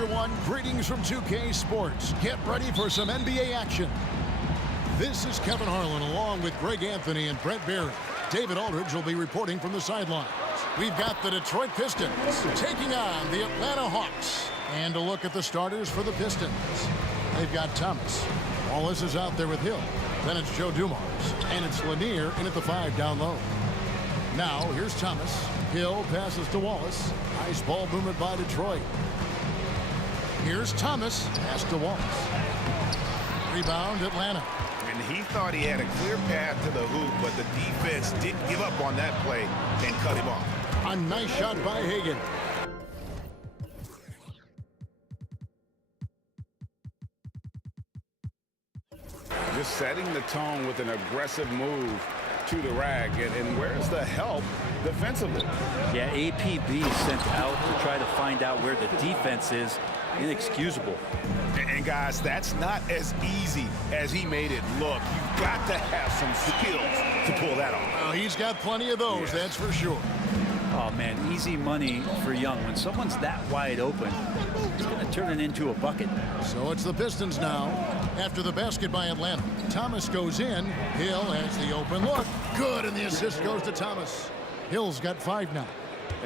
everyone. Greetings from 2K Sports. Get ready for some NBA action. This is Kevin Harlan along with Greg Anthony and Brett Barry. David Aldridge will be reporting from the sidelines. We've got the Detroit Pistons taking on the Atlanta Hawks. And a look at the starters for the Pistons. They've got Thomas. Wallace is out there with Hill. Then it's Joe Dumars. And it's Lanier in at the 5 down low. Now, here's Thomas. Hill passes to Wallace. Nice ball movement by Detroit. Here's Thomas. Pass to Wallace. Rebound, Atlanta. And he thought he had a clear path to the hoop, but the defense didn't give up on that play and cut him off. A nice shot by Hagan. Just setting the tone with an aggressive move to the rack. And where's the help defensively? Yeah, APB sent out to try to find out where the defense is. Inexcusable. And guys, that's not as easy as he made it look. You've got to have some skills to pull that off. Well, he's got plenty of those, that's for sure. Oh, man, easy money for Young. When someone's that wide open, he's going to turn it into a bucket. So it's the Pistons now. After the basket by Atlanta, Thomas goes in. Hill has the open look. Good, and the assist goes to Thomas. Hill's got 5 now.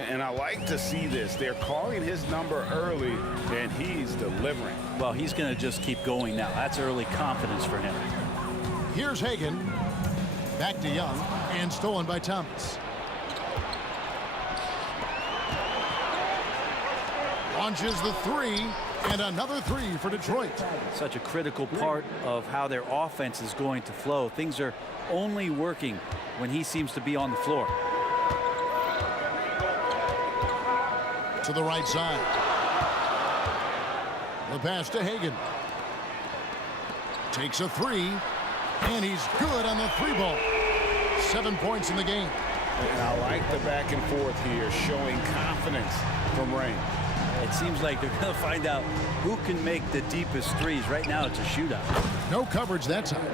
And I like to see this. They're calling his number early, and he's delivering. Well, he's going to just keep going now. That's early confidence for him. Here's Hagan. Back to Young, and stolen by Thomas. Launches the 3, and another 3 for Detroit. Such a critical part of how their offense is going to flow. Things are only working when he seems to be on the floor. To the right side. The pass to Hagan. Takes a 3, and he's good on the 3 ball. 7 points in the game. And I like the back and forth here, showing confidence from Rain. It seems like they're going to find out who can make the deepest threes. Right now, it's a shootout. No coverage that time.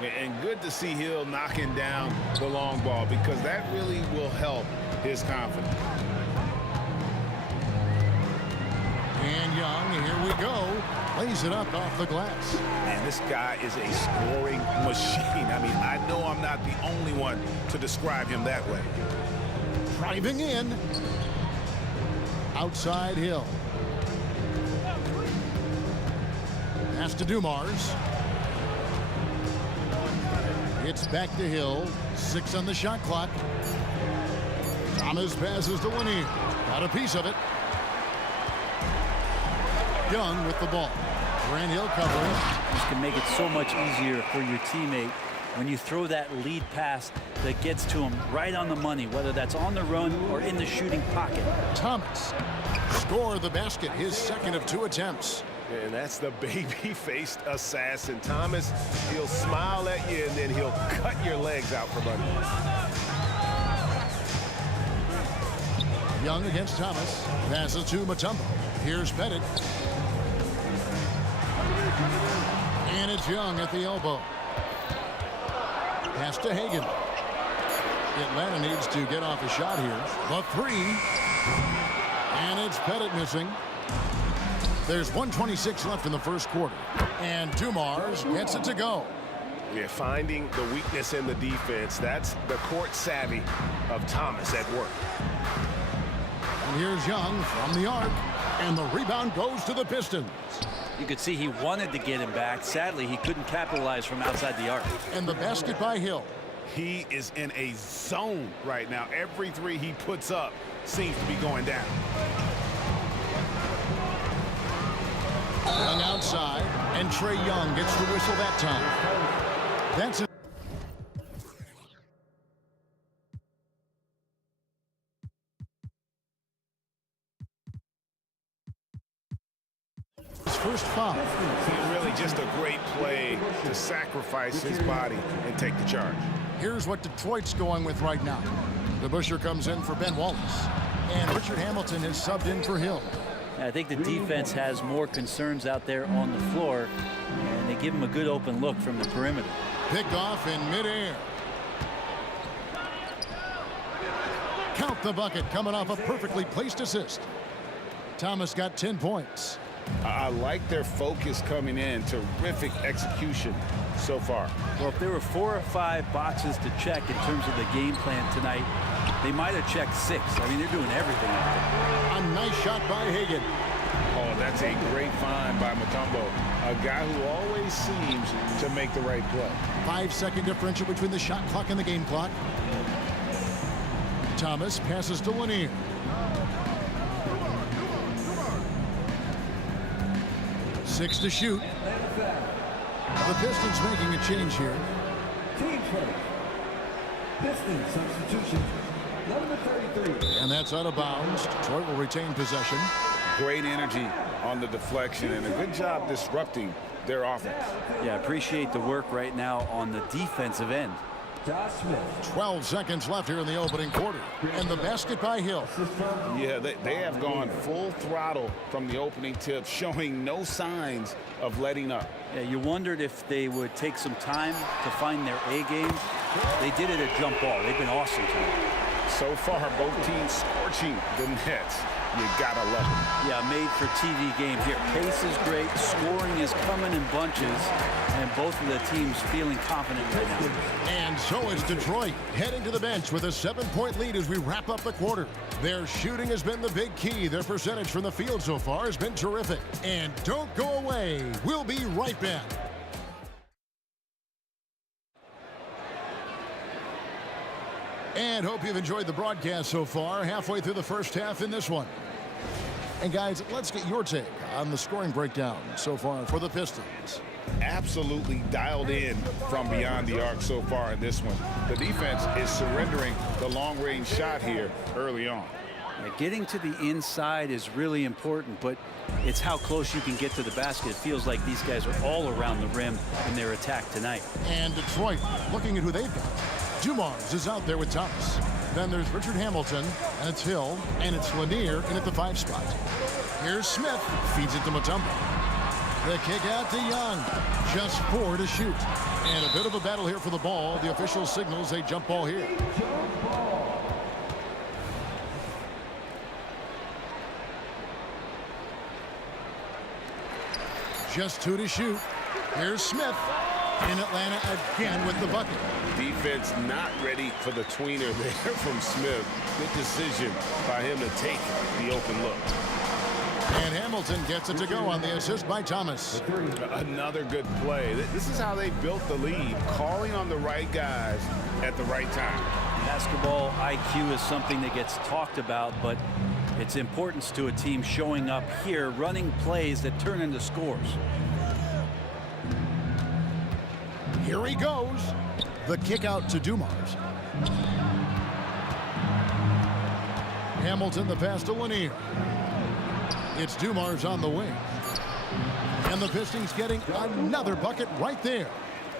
And good to see Hill knocking down the long ball, because that really will help his confidence. And Young, here we go. Lays it up off the glass. And this guy is a scoring machine. I mean, I know I'm not the only one to describe him that way. Driving in. Outside Hill. Pass to Dumars. It's back to Hill. 6 on the shot clock. Thomas passes to Lanier. Got a piece of it. Young with the ball. Grant Hill covering. This can make it so much easier for your teammate when you throw that lead pass that gets to him right on the money, whether that's on the run or in the shooting pocket. Thomas score the basket, his second of 2 attempts. And that's the baby-faced assassin. Thomas, he'll smile at you, and then he'll cut your legs out from under you. Young against Thomas. Passes to Mutombo. Here's Pettit. And it's Young at the elbow. Pass to Hagan. Atlanta needs to get off a shot here. The 3. And it's Pettit missing. There's 1:26 left in the first quarter. And Dumars gets it to go. Yeah, finding the weakness in the defense. That's the court savvy of Thomas at work. And here's Young from the arc. And the rebound goes to the Pistons. You could see he wanted to get him back. Sadly, he couldn't capitalize from outside the arc. And the basket by Hill. He is in a zone right now. Every 3 he puts up seems to be going down. Young outside, and Trae Young gets the whistle that time. That's it. His first foul. Really just a great play to sacrifice his body and take the charge. Here's what Detroit's going with right now. The Busher comes in for Ben Wallace, and Richard Hamilton is subbed in for Hill. I think the defense has more concerns out there on the floor, and they give him a good open look from the perimeter. Picked off in midair. Count the bucket, coming off a perfectly placed assist. Thomas got 10 points. I like their focus coming in. Terrific execution so far. Well, if there were 4 or 5 boxes to check in terms of the game plan tonight, they might have checked 6. I mean, they're doing everything out there. A nice shot by Hagan. Oh, that's a great find by Mutombo. A guy who always seems to make the right play. 5-second differential between the shot clock and the game clock. Thomas passes to Lanier. Six to shoot. The Pistons making a change here. Team first. Pistons substitution. Number 33. And that's out of bounds. Detroit will retain possession. Great energy on the deflection and a good job disrupting their offense. Yeah, appreciate the work right now on the defensive end. Josh Smith. 12 seconds left here in the opening quarter. And the basket by Hill. Yeah, they have gone full throttle from the opening tip, showing no signs of letting up. Yeah, you wondered if they would take some time to find their A game. They did it at jump ball. They've been awesome tonight. So far, both teams scorching the nets. You gotta love it. Yeah, made for TV game here. Pace is great. Scoring is coming in bunches. And both of the teams feeling confident right now. And so is Detroit, heading to the bench with a 7-point lead as we wrap up the quarter. Their shooting has been the big key. Their percentage from the field so far has been terrific. And don't go away. We'll be right back. And hope you've enjoyed the broadcast so far. Halfway through the first half in this one. And guys, let's get your take on the scoring breakdown so far for the Pistons. Absolutely dialed in from beyond the arc so far in this one. The defense is surrendering the long-range shot here early on. Getting to the inside is really important, but it's how close you can get to the basket. It feels like these guys are all around the rim in their attack tonight. And Detroit looking at who they've got. Dumars is out there with Thomas. Then there's Richard Hamilton, and it's Hill, and it's Lanier in at the 5 spot. Here's Smith, feeds it to Mutombo. The kick out to Young. Just 4 to shoot. And a bit of a battle here for the ball. The official signals a jump ball here. Just 2 to shoot. Here's Smith. In Atlanta again with the bucket. Defense not ready for the tweener there from Smith. Good decision by him to take the open look. And Hamilton gets it to go on the assist by Thomas. Another good play. This is how they built the lead, calling on the right guys at the right time. Basketball IQ is something that gets talked about, but its importance to a team showing up here, running plays that turn into scores. Here he goes. The kick out to Dumars. Hamilton the pass to Lanier. It's Dumars on the wing. And the Pistons getting another bucket right there.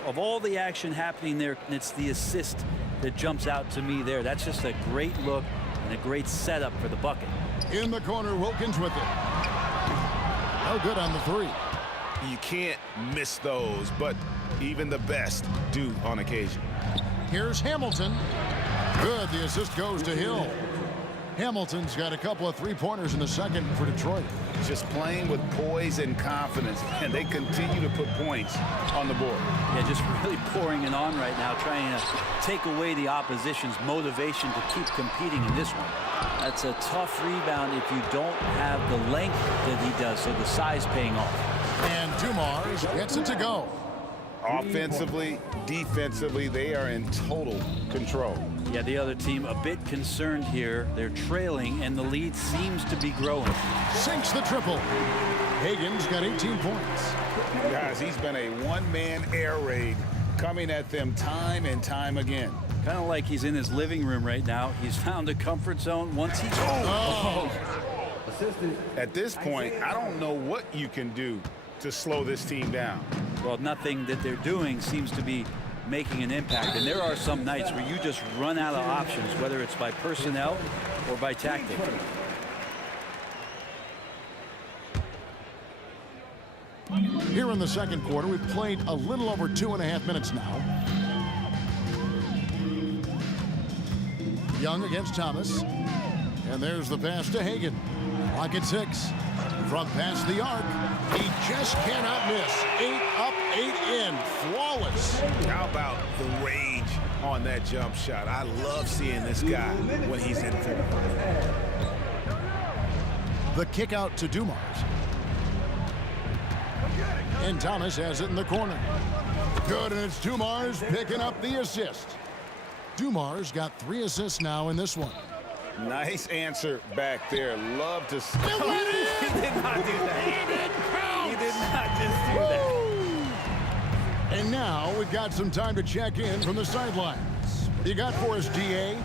Of all the action happening there, it's the assist that jumps out to me there. That's just a great look and a great setup for the bucket. In the corner, Wilkins with it. No good on the 3. You can't miss those, but even the best do on occasion. Here's Hamilton. Good. The assist goes to Hill. Hamilton's got a couple of 3-pointers in the second for Detroit. Just playing with poise and confidence, and they continue to put points on the board. Yeah, just really pouring it on right now, trying to take away the opposition's motivation to keep competing in this one. That's a tough rebound if you don't have the length that he does, so the size paying off. And Dumars gets it to go. Offensively, defensively, they are in total control. Yeah, the other team a bit concerned here. They're trailing, and the lead seems to be growing. Sinks the triple. Hagan's got 18 points. Guys, he's been a one-man air raid coming at them time and time again. Kind of like he's in his living room right now. He's found a comfort zone once he's... At this point, I don't know what you can do to slow this team down. Well, nothing that they're doing seems to be making an impact. And there are some nights where you just run out of options, whether it's by personnel or by tactic. Here in the second quarter, we've played a little over 2.5 minutes now. Young against Thomas. And there's the pass to Hagan. Clock at 6. From past the arc, he just cannot miss. 8 up, 8 in. Flawless. How about the rage on that jump shot? I love seeing this guy when he's in form. The kick out to Dumars. And Thomas has it in the corner. Good, and it's Dumars picking up the assist. Dumars got 3 assists now in this one. Nice answer back there. Love to see. He did not do that. He did not just do that. And now we've got some time to check in from the sidelines. What you got for us, DA?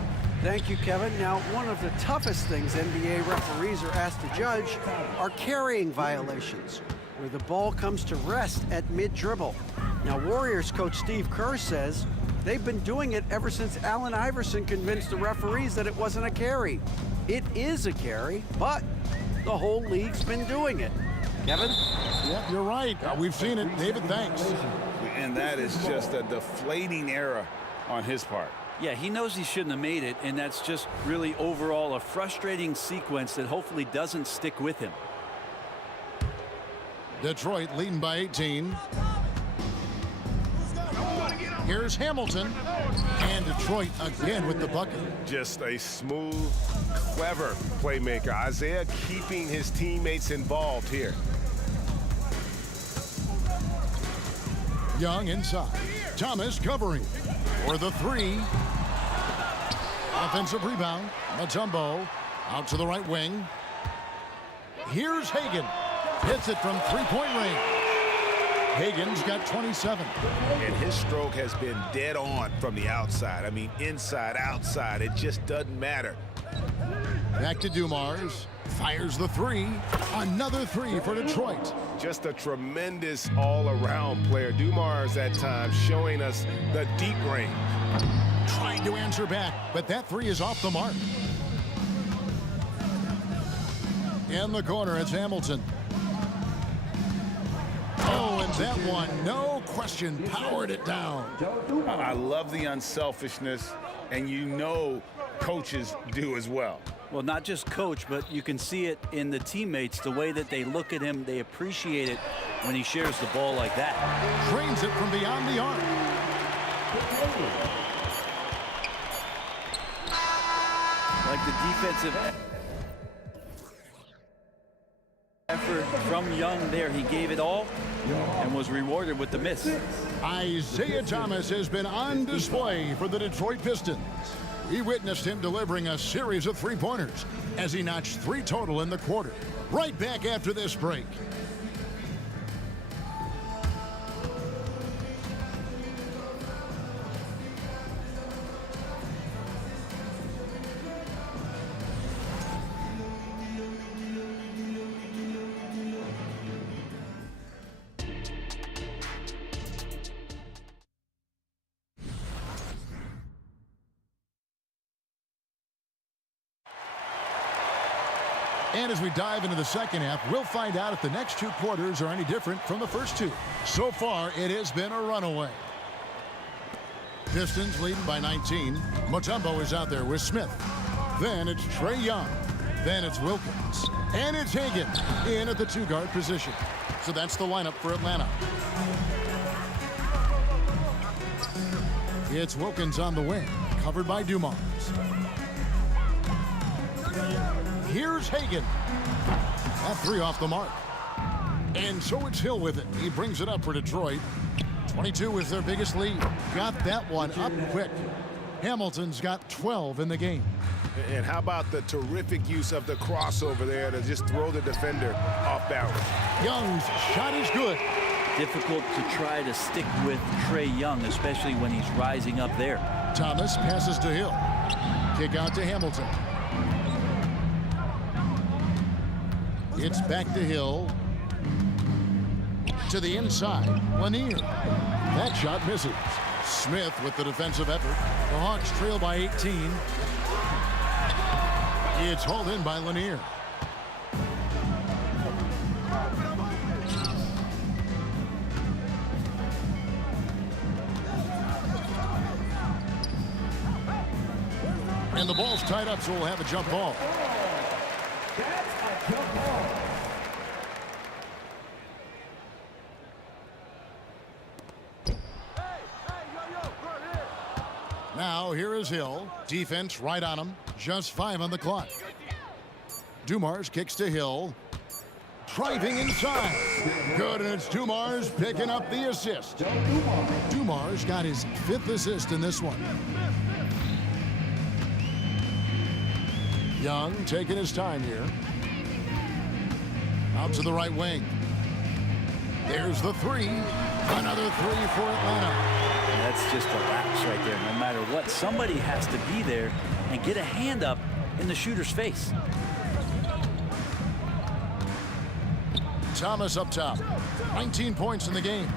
Thank you, Kevin. Now, one of the toughest things NBA referees are asked to judge are carrying violations, where the ball comes to rest at mid-dribble. Now, Warriors coach Steve Kerr says they've been doing it ever since Allen Iverson convinced the referees that it wasn't a carry. It is a carry, but the whole league's been doing it. Kevin? Yep, you're right. We've seen it. David, thanks. And that is just a deflating error on his part. Yeah, he knows he shouldn't have made it, and that's just really overall a frustrating sequence that hopefully doesn't stick with him. Detroit leading by 18. Here's Hamilton. And Detroit again with the bucket. Just a smooth, clever playmaker. Isaiah keeping his teammates involved here. Young inside. Thomas covering for the 3. Offensive rebound. Mutombo out to the right wing. Here's Hagan. Hits it from 3-point range. Hagan's got 27. And his stroke has been dead on from the outside. I mean, inside, outside, it just doesn't matter. Back to Dumars. Fires the 3. Another 3 for Detroit. Just a tremendous all-around player. Dumars at times showing us the deep range. Trying to answer back, but that 3 is off the mark. In the corner, it's Hamilton. Oh, and that one, no question, powered it down. I love the unselfishness, and you know coaches do as well. Well, not just coach, but you can see it in the teammates, the way that they look at him. They appreciate it when he shares the ball like that. Trains it from beyond the arc. Like the defensive effort from Young there. He gave it all and was rewarded with the miss. Isaiah Thomas has been on display for the Detroit Pistons. We witnessed him delivering a series of 3-pointers as he notched 3 total in the quarter. Right back after this break. And as we dive into the second half, we'll find out if the next 2 quarters are any different from the first 2. So far, it has been a runaway. Pistons leading by 19. Mutombo is out there with Smith. Then it's Trae Young. Then it's Wilkins. And it's Hagan in at the 2-guard position. So that's the lineup for Atlanta. It's Wilkins on the wing, covered by Dumars. Here's Hagan. That 3 off the mark. And so it's Hill with it. He brings it up for Detroit. 22 is their biggest lead. Got that one up quick. Hamilton's got 12 in the game. And how about the terrific use of the crossover there to just throw the defender off balance. Young's shot is good. Difficult to try to stick with Trae Young, especially when he's rising up there. Thomas passes to Hill. Kick out to Hamilton. It's back to Hill. To the inside, Lanier. That shot misses. Smith with the defensive effort. The Hawks trail by 18. It's hauled in by Lanier. And the ball's tied up, so we'll have a jump ball. That's a jump Now here is Hill. Defense right on him. Just 5 on the clock. Dumars kicks to Hill. Driving inside. Good, and it's Dumars picking up the assist. Dumars got his 5th assist in this one. Young taking his time here. Out to the right wing. There's the 3. Another 3 for Atlanta. That's just a lapse right there. No matter what, somebody has to be there and get a hand up in the shooter's face. Thomas up top. 19 points in the game.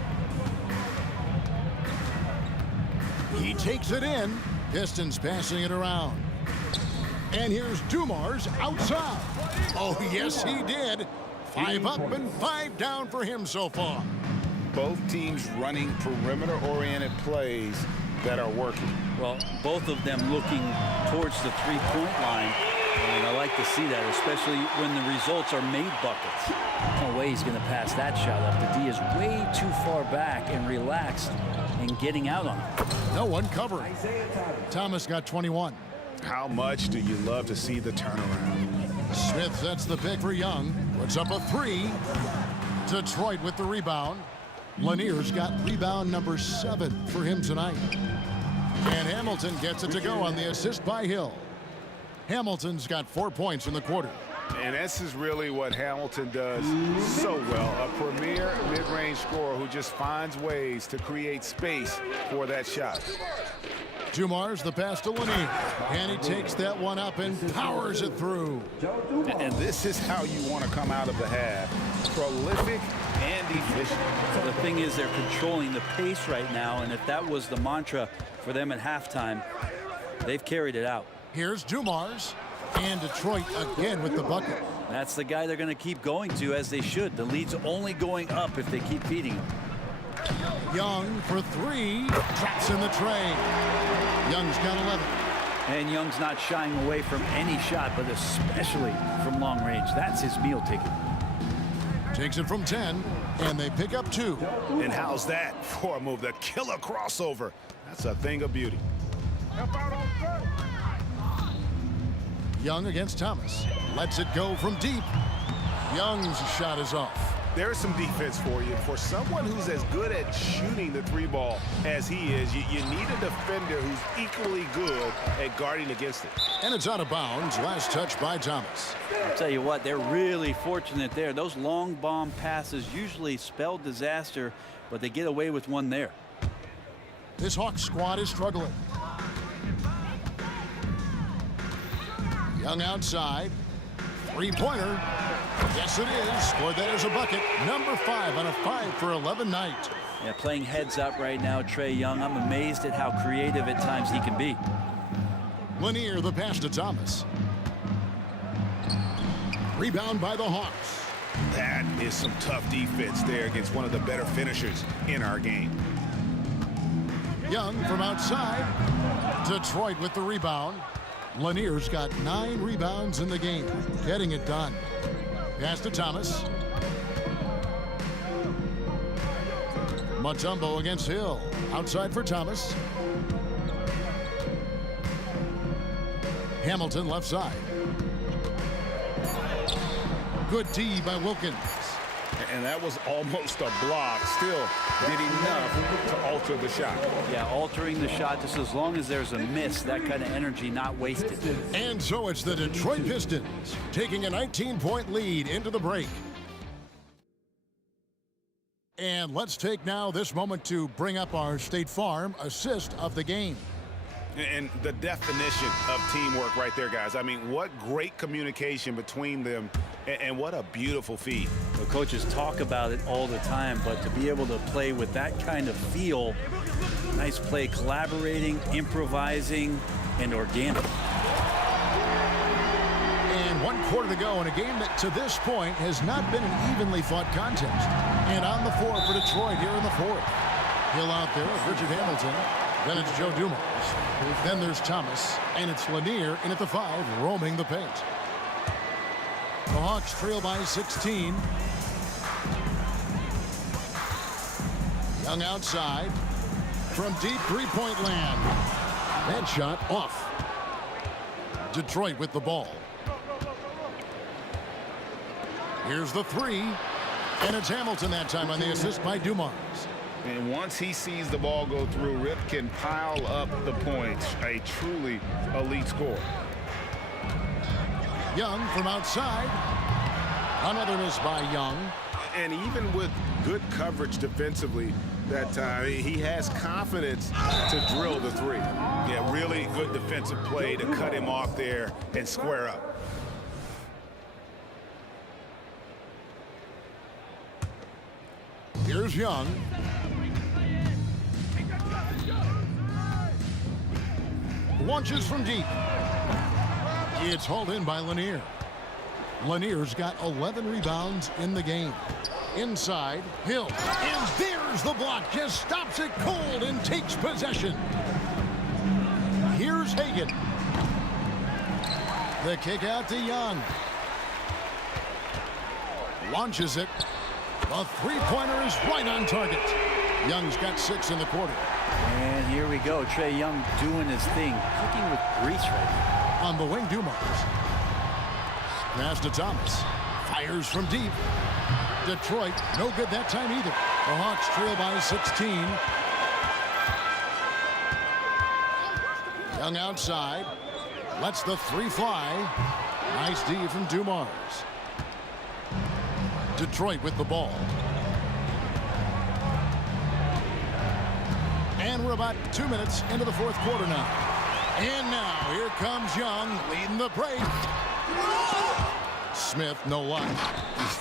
He takes it in. Pistons passing it around. And here's Dumars outside. Oh, yes, he did. 5 up and 5 down for him so far. Both teams running perimeter-oriented plays that are working. Well, both of them looking towards the three-point line. And I like to see that, especially when the results are made buckets. No way he's going to pass that shot up. The D is way too far back and relaxed and getting out on it. No one covering. Thomas got 21. How much do you love to see the turnaround? Smith sets the pick for Young. Puts up a 3. Detroit with the rebound. Lanier's got rebound number 7 for him tonight. And Hamilton gets it to go on the assist by Hill. Hamilton's got 4 points in the quarter. And this is really what Hamilton does so well. A premier mid-range scorer who just finds ways to create space for that shot. Dumars the pass to Lanier. And he takes that one up and powers it through. And this is how you want to come out of the half. Prolific and efficient. So the thing is, they're controlling the pace right now, and if that was the mantra for them at halftime, they've carried it out. Here's Dumars, and Detroit again with the bucket. That's the guy they're going to keep going to, as they should. The lead's only going up if they keep feeding him. Young for 3, drops in the tray. Young's got 11. And Young's not shying away from any shot, but especially from long range. That's his meal ticket. Takes it from 10, and they pick up 2. And how's that for a move? The killer crossover. That's a thing of beauty. Young against Thomas. Lets it go from deep. Young's shot is off. There's some defense for you. For someone who's as good at shooting the 3-ball as he is, you need a defender who's equally good at guarding against it. And it's out of bounds. Last touch by Thomas. I'll tell you what, they're really fortunate there. Those long bomb passes usually spell disaster, but they get away with one there. This Hawks squad is struggling. Young outside. 3-pointer. Yes, it is. Scored that as a bucket. Number 5 on a 5 for 11 night. Yeah, playing heads up right now, Trae Young. I'm amazed at how creative at times he can be. Lanier the pass to Thomas. Rebound by the Hawks. That is some tough defense there against one of the better finishers in our game. Young from outside. Detroit with the rebound. Lanier's got 9 rebounds in the game. Getting it done. Pass to Thomas. Mutombo against Hill. Outside for Thomas. Hamilton left side. Good D by Wilkins. And that was almost a block. Still did enough to alter the shot. Yeah, altering the shot just as long as there's a miss. That kind of energy not wasted. And so it's the Detroit Pistons taking a 19-point lead into the break. And let's take now this moment to bring up our State Farm assist of the game. And the definition of teamwork right there, guys. I mean, what great communication between them, and what a beautiful feed. The coaches talk about it all the time, but to be able to play with that kind of feel, nice play, collaborating, improvising, and organic. And 1 quarter to go in a game that to this point has not been an evenly fought contest. And on the floor for Detroit here in the 4th. Hill out there, Richard Hamilton. Then it's Joe Dumars. Then there's Thomas, and it's Lanier in at the 5, roaming the paint. The Hawks trail by 16. Young outside from deep 3-point land. That shot off. Detroit with the ball. Here's the three. And it's Hamilton that time on the assist by Dumars. And once he sees the ball go through, Rip can pile up the points. A truly elite score. Young from outside. Another miss by Young. And even with good coverage defensively that time, he has confidence to drill the three. Yeah, really good defensive play to cut him off there and square up. Here's Young. Launches from deep. It's hauled in by Lanier. Lanier's got 11 rebounds in the game. Inside, Hill. And there's the block. Just stops it cold and takes possession. Here's Hagan. The kick out to Young. Launches it. The three-pointer is right on target. Young's got 6 in the quarter. And here we go. Trae Young doing his thing. Cooking with grease right now. On the wing, Dumars. Pass to Thomas. Fires from deep. Detroit, no good that time either. The Hawks trail by 16. Young outside. Lets the three fly. Nice D from Dumars. Detroit with the ball. And we're about 2 minutes into the fourth quarter now. And now here comes Young leading the break. Smith, no luck.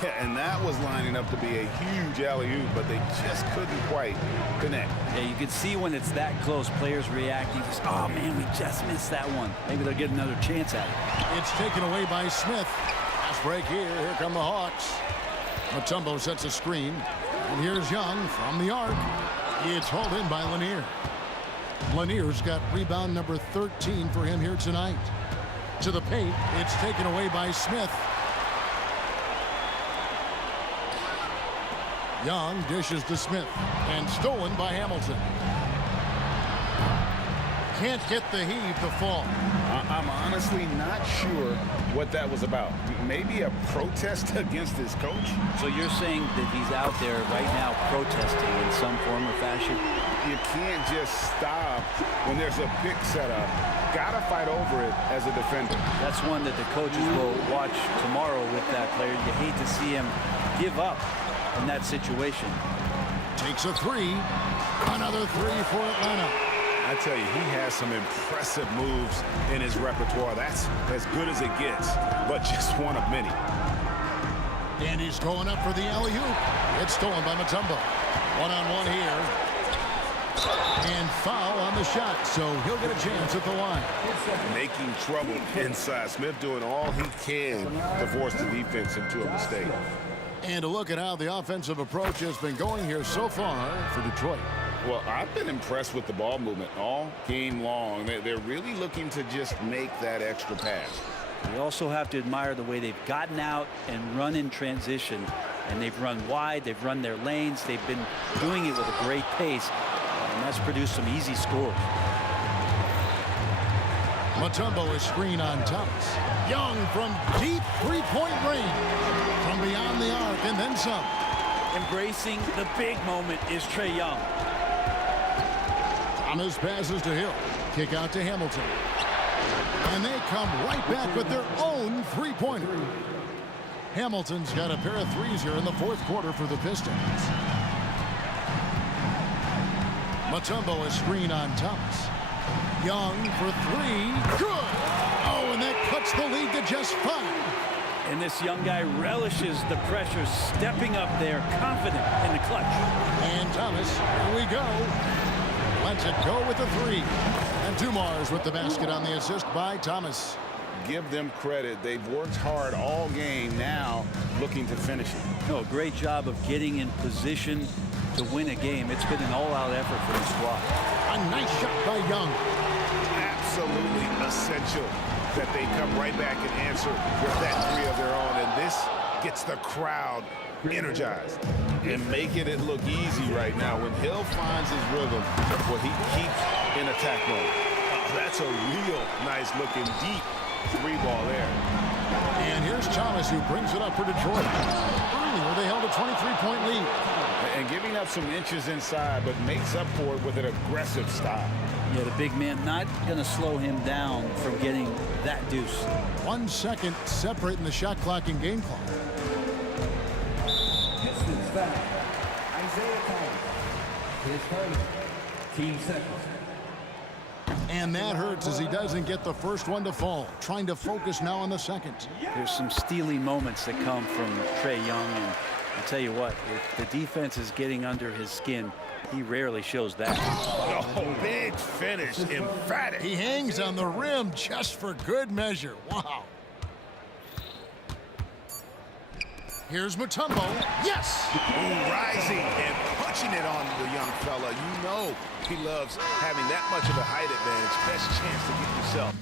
Yeah, and that was lining up to be a huge alley-oop, but they just couldn't quite connect. Yeah, you can see when it's that close, players reacting. Just, oh, man, we just missed that one. Maybe they'll get another chance at it. It's taken away by Smith. Fast break here. Here come the Hawks. Mutombo sets a screen. And here's Young from the arc. It's hauled in by Lanier. Lanier's got rebound number 13 for him here tonight. To the paint. It's taken away by Smith. Young dishes to Smith. And stolen by Hamilton. Can't get the heave to fall. I'm honestly not sure what that was about. Maybe a protest against his coach? So you're saying that he's out there right now protesting in some form or fashion? You can't just stop when there's a pick set up. Gotta fight over it as a defender. That's one that the coaches will watch tomorrow with that player. You hate to see him give up in that situation. Takes a three. Another three for Atlanta. I tell you, he has some impressive moves in his repertoire. That's as good as it gets, but just one of many. And he's going up for the alley-oop. It's stolen by Mutombo. One-on-one here. And foul on the shot, so he'll get a chance at the line. Making trouble inside. Smith doing all he can to force the defense into a mistake. And a look at how the offensive approach has been going here so far for Detroit. Well, I've been impressed with the ball movement all game long. They're really looking to just make that extra pass. You also have to admire the way they've gotten out and run in transition. And they've run wide, they've run their lanes, they've been doing it with a great pace. And that's produced some easy scores. Mutombo is screen on Thomas. Young from deep three-point range. From beyond the arc and then some. Embracing the big moment is Trae Young. Thomas passes to Hill. Kick out to Hamilton. And they come right back with their own three-pointer. Hamilton's got a pair of threes here in the fourth quarter for the Pistons. Mutombo is screen on Thomas. Young for three. Good. Oh, and that cuts the lead to just 5. And this young guy relishes the pressure, stepping up there, confident in the clutch. And Thomas, here we go. Lets it go with the three. And Dumars with the basket on the assist by Thomas. Give them credit. They've worked hard all game, now looking to finish it. No, great job of getting in position to win a game. It's been an all-out effort for the squad. A nice shot by Young. Absolutely essential that they come right back and answer with that three of their own. And this gets the crowd energized. And making it look easy right now. When Hill finds his rhythm, well, he keeps in attack mode. That's a real nice looking deep three ball there. And here's Thomas, who brings it up for Detroit. Earlier, they held a 23-point lead. And giving up some inches inside, but makes up for it with an aggressive stop. Yeah, the big man not going to slow him down from getting that deuce. 1 second separating the shot clock and game clock. Pistons foul. Isaiah Thomas. His first. Team second. And that hurts as he doesn't get the first one to fall. Trying to focus now on the second. There's some steely moments that come from Trae Young, and I'll tell you what, if the defense is getting under his skin, he rarely shows that. Oh, big finish, emphatic. He hangs on the rim just for good measure. Wow. Here's Mutombo. Yes! Ooh, rising and punching it on the young fella. You know he loves having that much of a height advantage. Best chance to get yourself.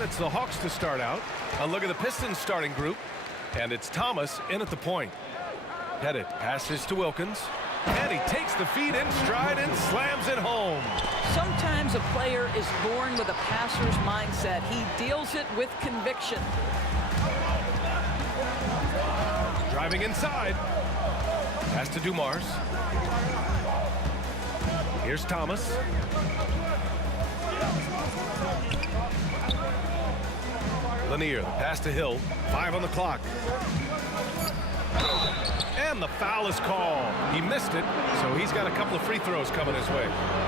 And it's the Hawks to start out. A look at the Pistons starting group. And it's Thomas in at the point. Pettit passes to Wilkins. And he takes the feed in stride and slams it home. Sometimes a player is born with a passer's mindset. He deals it with conviction. Driving inside. Pass to Dumars. Here's Thomas. Lanier, the pass to Hill. 5 on the clock. And the foul is called. He missed it, so he's got a couple of free throws coming his way.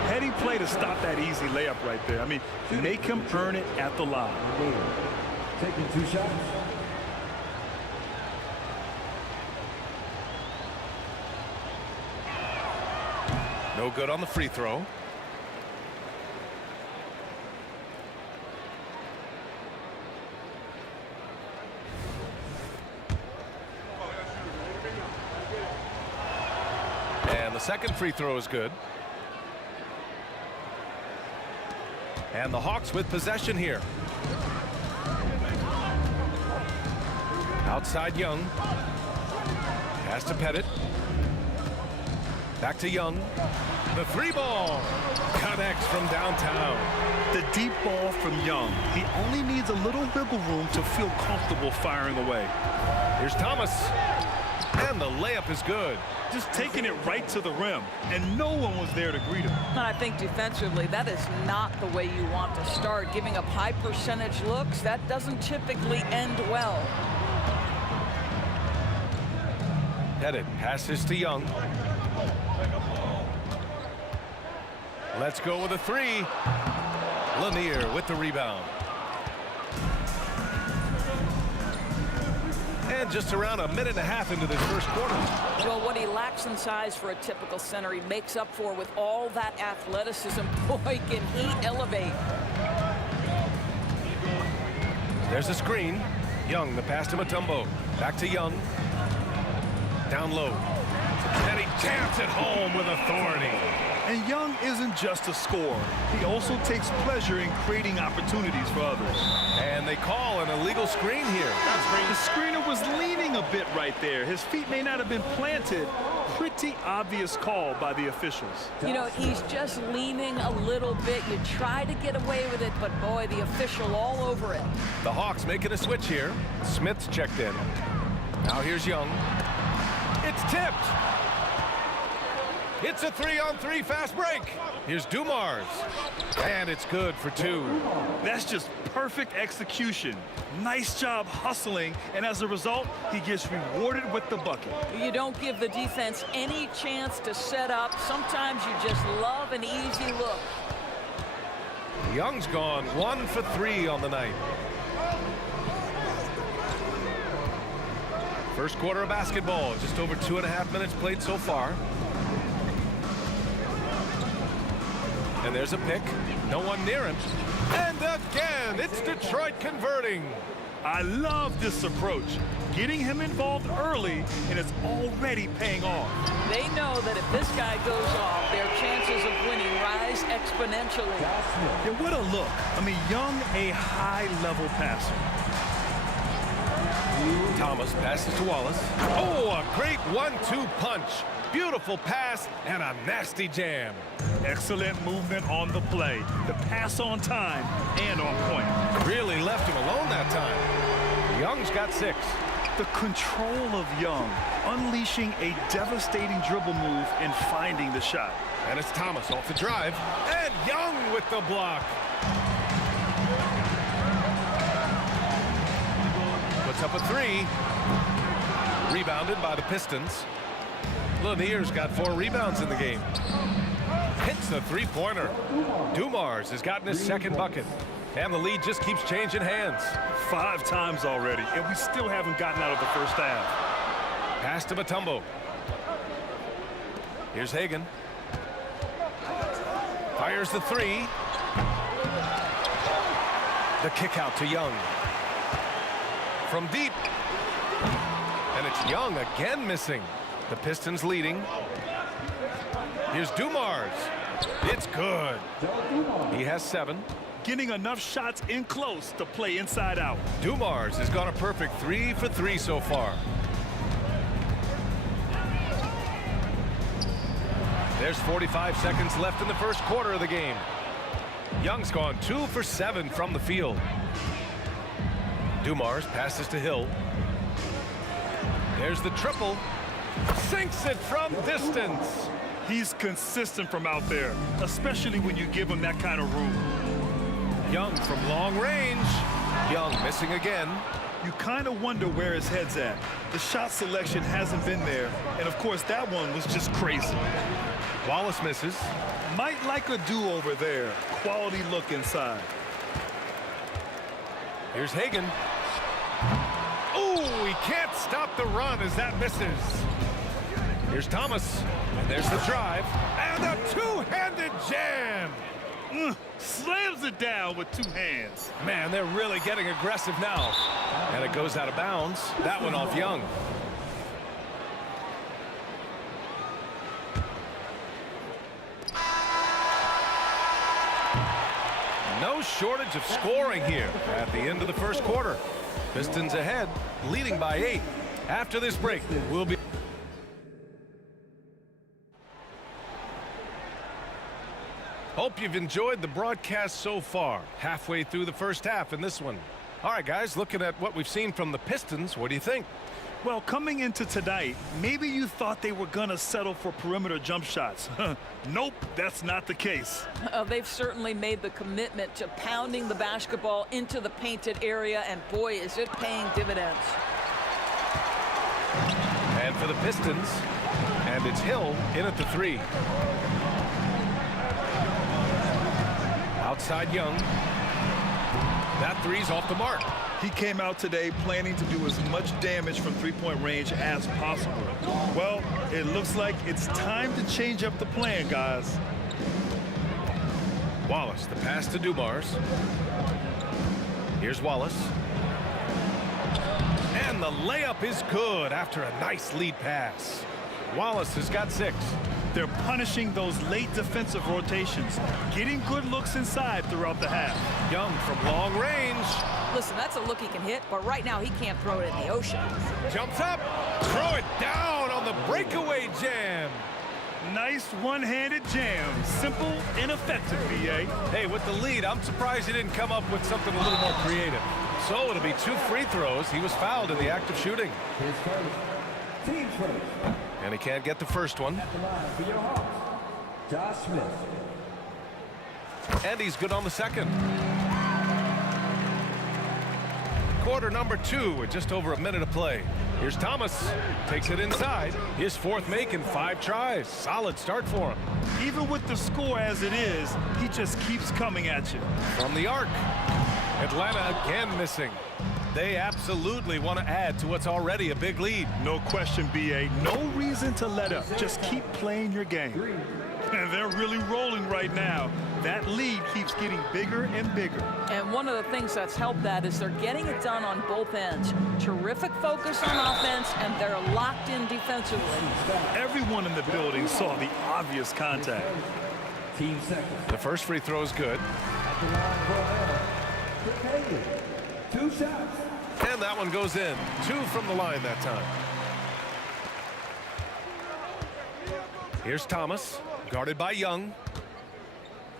Heady play to stop that easy layup right there. I mean, make him earn it at the line. Taking 2 shots. No good on the free throw. And the second free throw is good. And the Hawks with possession here. Outside Young. Pass to Pettit. Back to Young. The 3-ball connects from downtown. The deep ball from Young. He only needs a little wiggle room to feel comfortable firing away. Here's Thomas. And the layup is good. Just taking it right to the rim, and no one was there to greet him. And I think defensively, that is not the way you want to start. Giving up high percentage looks, that doesn't typically end well. Pettit passes to Young. Let's go with a 3. Lanier with the rebound. And just around a minute and a half into this first quarter. Well, what he lacks in size for a typical center, he makes up for with all that athleticism. Boy, can he elevate. There's a screen. Young, the pass to Mutombo. Back to Young. Down low. And he jams it home with authority. And Young isn't just a scorer. He also takes pleasure in creating opportunities for others. And they call an illegal screen here. The screener was leaning a bit right there. His feet may not have been planted. Pretty obvious call by the officials. You know, he's just leaning a little bit. You try to get away with it, but boy, the official all over it. The Hawks making a switch here. Smith's checked in. Now here's Young. It's tipped. It's a 3-on-3 fast break. Here's Dumars. And it's good for 2. That's just perfect execution. Nice job hustling, and as a result, he gets rewarded with the bucket. You don't give the defense any chance to set up. Sometimes you just love an easy look. Young's gone 1 for 3 on the night. First quarter of basketball, just over 2.5 minutes played so far. And there's a pick. No one near him. And again, it's Detroit converting. I love this approach. Getting him involved early, and it's already paying off. They know that if this guy goes off, their chances of winning rise exponentially. Yeah, what a look. I mean, Young, a high-level passer. Thomas passes to Wallace. Oh, a great 1-2 punch. Beautiful pass and a nasty jam. Excellent movement on the play. The pass on time and on point. Really left him alone that time. Young's got 6. The control of Young, unleashing a devastating dribble move and finding the shot. And it's Thomas off the drive. And Young with the block. Puts up a 3. Rebounded by the Pistons. Lanier's got 4 rebounds in the game. Hits the 3-pointer. Dumars has gotten his second bucket. And the lead just keeps changing hands. 5 times already, and we still haven't gotten out of the first half. Pass to Mutombo. Here's Hagan. Fires the 3. The kick out to Young. From deep. And it's Young again missing. The Pistons leading. Here's Dumars. It's good. He has 7. getting enough shots in close to play inside out. Dumars has gone a perfect 3 for 3 so far. There's 45 seconds left in the first quarter of the game. Young's gone 2 for 7 from the field. Dumars passes to Hill. There's the triple. Sinks it from distance. He's consistent from out there, especially when you give him that kind of room. Young from long range. Young missing again. You kind of wonder where his head's at. The shot selection hasn't been there, and of course that one was just crazy. Wallace misses. Might like a do-over there. Quality look inside. Here's Hagan. Oh, he can't stop the run as that misses. Here's Thomas. And there's the drive. And a two-handed jam. Slams it down with 2 hands. Man, they're really getting aggressive now. And it goes out of bounds. That one off Young. No shortage of scoring here at the end of the first quarter. Pistons ahead, leading by 8. After this break, we'll be... Hope you've enjoyed the broadcast so far. Halfway through the first half in this one. All right, guys, looking at what we've seen from the Pistons, what do you think? Well, coming into tonight, maybe you thought they were going to settle for perimeter jump shots. Nope, that's not the case. They've certainly made the commitment to pounding the basketball into the painted area, and boy, is it paying dividends. And for the Pistons, and it's Hill in at the 3. Outside Young. That 3's off the mark. He came out today planning to do as much damage from three-point range as possible. Well, it looks like it's time to change up the plan, guys. Wallace, the pass to Dumars. Here's Wallace. And the layup is good after a nice lead pass. Wallace has got 6. They're punishing those late defensive rotations, getting good looks inside throughout the half. Young from long range. Listen, that's a look he can hit, but right now he can't throw it in the ocean. Jumps up, throw it down on the breakaway jam. Nice one-handed jam. Simple and effective, B.A. Hey, with the lead, I'm surprised he didn't come up with something a little more creative. So it'll be 2 free throws. He was fouled in the act of shooting. His first. Team's first. And he can't get the first one. At the line for your Hawks, Josh Smith. And he's good on the second. Quarter number 2 with just over a minute to play. Here's Thomas. Takes it inside. His 4th make in 5 tries. Solid start for him. Even with the score as it is, he just keeps coming at you. From the arc. Atlanta again missing. They absolutely want to add to what's already a big lead. No question, B.A. No reason to let up. Just keep playing your game. And they're really rolling right now. That lead keeps getting bigger and bigger. And one of the things that's helped that is they're getting it done on both ends. Terrific focus on offense, and they're locked in defensively. Everyone in the building saw the obvious contact. Team second. The first free throw is good. At the line for Hagan. 2 shots. And that one goes in. 2 from the line that time. Here's Thomas, guarded by Young.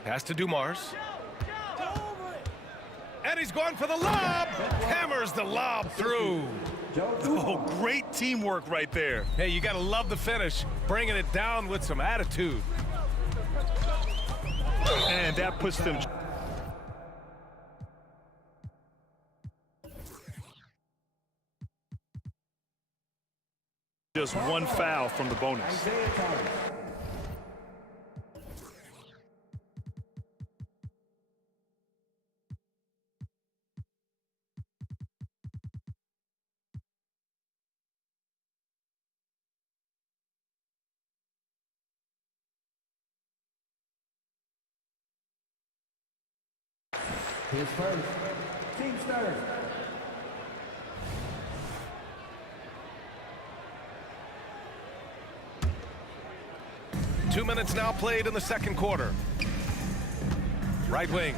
Pass to Dumars. And he's going for the lob. Hammers the lob through. Oh, great teamwork right there. Hey, you got to love the finish. Bringing it down with some attitude. And that puts them... just 1 foul from the bonus. His first. Team's third. Two minutes now played in the second quarter. Right wing.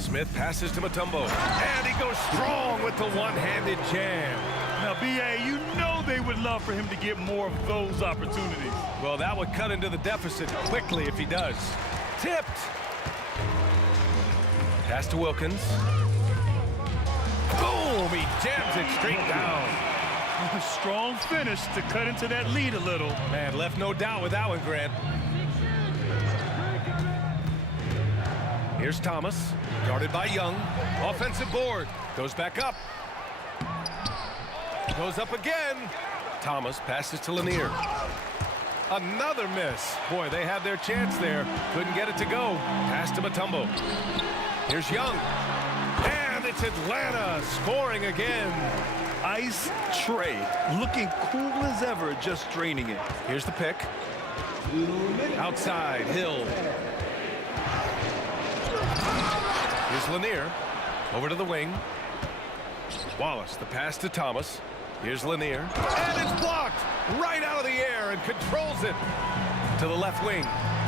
Smith passes to Mutombo, and he goes strong with the one-handed jam. Now, B.A., you know they would love for him to get more of those opportunities. Well, that would cut into the deficit quickly if he does. Tipped. Pass to Wilkins. Boom! He jams it straight down. Strong finish to cut into that lead a little. Man, left no doubt with that one, Grant. Here's Thomas, guarded by Young. Offensive board, goes back up. Goes up again. Thomas passes to Lanier. Another miss. Boy, they had their chance there. Couldn't get it to go. Pass to Mutombo. Here's Young. And it's Atlanta scoring again. Ice tray, looking cool as ever, just draining it. Here's the pick. Outside, Hill. Here's Lanier. Over to the wing. Wallace, the pass to Thomas. Here's Lanier. And it's blocked right out of the air and controls it to the left wing.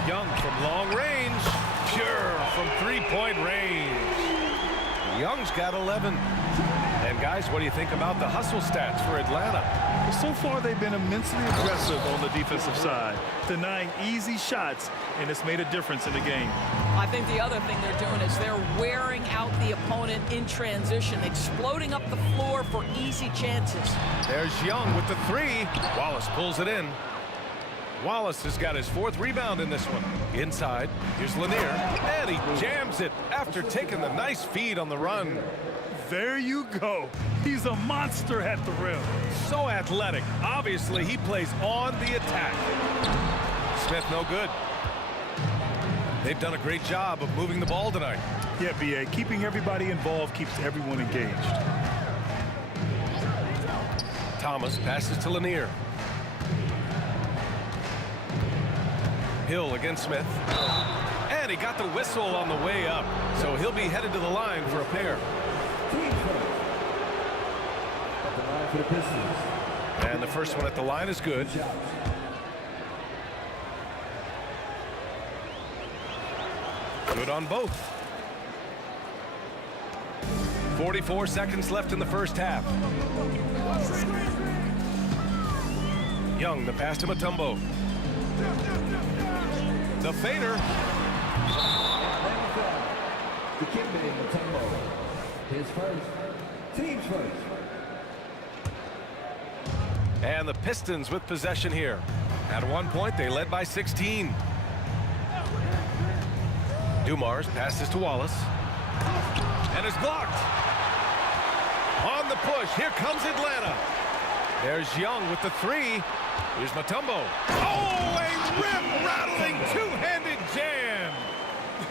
Young from long range. Pure from three-point range. Young's got 11. And guys, what do you think about the hustle stats for Atlanta? So far, they've been immensely aggressive on the defensive side, denying easy shots, and it's made a difference in the game. I think the other thing they're doing is they're wearing out the opponent in transition, exploding up the floor for easy chances. There's Young with the three. Wallace pulls it in. Wallace has got his 4th rebound in this one. Inside, here's Lanier, and he jams it after taking the nice feed on the run. There you go. He's a monster at the rim. So athletic. Obviously, he plays on the attack. Smith no good. They've done a great job of moving the ball tonight. Yeah, B.A., keeping everybody involved keeps everyone engaged. Thomas passes to Lanier. Hill against Smith. And he got the whistle on the way up. So he'll be headed to the line for a pair. And the first one at the line is good. Good on both. 44 seconds left in the first half. Young, the pass to Mutombo. The fader. His first, team's first. And the Pistons with possession here. At one point, they led by 16. Dumars passes to Wallace. And is blocked. On the push, here comes Atlanta. There's Young with the three. Here's Mutombo. Oh, a rim-rattling two-handed jam.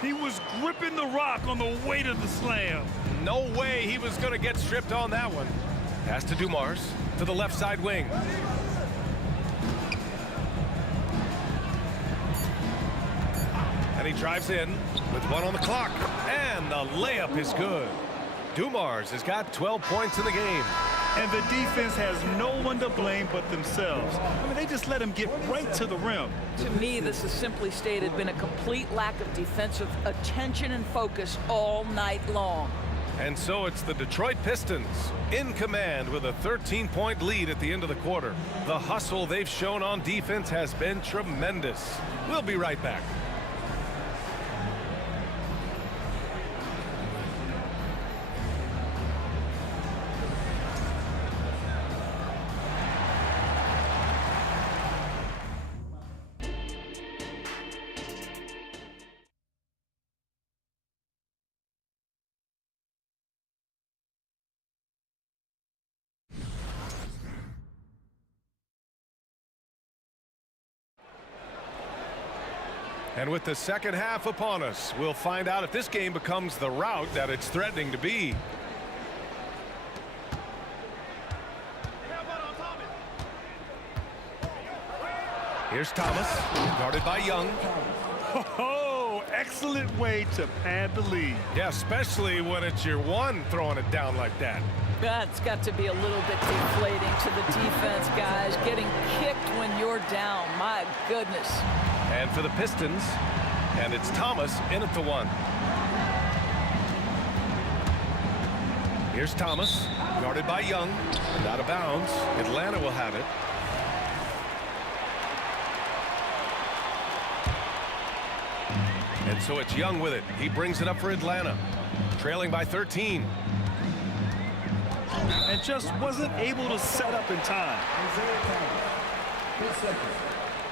He was gripping the rock on the weight of the slam. No way he was going to get stripped on that one. Pass to Dumars to the left side wing. And he drives in with 1 on the clock. And the layup is good. Dumars has got 12 points in the game. And the defense has no one to blame but themselves. I mean, they just let him get right to the rim. To me, this has simply stated been a complete lack of defensive attention and focus all night long. And so it's the Detroit Pistons in command with a 13-point lead at the end of the quarter. The hustle they've shown on defense has been tremendous. We'll be right back. And with the second half upon us, we'll find out if this game becomes the rout that it's threatening to be. Here's Thomas, guarded by Young. Oh, excellent way to pad the lead. Yeah, especially when it's your one throwing it down like that. That's got to be a little bit deflating to the defense, guys. Getting kicked when you're down. My goodness. And for the Pistons, and it's Thomas in at the one. Here's Thomas, guarded by Young, and out of bounds. Atlanta will have it. And so it's Young with it. He brings it up for Atlanta, trailing by 13. And just wasn't able to set up in time.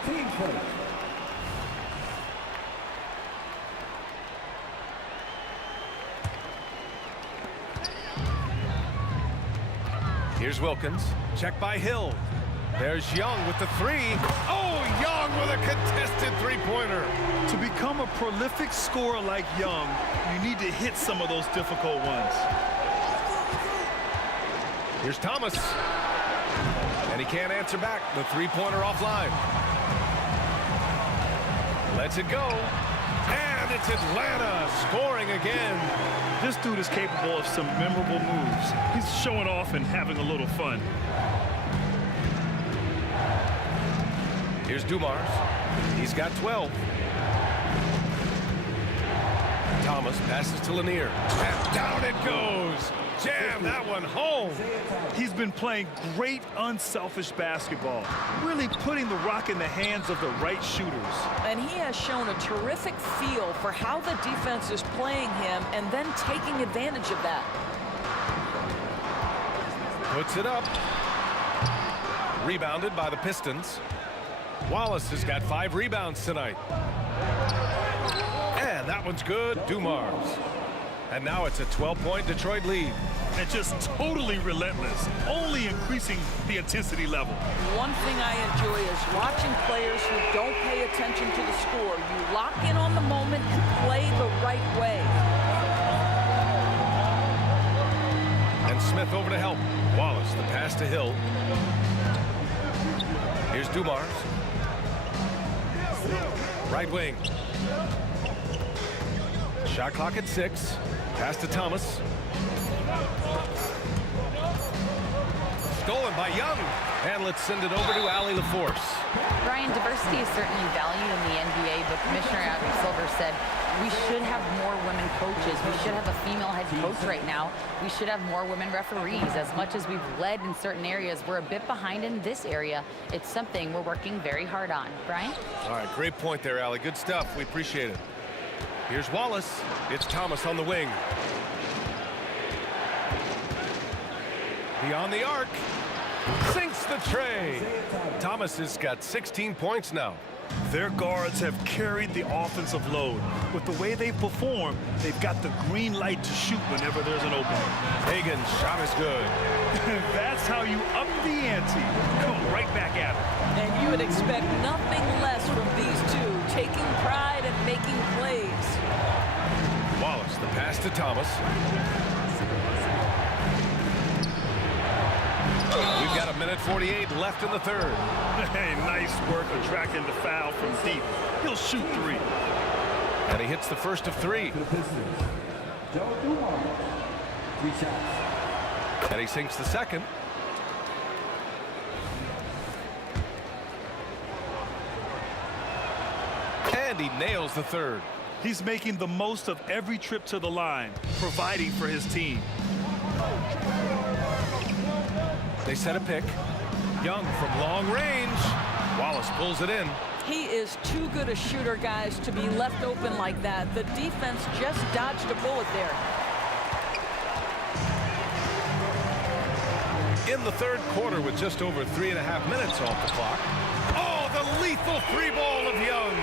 Team first. Here's Wilkins. Check by Hill. There's Young with the three. Oh, Young with a contested three-pointer. To become a prolific scorer like Young, you need to hit some of those difficult ones. Here's Thomas. And he can't answer back. The three-pointer offline. Lets it go. And it's Atlanta scoring again. This dude is capable of some memorable moves. He's showing off and having a little fun. Here's Dumars. He's got 12. Thomas passes to Lanier. And down it goes. Jam that one home. He's been playing great unselfish basketball, really putting the rock in the hands of the right shooters. And he has shown a terrific feel for how the defense is playing him and then taking advantage of that. Puts it up. Rebounded by the Pistons. Wallace has got 5 rebounds tonight. And that one's good. Dumars. And now it's a 12-point Detroit lead. And just totally relentless, only increasing the intensity level. One thing I enjoy is watching players who don't pay attention to the score. You lock in on the moment and play the right way. And Smith over to help. Wallace, the pass to Hill. Here's Dumars. Right wing. Shot clock at 6. Pass to Thomas. Stolen by Young. And let's send it over to Allie LaForce. Brian, diversity is certainly valued in the NBA, but Commissioner Adam Silver said we should have more women coaches. We should have a female head coach right now. We should have more women referees. As much as we've led in certain areas, we're a bit behind in this area. It's something we're working very hard on. Brian? All right, great point there, Allie. Good stuff. We appreciate it. Here's Wallace. It's Thomas on the wing. Beyond the arc. Sinks the tray. Thomas has got 16 points now. Their guards have carried the offensive load. With the way they perform, they've got the green light to shoot whenever there's an opening. Hagan's shot is good. That's how you up the ante. Come right back at it. And you would expect nothing less from these two, taking pride and making plays. Wallace, the pass to Thomas. We've got 1:48 left in the third. Hey, nice work attracting the foul from deep. He'll shoot 3. And he hits the first of 3. And he sinks the second. And he nails the third. He's making the most of every trip to the line, providing for his team. They set a pick. Young from long range. Wallace pulls it in. He is too good a shooter, guys, to be left open like that. The defense just dodged a bullet there. In the third quarter with just over 3.5 minutes off the clock. Oh, the lethal 3-ball of Young.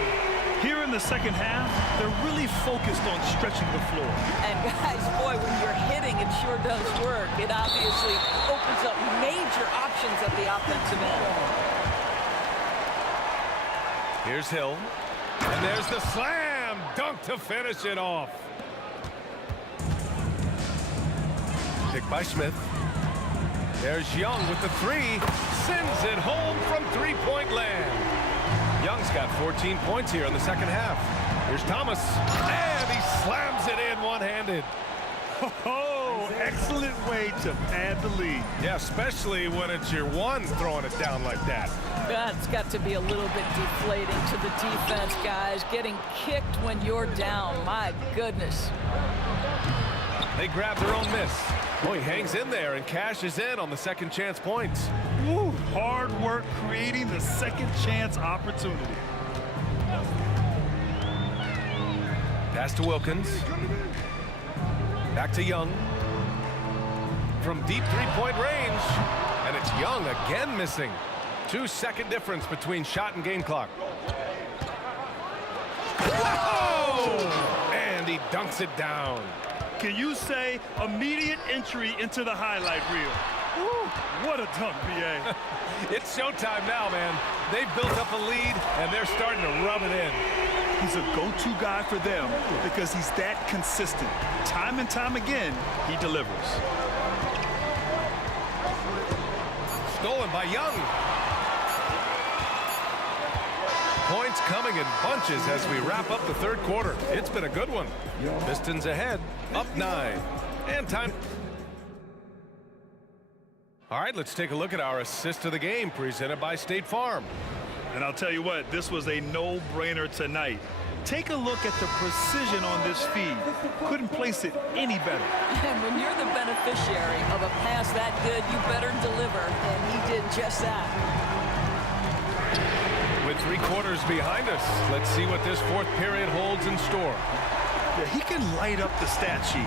Here in the second half, they're really focused on stretching the floor. And guys, boy, when you're hitting, it sure does work. It obviously opens up major options at the offensive end. Here's Hill. And there's the slam dunk to finish it off. Picked by Smith. There's Young with the 3. Sends it home from three-point land. Young's got 14 points here in the second half. Here's Thomas. And he slams it in one-handed. Oh, excellent way to pad the lead. Yeah, especially when it's your one throwing it down like that. That's got to be a little bit deflating to the defense, guys. Getting kicked when you're down. My goodness. They grab their own miss. Oh, he hangs in there and cashes in on the second chance points. Woo, hard work creating the second chance opportunity. Pass to Wilkins. Back to Young. From deep three-point range. And it's Young again missing. 2-second difference between shot and game clock. Whoa! And he dunks it down. Can you say immediate entry into the highlight reel? Woo, what a dunk, B.A. It's showtime now, man. They've built up a lead, and they're starting to rub it in. He's a go-to guy for them because he's that consistent. Time and time again, he delivers. Stolen by Young. Points coming in bunches as we wrap up the third quarter. It's been a good one. Pistons ahead, up 9. And time. All right, let's take a look at our assist of the game presented by State Farm. And I'll tell you what, this was a no-brainer tonight. Take a look at the precision on this feed. Couldn't place it any better. And when you're the beneficiary of a pass that good, you better deliver. And he did just that. With 3 quarters behind us, let's see what this fourth period holds in store. Yeah, he can light up the stat sheet.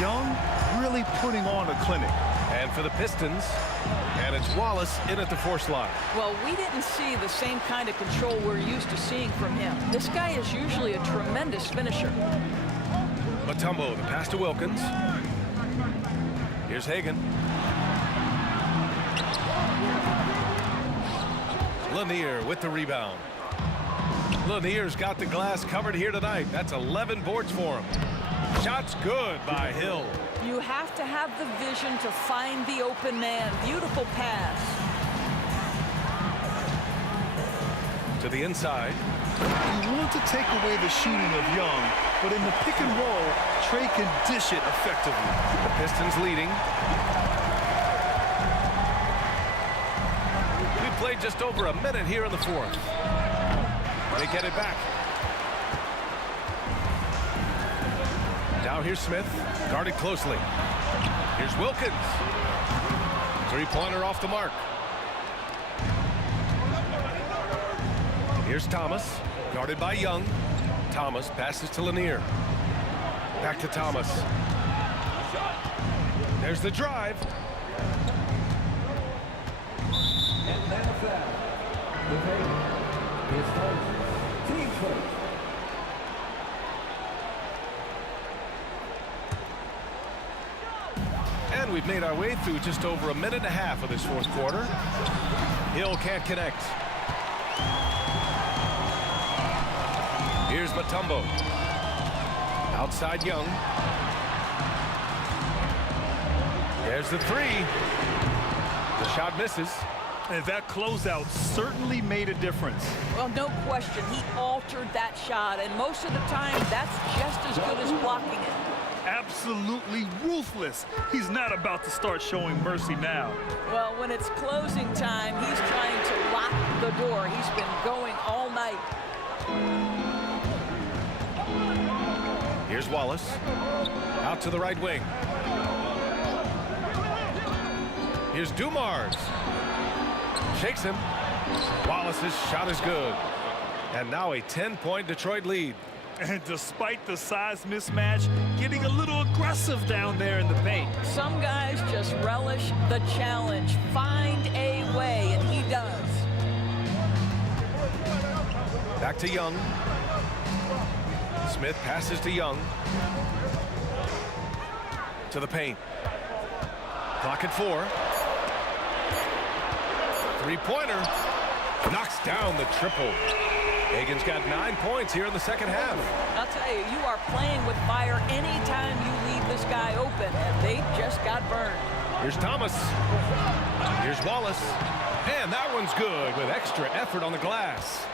Young really putting on a clinic. And for the Pistons, and it's Wallace in at the force line. Well, we didn't see the same kind of control we're used to seeing from him. This guy is usually a tremendous finisher. Mutombo, the pass to Wilkins. Here's Hagan. Lanier with the rebound. Lanier's got the glass covered here tonight. That's 11 boards for him. Shot's good by Hill. You have to have the vision to find the open man. Beautiful pass. To the inside. You want to take away the shooting of Young, but in the pick and roll, Trey can dish it effectively. The Pistons leading. We played just over a minute here in the fourth. They get it back. Now here's Smith, guarded closely. Here's Wilkins. Three-pointer off the mark. Here's Thomas, guarded by Young. Thomas passes to Lanier. Back to Thomas. There's the drive. Atlanta foul. His first. Team first. And we've made our way through just over a minute and a half of this fourth quarter. Hill can't connect. Here's Mutombo. Outside Young. There's the three. The shot misses. And that closeout certainly made a difference. Well, no question. He altered that shot, and most of the time, that's just as good as blocking it. Absolutely ruthless. He's not about to start showing mercy now. Well, when it's closing time, he's trying to lock the door. He's been going all night. Here's Wallace. Out to the right wing. Here's Dumars. Shakes him. Wallace's shot is good. And now a 10-point Detroit lead. And despite the size mismatch, getting a little aggressive down there in the paint. Some guys just relish the challenge. Find a way, and he does. Back to Young. Smith passes to Young. To the paint. Clock at 4. Three-pointer. Knocks down the triple. Hagan's got 9 points here in the second half. I'll tell you, you are playing with fire anytime you leave this guy open, and they just got burned. Here's Thomas. Here's Wallace. And that one's good with extra effort on the glass.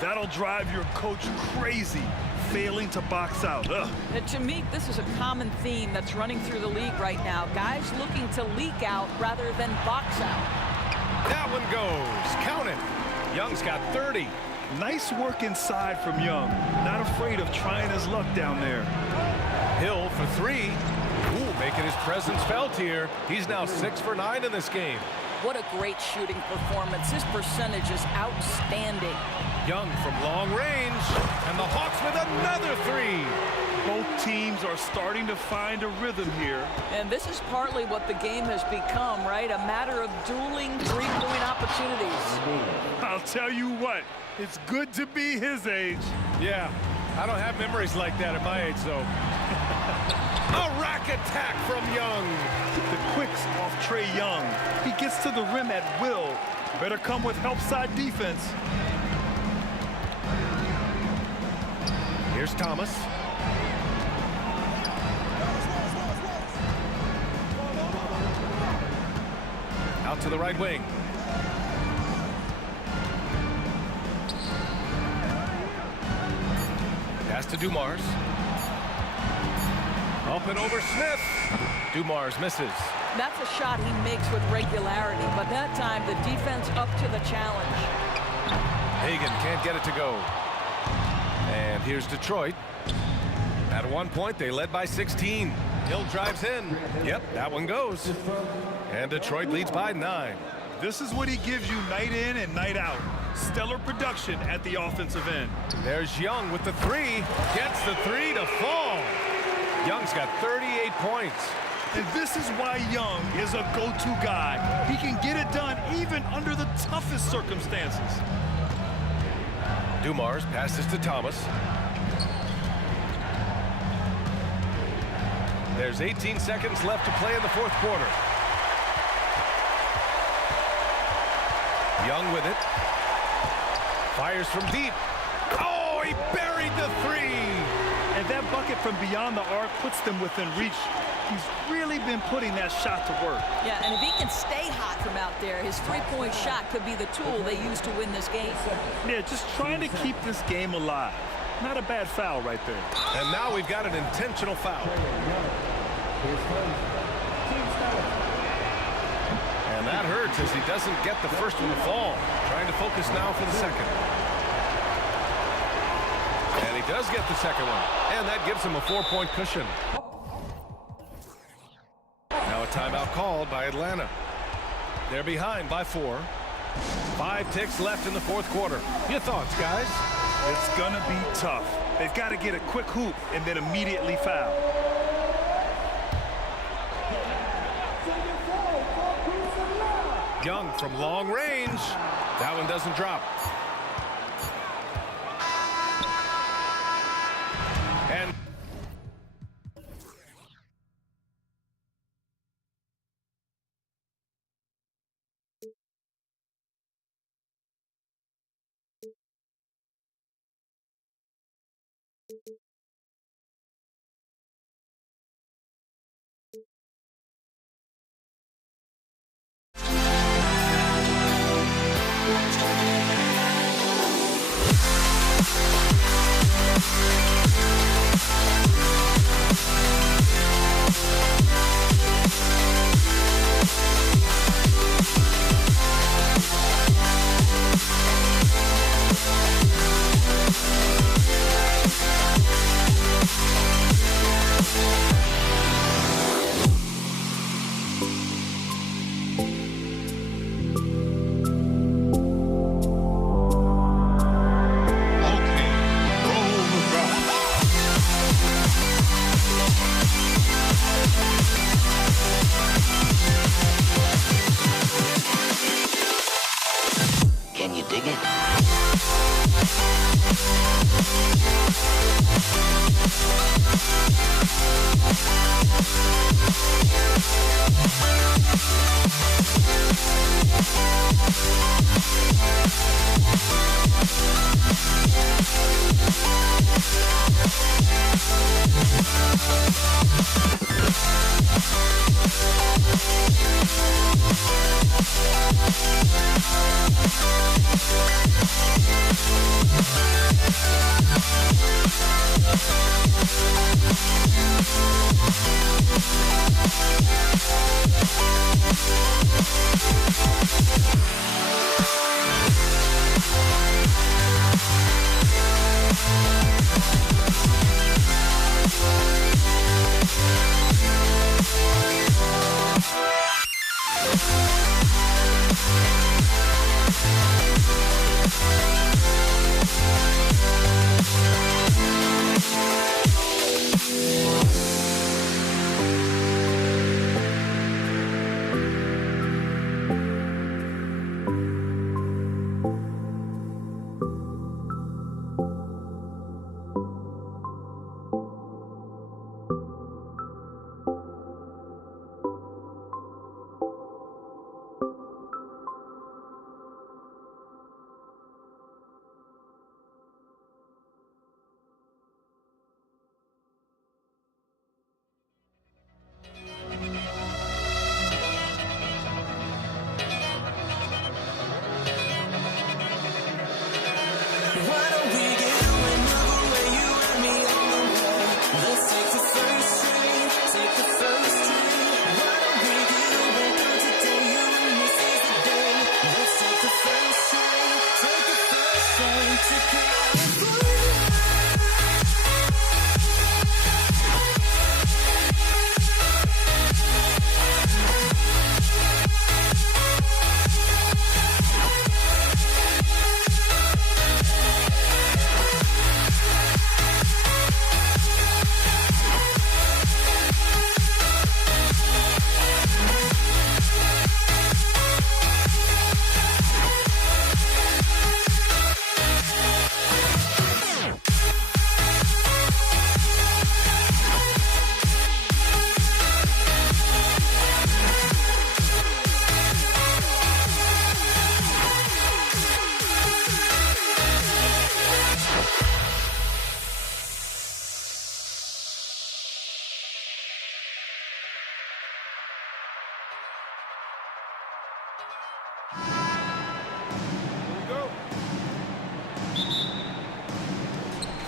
That'll drive your coach crazy, failing to box out. And to me, this is a common theme that's running through the league right now. Guys looking to leak out rather than box out. That one goes. Count it. Young's got 30. Nice work inside from Young. Not afraid of trying his luck down there. Hill for 3. Ooh, making his presence felt here. He's now 6 for 9 in this game. What a great shooting performance. His percentage is outstanding. Young from long range, and the Hawks with another three. Both teams are starting to find a rhythm here. And this is partly what the game has become, right? A matter of dueling three-point opportunities. I'll tell you what, it's good to be his age. Yeah, I don't have memories like that at my age, though. A rack attack from Young. The quicks off Trae Young. He gets to the rim at will. Better come with help side defense. Here's Thomas. Out to the right wing. Pass to Dumars. Up and over Smith. Dumars misses. That's a shot he makes with regularity, but that time the defense up to the challenge. Hagan can't get it to go. And here's Detroit. At one point, they led by 16. Hill drives in. Yep, that one goes. And Detroit leads by 9. This is what he gives you night in and night out. Stellar production at the offensive end. There's Young with the three. Gets the three to fall. Young's got 38 points. And this is why Young is a go-to guy. He can get it done even under the toughest circumstances. Dumars passes to Thomas. There's 18 seconds left to play in the fourth quarter. Young with it. Fires from deep. Oh, he buried the three. And that bucket from beyond the arc puts them within reach. He's really been putting that shot to work. Yeah, and if he can stay hot from out there, his three-point shot could be the tool they use to win this game. Yeah, just trying to keep this game alive. Not a bad foul right there. And now we've got an intentional foul. And that hurts as he doesn't get the first one to fall. Trying to focus now for the second. And he does get the second one. And that gives him a 4-point cushion. Now a timeout called by Atlanta. They're behind by 4. 5 ticks left in the fourth quarter. Your thoughts, guys? It's going to be tough. They've got to get a quick hoop and then immediately foul. Young from long range. That one doesn't drop. And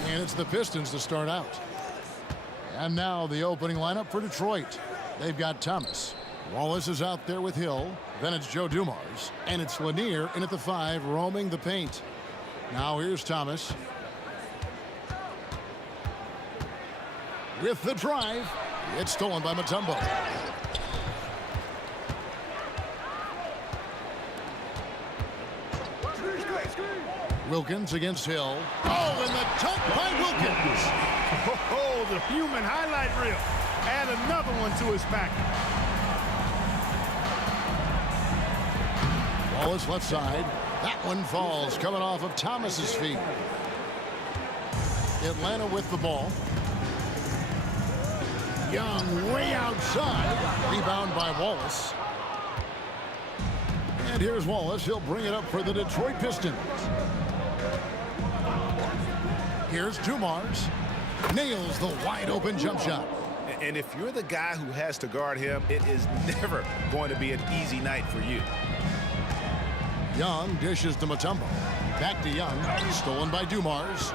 And it's the Pistons to start out. And now the opening lineup for Detroit. They've got Thomas. Wallace is out there with Hill. Then it's Joe Dumars. And it's Lanier in at the 5, roaming the paint. Now here's Thomas. With the drive. It's stolen by Mutombo. Wilkins against Hill. Oh, and the dunk by Wilkins. Oh, the human highlight reel. Add another one to his package. Wallace left side. That one falls, coming off of Thomas's feet. Atlanta with the ball. Young way outside. Rebound by Wallace. And here's Wallace. He'll bring it up for the Detroit Pistons. Here's Dumars. Nails the wide open jump shot. And if you're the guy who has to guard him, it is never going to be an easy night for you. Young dishes to Mutombo. Back to Young. Stolen by Dumars.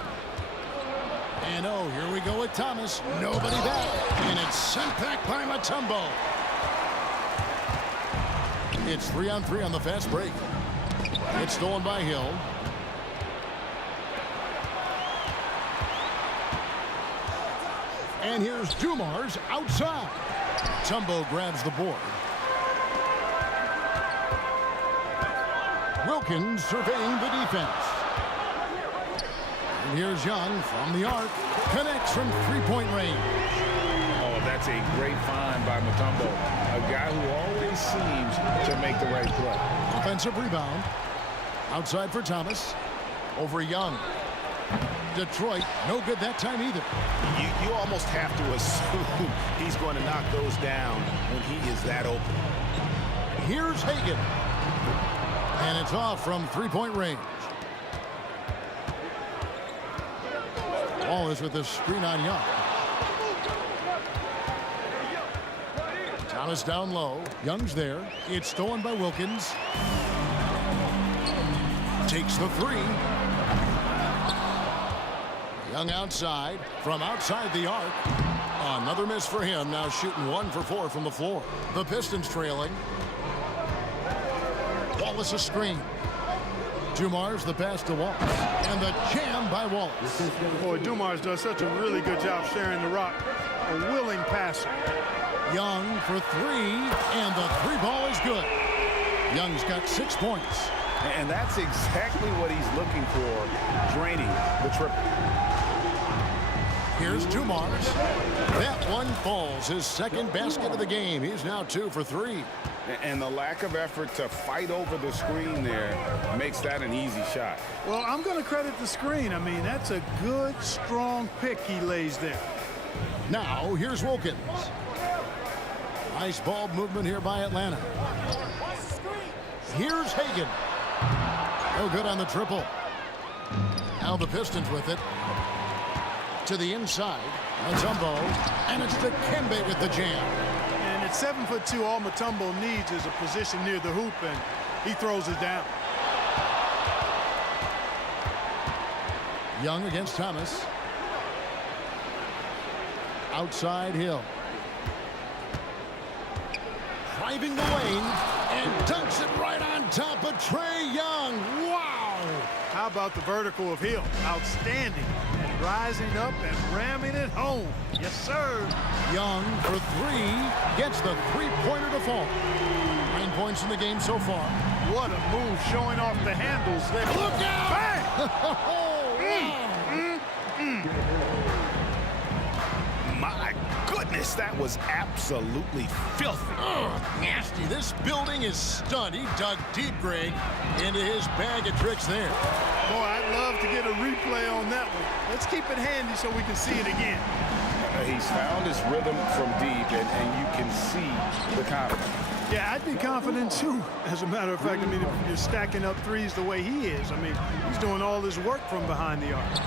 And oh, here we go with Thomas. Nobody back. And it's sent back by Mutombo. It's 3-on-3 on the fast break. It's stolen by Hill. And here's Dumars outside. Mutombo grabs the board. Wilkins surveying the defense. And here's Young from the arc. Connects from three-point range. Oh, that's a great find by Mutombo. A guy who always seems to make the right play. Offensive rebound. Outside for Thomas. Over Young. Detroit, no good that time either. You almost have to assume he's going to knock those down when he is that open. Here's Hagan. And it's off from three-point range. Wallace with the screen on Young. Thomas down low. Young's there. It's stolen by Wilkins. Takes the three. Young outside. From outside the arc. Another miss for him. Now shooting 1 for 4 from the floor. The Pistons trailing. Wallace a screen. Dumars the pass to Wallace. And the jam by Wallace. Boy, Dumars does such a really good job sharing the rock. A willing passer. Young for 3. And the 3 ball is good. Young's got 6 points. And that's exactly what he's looking for, draining the triple. Here's Dumars. That one falls. His second basket of the game. He's now 2 for 3. And the lack of effort to fight over the screen there makes that an easy shot. Well, I'm going to credit the screen. I mean, that's a good, strong pick he lays there. Now, here's Wilkins. Nice ball movement here by Atlanta. Here's Hagan. No good on the triple. Now the Pistons with it. To the inside. Mutombo. And it's Dikembe with the jam. And at 7'2", all Mutombo needs is a position near the hoop, and he throws it down. Young against Thomas. Outside Hill. Driving the lane and dunks it right on top of Trae Young. Wow! How about the vertical of Hill? Outstanding. And rising up and ramming it home. Yes, sir. Young for 3. Gets the three-pointer to fall. 9 points in the game so far. What a move, showing off the handles there. Look out! Bang! My goodness, that was absolutely filthy. Nasty. This building is stunned. He dug deep, Greg, into his bag of tricks there. Boy, I'd love to get a replay on that one. Let's keep it handy so we can see it again. He's found his rhythm from deep, and you can see the confidence. Yeah, I'd be confident too. As a matter of fact, I mean, if you're stacking up threes the way he is, I mean, he's doing all his work from behind the arc.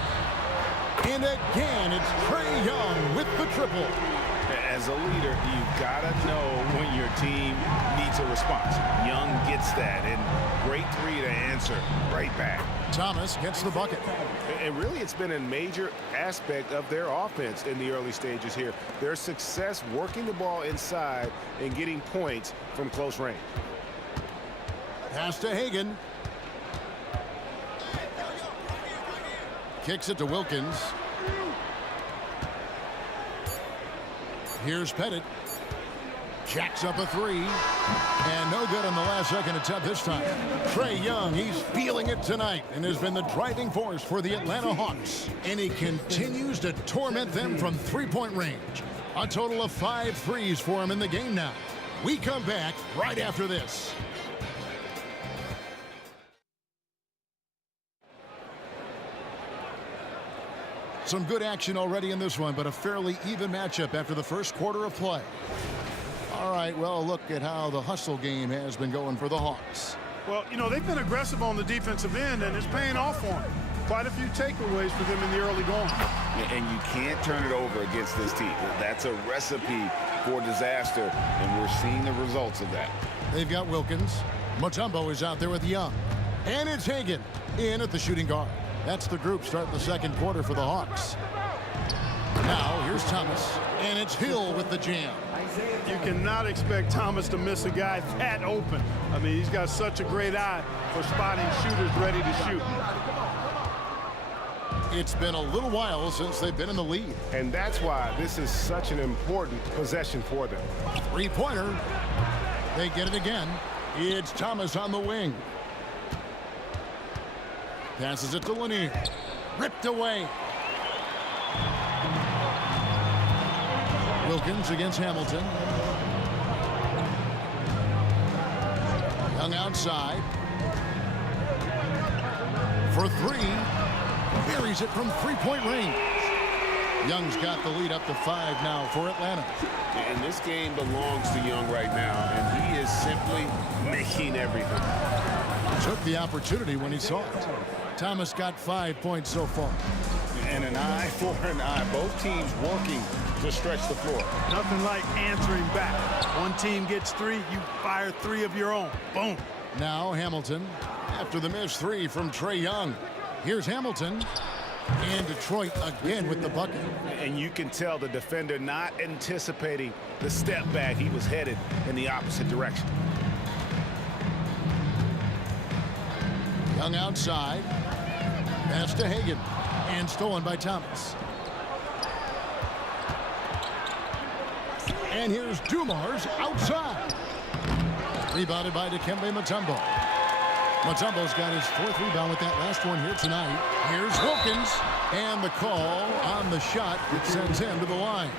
And again, it's Trae Young with the triple. As a leader, you've got to know when your team needs a response. Young gets that, and great three to answer right back. Thomas gets the bucket. And really, it's been a major aspect of their offense in the early stages here. Their success working the ball inside and getting points from close range. Pass to Hagan. Kicks it to Wilkins. Here's Pettit. Jacks up a three. And no good on the last second attempt this time. Trae Young, he's feeling it tonight and has been the driving force for the Atlanta Hawks. And he continues to torment them from three-point range. A total of 5 threes for him in the game now. We come back right after this. Some good action already in this one, but a fairly even matchup after the first quarter of play. All right, well, look at how the hustle game has been going for the Hawks. Well, you know, they've been aggressive on the defensive end, and it's paying off for them. Quite a few takeaways for them in the early going. And you can't turn it over against this team. That's a recipe for disaster, and we're seeing the results of that. They've got Wilkins. Mutombo is out there with Young. And it's Hagan in at the shooting guard. That's the group starting the second quarter for the Hawks. Now, here's Thomas, and it's Hill with the jam. You cannot expect Thomas to miss a guy that open. I mean, he's got such a great eye for spotting shooters ready to shoot. It's been a little while since they've been in the lead. And that's why this is such an important possession for them. Three-pointer. They get it again. It's Thomas on the wing. Passes it to Lanier. Ripped away. Wilkins against Hamilton. Young outside. For three. Buries it from three-point range. Young's got the lead up to 5 now for Atlanta. And this game belongs to Young right now, and he is simply making everything. Took the opportunity when he saw it. Thomas got 5 points so far. And an eye for an eye. Both teams working to stretch the floor. Nothing like answering back. One team gets 3, you fire 3 of your own. Boom. Now Hamilton after the missed 3 from Trae Young. Here's Hamilton. And Detroit again with the bucket. And you can tell the defender not anticipating the step back. He was headed in the opposite direction. Young outside. Pass to Hagan. And stolen by Thomas. And here's Dumars outside. Rebounded by Dikembe Mutombo. Mutombo's got his 4th rebound with that last one here tonight. Here's Wilkins. And the call on the shot that sends him to the line.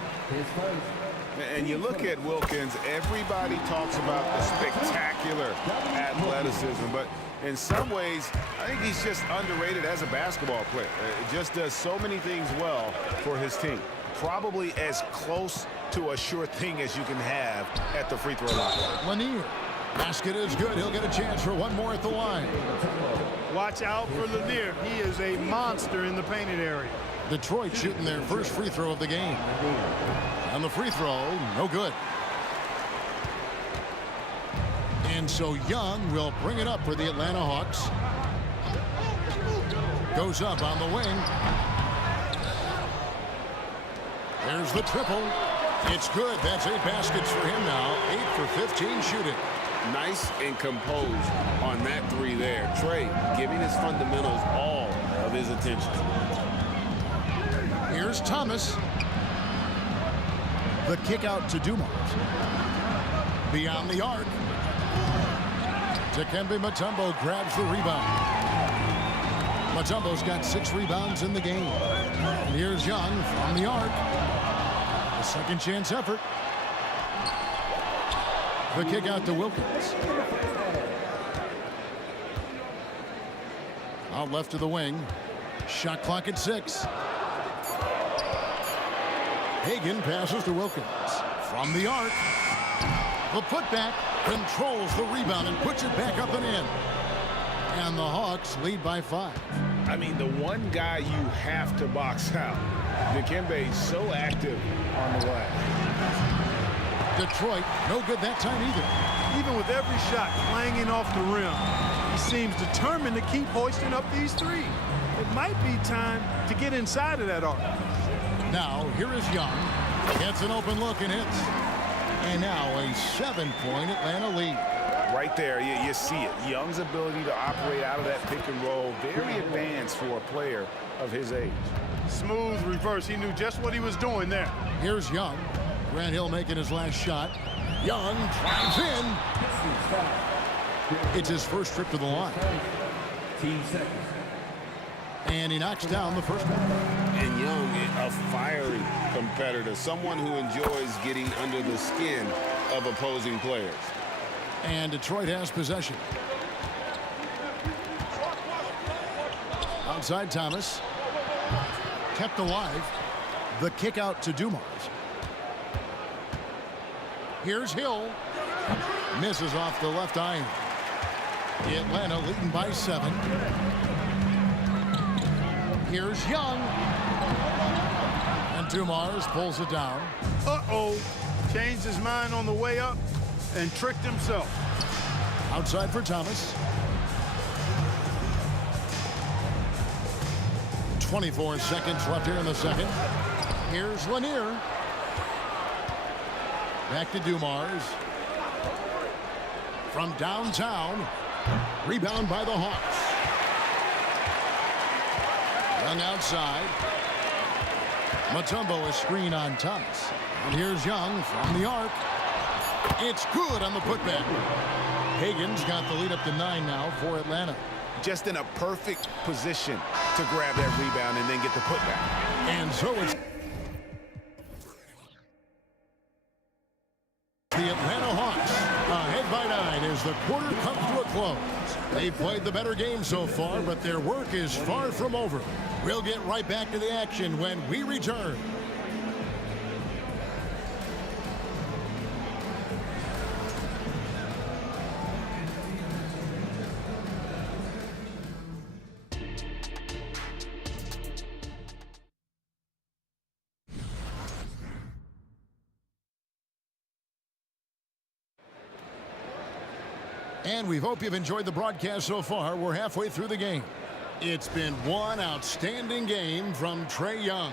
And you look at Wilkins, everybody talks about the spectacular athleticism, but in some ways, I think he's just underrated as a basketball player. It just does so many things well for his team. Probably as close to a sure thing as you can have at the free throw line. Lanier. Basket is good. He'll get a chance for one more at the line. Watch out for Lanier. He is a monster in the painted area. Detroit shooting their first free throw of the game. And the free throw, no good. And so Young will bring it up for the Atlanta Hawks. Goes up on the wing. There's the triple. It's good. That's 8 baskets for him now. 8 for 15 shooting. Nice and composed on that 3 there. Trae giving his fundamentals all of his attention. Here's Thomas. The kick out to Dumars. Beyond the arc. Dikembe Mutombo grabs the rebound. Mutombo's got 6 rebounds in the game. And here's Young from the arc. A second chance effort. The kick out to Wilkins. Out left to the wing. Shot clock at 6. Hagan passes to Wilkins. From the arc. The putback controls the rebound and puts it back up and in. And the Hawks lead by 5. I mean, the one guy you have to box out Dikembe so active on the glass. Detroit, no good that time either. Even with every shot clanging off the rim, he seems determined to keep hoisting up these threes. It might be time to get inside of that arc. Now, here is Young. Gets an open look and hits. And now a 7-point Atlanta lead. Right there, you see it. Young's ability to operate out of that pick and roll, very advanced for a player of his age. Smooth reverse. He knew just what he was doing there. Here's Young. Grant Hill making his last shot. Young drives in. It's his first trip to the line. And he knocks down the first one. And Young, a fiery competitor, someone who enjoys getting under the skin of opposing players. And Detroit has possession. Outside Thomas. Kept alive. The kick out to Dumars. Here's Hill. Misses off the left iron. Atlanta leading by 7. Here's Young. And Dumars pulls it down. Uh-oh. Changed his mind on the way up and tricked himself. Outside for Thomas. 24 seconds left here in the second. Here's Lanier. Back to Dumars. From downtown. Rebound by the Hawks. Young outside. Mutombo is screen on Thomas. And here's Young from the arc. It's good on the putback. Hagan's got the lead up to 9 now for Atlanta. Just in a perfect position to grab that rebound and then get the putback. And so it's the Atlanta Hawks ahead by 9 as the quarter comes to a close. They've played the better game so far, but their work is far from over. We'll get right back to the action when we return. And we hope you've enjoyed the broadcast so far. We're halfway through the game. It's been one outstanding game from Trae Young.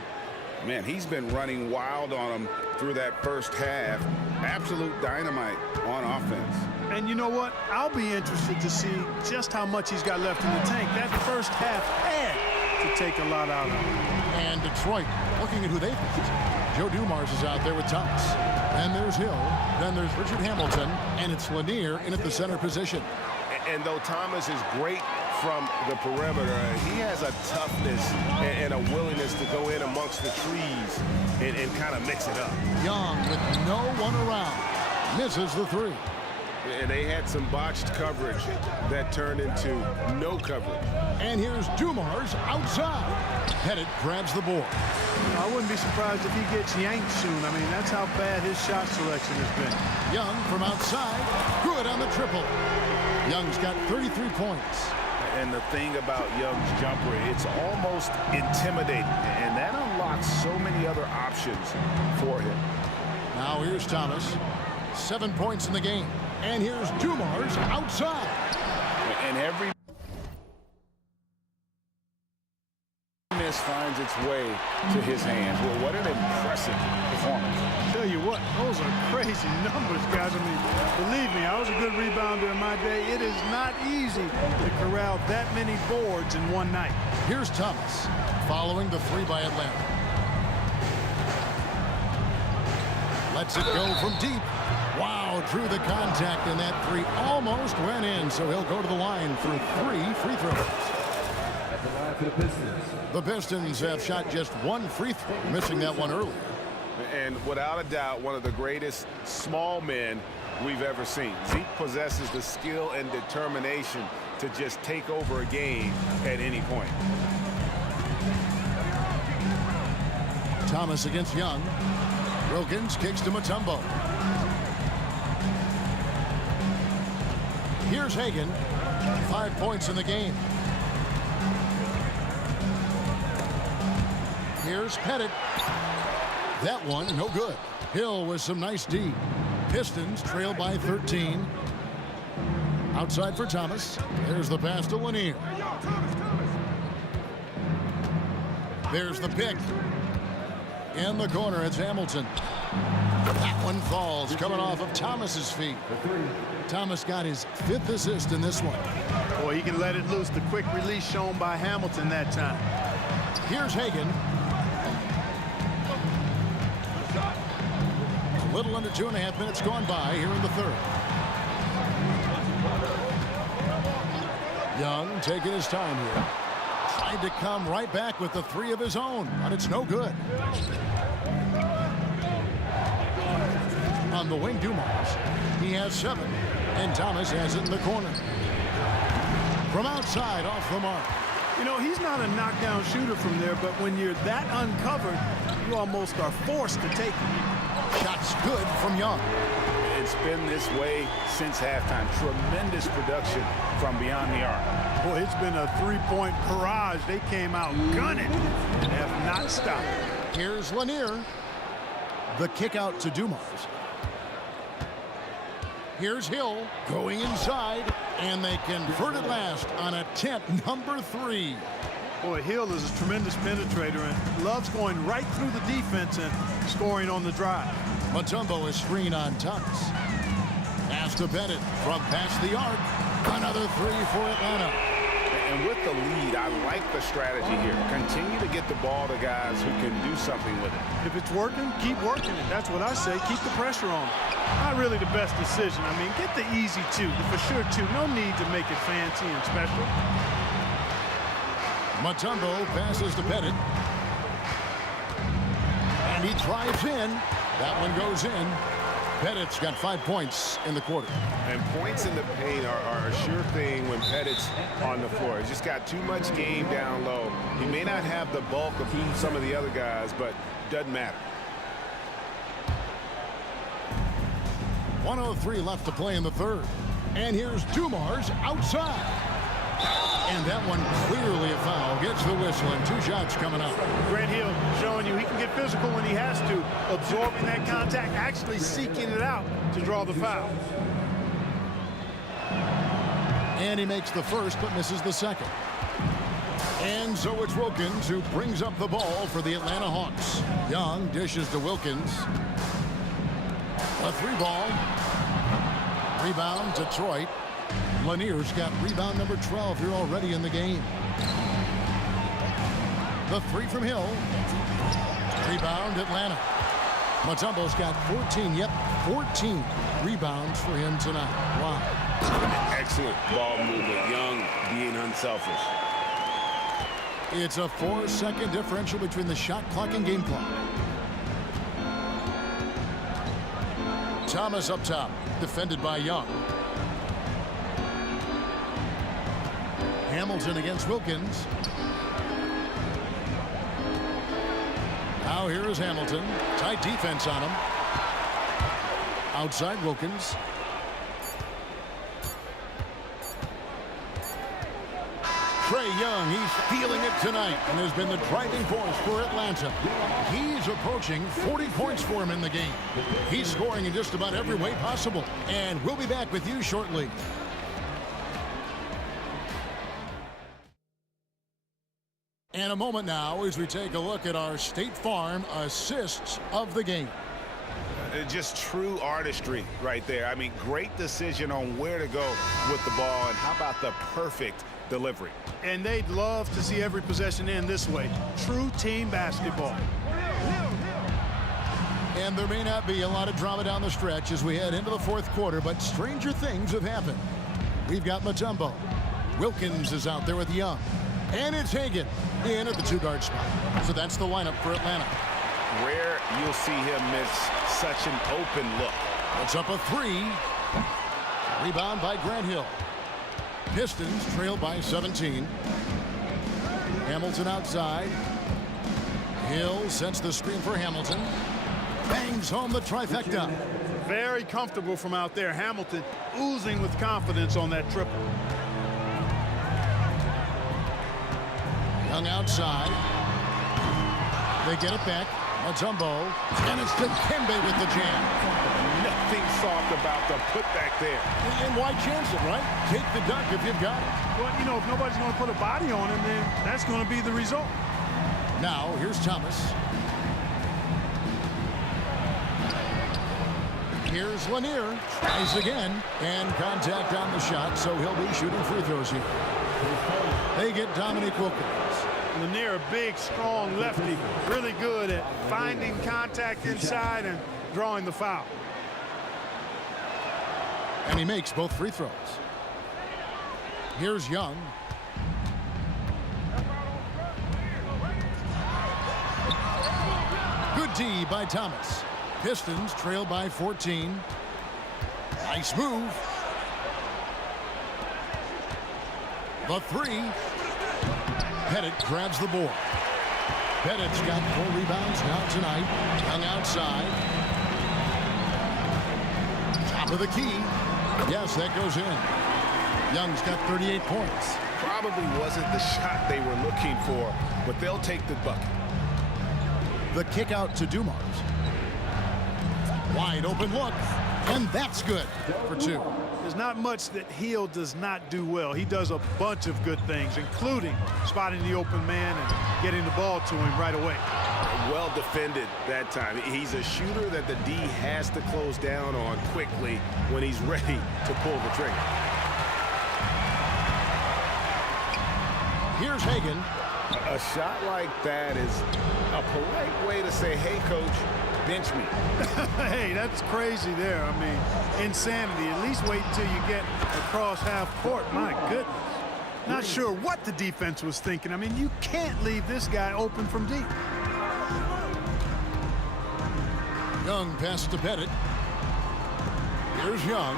Man, he's been running wild on him through that first half. Absolute dynamite on offense. And you know what? I'll be interested to see just how much he's got left in the tank. That first half had to take a lot out of him. And Detroit, looking at who they picked. Joe Dumars is out there with Thomas. Then there's Hill. Then there's Richard Hamilton. And it's Lanier in at the center position. And though Thomas is great from the perimeter, he has a toughness and a willingness to go in amongst the trees and kind of mix it up. Young with no one around. Misses the 3. And they had some botched coverage that turned into no coverage. And here's Dumars outside. Pettit grabs the board. I wouldn't be surprised if he gets yanked soon. I mean, that's how bad his shot selection has been. Young from outside. Good on the triple. Young's got 33 points. And the thing about Young's jumper, it's almost intimidating. And that unlocks so many other options for him. Now here's Thomas. 7 points in the game. And here's Dumars outside. And every miss finds its way to his hands. Well, what an impressive performance. Tell you what, those are crazy numbers, guys. I mean, believe me, I was a good rebounder in my day. It is not easy to corral that many boards in one night. Here's Thomas following the 3 by Atlanta. Lets it go from deep. Wow, drew the contact, and that 3 almost went in, so he'll go to the line for 3 free throws. At the line for the Pistons. The Pistons have shot just 1 free throw, missing that one earlier. And without a doubt, one of the greatest small men we've ever seen. Zeke possesses the skill and determination to just take over a game at any point. Thomas against Young. Wilkins kicks to Mutombo. Here's Hagan. 5 points in the game. Here's Pettit. That one, no good. Hill with some nice D. Pistons trail by 13. Outside for Thomas. There's the pass to Lanier. There's the pick. In the corner, it's Hamilton. That one falls, coming off of Thomas's feet. Thomas got his 5th assist in this one. Boy, he can let it loose. The quick release shown by Hamilton that time. Here's Hagan. A little under 2.5 minutes gone by here in the third. Young taking his time here. Tried to come right back with the 3 of his own, but it's no good. On the wing, Dumars. He has 7, and Thomas has it in the corner. From outside, off the mark. You know, he's not a knockdown shooter from there, but when you're that uncovered, you almost are forced to take it. Shots good from Young. It's been this way since halftime. Tremendous production from beyond the arc. Boy, it's been a 3-point barrage. They came out gunning and have not stopped. Here's Lanier. The kick out to Dumars. Here's Hill going inside, and they convert it last on attempt number 3. Boy, Hill is a tremendous penetrator and loves going right through the defense and scoring on the drive. Mutombo is screen on Thomas. Pass to Pettit from past the arc. Another 3 for Atlanta. And with the lead, I like the strategy here. Continue to get the ball to guys who can do something with it. If it's working, keep working it. That's what I say. Keep the pressure on. Not really the best decision. I mean, get the easy 2, the for sure 2. No need to make it fancy and special. Mutombo passes to Pettit. And he drives in. That one goes in. Pettit's got 5 points in the quarter. And points in the paint are a sure thing when Pettit's on the floor. He's just got too much game down low. He may not have the bulk of some of the other guys, but doesn't matter. 1:03 left to play in the third. And here's Dumars outside. And that one clearly a foul. Gets the whistle, and 2 shots coming up. Grant Hill showing you he can get physical when he has to, absorbing that contact, actually seeking it out to draw the foul. And he makes the first, but misses the second. And so it's Wilkins who brings up the ball for the Atlanta Hawks. Young dishes to Wilkins. A 3-ball. Rebound, Detroit. Lanier's got rebound number 12 here already in the game. The 3 from Hill. Rebound, Atlanta. Mutombo's got 14, 14 rebounds for him tonight. Wow. Excellent ball movement. Young being unselfish. It's a 4-second differential between the shot clock and game clock. Thomas up top, defended by Young. Hamilton against Wilkins. Now here is Hamilton. Tight defense on him. Outside Wilkins. Trae Young, he's feeling it tonight and has been the driving force for Atlanta. He's approaching 40 points for him in the game. He's scoring in just about every way possible. And we'll be back with you shortly. And a moment now as we take a look at our State Farm assists of the game. Just true artistry right there. I mean, great decision on where to go with the ball, and how about the perfect delivery. And they'd love to see every possession end this way. True team basketball. And there may not be a lot of drama down the stretch as we head into the fourth quarter, but stranger things have happened. We've got Mutombo. Wilkins is out there with Young. And it's Hagan in at the 2-guard spot. So that's the lineup for Atlanta. Rare you'll see him miss such an open look. It's up a 3. Rebound by Grant Hill. Pistons trail by 17. Hamilton outside. Hill sets the screen for Hamilton. Bangs home the trifecta. Very comfortable from out there. Hamilton oozing with confidence on that triple. Young outside. They get it back. Mutombo. And it's Dikembe with the jam. Nothing soft about the putback there. And why chance it, right? Take the duck if you've got it. Well, you know, if nobody's going to put a body on him, then that's going to be the result. Now, here's Thomas. Here's Lanier. Tries again. And contact on the shot, so he'll be shooting free throws here. They get Dominique Wilkins. Lanier, a big, strong lefty, really good at finding contact inside and drawing the foul. And he makes both free throws. Here's Young. Good D by Thomas. Pistons trail by 14. Nice move. The three. Pettit grabs the board. Pettit's got 4 rebounds now tonight. Young outside. Top of the key. Yes, that goes in. Young's got 38 points. Probably wasn't the shot they were looking for, but they'll take the bucket. The kick out to Dumars. Wide open look, and that's good for 2. There's not much that Hill does not do well. He does a bunch of good things, including spotting the open man and getting the ball to him right away. Well defended that time. He's a shooter that the D has to close down on quickly when he's ready to pull the trigger. Here's Hagan. A shot like that is a polite way to say, hey, coach, bench me. Hey, that's crazy there. I mean, insanity. At least wait until you get across half court. My goodness. Not sure what the defense was thinking. I mean, you can't leave this guy open from deep. Young pass to Pettit. Here's Young.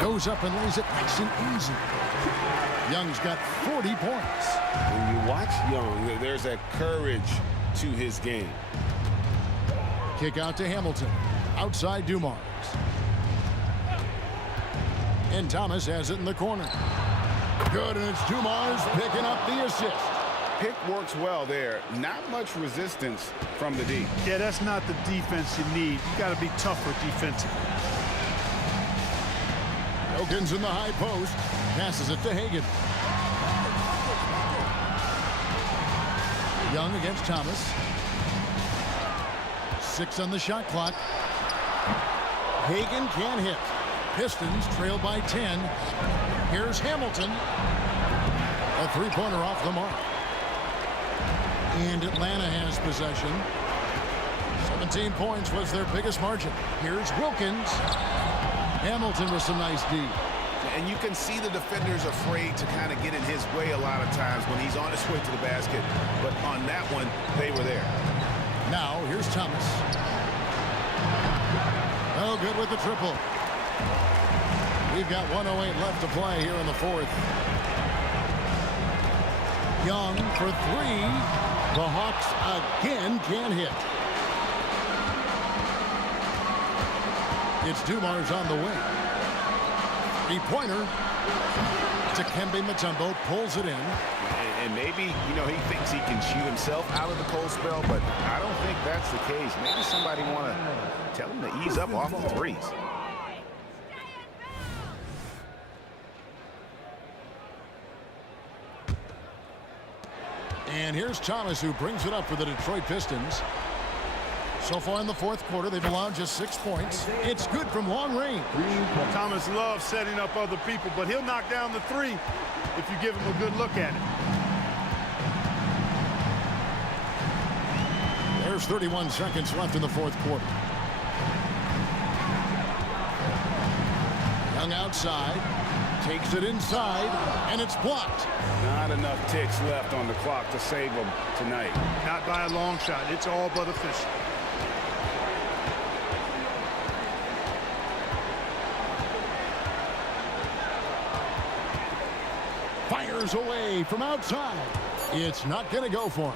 Goes up and lays it nice and easy. Young's got 40 points. When you watch Young, there's a courage to his game. Kick out to Hamilton. Outside Dumars. And Thomas has it in the corner. Good, and it's Dumars picking up the assist. Pick works well there. Not much resistance from the D. Yeah, that's not the defense you need. You got to be tougher defensively. Wilkins in the high post. Passes it to Hagan. Young against Thomas. 6 on the shot clock. Hagan can't hit. Pistons trail by 10. Here's Hamilton. A three-pointer off the mark. And Atlanta has possession. 17 points was their biggest margin. Here's Wilkins. Hamilton with some nice D. And you can see the defenders afraid to kind of get in his way a lot of times when he's on his way to the basket. But on that one, they were there. Now, here's Thomas. Oh, good with the triple. We've got 1:08 left to play here in the fourth. Young for 3. The Hawks again can't hit. It's Dumars on the wing. Three-pointer. Dikembe Mutombo pulls it in. And maybe, you know, he thinks he can shoot himself out of the cold spell, but I don't think that's the case. Maybe somebody want to tell him to ease up off the threes. And here's Thomas, who brings it up for the Detroit Pistons. So far in the fourth quarter, they've allowed just 6 points. It's good from long range. Thomas loves setting up other people, but he'll knock down the 3 if you give him a good look at it. There's 31 seconds left in the fourth quarter. Young outside, takes it inside, and it's blocked. Not enough ticks left on the clock to save them tonight. Not by a long shot. It's all but official. Fires away from outside. It's not going to go for him.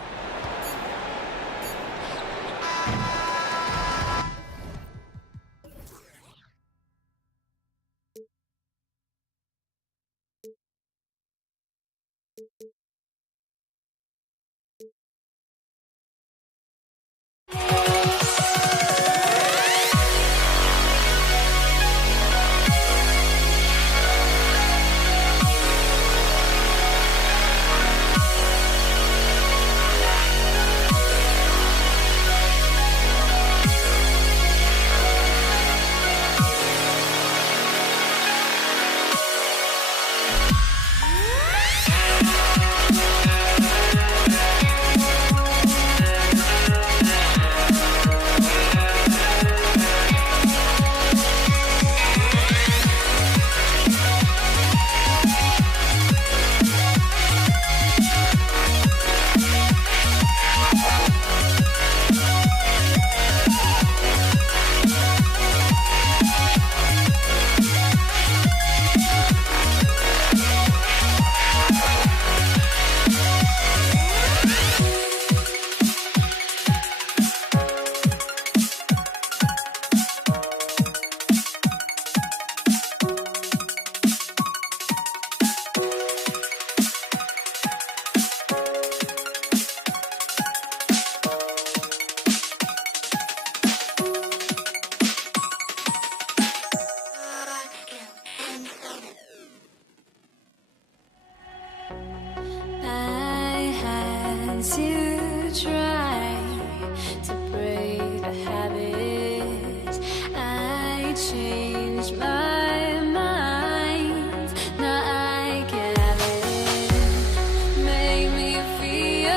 changed my mind. Now I can have it. Make me feel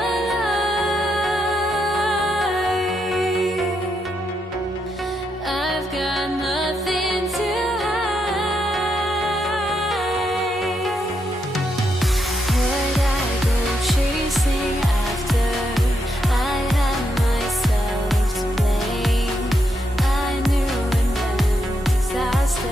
alive. I've got nothing to hide. Would I go chasing after? I had myself to blame. I knew it meant disaster.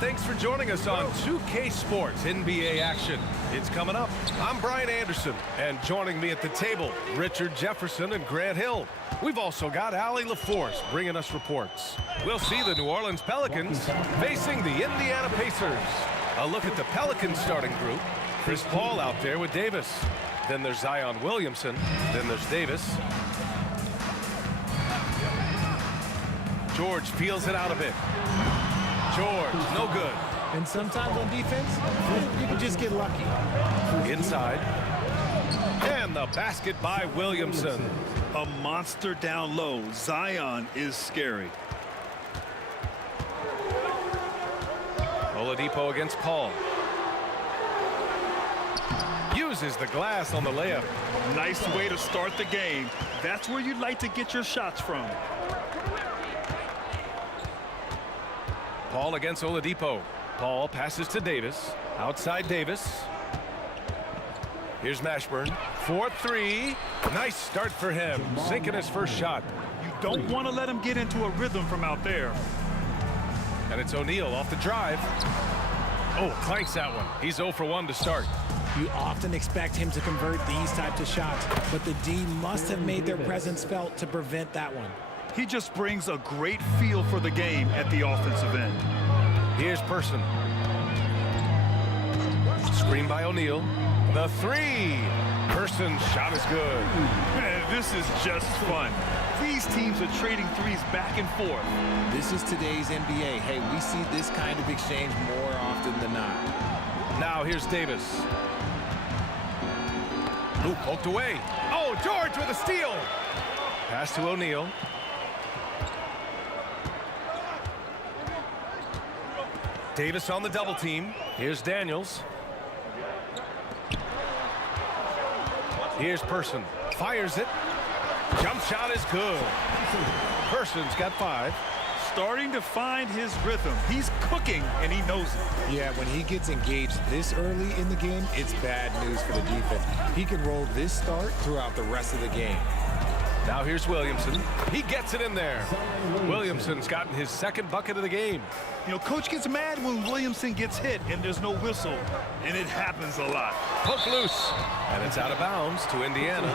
thanks for joining us on 2K Sports NBA action. It's coming up. I'm Brian Anderson, and joining me at the table, Richard Jefferson and Grant Hill. We've also got Allie LaForce bringing us reports. We'll see the New Orleans Pelicans facing the Indiana Pacers. A look at the Pelicans starting group. Chris Paul out there with Davis. Then there's Zion Williamson. Then there's Davis. George feels it out a bit. George, no good. And sometimes on defense, you can just get lucky. Inside. And the basket by Williamson. A monster down low. Zion is scary. Oladipo against Paul. Uses the glass on the layup. Nice way to start the game. That's where you'd like to get your shots from. Paul against Oladipo. Paul passes to Davis. Outside Davis. Here's Mashburn. 4-3. Nice start for him. Sinking his first shot. You don't want to let him get into a rhythm from out there. And it's O'Neal off the drive. Oh, clanks that one. He's 0 for 1 to start. You often expect him to convert these types of shots, but the D must have made their presence felt to prevent that one. He just brings a great feel for the game at the offensive end. Here's Person. Screen by O'Neal. The 3. Person's shot is good. Man, this is just fun. These teams are trading threes back and forth. This is today's NBA. Hey, we see this kind of exchange more often than not. Now here's Davis. Ooh, poked away. Oh, George with a steal. Pass to O'Neal. Davis on the double team. Here's Daniels. Here's Person. Fires it. Jump shot is good. Person's got 5. Starting to find his rhythm. He's cooking, and he knows it. Yeah, when he gets engaged this early in the game, it's bad news for the defense. He can roll this start throughout the rest of the game. Now here's Williamson. He gets it in there. Williamson's gotten his second bucket of the game. You know, coach gets mad when Williamson gets hit and there's no whistle, and it happens a lot. Hook loose, and it's out of bounds to Indiana.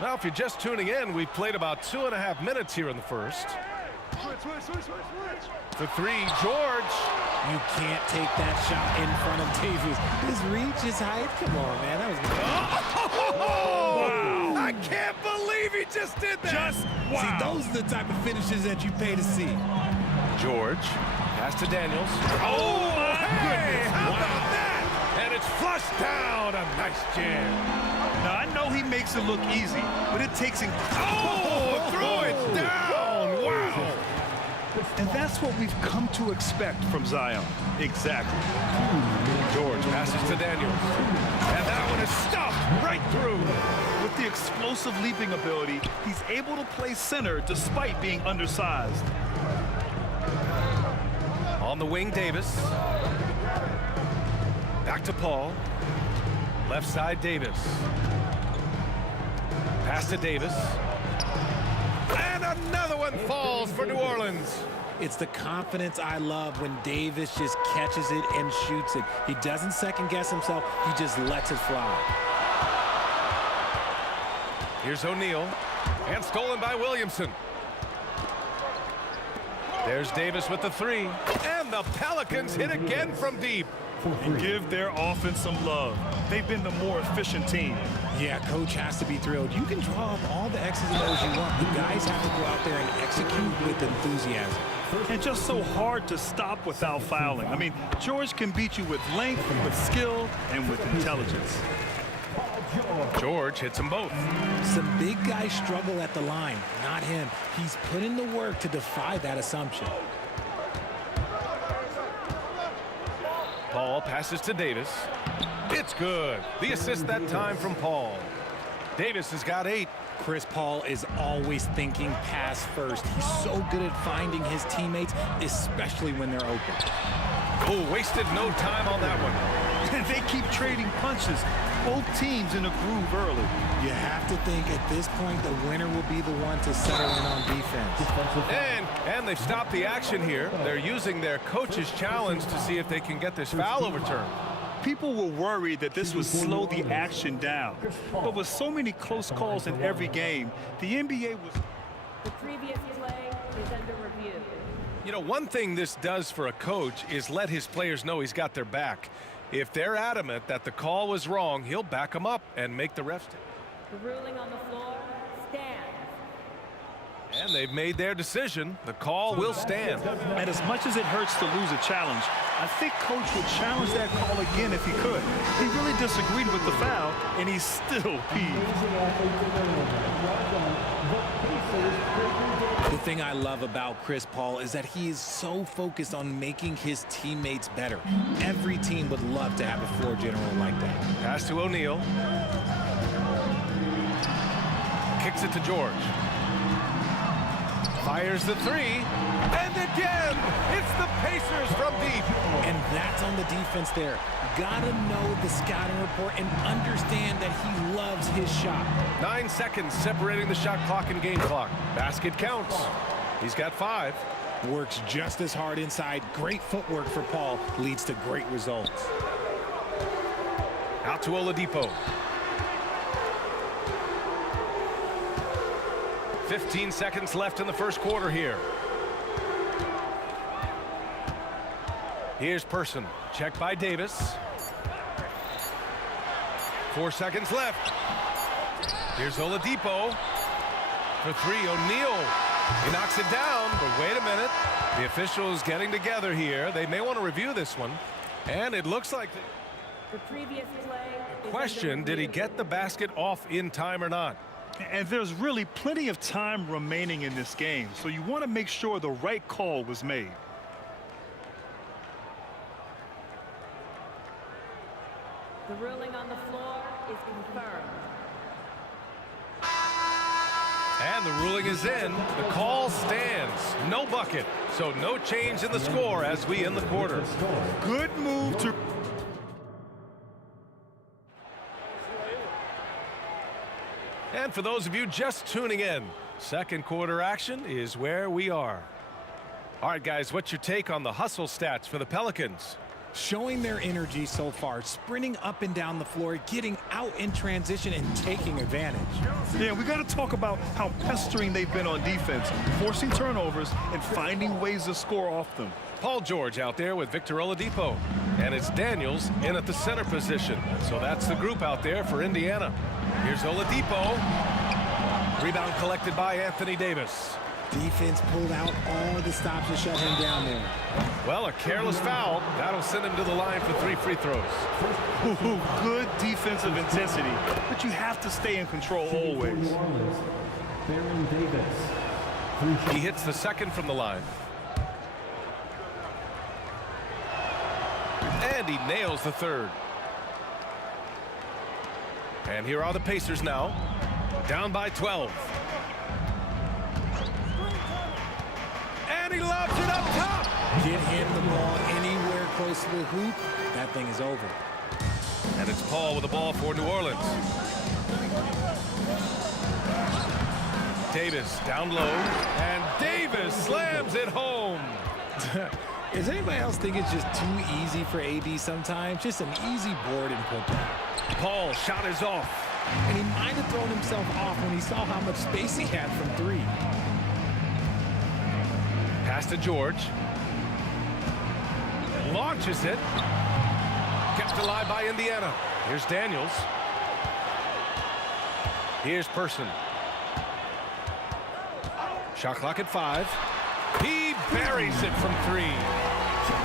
Now, if you're just tuning in, we've played about 2.5 minutes here in the first. The 3, George. You can't take that shot in front of Davis. His reach, his height. Come on, man. That was wow. I can't believe he just did that. Wow. See, those are the type of finishes that you pay to see. George. Pass to Daniels. Oh, my goodness. How about that? And it's flushed down. A nice jam. Now, I know he makes it look easy, but it takes him... Oh, throw it down. Wow. And that's what we've come to expect from Zion. Exactly. George passes to Daniels. And that one is stuffed right through. With the explosive leaping ability, he's able to play center despite being undersized. On the wing, Davis. Back to Paul. Left side, Davis. Pass to Davis. And another one falls for New Orleans. It's the confidence I love when Davis just catches it and shoots it. He doesn't second guess himself. He just lets it fly. Here's O'Neal. And stolen by Williamson. There's Davis with the 3. And the Pelicans hit again from deep. And give their offense some love. They've been the more efficient team. Yeah, coach has to be thrilled. You can draw up all the X's and O's you want. The guys have to go out there and execute with enthusiasm. And just so hard to stop without fouling. I mean, George can beat you with length, with skill, and with intelligence. George hits them both. Some big guys struggle at the line, not him. He's put in the work to defy that assumption. Paul passes to Davis. It's good. The assist that time from Paul. Davis has got 8. Chris Paul is always thinking pass first. He's so good at finding his teammates, especially when they're open. Oh, wasted no time on that one. And they keep trading punches. Both teams in a groove early. You have to think at this point the winner will be the one to settle in on defense. And they've stopped the action here. They're using their coach's challenge to see if they can get this foul overturned. People were worried that this would slow the action down. But with so many close calls in every game, the NBA was... The previous play is under review. You know, one thing this does for a coach is let his players know he's got their back. If they're adamant that the call was wrong, he'll back them up and make the refs. The ruling on the floor stands. And they've made their decision. The call will stand. And as much as it hurts to lose a challenge, I think Coach would challenge that call again if he could. He really disagreed with the foul, and he's still peeved. The thing I love about Chris Paul is that he is so focused on making his teammates better. Every team would love to have a floor general like that. Pass to O'Neal. Kicks it to George. Fires the three. And again, it's the Pacers from deep. And that's on the defense there. Gotta know the scouting report and understand that he loves his shot. 9 seconds separating the shot clock and game clock. Basket counts. He's got 5. Works just as hard inside. Great footwork for Paul leads to great results. Out to Oladipo. 15 seconds left in the first quarter here. Here's Person. Check by Davis. 4 seconds left. Here's Oladipo. For 3, O'Neal. He knocks it down, but wait a minute. The officials getting together here. They may want to review this one. And it looks like the previous play. The question, did he get the basket off in time or not? And there's really plenty of time remaining in this game, so you want to make sure the right call was made. The ruling on the floor is confirmed. And the ruling is in. The call stands. No bucket. So no change in the score as we end the quarter. Good move to... And for those of you just tuning in, second quarter action is where we are. All right, guys, what's your take on the hustle stats for the Pelicans? Showing their energy so far, sprinting up and down the floor, getting out in transition and taking advantage. Yeah, we got to talk about how pestering they've been on defense, forcing turnovers and finding ways to score off them. Paul George out there with Victor Oladipo. And it's Daniels in at the center position. So that's the group out there for Indiana. Here's Oladipo. Rebound collected by Anthony Davis. Defense pulled out all the stops to shut him down there. Well, a careless foul. That'll send him to the line for 3 free throws. Good defensive intensity, but you have to stay in control always. He hits the second from the line. And he nails the third. And here are the Pacers now. Down by 12. And he lobs it up top. Get him the ball anywhere close to the hoop. That thing is over. And it's Paul with the ball for New Orleans. Davis down low. And Davis slams it home. Does anybody else think it's just too easy for AD sometimes? Just an easy board and put down. Paul shot is off. And he might have thrown himself off when he saw how much space he had from 3. Pass to George. Launches it. Kept alive by Indiana. Here's Daniels. Here's Person. Shot clock at 5. He buries it from 3.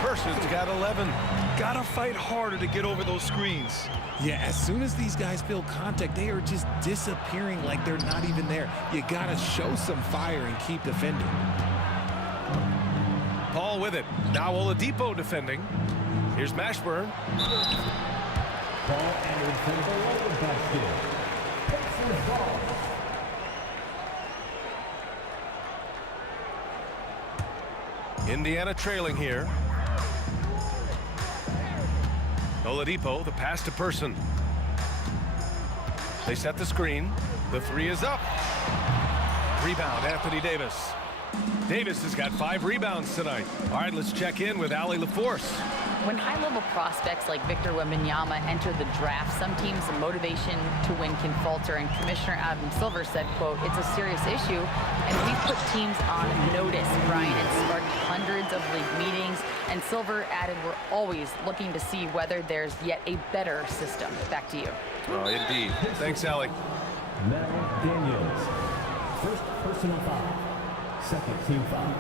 Person's got 11. Gotta fight harder to get over those screens. Yeah, as soon as these guys feel contact, they are just disappearing like they're not even there. You gotta show some fire and keep defending. Paul with it. Now Oladipo defending. Here's Mashburn. Indiana trailing here. Oladipo, the pass to Person. They set the screen. The three is up. Rebound, Anthony Davis. Davis has got 5 rebounds tonight. All right, let's check in with Allie LaForce. When high-level prospects like Victor Wembanyama enter the draft, some teams' motivation to win can falter, and Commissioner Adam Silver said, quote, "It's a serious issue, and we've put teams on notice." Brian, it sparked hundreds of league meetings, and Silver added, "We're always looking to see whether there's yet a better system." Back to you. Oh, indeed. Thanks, Allie. Mel Daniels. First personal foul. Second team foul.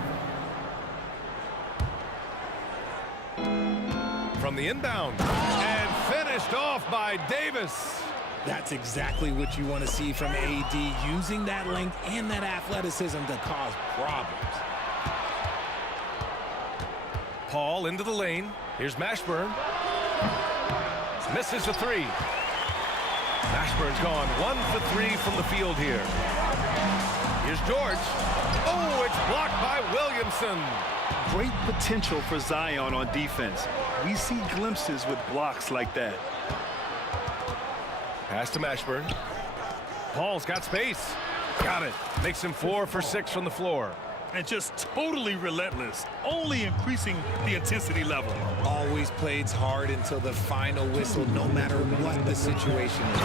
From the inbound, and finished off by Davis. That's exactly what you want to see from AD, using that length and that athleticism to cause problems. Paul into the lane. Here's Mashburn. Misses a 3. Mashburn's gone 1 for 3 from the field here. Here's George. Oh, it's blocked by Williamson. Great potential for Zion on defense. We see glimpses with blocks like that. Pass to Mashburn. Paul's got space. Got it. Makes him 4 for 6 from the floor. And just totally relentless, only increasing the intensity level. Always plays hard until the final whistle, no matter what the situation is.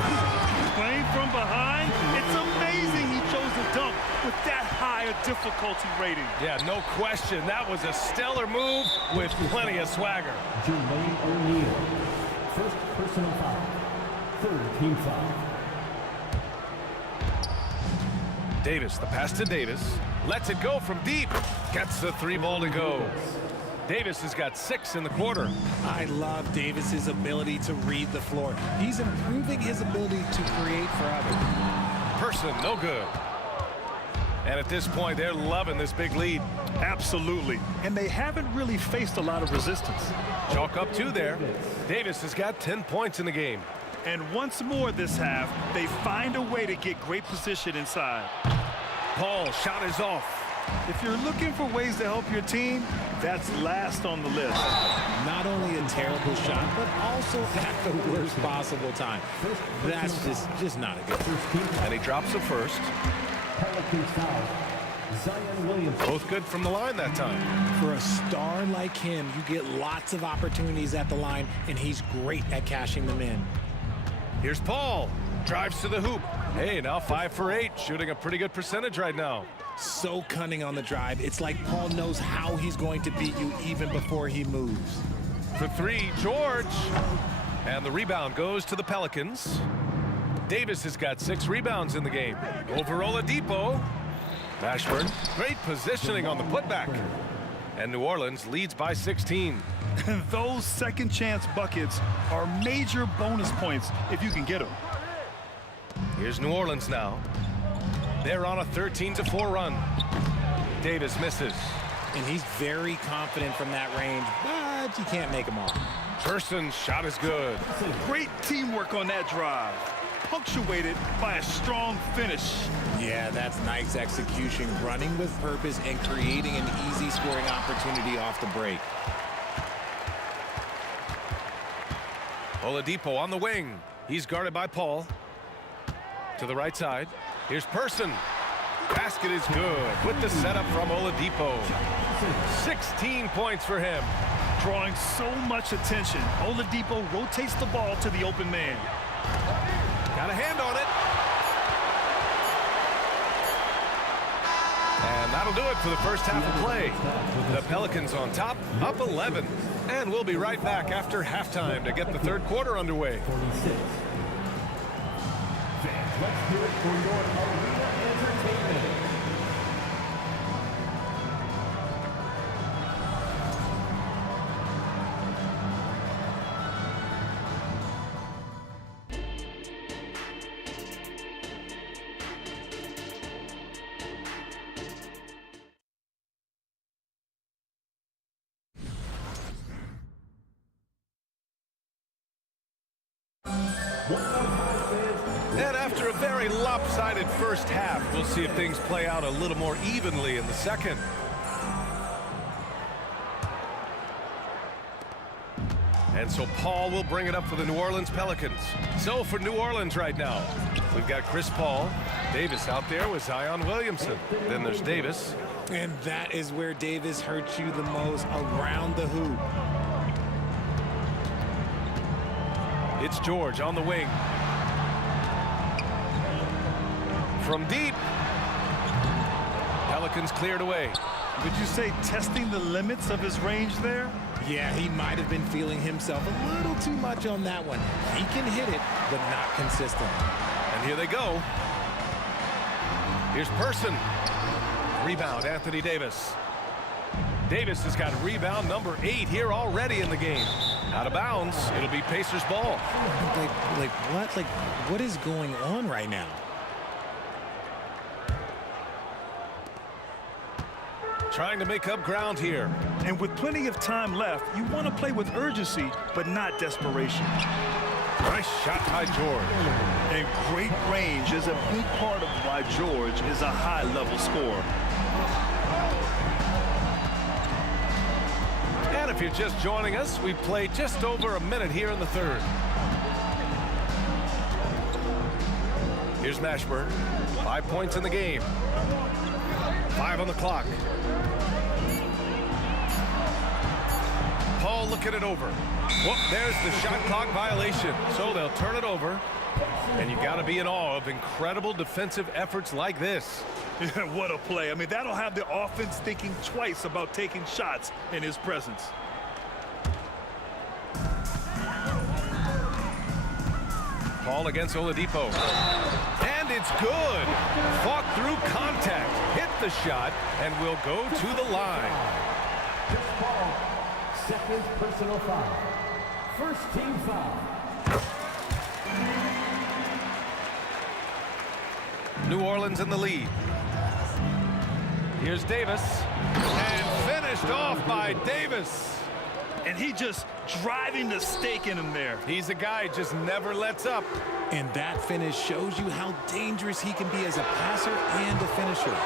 Playing from behind, it's amazing he chose to dunk with that high a difficulty rating. Yeah, no question. That was a stellar move with plenty of swagger. Jermaine O'Neal. First personal foul. Third team foul. Davis, the pass to Davis. Lets it go from deep. Gets the 3-ball to go. Davis has got 6 in the quarter. I love Davis's ability to read the floor. He's improving his ability to create for others. Person, no good. And at this point, they're loving this big lead. Absolutely. And they haven't really faced a lot of resistance. Chalk up 2 there. Davis has got 10 points in the game. And once more this half, they find a way to get great position inside. Paul, shot is off. If you're looking for ways to help your team, that's last on the list. Not only a terrible shot, but also at the worst possible time. That's just not a good. And he drops the first. Zion Williamson. Both good from the line that time. For a star like him, you get lots of opportunities at the line, and he's great at cashing them in. Here's Paul. Drives to the hoop. Hey, now 5 for 8, shooting a pretty good percentage right now. So cunning on the drive. It's like Paul knows how he's going to beat you even before he moves. For 3, George. And the rebound goes to the Pelicans. Davis has got 6 rebounds in the game. Over Oladipo. Mashburn, great positioning on the putback. And New Orleans leads by 16. And those second chance buckets are major bonus points if you can get them. Here's New Orleans now. They're on a 13-4 run. Davis misses. And he's very confident from that range, but you can't make him all. Person's shot is good. Great teamwork on that drive, punctuated by a strong finish. Yeah, that's nice execution, running with purpose and creating an easy scoring opportunity off the break. Oladipo on the wing. He's guarded by Paul. To the right side. Here's Person. Basket is good with the setup from Oladipo. 16 points for him. Drawing so much attention, Oladipo rotates the ball to the open man. Got a hand on it. And that'll do it for the first half of play. The Pelicans on top, up 11. And we'll be right back after halftime to get the third quarter underway. 46. Let's hear it for your Arena Entertainment. And after a very lopsided first half, we'll see if things play out a little more evenly in the second. And so Paul will bring it up for the New Orleans Pelicans. So for New Orleans right now, we've got Chris Paul. Davis out there with Zion Williamson. Then there's Davis. And that is where Davis hurts you the most, around the hoop. It's George on the wing. From deep. Pelicans cleared away. Would you say testing the limits of his range there? Yeah, he might have been feeling himself a little too much on that one. He can hit it, but not consistent. And here they go. Here's Person. Rebound, Anthony Davis. Davis has got rebound number 8 here already in the game. Out of bounds. It'll be Pacers ball. Like what? Like, what is going on right now? Trying to make up ground here. And with plenty of time left, you want to play with urgency, but not desperation. Nice shot by George. And great range is a big part of why George is a high-level scorer. And if you're just joining us, we've played just over a minute here in the third. Here's Mashburn. 5 points in the game. 5 on the clock. Paul looking it over. Whoop, there's the shot clock violation. So they'll turn it over. And you got to be in awe of incredible defensive efforts like this. What a play. I mean, that'll have the offense thinking twice about taking shots in his presence. Paul against Oladipo. And it's good. Fought through contact. Hit the shot and will go to the line. Second personal foul. First team foul. New Orleans in the lead. Here's Davis. And finished off by Davis. And he just driving the stake in him there. He's a guy who just never lets up. And that finish shows you how dangerous he can be as a passer and a finisher.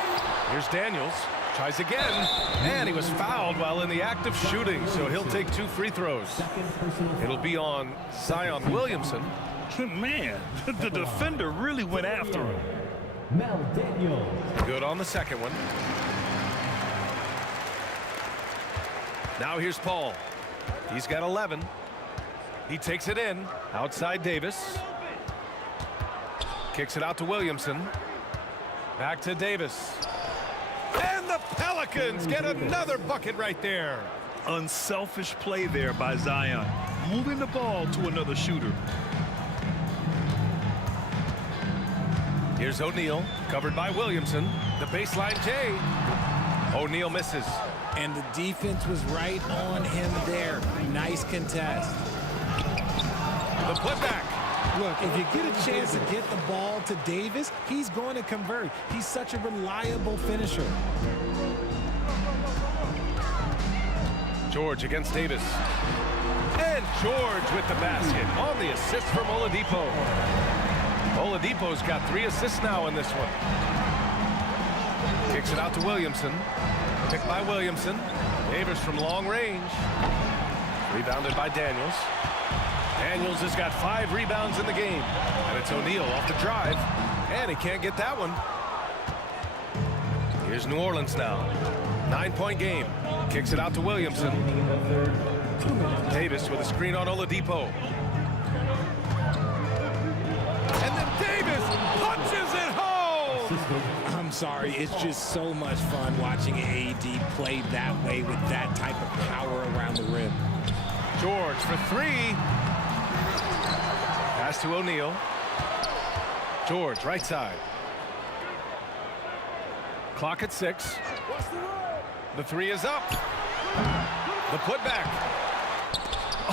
Here's Daniels. Tries again. And he was fouled while in the act of shooting, so he'll take 2 free throws. It'll be on Zion Williamson. Man, the defender really went after him. Mel Daniels. Good on the second one. Now here's Paul. He's got 11. He takes it in. Outside Davis. Kicks it out to Williamson. Back to Davis. And the Pelicans get another bucket right there. Unselfish play there by Zion. Moving the ball to another shooter. Here's O'Neal, covered by Williamson. The baseline J. O'Neal misses. And the defense was right on him there. Nice contest. The putback. Look, if you get a chance to get the ball to Davis, he's going to convert. He's such a reliable finisher. George against Davis. And George with the basket on the assist from Oladipo. Oladipo's got 3 assists now in this one. Kicks it out to Williamson. Picked by Williamson. Davis from long range. Rebounded by Daniels. Daniels has got 5 rebounds in the game. And it's O'Neal off the drive. And he can't get that one. Here's New Orleans now. 9-point game. Kicks it out to Williamson. Davis with a screen on Oladipo. And then Davis punches it home! I'm sorry, it's just so much fun watching AD play that way with that type of power around the rim. George for 3. Pass to O'Neal. George, right side. Clock at 6. The 3 is up. The putback.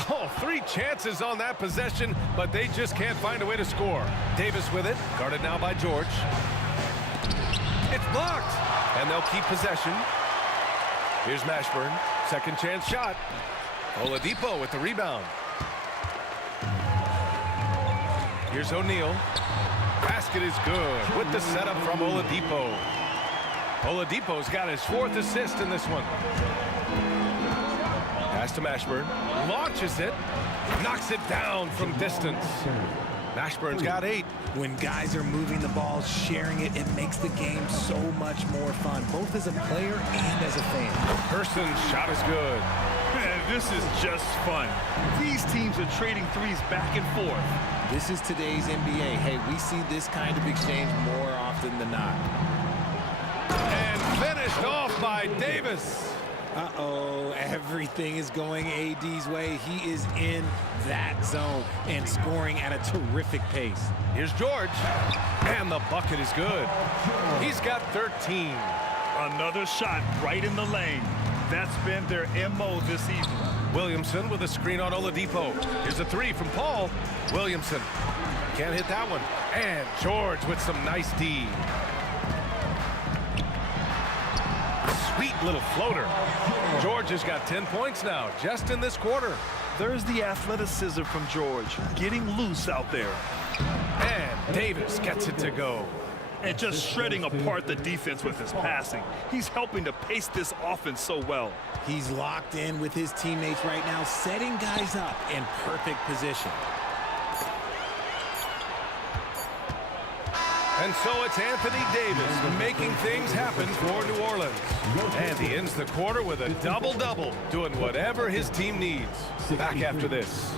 Oh, 3 chances on that possession, but they just can't find a way to score. Davis with it, guarded now by George. It's blocked, and they'll keep possession. Here's Mashburn, second chance shot. Oladipo with the rebound. Here's O'Neal. Basket is good with the setup from Oladipo. Oladipo's got his 4th assist in this one. Pass to Mashburn. Launches it. Knocks it down from distance. Mashburn's got 8. When guys are moving the ball, sharing it, it makes the game so much more fun, both as a player and as a fan. Person's shot is good. Man, this is just fun. These teams are trading threes back and forth. This is today's NBA. Hey, we see this kind of exchange more often than not. And finished off by Davis. Uh-oh, everything is going AD's way. He is in that zone and scoring at a terrific pace. Here's George, and the bucket is good. He's got 13. Another shot right in the lane. That's been their MO this evening. Williamson with a screen on Oladipo. Here's a 3 from Paul. Williamson can't hit that one. And George with some nice D. Sweet little floater. George has got 10 points now, just in this quarter. There's the athleticism from George, getting loose out there. And Davis gets it to go. And just shredding apart the defense with his passing. He's helping to pace this offense so well. He's locked in with his teammates right now, setting guys up in perfect position. And so it's Anthony Davis making things happen for New Orleans. And he ends the quarter with a double-double, doing whatever his team needs. Back after this.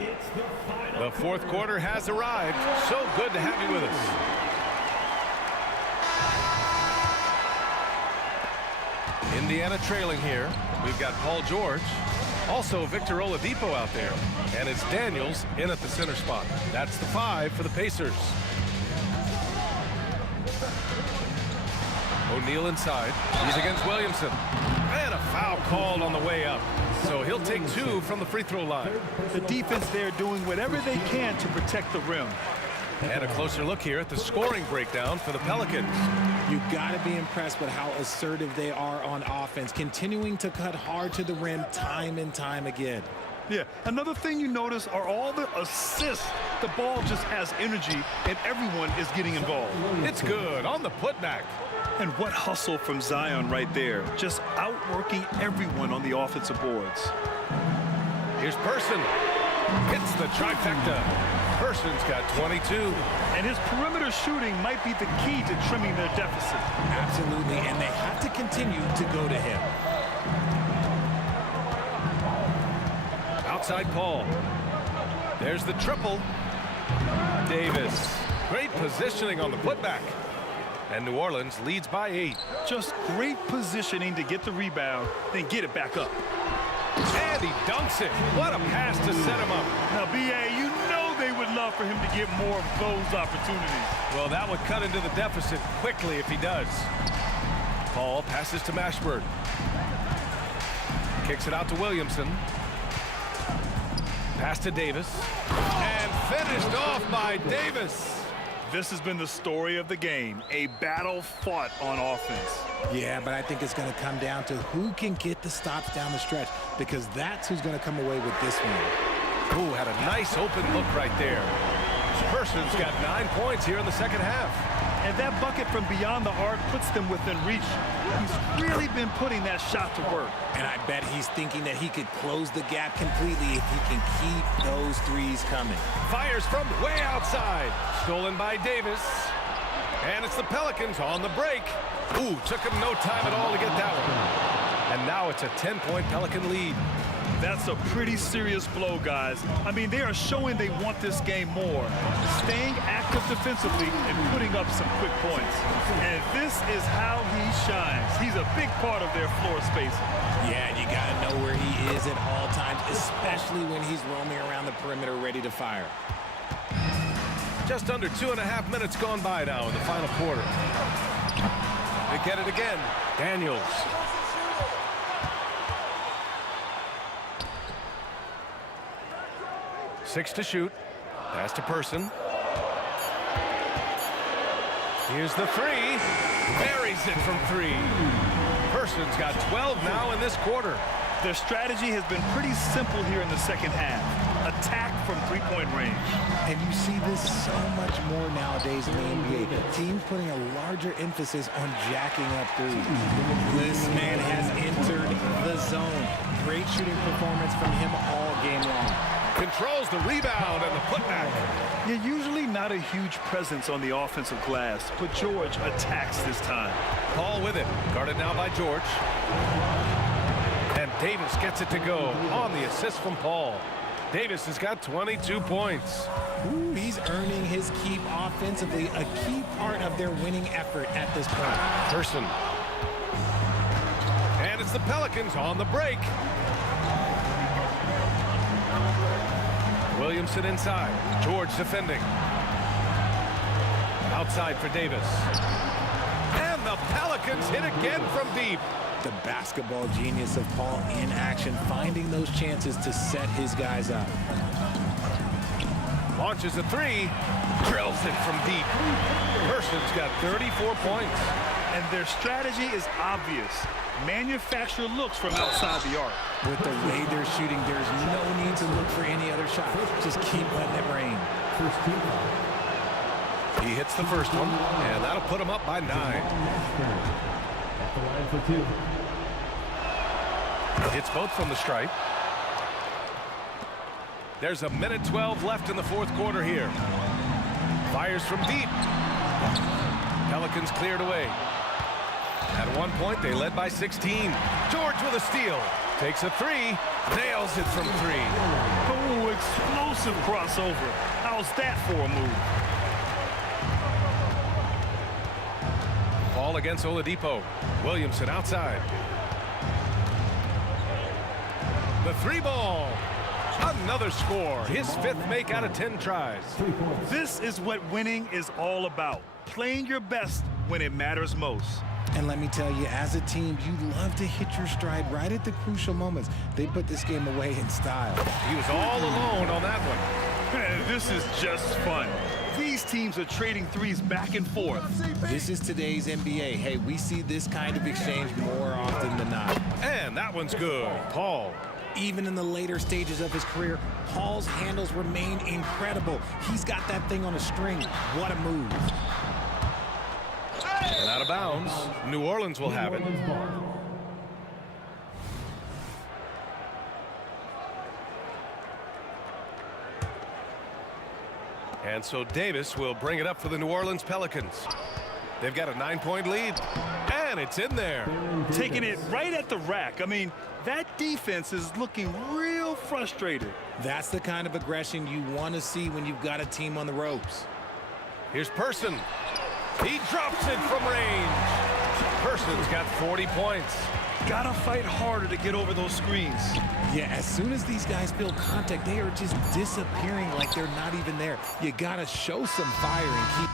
The fourth quarter has arrived. So good to have you with us. Indiana trailing here. We've got Paul George. Also Victor Oladipo out there. And it's Daniels in at the center spot. That's the 5 for the Pacers. O'Neal inside. He's against Williamson. And a foul called on the way up. So he'll take 2 from the free throw line. The defense there doing whatever they can to protect the rim. And a closer look here at the scoring breakdown for the Pelicans. You've got to be impressed with how assertive they are on offense, continuing to cut hard to the rim time and time again. Yeah, another thing you notice are all the assists. The ball just has energy, and everyone is getting involved. It's good on the putback. And what hustle from Zion right there, just outworking everyone on the offensive boards. Here's Person. Hits the trifecta. Person's got 22. And his perimeter shooting might be the key to trimming their deficit. Absolutely, and they have to continue to go to him. Outside Paul. There's the triple. Davis. Great positioning on the putback. And New Orleans leads by 8. Just great positioning to get the rebound, then get it back up. And he dunks it. What a pass to set him up. Now, B.A., you know they would love for him to get more of those opportunities. Well, that would cut into the deficit quickly if he does. Paul passes to Mashburn. Kicks it out to Williamson. Pass to Davis. And finished off by Davis. This has been the story of the game, a battle fought on offense. Yeah, but I think it's going to come down to who can get the stops down the stretch, because that's who's going to come away with this one. Ooh, had a nice open look right there. Person's got 9 points here in the second half. And that bucket from beyond the arc puts them within reach. He's really been putting that shot to work. And I bet he's thinking that he could close the gap completely if he can keep those threes coming. Fires from way outside. Stolen by Davis. And it's the Pelicans on the break. Ooh, took him no time at all to get that one. And now it's a 10-point Pelican lead. That's a pretty serious blow, guys. I mean, they are showing they want this game more. Staying active defensively and putting up some quick points. And this is how he shines. He's a big part of their floor spacing. Yeah, and you got to know where he is at all times, especially when he's roaming around the perimeter ready to fire. Just under 2.5 minutes gone by now in the final quarter. They get it again. Daniels. Six to shoot. Pass to Person. Here's the 3. Buries it from 3. Person's got 12 now in this quarter. Their strategy has been pretty simple here in the second half. attack from three-point range. And you see this so much more nowadays in the NBA. Teams putting a larger emphasis on jacking up threes. This man has entered the zone. Great shooting performance from him all game long. Controls the rebound and the putback. You're usually not a huge presence on the offensive glass, but George attacks this time. Paul with it. Guarded now by George. And Davis gets it to go on the assist from Paul. Davis has got 22 points. Ooh, he's earning his keep offensively, a key part of their winning effort at this point. Person. And it's the Pelicans on the break. Williamson inside. George defending. Outside for Davis. And the Pelicans hit again from deep. The basketball genius of Paul in action, finding those chances to set his guys up. Launches a three. Drills it from deep. Person's got 34 points. And their strategy is obvious. Manufacture looks from outside the arc. With the way they're shooting, there's no need to look for any other shot. Just keep letting it rain. He hits the first one, and that'll put him up by 9. At the line for 2. Hits both from the stripe. There's a minute 12 left in the fourth quarter here. Fires from deep. Pelicans cleared away. At one point, they led by 16. George with a steal. Takes a three. Nails it from 3. Oh, explosive crossover. How's that for a move? Ball against Oladipo. Williamson outside. The 3 ball. Another score. His 5th make out of 10 tries. This is what winning is all about. Playing your best when it matters most. And let me tell you, as a team, you love to hit your stride right at the crucial moments. They put this game away in style. He was all alone on that one. This is just fun. These teams are trading threes back and forth. This is today's NBA. Hey, we see this kind of exchange more often than not. And that one's good. Paul. Even in the later stages of his career, Paul's handles remain incredible. He's got that thing on a string. What a move. And out of bounds. New Orleans will have it. And so Davis will bring it up for the New Orleans Pelicans. They've got a 9-point lead. And it's in there. Taking it right at the rack. I mean, that defense is looking real frustrated. That's the kind of aggression you want to see when you've got a team on the ropes. Here's Person. He drops it from range. Person's got 40 points. Gotta fight harder to get over those screens. Yeah, as soon as these guys feel contact, they are just disappearing like they're not even there. You gotta show some fire and keep...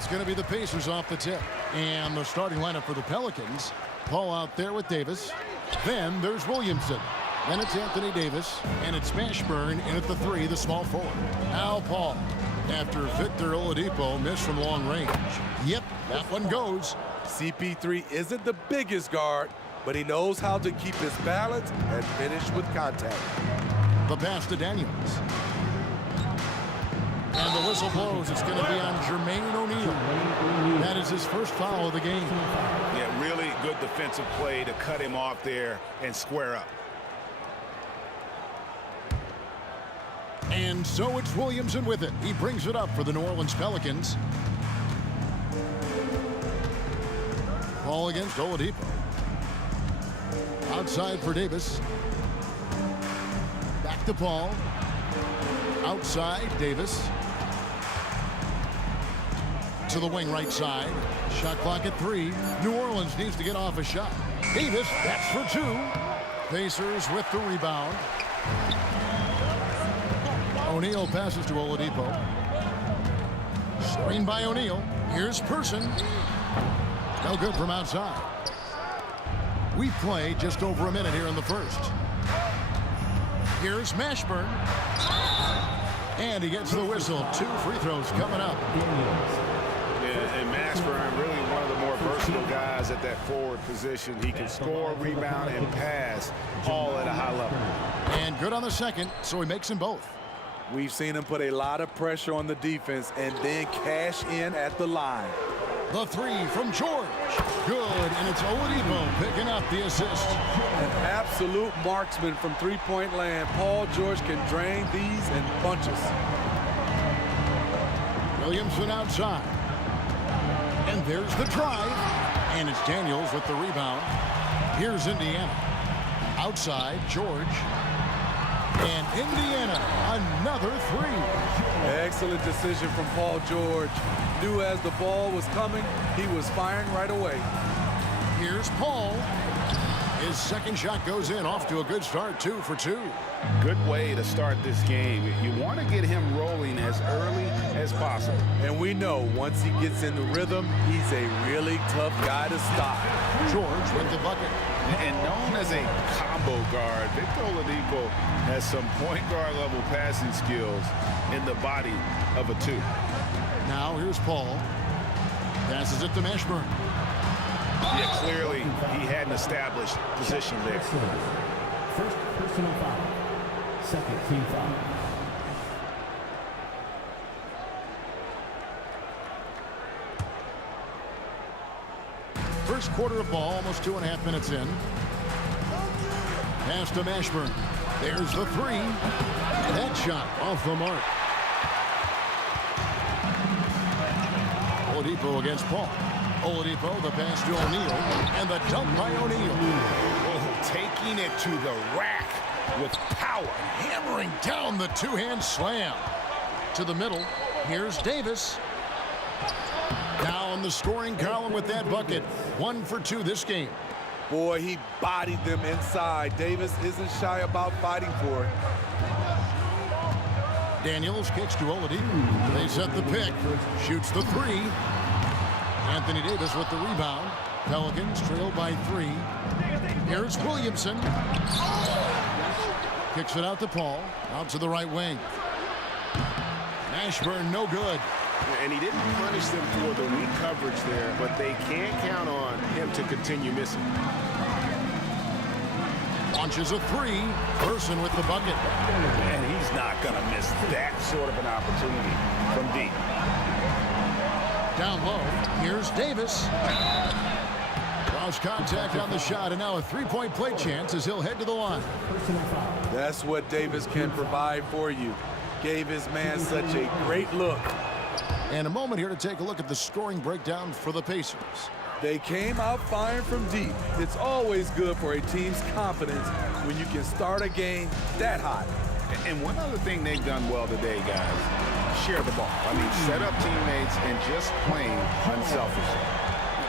it's going to be the Pacers off the tip. And the starting lineup for the Pelicans. Paul out there with Davis. Then there's Williamson. Then it's Anthony Davis. And it's Mashburn in at the 3, the small forward. Now Paul. After Victor Oladipo missed from long range. Yep, that one goes. CP3 isn't the biggest guard, but he knows how to keep his balance and finish with contact. The pass to Daniels. And the whistle blows. It's going to be on Jermaine O'Neal. That is his first foul of the game. Yeah, really good defensive play to cut him off there and square up. And so it's Williamson with it. He brings it up for the New Orleans Pelicans. Ball against Oladipo. Outside for Davis. Back to Paul. Outside, Davis. To the wing right side. Shot clock at 3. New Orleans needs to get off a shot. Davis, that's for 2. Pacers with the rebound. O'Neal passes to Oladipo. Screen by O'Neal. Here's Person. No good from outside. We play just over a minute here in the first. Here's Mashburn. And he gets the whistle. 2 free throws coming up. Yeah, and Mashburn, really one of the more versatile guys at that forward position. He can score, rebound, and pass all at a high level. And good on the second, so he makes them both. We've seen him put a lot of pressure on the defense and then cash in at the line. The 3 from George. Good, and it's Oladipo picking up the assist. An absolute marksman from three-point land. Paul George can drain these in bunches. Williamson outside. And there's the drive. And it's Daniels with the rebound. Here's Indiana. Outside, George. And Indiana, another 3. Excellent decision from Paul George. Knew as the ball was coming, he was firing right away. Here's Paul. His second shot goes in, off to a good start, 2 for 2. Good way to start this game. You want to get him rolling as early as possible. And we know once he gets in the rhythm, he's a really tough guy to stop. George with the bucket. And known as a combo guard, Victor Oladipo has some point guard level passing skills in the body of a 2. Now here's Paul. Passes it to Mashburn. Yeah, clearly he had an established position there. First personal foul. Second team foul. First quarter of ball, almost 2.5 minutes in. Pass to Mashburn. There's the 3. That shot off the mark. Oladipo against Paul. Oladipo, the pass to O'Neal, and the dunk by O'Neal. Oh, taking it to the rack with power. Hammering down the 2-hand slam. To the middle, here's Davis. Now in the scoring column with that bucket. 1 for 2 this game. Boy, he bodied them inside. Davis isn't shy about fighting for it. Daniels kicks to Oladipo. They set the pick. Shoots the 3. Anthony Davis with the rebound. Pelicans trail by 3. Here's Williamson. Kicks it out to Paul. Out to the right wing. Mashburn, no good. And he didn't punish them for the weak coverage there, but they can't count on him to continue missing. Launches a 3. Person with the bucket. And he's not going to miss that sort of an opportunity from deep. Down low, here's Davis. Draws contact on the shot, and now a 3-point play chance as he'll head to the line. That's what Davis can provide for you. Gave his man such a great look. And a moment here to take a look at the scoring breakdown for the Pacers. They came out firing from deep. It's always good for a team's confidence when you can start a game that hot. And one other thing they've done well today, guys, share the ball. I mean, set up teammates and just playing unselfishly.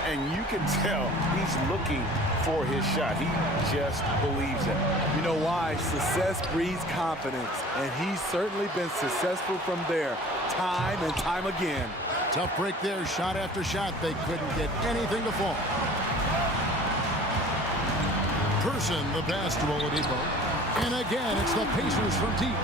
And you can tell he's looking for his shot. He just believes it. You know why? Success breeds confidence, and he's certainly been successful from there time and time again. Tough break there. Shot after shot. They couldn't get anything to fall. Person, the pass to Oladipo. And again, it's the Pacers from deep.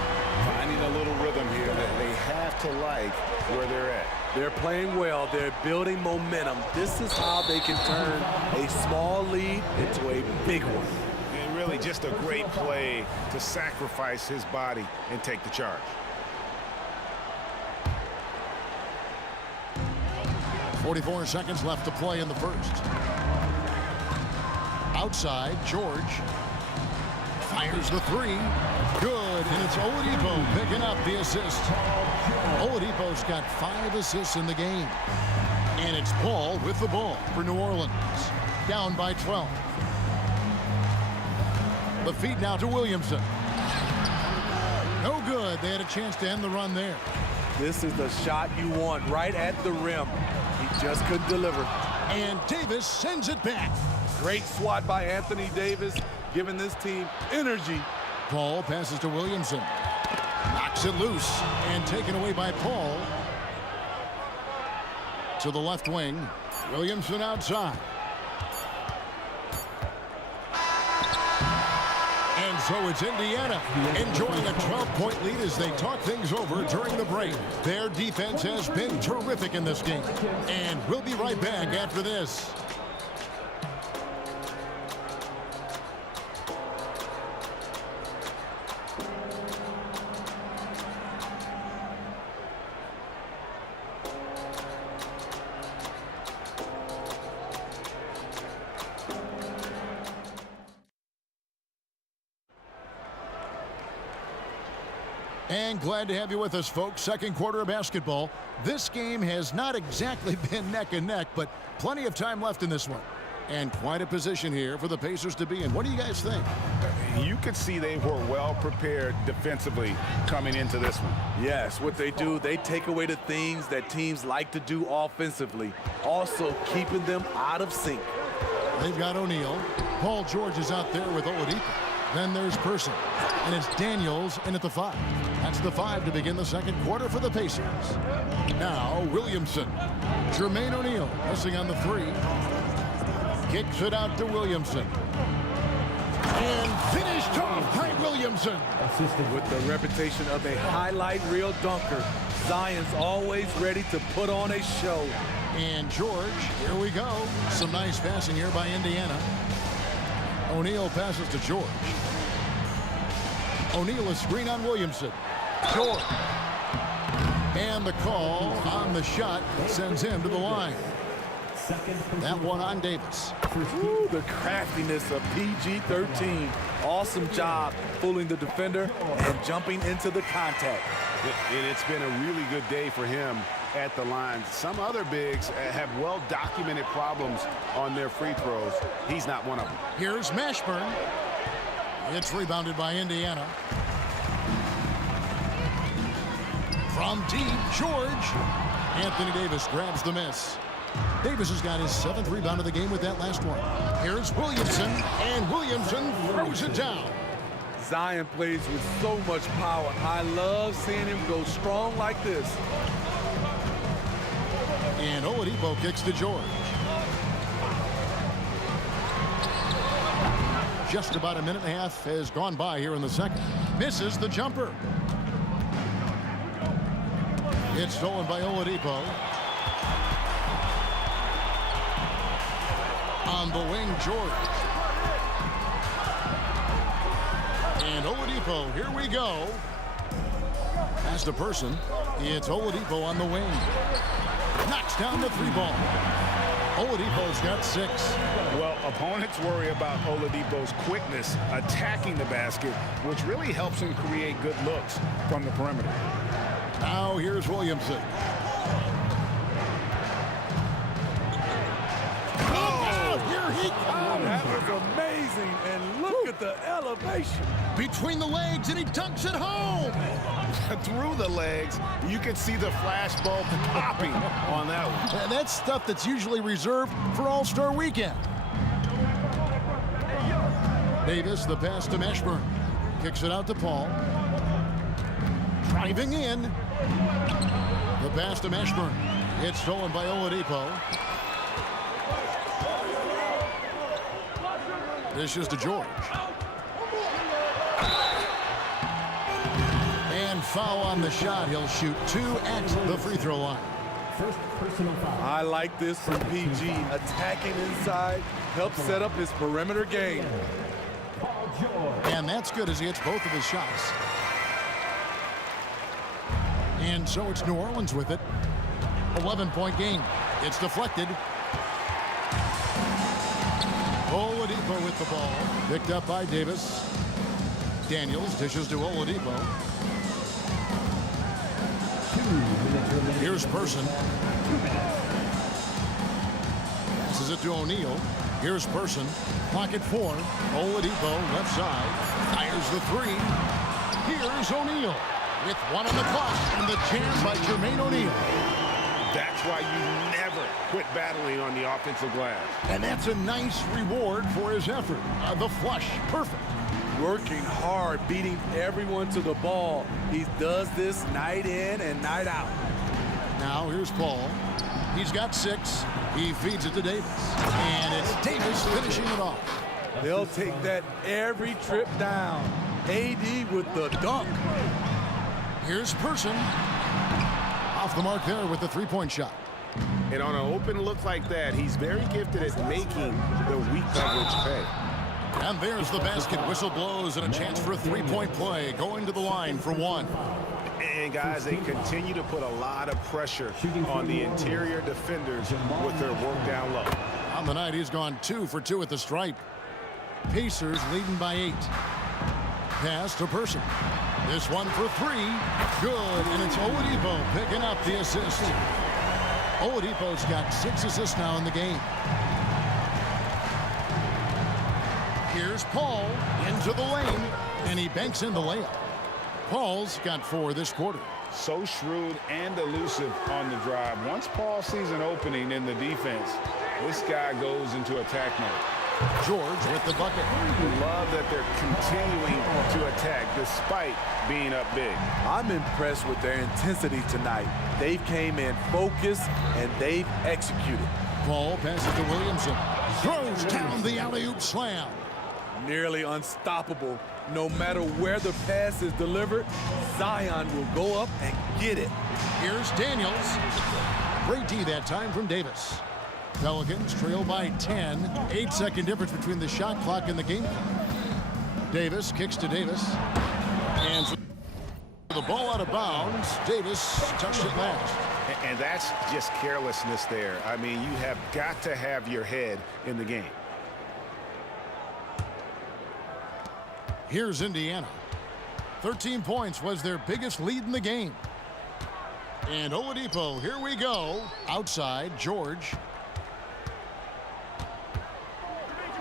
Finding a little rhythm here that they have to like where they're at. They're playing well. They're building momentum. This is how they can turn a small lead into a big one. And really just a great play to sacrifice his body and take the charge. .44 seconds left to play in the first. Outside, George fires the three. Good, and it's Oladipo picking up the assist. Oladipo's got 5 assists in the game. And it's Paul with the ball for New Orleans. Down by 12. The feed now to Williamson. No good. They had a chance to end the run there. This is the shot you want right at the rim. He just couldn't deliver. And Davis sends it back. Great swat by Anthony Davis, giving this team energy. Paul passes to Williamson. Knocks it loose and taken away by Paul. To the left wing. Williamson outside. And so it's Indiana enjoying a 12-point lead as they talk things over during the break. Their defense has been terrific in this game. And we'll be right back after this. And glad to have you with us, folks. Second quarter of basketball. This game has not exactly been neck and neck, but plenty of time left in this one. And quite a position here for the Pacers to be in. What do you guys think? You could see they were well prepared defensively coming into this one. Yes, what they do, they take away the things that teams like to do offensively, also keeping them out of sync. They've got O'Neal. Paul George is out there with Oladipo. Then there's Person. And it's Daniels in at the 5. That's the 5 to begin the second quarter for the Pacers. Now Williamson. Jermaine O'Neal missing on the 3. Kicks it out to Williamson. And finished off by Williamson. With the reputation of a highlight reel dunker, Zion's always ready to put on a show. And George, here we go. Some nice passing here by Indiana. O'Neal passes to George. O'Neal is screen on Williamson. George. And the call on the shot sends him to the line. That one on Davis. Ooh, the craftiness of PG-13. Awesome job fooling the defender and jumping into the contact. It's been a really good day for him at the line. Some other bigs have well-documented problems on their free throws. He's not one of them. Here's Mashburn. It's rebounded by Indiana. From deep, George. Anthony Davis grabs the miss. Davis has got his 7th rebound of the game with that last one. Here's Williamson, and Williamson throws it down. Zion plays with so much power. I love seeing him go strong like this. And Oladipo kicks to George. Just about a minute and a half has gone by here in the second. Misses the jumper. It's stolen by Oladipo. On the wing, George. And Oladipo, here we go. Pass to Person. It's Oladipo on the wing. Knocks down the 3 ball. Oladipo's got 6. Well, opponents worry about Oladipo's quickness attacking the basket, which really helps him create good looks from the perimeter. Now here's Williamson. Here he comes. That was amazing, and look at the elevation. Between the legs, and he dunks it home. Through the legs, you can see the flash bulb popping on that one. And that's stuff that's usually reserved for All-Star Weekend. Davis, the pass to Mashburn. Kicks it out to Paul. Driving in. The pass to Mashburn. It's stolen by Oladipo. Dishes to George. And foul on the shot. He'll shoot 2 at the free throw line. First personal foul. I like this from PG. Attacking inside helps set up his perimeter game. And that's good as he hits both of his shots. And so it's New Orleans with it. 11-point game. It's deflected. Oladipo with the ball. Picked up by Davis. Daniels dishes to Oladipo. Here's Person. Passes it to O'Neal. Here's Person. Pocket 4. Oladipo left side. Fires the 3. Here's O'Neal with 1 on the clock. And the jam by Jermaine O'Neal. That's why you never quit battling on the offensive glass. And that's a nice reward for his effort. The flush, perfect. Working hard, beating everyone to the ball. He does this night in and night out. Now here's Paul. He's got 6. He feeds it to Davis. And it's Davis finishing it off. They'll take that every trip down. AD with the dunk. Here's Person. Off the mark there with the 3-point shot. And on an open look like that, he's very gifted at making the weak coverage pay. And there's the basket. Whistle blows and a chance for a 3-point play. Going to the line for 1. And guys, they continue to put a lot of pressure on the interior defenders with their work down low. On the night, he's gone 2 for 2 at the stripe. Pacers leading by 8. Pass to Person. This one for 3. Good, and it's Oladipo picking up the assist. Oladipo's got 6 assists now in the game. Here's Paul into the lane, and he banks in the layup. Paul's got 4 this quarter. So shrewd and elusive on the drive. Once Paul sees an opening in the defense, this guy goes into attack mode. George with the bucket. Love that they're continuing to attack despite being up big. I'm impressed with their intensity tonight. They've came in focused and they've executed. Paul passes to Williamson. Throws down the alley-oop slam. Nearly unstoppable. No matter where the pass is delivered, Zion will go up and get it. Here's Daniels. Great D that time from Davis. Pelicans trail by 10. 8-second difference between the shot clock and the game clock. Davis kicks to Davis. And the ball out of bounds. Davis touched it last. And that's just carelessness there. I mean, you have got to have your head in the game. Here's Indiana. 13 points was their biggest lead in the game. And Oladipo, here we go. Outside, George.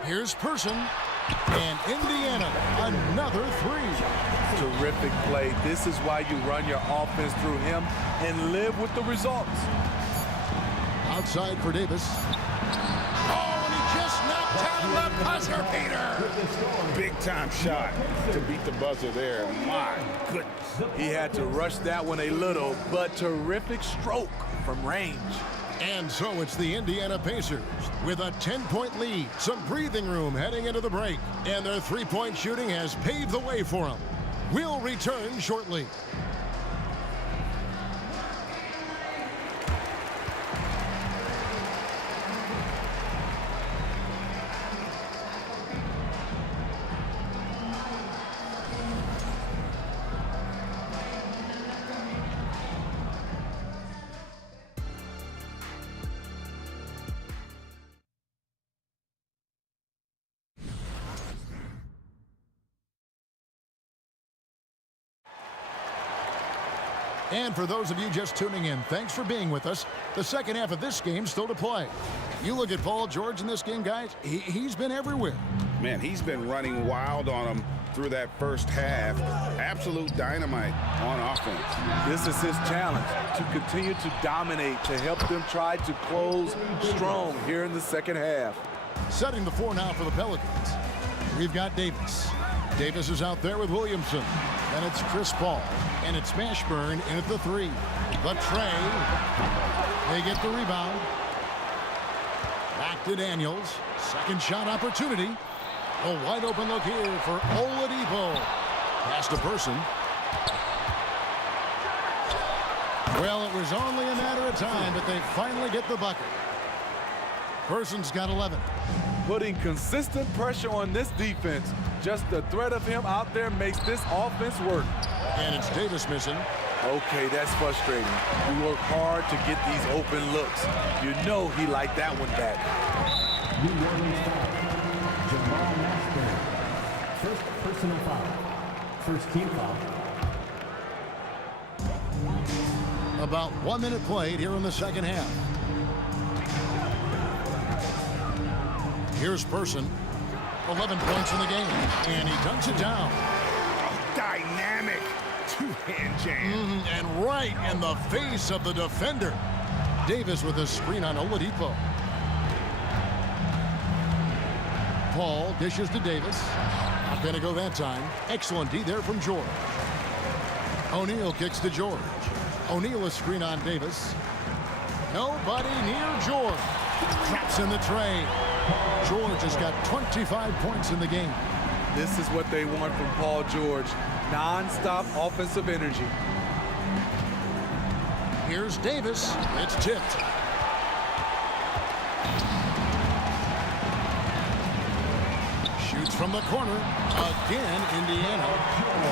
Here's Person. And Indiana, another 3. Terrific play. This is why you run your offense through him and live with the results. Outside for Davis. Oh, and he just knocked down the buzzer beater. Big time shot to beat the buzzer there. My goodness. He had to rush that one a little, but terrific stroke from range. And so it's the Indiana Pacers with a 10-point lead, some breathing room heading into the break, and their 3-point shooting has paved the way for them. We'll return shortly. And for those of you just tuning in, thanks for being with us. The second half of this game still to play. You look at Paul George in this game, guys, he's been everywhere. Man, he's been running wild on them through that first half. Absolute dynamite on offense. This is his challenge, to continue to dominate, to help them try to close strong here in the second half. Setting the 4 now for the Pelicans. We've got Davis. Davis is out there with Williamson. And it's Chris Paul. And it's Mashburn in at the 3. The tray. They get the rebound. Back to Daniels. Second shot opportunity. A wide open look here for Oladipo. Pass to Person. Well, it was only a matter of time, but they finally get the bucket. Person's got 11. Putting consistent pressure on this defense. Just the threat of him out there makes this offense work. And it's Davis missing. Okay, that's frustrating. We work hard to get these open looks. You know he liked that one back. New Orleans foul. Jamal Mashburn. First personal foul. First team foul. About 1 minute played here in the second half. Here's Person. 11 points in the game. And he dunks it down. Dynamic two-hand jam. And right in the face of the defender. Davis with a screen on Oladipo. Paul dishes to Davis. Not going to go that time. Excellent D there from George. O'Neal kicks to George. O'Neal a screen on Davis. Nobody near George. Traps in the tray. George has got 25 points in the game. This is what they want from Paul George. Non-stop offensive energy. Here's Davis. It's tipped. Shoots from the corner. Again, Indiana.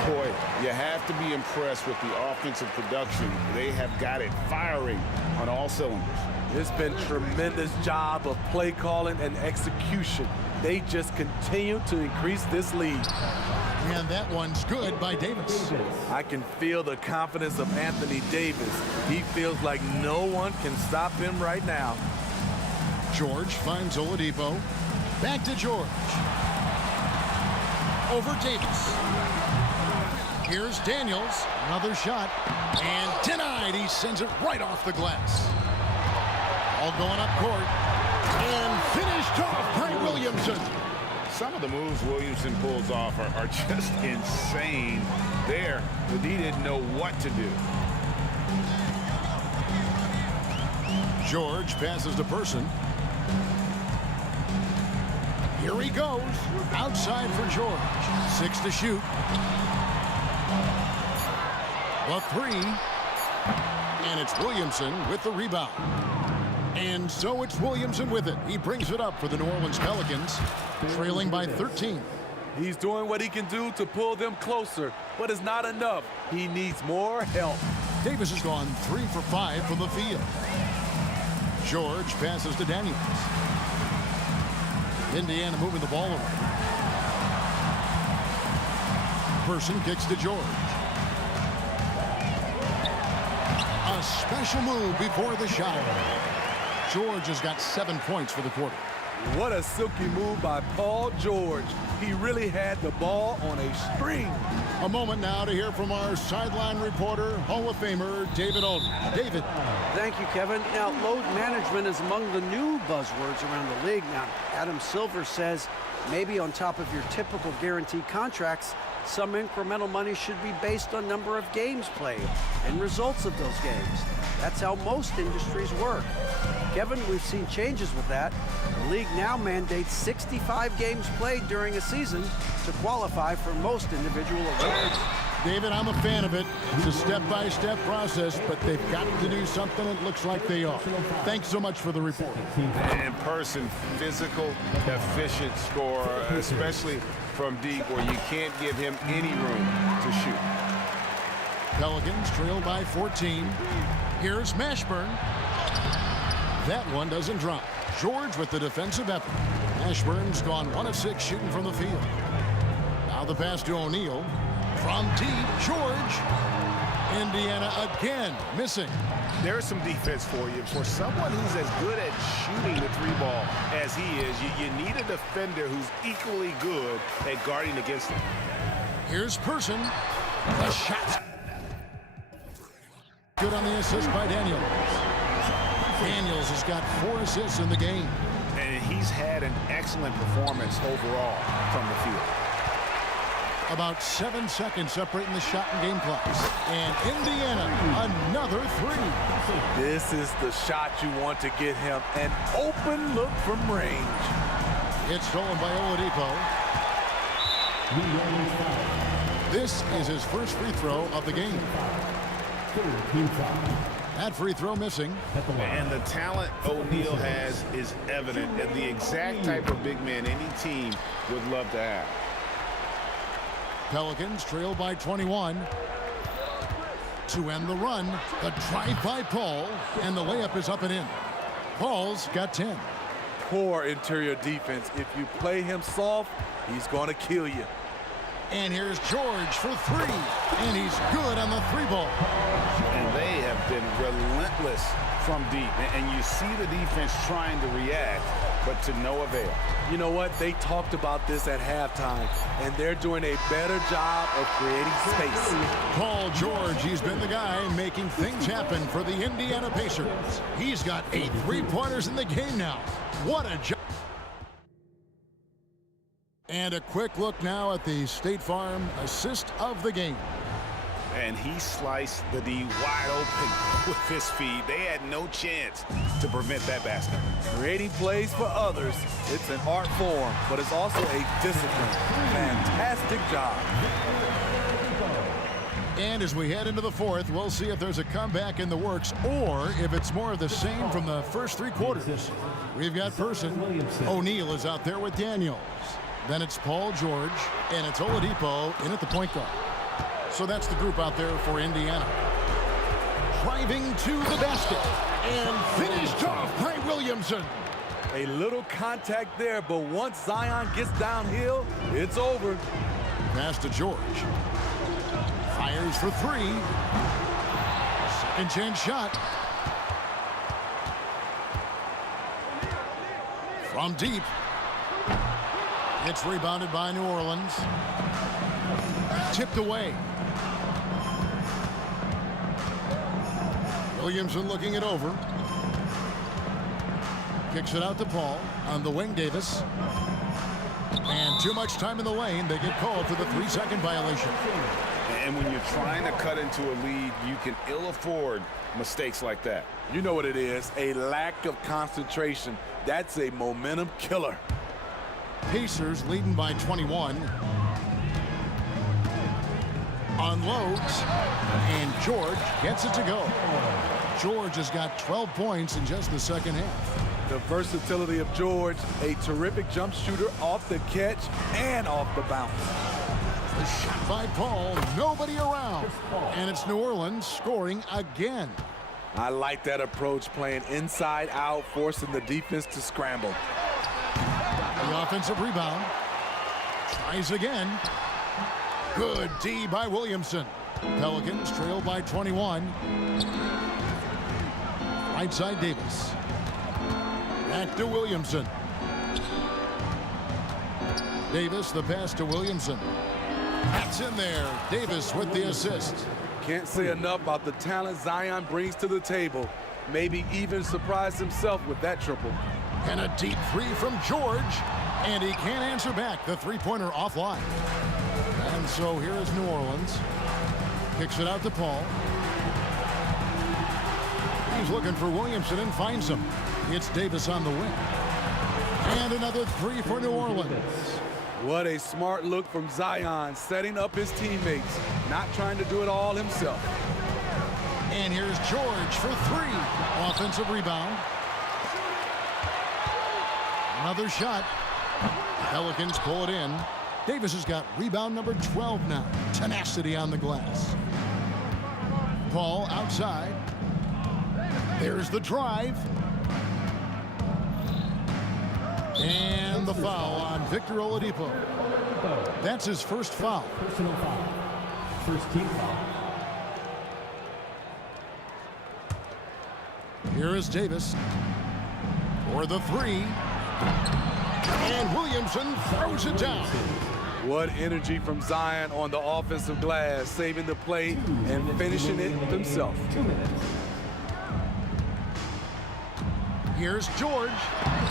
Boy, you have to be impressed with the offensive production. They have got it firing on all cylinders. It's been tremendous job of play calling and execution. They just continue to increase this lead. And that one's good by Davis. I can feel the confidence of Anthony Davis. He feels like no one can stop him right now. George finds Oladipo. Back to George. Over Davis. Here's Daniels. Another shot. And denied. He sends it right off the glass. All going up court. And finished off by Williamson. Some of the moves Williamson pulls off are just insane. There, the D didn't know what to do. George passes to Person. Here he goes. Outside for George. 6 to shoot. The 3. And it's Williamson with the rebound. And so it's Williamson with it. He brings it up for the New Orleans Pelicans, trailing by 13. He's doing what he can do to pull them closer, but it's not enough. He needs more help. Davis has gone 3 for 5 from the field. George passes to Daniels. Indiana moving the ball over. Person kicks to George. A special move before the shot. George has got 7 points for the quarter. What a silky move by Paul George. He really had the ball on a string. A moment now to hear from our sideline reporter, Hall of Famer David Aldridge. David. Thank you, Kevin. Now, load management is among the new buzzwords around the league. Now, Adam Silver says maybe on top of your typical guaranteed contracts, some incremental money should be based on number of games played and results of those games. That's how most industries work. Kevin, we've seen changes with that. The league now mandates 65 games played during a season to qualify for most individual awards. David, I'm a fan of it. It's a step-by-step process, but they've got to do something. It looks like they are. Thanks so much for the report. In person, physical, efficient scorer, especially from deep where you can't give him any room to shoot. Pelicans trail by 14. Here's Mashburn. That one doesn't drop. George with the defensive effort. Mashburn's gone 1 of 6 shooting from the field. Now the pass to O'Neal. From deep, George. Indiana again missing. There's some defense for you. For someone who's as good at shooting the 3-ball as he is, you need a defender who's equally good at guarding against him. Here's Person. The shot. Good on the assist by Daniels. Daniels has got 4 assists in the game. And he's had an excellent performance overall from the field. About 7 seconds separating the shot and game clocks. And Indiana, another three. This is the shot you want to get him. An open look from range. It's stolen by Oladipo. This is his first free throw of the game. That free throw missing. And the talent O'Neal has is evident, and the exact type of big man any team would love to have. Pelicans trail by 21. To end the run, the drive by Paul, and the layup is up and in. Paul's got 10. Poor interior defense. If you play him soft, he's going to kill you. And here's George for three, and he's good on the three ball. And they have been relentless from deep, and you see the defense trying to react, but to no avail. You know what? They talked about this at halftime, and they're doing a better job of creating space. Paul George, he's been the guy making things happen for the Indiana Pacers. He's got 8 3-pointers in the game now. What a job. And a quick look now at the State Farm assist of the game. And he sliced the D wide open with his feed. They had no chance to prevent that basket. Creating plays for others, it's an art form, but it's also a discipline. Fantastic job. And as we head into the fourth, we'll see if there's a comeback in the works or if it's more of the same from the first 3 quarters. We've got Person. O'Neal is out there with Daniels. Then it's Paul George, and it's Oladipo in at the point guard. So that's the group out there for Indiana. Driving to the basket, and finished off by Williamson. A little contact there, but once Zion gets downhill, it's over. Pass to George. Fires for 3. Second chance shot. From deep. It's rebounded by New Orleans. Tipped away. Williamson looking it over. Kicks it out to Paul. On the wing, Davis. And too much time in the lane. They get called for the 3-second violation. And when you're trying to cut into a lead, you can ill afford mistakes like that. You know what it is, a lack of concentration. That's a momentum killer. Pacers leading by 21. Unloads, and George gets it to go. George has got 12 points in just the second half. The versatility of George, a terrific jump shooter off the catch and off the bounce. The shot by Paul, nobody around. And it's New Orleans scoring again. I like that approach, playing inside out, forcing the defense to scramble. The offensive rebound. Tries again. Good D by Williamson. Pelicans trail by 21. Right side Davis. Back to Williamson. Davis, the pass to Williamson. That's in there. Davis with the assist. Can't say enough about the talent Zion brings to the table. Maybe even surprise himself with that triple. And a deep 3 from George. And he can't answer back. The 3-pointer offline. And so here is New Orleans. Kicks it out to Paul. He's looking for Williamson and finds him. It's Davis on the wing. And another 3 for New Orleans. What a smart look from Zion, setting up his teammates, not trying to do it all himself. And here's George for 3. Offensive rebound. Another shot. Pelicans pull it in. Davis has got rebound number 12 now. Tenacity on the glass. Paul outside. There's the drive. And the foul on Victor Oladipo. That's his first foul. Personal foul. First team foul. Here is Davis for the 3. And Williamson throws it down. What energy from Zion on the offensive glass, saving the play and finishing it himself. 2 minutes. Here's George.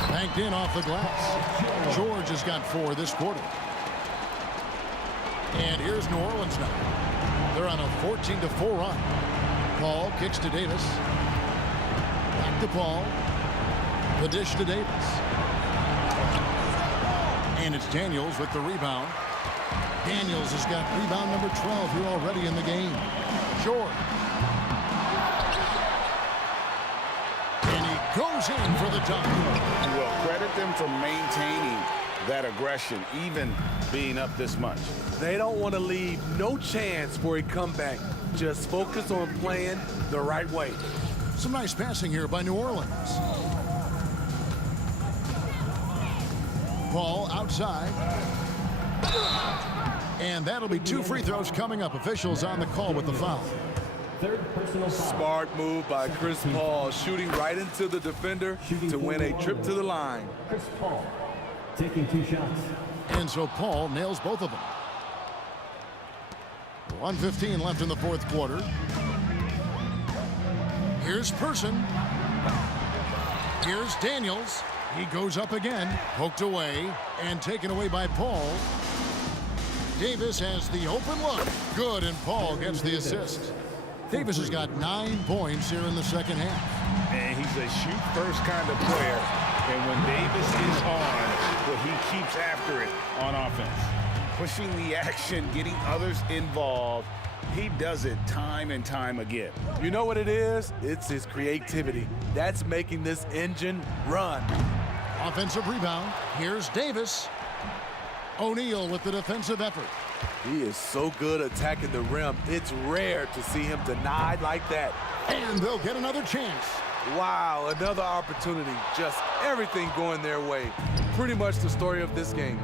Banked in off the glass. George has got 4 this quarter. And here's New Orleans now. They're on a 14-4 run. Paul kicks to Davis. Back to Paul. The dish to Davis. And it's Daniels with the rebound. Daniels has got rebound number 12 here already in the game. Short. And he goes in for the dunk. Well, credit them for maintaining that aggression, even being up this much. They don't want to leave no chance for a comeback. Just focus on playing the right way. Some nice passing here by New Orleans. Paul outside. And that'll be 2 free throws coming up. Officials on the call with the foul. Smart move by Chris Paul, shooting right into the defender to win a trip to the line. Chris Paul taking 2 shots. And so Paul nails both of them. 1:15 left in the fourth quarter. Here's Person. Here's Daniels. He goes up again, poked away, and taken away by Paul. Davis has the open look. Good, and Paul gets the assist. Davis has got 9 points here in the second half. And he's a shoot-first kind of player. And when Davis is on, well, he keeps after it on offense. Pushing the action, getting others involved. He does it time and time again. You know what it is? It's his creativity. That's making this engine run. Offensive rebound. Here's Davis. O'Neal with the defensive effort. He is so good attacking the rim. It's rare to see him denied like that. And they'll get another chance. Wow, another opportunity. Just everything going their way. Pretty much the story of this game.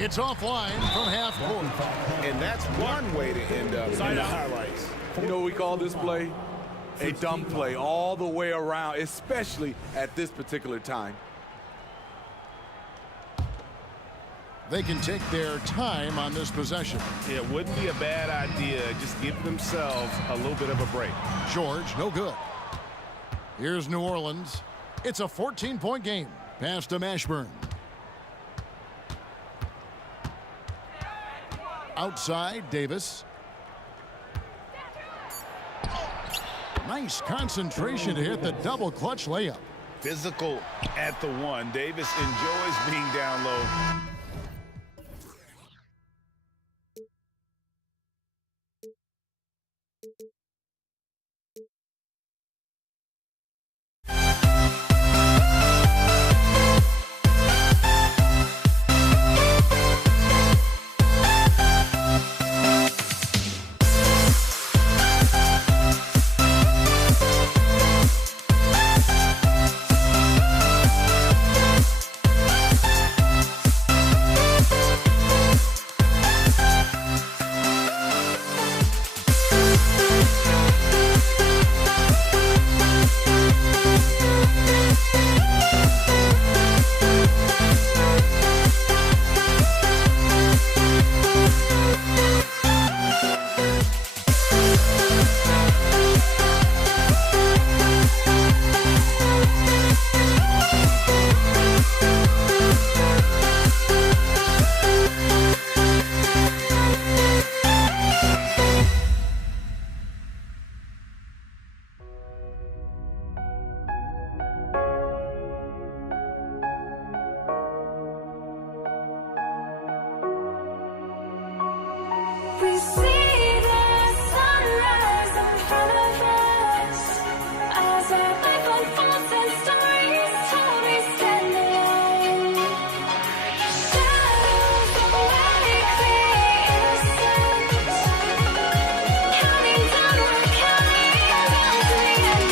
It's offline from half court. And that's one way to end up in the highlights. You know what we call this play? A dumb play all the way around, especially at this particular time. They can take their time on this possession. It wouldn't be a bad idea. Just give themselves a little bit of a break. George, no good. Here's New Orleans. It's a 14-point game. Pass to Mashburn. Outside, Davis. Nice concentration to hit the double clutch layup. Physical at the one. Davis enjoys being down low. We see the sunrise in front of us as our life unfolds and stories told. We stand alone. Shadows awake the innocent, counting down, we're counting down to the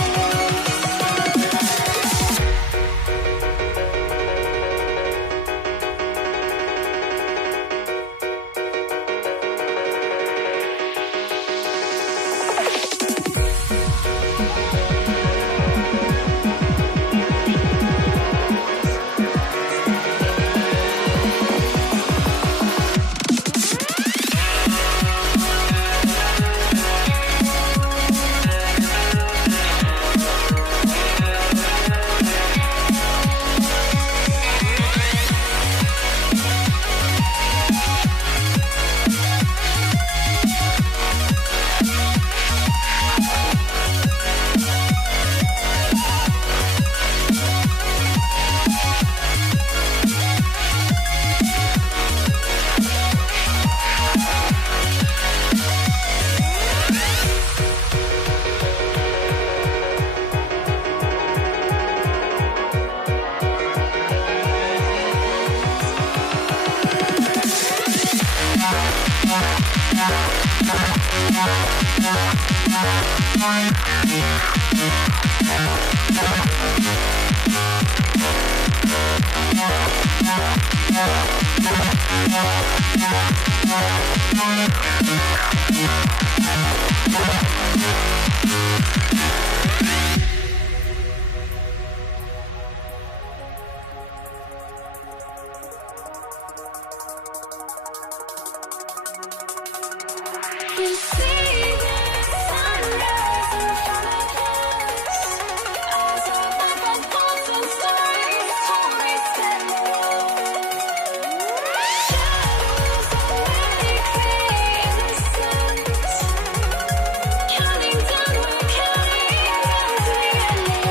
We see the sunrise in front of us as our life unfolds and stories told we stand alone. Shadows already create the suns. Counting down, we're counting down to the endless.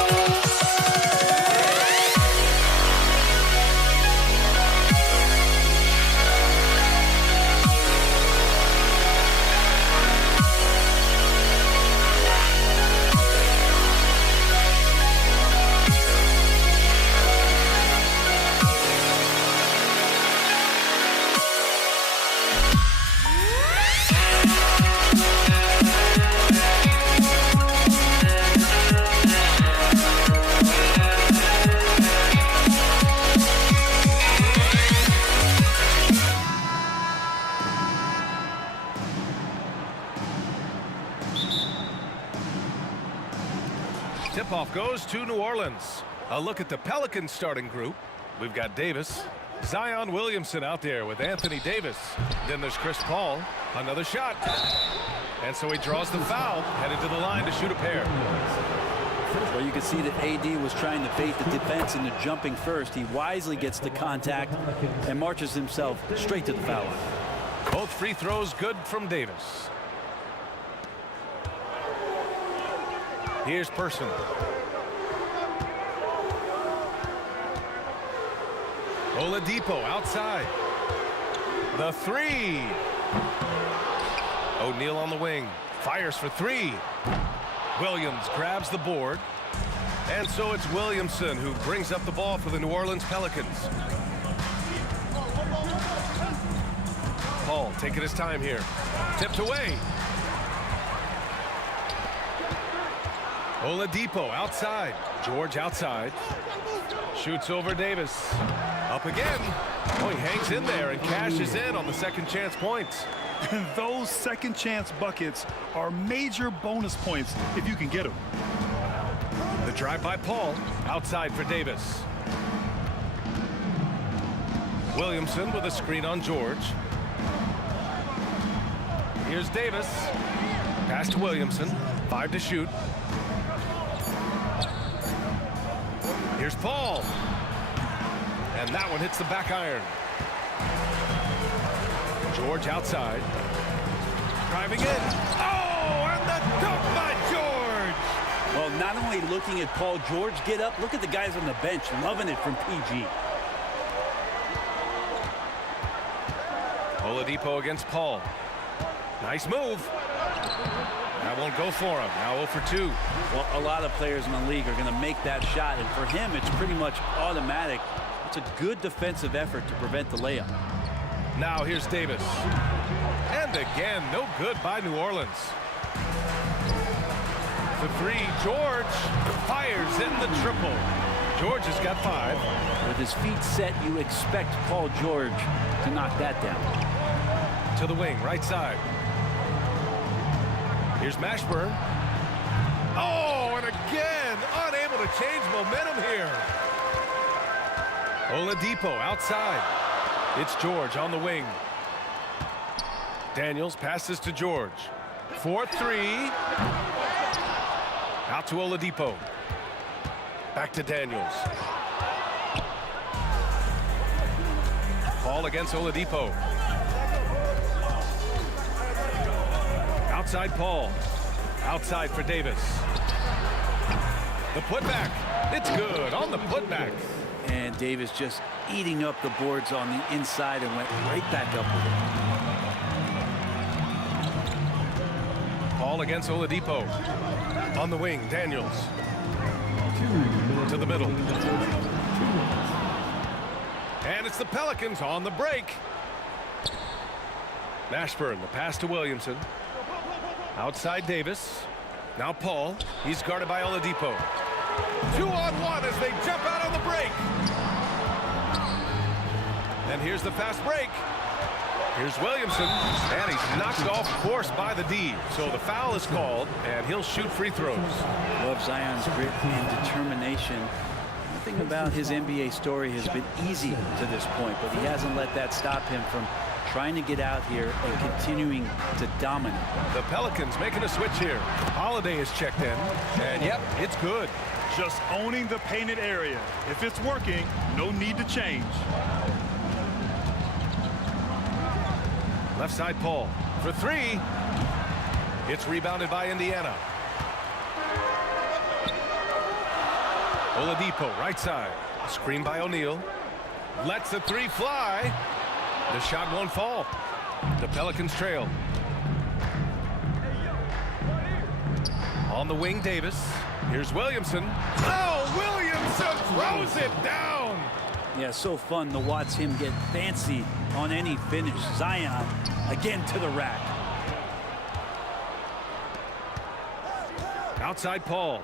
Tip-off goes to New Orleans. A look at the Pelicans starting group. We've got Davis. Zion Williamson out there with Anthony Davis. Then there's Chris Paul. Another shot. And so he draws the foul, headed to the line to shoot a pair. Well, you can see that AD was trying to bait the defense into jumping first. He wisely gets the contact and marches himself straight to the foul line. Both free throws good from Davis. Here's Person. Oladipo outside. The three. O'Neal on the wing. Fires for three. Williams grabs the board. And so it's Williamson who brings up the ball for the New Orleans Pelicans. Paul taking his time here. Tipped away. Oladipo outside. George outside. Shoots over Davis. Up again. Oh, he hangs in there and cashes in on the second chance points. Those second chance buckets are major bonus points if you can get them. The drive by Paul. Outside for Davis. Williamson with a screen on George. Here's Davis. Pass to Williamson. 5 to shoot. Here's Paul. And that one hits the back iron. George outside. Driving in. Oh, and the dunk by George. Well, not only looking at Paul George get up, look at the guys on the bench loving it from PG. Oladipo against Paul. Nice move. That won't go for him. Now 0 for 2. Well, a lot of players in the league are going to make that shot, and for him, it's pretty much automatic. It's a good defensive effort to prevent the layup. Now here's Davis. And again, no good by New Orleans. The three, George fires in the triple. George has got 5. With his feet set, you expect Paul George to knock that down. To the wing, right side. Here's Mashburn. Oh, and again, unable to change momentum here. Oladipo outside. It's George on the wing. Daniels passes to George. 4-3. Out to Oladipo. Back to Daniels. Paul against Oladipo. Outside Paul. Outside for Davis. The putback. It's good on the putback. And Davis just eating up the boards on the inside and went right back up with it. Paul against Oladipo. On the wing, Daniels. To the middle. And it's the Pelicans on the break. Mashburn, the pass to Williamson. Outside Davis. Now Paul. He's guarded by Oladipo. 2-on-1 as they jump out on the break. And here's the fast break. Here's Williamson, and he's knocked off course by the D. So the foul is called, and he'll shoot free throws. Love Zion's grit and determination. Nothing about his NBA story has been easy to this point, but he hasn't let that stop him from trying to get out here and continuing to dominate. The Pelicans making a switch here. Holiday is checked in, and yep, it's good. Just owning the painted area. If it's working, no need to change. Left side Paul for three. It's rebounded by Indiana. Oladipo right side. Screen by O'Neal. Lets the three fly. The shot won't fall. The Pelicans trail. On the wing, Davis. Here's Williamson. Oh, Williamson throws it down. Yeah, so fun to watch him get fancy on any finish. Zion again to the rack. Outside Paul.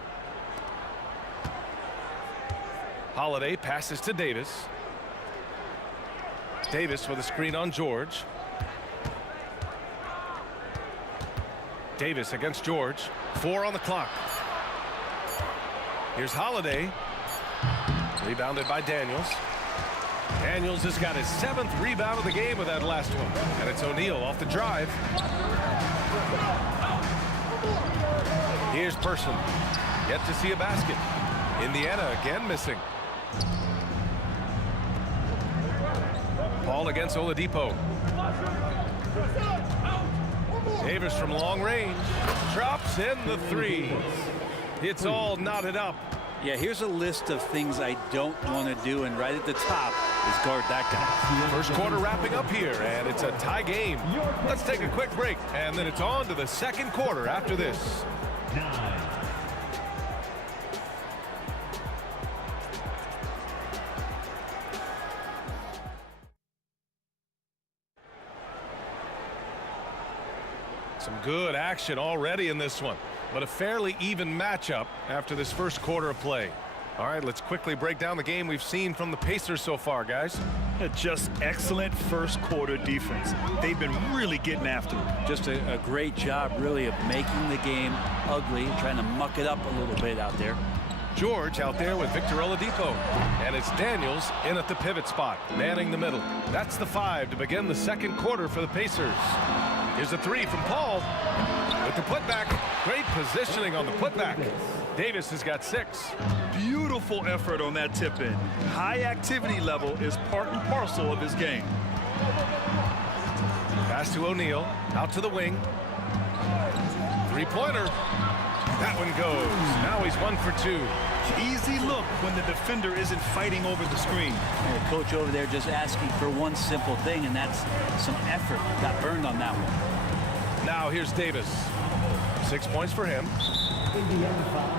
Holiday passes to Davis. Davis with a screen on George. Davis against George. 4 on the clock. Here's Holiday. Rebounded by Daniels. Daniels has got his 7th rebound of the game with that last one. And it's O'Neal off the drive. Here's Person. Yet to see a basket. Indiana again missing. Paul against Oladipo. Davis from long range. Drops in the three. It's all knotted up. Yeah, here's a list of things I don't want to do, and right at the top is guard that guy. First quarter wrapping up here, and it's a tie game. Let's take a quick break, and then it's on to the second quarter after this. Some good action already in this one, but a fairly even matchup after this first quarter of play. All right, let's quickly break down the game we've seen from the Pacers so far, guys. Just excellent first quarter defense. They've been really getting after it. Just a great job, really, of making the game ugly, trying to muck it up a little bit out there. George out there with Victor Oladipo. And it's Daniels in at the pivot spot, manning the middle. That's the 5 to begin the second quarter for the Pacers. Here's a 3 from Paul with the putback. Great positioning on the putback. Davis has got 6. Beautiful effort on that tip-in. High activity level is part and parcel of his game. Pass to O'Neal. Out to the wing. Three-pointer. That one goes. Now he's 1 for 2. Easy look when the defender isn't fighting over the screen. And the coach over there just asking for one simple thing, and that's some effort. Got burned on that one. Now here's Davis. 6 points for him. Indiana foul.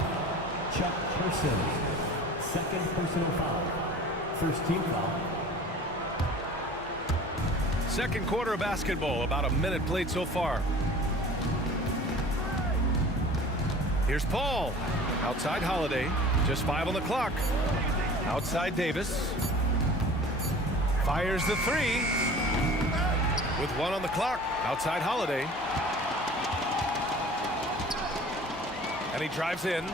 Chuck Person. Second personal foul. First team foul. Second quarter of basketball. About a minute played so far. Here's Paul. Outside Holiday. Just 5 on the clock. Outside Davis. Fires the 3. With 1 on the clock. Outside Holiday. And he drives in.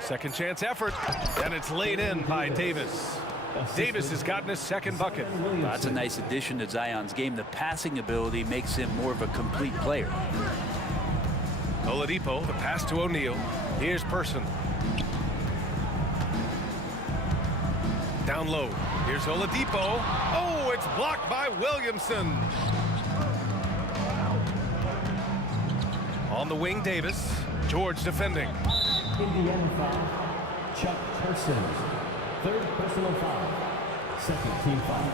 Second chance effort. And it's laid in by Davis. Davis has gotten his second bucket. That's a nice addition to Zion's game. The passing ability makes him more of a complete player. Oladipo, the pass to O'Neal. Here's Person. Down low. Here's Oladipo. Oh, it's blocked by Williamson. On the wing, Davis. George defending. Indiana foul. Chuck Person. Third personal foul. Second team foul.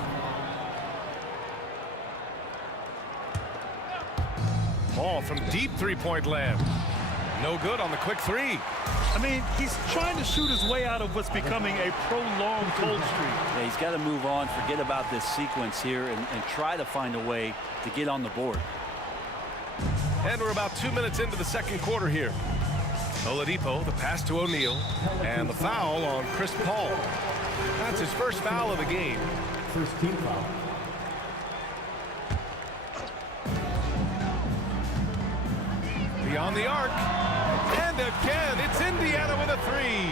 Ball from deep three-point land. No good on the quick three. I mean, he's trying to shoot his way out of what's becoming a prolonged cold streak. Yeah, he's got to move on, forget about this sequence here, and try to find a way to get on the board. And we're about 2 minutes into the second quarter here. Oladipo, the pass to O'Neal, and the foul on Chris Paul. That's his first foul of the game. First team foul. Beyond the arc. And again, it's Indiana with a three.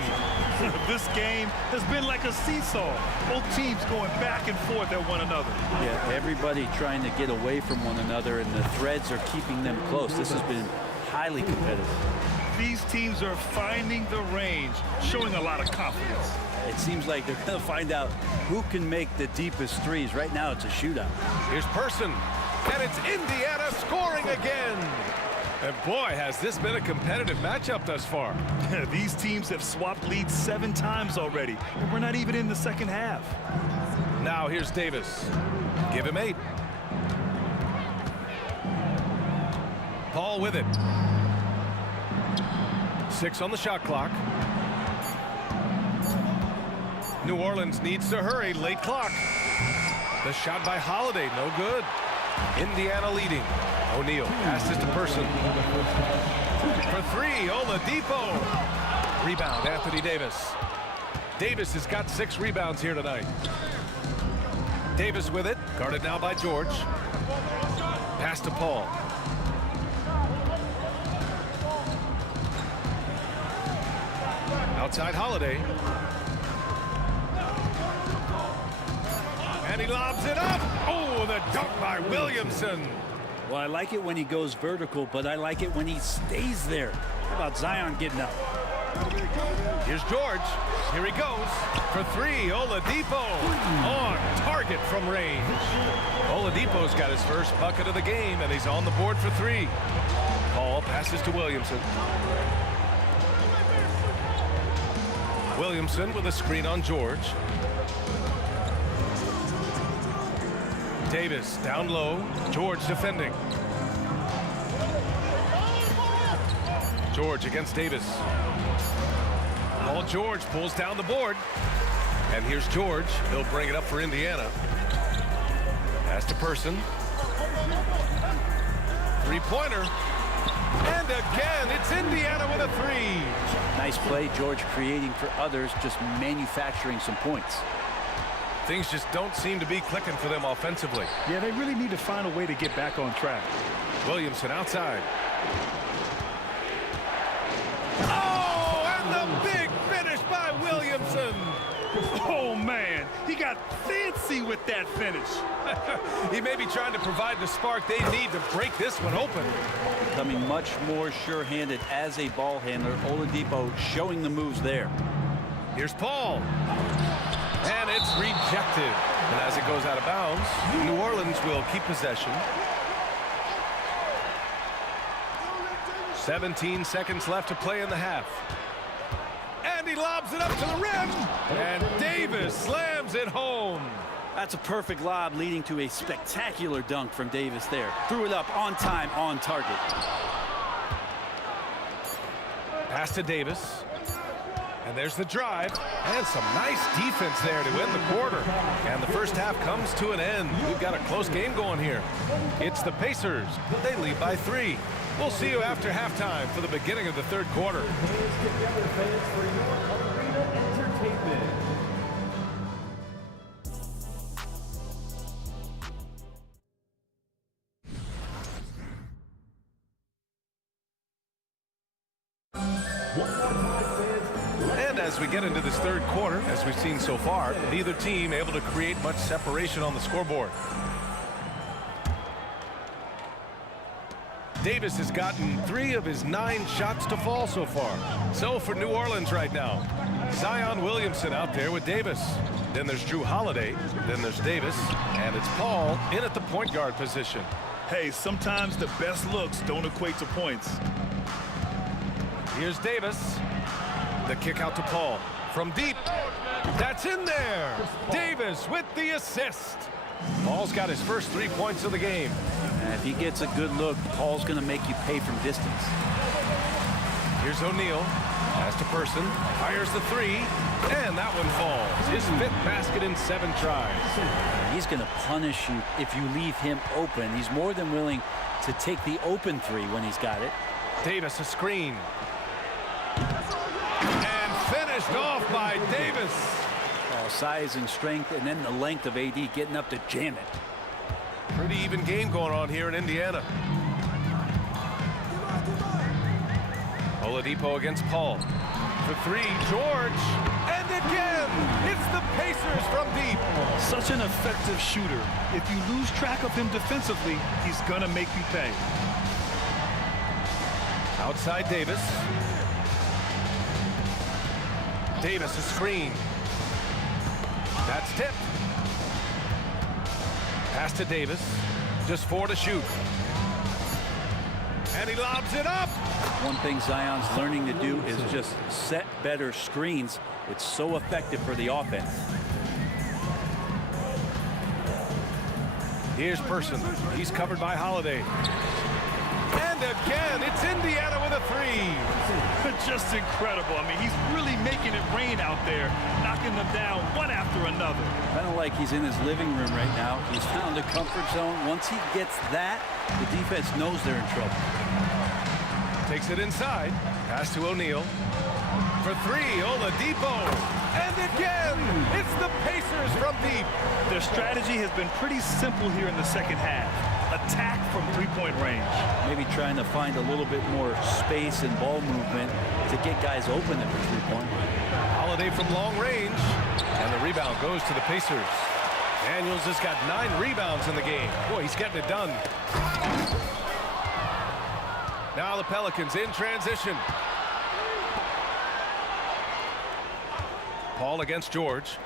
This game has been like a seesaw. Both teams going back and forth at one another. Yeah, everybody trying to get away from one another, and the threads are keeping them close. This has been highly competitive. These teams are finding the range, showing a lot of confidence. It seems like they're going to find out who can make the deepest threes. Right now, it's a shootout. Here's Person, and it's Indiana scoring again. And boy, has this been a competitive matchup thus far. These teams have swapped leads 7 times already, and we're not even in the second half. Now here's Davis. Give him 8. Paul with it. 6 on the shot clock. New Orleans needs to hurry. Late clock. The shot by Holiday, no good. Indiana leading. O'Neal passes to Person. For 3, Oladipo. Rebound, Anthony Davis. Davis has got 6 rebounds here tonight. Davis with it, guarded now by George. Pass to Paul. Outside Holiday. And he lobs it up. Oh, the dunk by Williamson. Well, I like it when he goes vertical, but I like it when he stays there. How about Zion getting up? Here's George. Here he goes. For 3, Oladipo. On target from range. Oladipo's got his first bucket of the game, and he's on the board for 3. Paul passes to Williamson. Williamson with a screen on George. Davis down low. George defending. George against Davis. Paul George pulls down the board. And here's George. He'll bring it up for Indiana. Pass to Person. 3-pointer. And again, it's Indiana with a 3. Nice play, George creating for others, just manufacturing some points. Things just don't seem to be clicking for them offensively. Yeah, they really need to find a way to get back on track. Williamson outside. Oh, and the big finish by Williamson. Oh, man, he got fancy with that finish. He may be trying to provide the spark they need to break this one open. Becoming much more sure-handed as a ball handler. Oladipo showing the moves there. Here's Paul. And it's rejected. And as it goes out of bounds, New Orleans will keep possession. 17 seconds left to play in the half. And he lobs it up to the rim. And Davis slams it home. That's a perfect lob leading to a spectacular dunk from Davis there. Threw it up on time, on target. Pass to Davis. And there's the drive. And some nice defense there to end the quarter. And the first half comes to an end. We've got a close game going here. It's the Pacers. They lead by 3. We'll see you after halftime for the beginning of the third quarter. And as we get into this third quarter, as we've seen so far, neither team able to create much separation on the scoreboard. Davis has gotten 3 of his 9 shots to fall so far. So for New Orleans right now, Zion Williamson out there with Davis. Then there's Drew Holiday. Then there's Davis. And it's Paul in at the point guard position. Hey, sometimes the best looks don't equate to points. Here's Davis. The kick out to Paul. From deep. That's in there. Davis with the assist. Paul's got his first 3 points of the game. And if he gets a good look, Paul's going to make you pay from distance. Here's O'Neal. Pass to Person. Fires the three. And that one falls. His 5th basket in 7 tries. He's going to punish you if you leave him open. He's more than willing to take the open three when he's got it. Davis, a screen. And finished off by Davis. Size and strength, and then the length of AD getting up to jam it. Pretty even game going on here in Indiana. Oladipo against Paul. For 3, George. And again, it's the Pacers from deep. Such an effective shooter. If you lose track of him defensively, he's gonna make you pay. Outside Davis. Davis, a screen. That's tipped. Pass to Davis. Just 4 to shoot. And he lobs it up. One thing Zion's learning to do is just set better screens. It's so effective for the offense. Here's Person. He's covered by Holiday. And again, it's Indiana with a 3. Just incredible. I mean, he's really making it rain out there, knocking them down one after another. Kind of like he's in his living room right now. He's found a comfort zone. Once he gets that, the defense knows they're in trouble. Takes it inside. Pass to O'Neal. For 3, Oladipo. And again, it's the Pacers from deep. Their strategy has been pretty simple here in the second half. Attack from 3-point range. Maybe trying to find a little bit more space and ball movement to get guys open at the 3-point. Holiday from long range. And the rebound goes to the Pacers. Daniels has got 9 rebounds in the game. Boy, he's getting it done. Now the Pelicans in transition. Paul against George.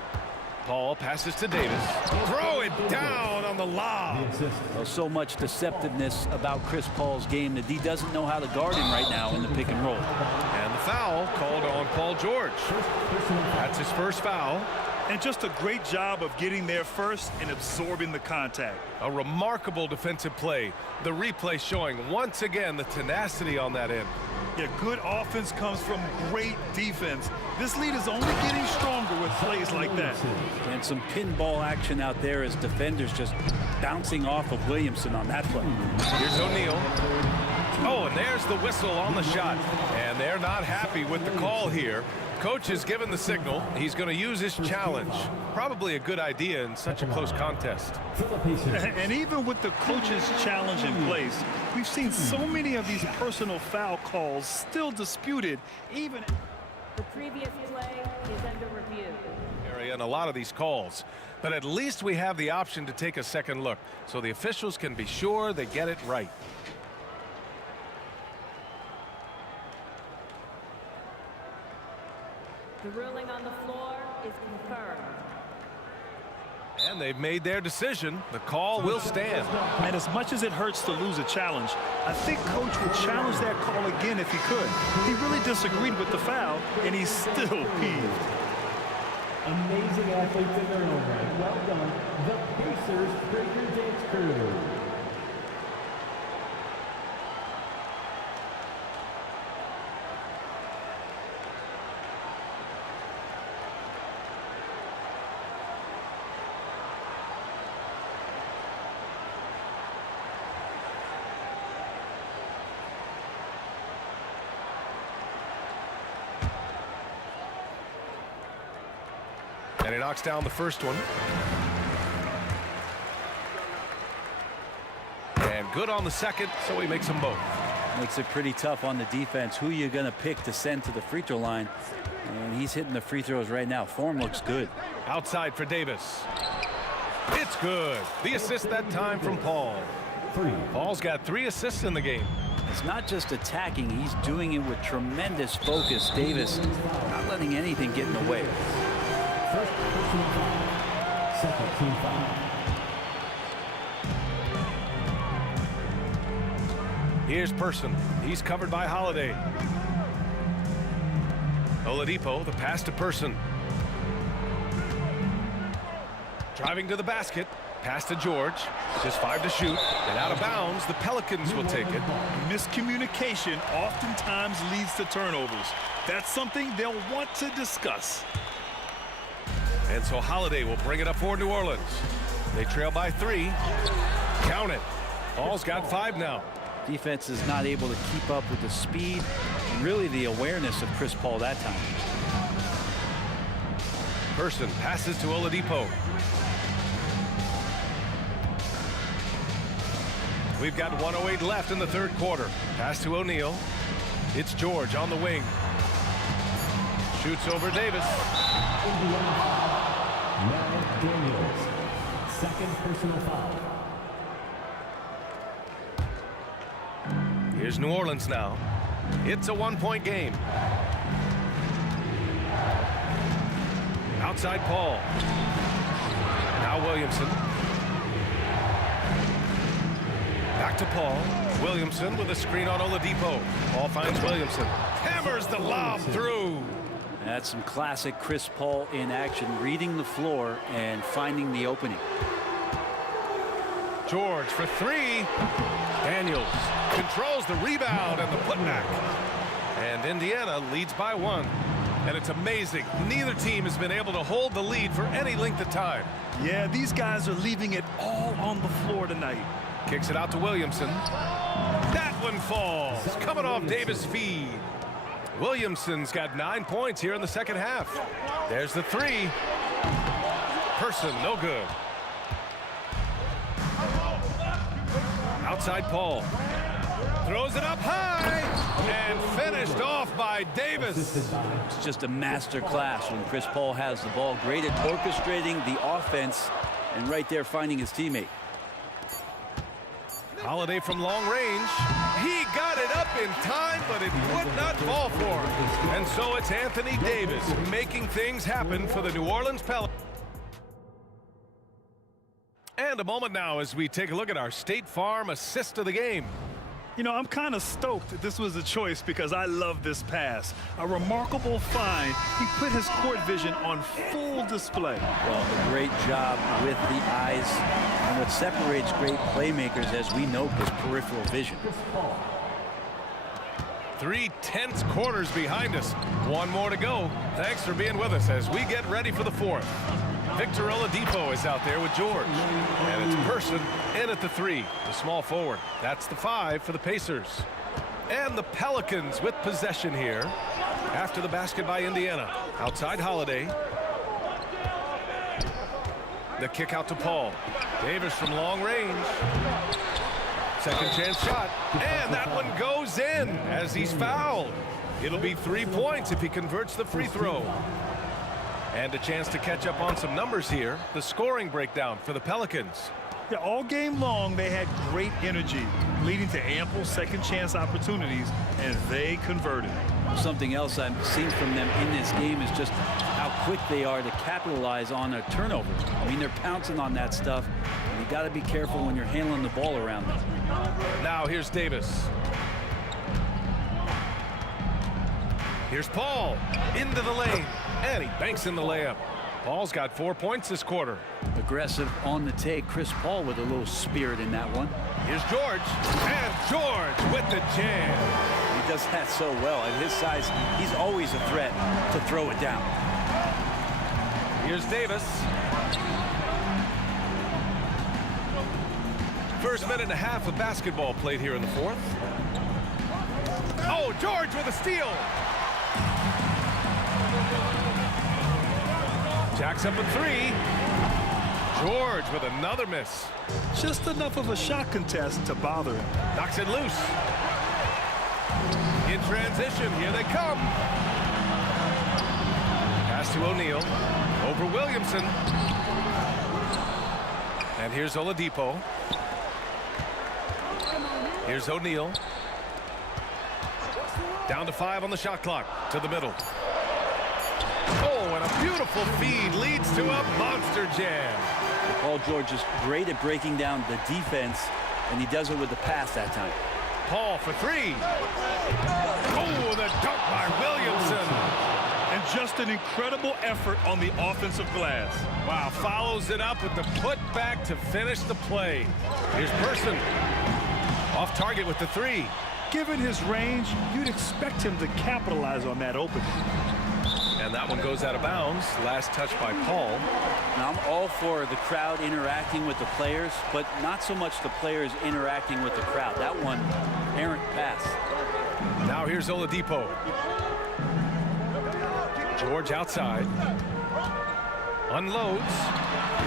Paul passes to Davis. Throw it down on the lob. Well, so much deceptiveness about Chris Paul's game that he doesn't know how to guard him right now in the pick and roll. And the foul called on Paul George. That's his first foul. And just a great job of getting there first and absorbing the contact. A remarkable defensive play. The replay showing once again the tenacity on that end. Yeah, good offense comes from great defense. This lead is only getting stronger with plays like that. And some pinball action out there as defenders just bouncing off of Williamson on that play. Here's O'Neal. Oh, and there's the whistle on the shot. And they're not happy with the call here. Coach has given the signal. He's going to use his challenge. Probably a good idea in such a close contest. And even with the coach's challenge in place, we've seen so many of these personal foul calls still disputed, even. The previous play is under review. In a lot of these calls, but at least we have the option to take a second look so the officials can be sure they get it right. The ruling on the floor is confirmed. And they've made their decision. The call will stand. And as much as it hurts to lose a challenge, I think Coach would challenge that call again if he could. He really disagreed with the foul, and he's still peeved. Amazing athletes in their own right. Well done, the Pacers Breaker Dance Crew. And he knocks down the first one. And good on the second, so he makes them both. Makes it pretty tough on the defense. Who you're going to pick to send to the free throw line. And he's hitting the free throws right now. Form looks good. Outside for Davis. It's good. The assist that time from Paul. Paul's got 3 assists in the game. It's not just attacking. He's doing it with tremendous focus. Davis not letting anything get in the way. First personal foul. Second team foul. Here's Person. He's covered by Holiday. Oladipo, the pass to Person. Driving to the basket. Pass to George. Just 5 to shoot. And out of bounds, the Pelicans will take it. Miscommunication oftentimes leads to turnovers. That's something they'll want to discuss. And so Holiday will bring it up for New Orleans. They trail by 3. Count it. Paul's got 5 now. Defense is not able to keep up with the speed and really the awareness of Chris Paul that time. Person passes to Oladipo. We've got 1:08 left in the third quarter. Pass to O'Neal. It's George on the wing. Shoots over Davis. Now Daniels. Second personal foul. Here's New Orleans now. It's a 1-point game. Outside Paul. Now Williamson. Back to Paul. Williamson with a screen on Oladipo. Paul finds Williamson. Hammers the lob through. That's some classic Chris Paul in action, reading the floor and finding the opening. George for 3. Daniels controls the rebound and the putback. And Indiana leads by 1. And it's amazing. Neither team has been able to hold the lead for any length of time. Yeah, these guys are leaving it all on the floor tonight. Kicks it out to Williamson. That one falls. Coming off Davis' feed. Williamson's got 9 points here in the second half. There's the 3. Person, no good. Outside Paul. Throws it up high. And finished off by Davis. It's just a master class when Chris Paul has the ball. Great at orchestrating the offense and right there finding his teammate. Holiday from long range. He got it up in time, but it would not fall for him. And so it's Anthony Davis making things happen for the New Orleans Pelicans. And a moment now as we take a look at our State Farm assist of the game. You know, I'm kind of stoked that this was a choice because I love this pass. A remarkable find. He put his court vision on full display. Well, a great job with the eyes. And what separates great playmakers, as we know, is peripheral vision. 3 tense quarters behind us. 1 more to go. Thanks for being with us as we get ready for the 4th. Victor Oladipo is out there with George. And it's Person in at the 3, the small forward. That's the 5 for the Pacers. And the Pelicans with possession here after the basket by Indiana. Outside Holiday. The kick out to Paul. Davis from long range. Second chance shot. And that one goes in as he's fouled. It'll be 3 points if he converts the free throw. And a chance to catch up on some numbers here. The scoring breakdown for the Pelicans. Yeah, all game long, they had great energy, leading to ample second chance opportunities, and they converted. Something else I've seen from them in this game is just how quick they are to capitalize on a turnover. I mean, they're pouncing on that stuff. And you got to be careful when you're handling the ball around them. Now here's Davis. Here's Paul into the lane. And he banks in the layup. Paul's got 4 points this quarter. Aggressive on the take. Chris Paul with a little spirit in that one. Here's George. And George with the jam. He does that so well. At his size, he's always a threat to throw it down. Here's Davis. First minute and a half of basketball played here in the 4th. Oh, George with a steal. Jacks up a 3. George with another miss. Just enough of a shot contest to bother him. Knocks it loose. In transition, here they come. Pass to O'Neal. Over Williamson. And here's Oladipo. Here's O'Neal. Down to 5 on the shot clock. To the middle. Oh, and a beautiful feed leads to a monster jam. Paul George is great at breaking down the defense, and he does it with the pass that time. Paul for 3. Oh, the dunk by Williamson. And just an incredible effort on the offensive glass. Wow, follows it up with the putback to finish the play. Here's Person. Off target with the three. Given his range, you'd expect him to capitalize on that opening. And that one goes out of bounds. Last touch by Paul. Now, I'm all for the crowd interacting with the players, but not so much the players interacting with the crowd. That one, errant pass. Now here's Oladipo. George outside. Unloads.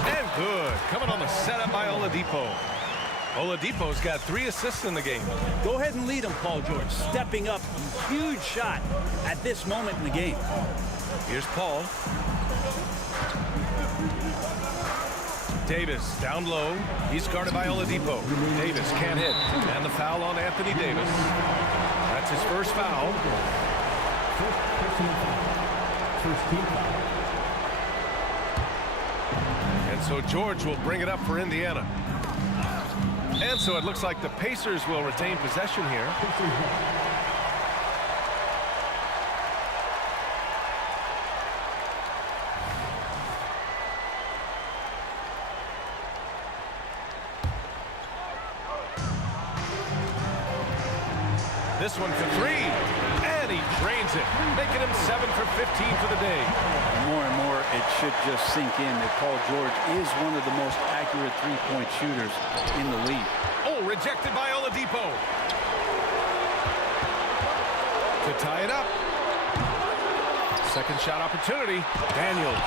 And good. Coming on the setup by Oladipo. Oladipo's got 3 assists in the game. Go ahead and lead him, Paul George. Stepping up. Huge shot at this moment in the game. Here's Paul. Davis down low. He's guarded by Oladipo. Davis can't hit. And the foul on Anthony Davis. That's his first foul. First team foul. And so George will bring it up for Indiana. And so it looks like the Pacers will retain possession here. This one for 3, and he drains it, making him 7 for 15 for the day. More and more, it should just sink in that Paul George is one of the most accurate three-point shooters in the league. Oh, rejected by Oladipo. To tie it up. Second shot opportunity. Daniels.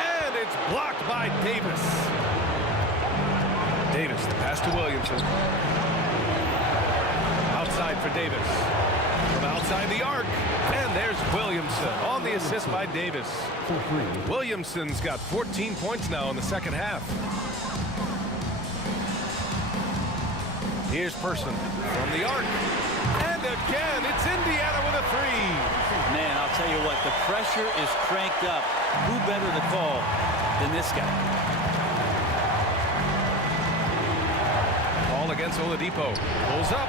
And it's blocked by Davis. Davis, the pass to Williamson. Outside for Davis. From outside the arc. And there's Williamson on the assist by Davis. Williamson's got 14 points now in the second half. Here's Person from the arc. And again, it's Indiana with a 3. Man, I'll tell you what, the pressure is cranked up. Who better to call than this guy? Ball against Oladipo. Pulls up.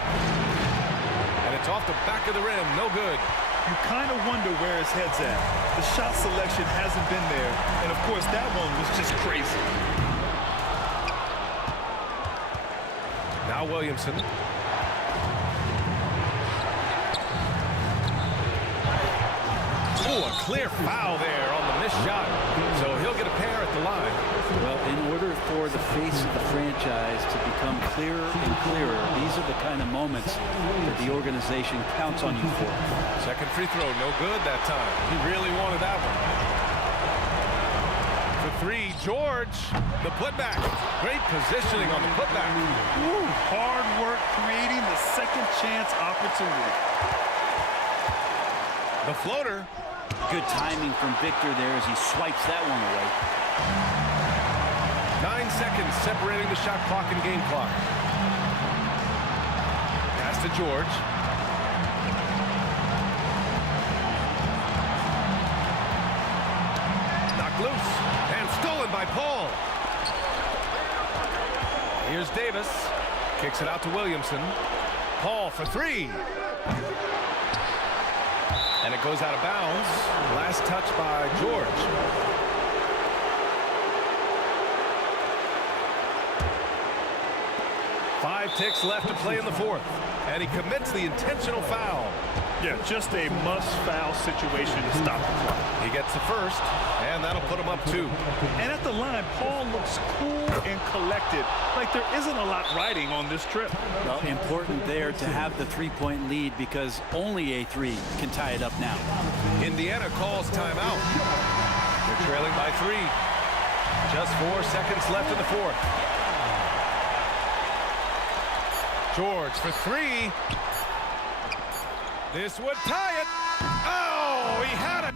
And it's off the back of the rim. No good. You kind of wonder where his head's at. The shot selection hasn't been there. And, of course, that one was just crazy. Now Williamson. Oh, a clear foul there on the missed shot. So he'll get a pair at the line. Well, in order for the face of the franchise to become clearer and clearer, these are the kind of moments that the organization counts on you for. Second free throw, no good that time. He really wanted that one. For 3, George, the putback. Great positioning on the putback. Ooh, hard work creating the second chance opportunity. The floater. Good timing from Victor there as he swipes that one away. 9 seconds separating the shot clock and game clock. Pass to George. Knocked loose and stolen by Paul. Here's Davis. Kicks it out to Williamson. Paul for 3. And it goes out of bounds. Last touch by George. Five ticks left to play in the fourth. And he commits the intentional foul. Yeah, just a must-foul situation to stop the clock. He gets the first, and that'll put him up 2. And at the line, Paul looks cool and collected, like there isn't a lot riding on this trip. Well, important there to have the three-point lead because only a 3 can tie it up now. Indiana calls timeout. They're trailing by 3. Just 4 seconds left in the fourth. George for 3. This would tie it. Oh, he had it.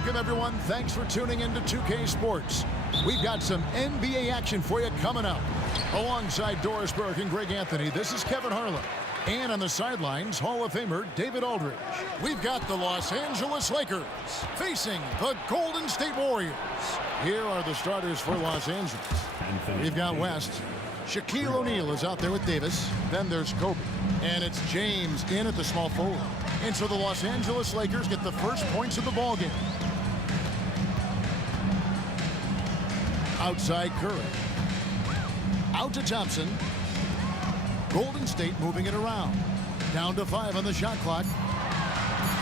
Welcome, everyone. Thanks for tuning in to 2K Sports. We've got some NBA action for you coming up. Alongside Doris Burke and Greg Anthony, this is Kevin Harlan. And on the sidelines, Hall of Famer David Aldridge. We've got the Los Angeles Lakers facing the Golden State Warriors. Here are the starters for Los Angeles. We've got West. Shaquille O'Neal is out there with Davis. Then there's Kobe. And it's James in at the small forward. And so the Los Angeles Lakers get the first points of the ballgame. Outside Curry. Out to Thompson. Golden State moving it around. Down to 5 on the shot clock.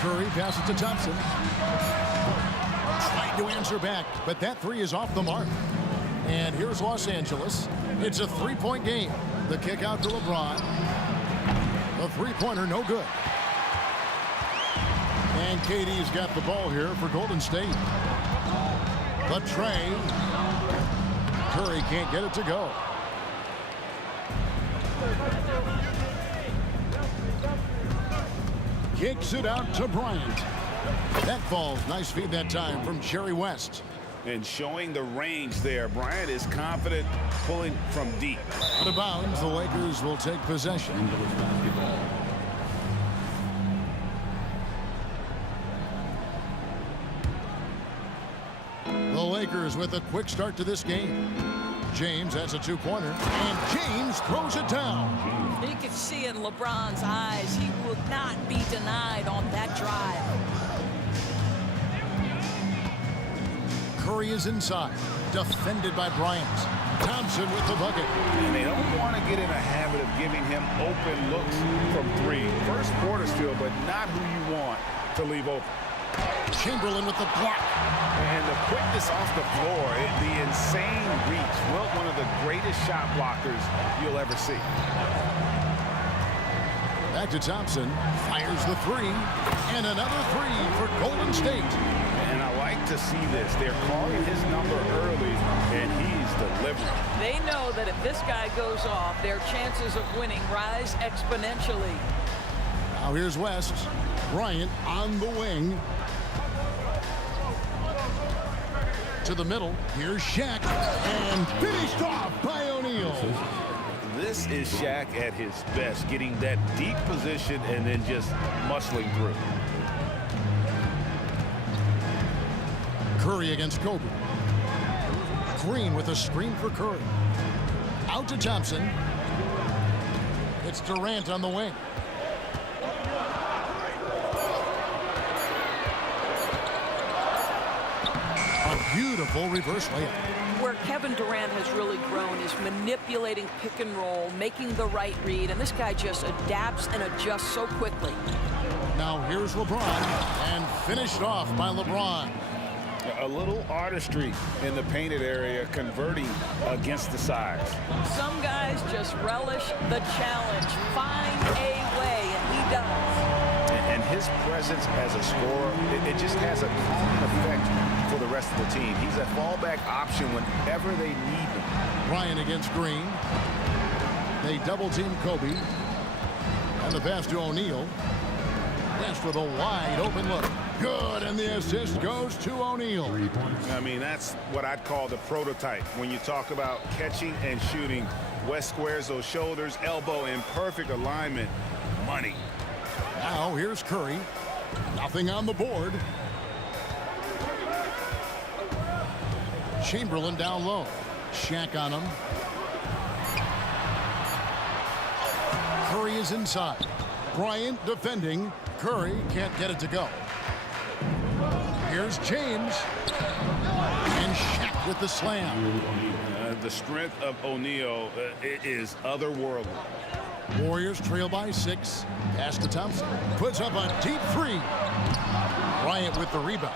Curry passes to Thompson. Trying to answer back, but that three is off the mark. And here's Los Angeles. It's a three-point game. The kick out to LeBron. The three-pointer, no good. And KD's got the ball here for Golden State. The tray. Curry can't get it to go. Kicks it out to Bryant. That falls. Nice feed that time from Jerry West. And showing the range there. Bryant is confident pulling from deep. Out of bounds, the Lakers will take possession. The Lakers with a quick start to this game. James, that's a two-pointer, and James throws it down. You could see in LeBron's eyes, he will not be denied on that drive. Curry is inside, defended by Bryant. Thompson with the bucket. And they don't want to get in a habit of giving him open looks from three. First quarter still, but not who you want to leave open. Chamberlain with the block. And the quickness off the floor, the insane reach. Well, one of the greatest shot blockers you'll ever see. Back to Thompson. Fires the three. And another three for Golden State. And I like to see this. They're calling his number early, and he's delivering. They know that if this guy goes off, their chances of winning rise exponentially. Now here's West. Bryant on the wing. To the middle. Here's Shaq. And finished off by O'Neal. This is Shaq at his best, getting that deep position and then just muscling through. Curry against Kobe. Green with a screen for Curry. Out to Thompson. It's Durant on the wing. A beautiful reverse layup. Where Kevin Durant has really grown is manipulating pick and roll, making the right read, and this guy just adapts and adjusts so quickly. Now here's LeBron, and finished off by LeBron. A little artistry in the painted area, converting against the size. Some guys just relish the challenge, find a way, and he does. And his presence as a scorer, it just has a calming effect for the rest of the team. He's a fallback option whenever they need him. Bryant against Green. They double team Kobe. And the pass to O'Neal. West with a wide open look. Good, and the assist goes to O'Neal. I mean, that's what I'd call the prototype. When you talk about catching and shooting, West squares those shoulders, elbow in perfect alignment. Money. Now here's Curry. Nothing on the board. Chamberlain down low. Shaq on him. Curry is inside. Bryant defending. Curry can't get it to go. Here's James. And Shaq with the slam. The strength of O'Neal is otherworldly. Warriors trail by 6. Pass to Thompson. Puts up a deep three. Bryant with the rebound.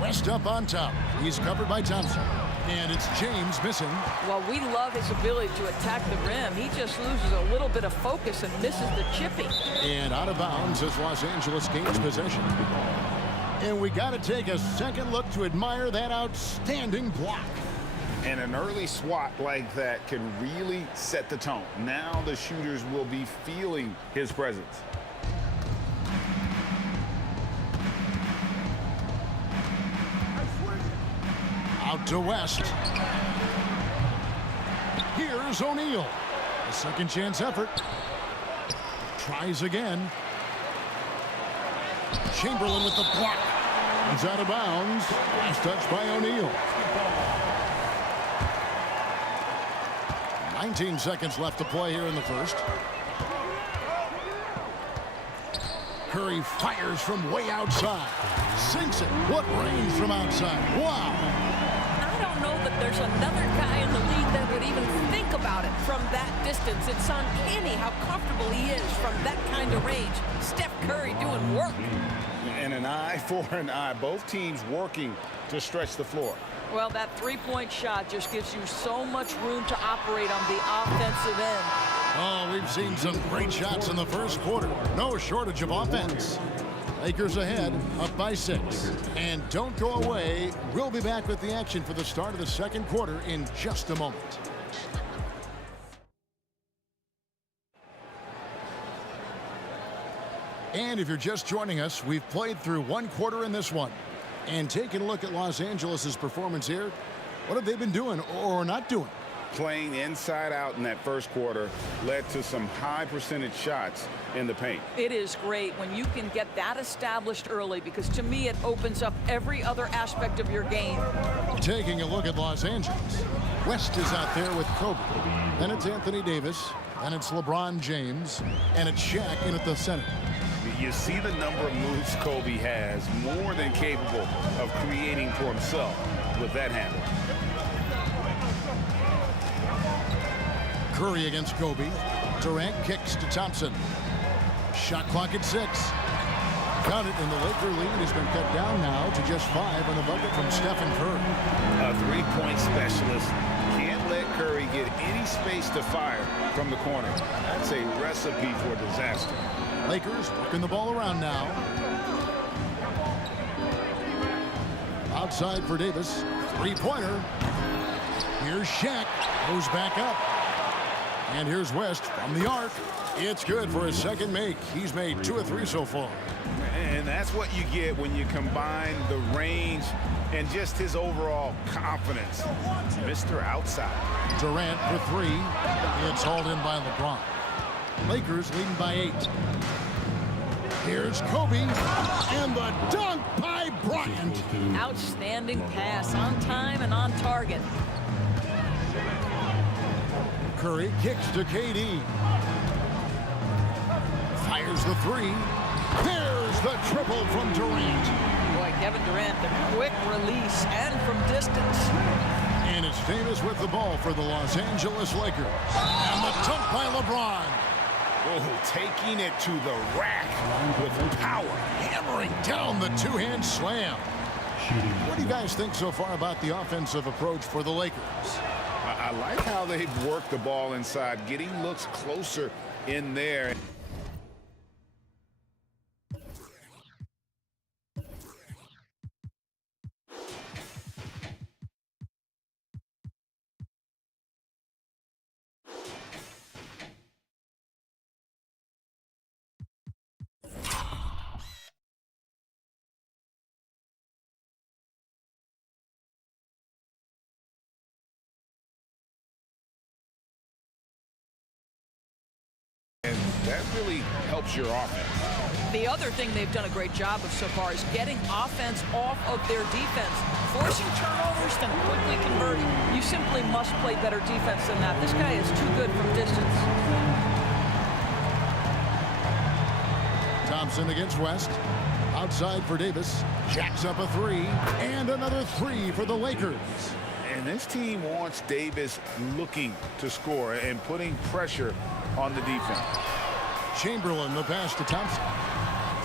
West up on top. He's covered by Thompson. And it's James missing. Well, we love his ability to attack the rim. He just loses a little bit of focus and misses the chipping. And out of bounds as Los Angeles gains possession. And we got to take a second look to admire that outstanding block. And an early swat like that can really set the tone. Now the shooters will be feeling his presence. Out to West. Here's O'Neal. A second chance effort. Tries again. Chamberlain with the block. He's out of bounds. Last touch by O'Neal. 19 seconds left to play here in the first. Curry fires from way outside. Sinks it. What range from outside. Wow. I don't know that there's another guy in the league that would even think about it from that distance. It's uncanny how comfortable he is from that kind of range. Steph Curry doing work. And an eye for an eye. Both teams working to stretch the floor. Well, that three-point shot just gives you so much room to operate on the offensive end. Oh, we've seen some great shots in the first quarter. No shortage of offense. Lakers ahead, up by 6. And don't go away. We'll be back with the action for the start of the second quarter in just a moment. And if you're just joining us, we've played through one quarter in this one. And taking a look at Los Angeles' performance here, what have they been doing or not doing? Playing inside out in that first quarter led to some high percentage shots in the paint. It is great when you can get that established early, because to me it opens up every other aspect of your game. Taking a look at Los Angeles. West is out there with Kobe. Then it's Anthony Davis. Then it's LeBron James. And it's Shaq in at the center. You see the number of moves Kobe has, more than capable of creating for himself with that handle. Curry against Kobe. Durant kicks to Thompson. Shot clock at 6. Count it, and the Laker lead has been cut down now to just 5 on the bucket from Stephen Curry. A three-point specialist can't let Curry get any space to fire from the corner. That's a recipe for disaster. Lakers working the ball around now. Outside for Davis. Three-pointer. Here's Shaq. Goes back up. And here's West from the arc. It's good for his second make. He's made 2 of 3 so far. And that's what you get when you combine the range and just his overall confidence. Mr. Outside. Durant for 3. It's hauled in by LeBron. Lakers leading by 8. Here's Kobe. And the dunk by Bryant. Outstanding pass, on time and on target. Curry kicks to KD. Fires the 3. There's the triple from Durant. Boy, Kevin Durant, the quick release and from distance. And it's Davis with the ball for the Los Angeles Lakers. And the dunk by LeBron. Oh, taking it to the rack with power. Hammering down the two-hand slam. What do you guys think so far about the offensive approach for the Lakers? I like how they've worked the ball inside, getting looks closer in there. That really helps your offense. The other thing they've done a great job of so far is getting offense off of their defense, forcing turnovers, then quickly converting. You simply must play better defense than that. This guy is too good from distance. Thompson against West. Outside for Davis. Jacks up a 3. And another 3 for the Lakers. And this team wants Davis looking to score and putting pressure on the defense. Chamberlain, the pass to Thompson.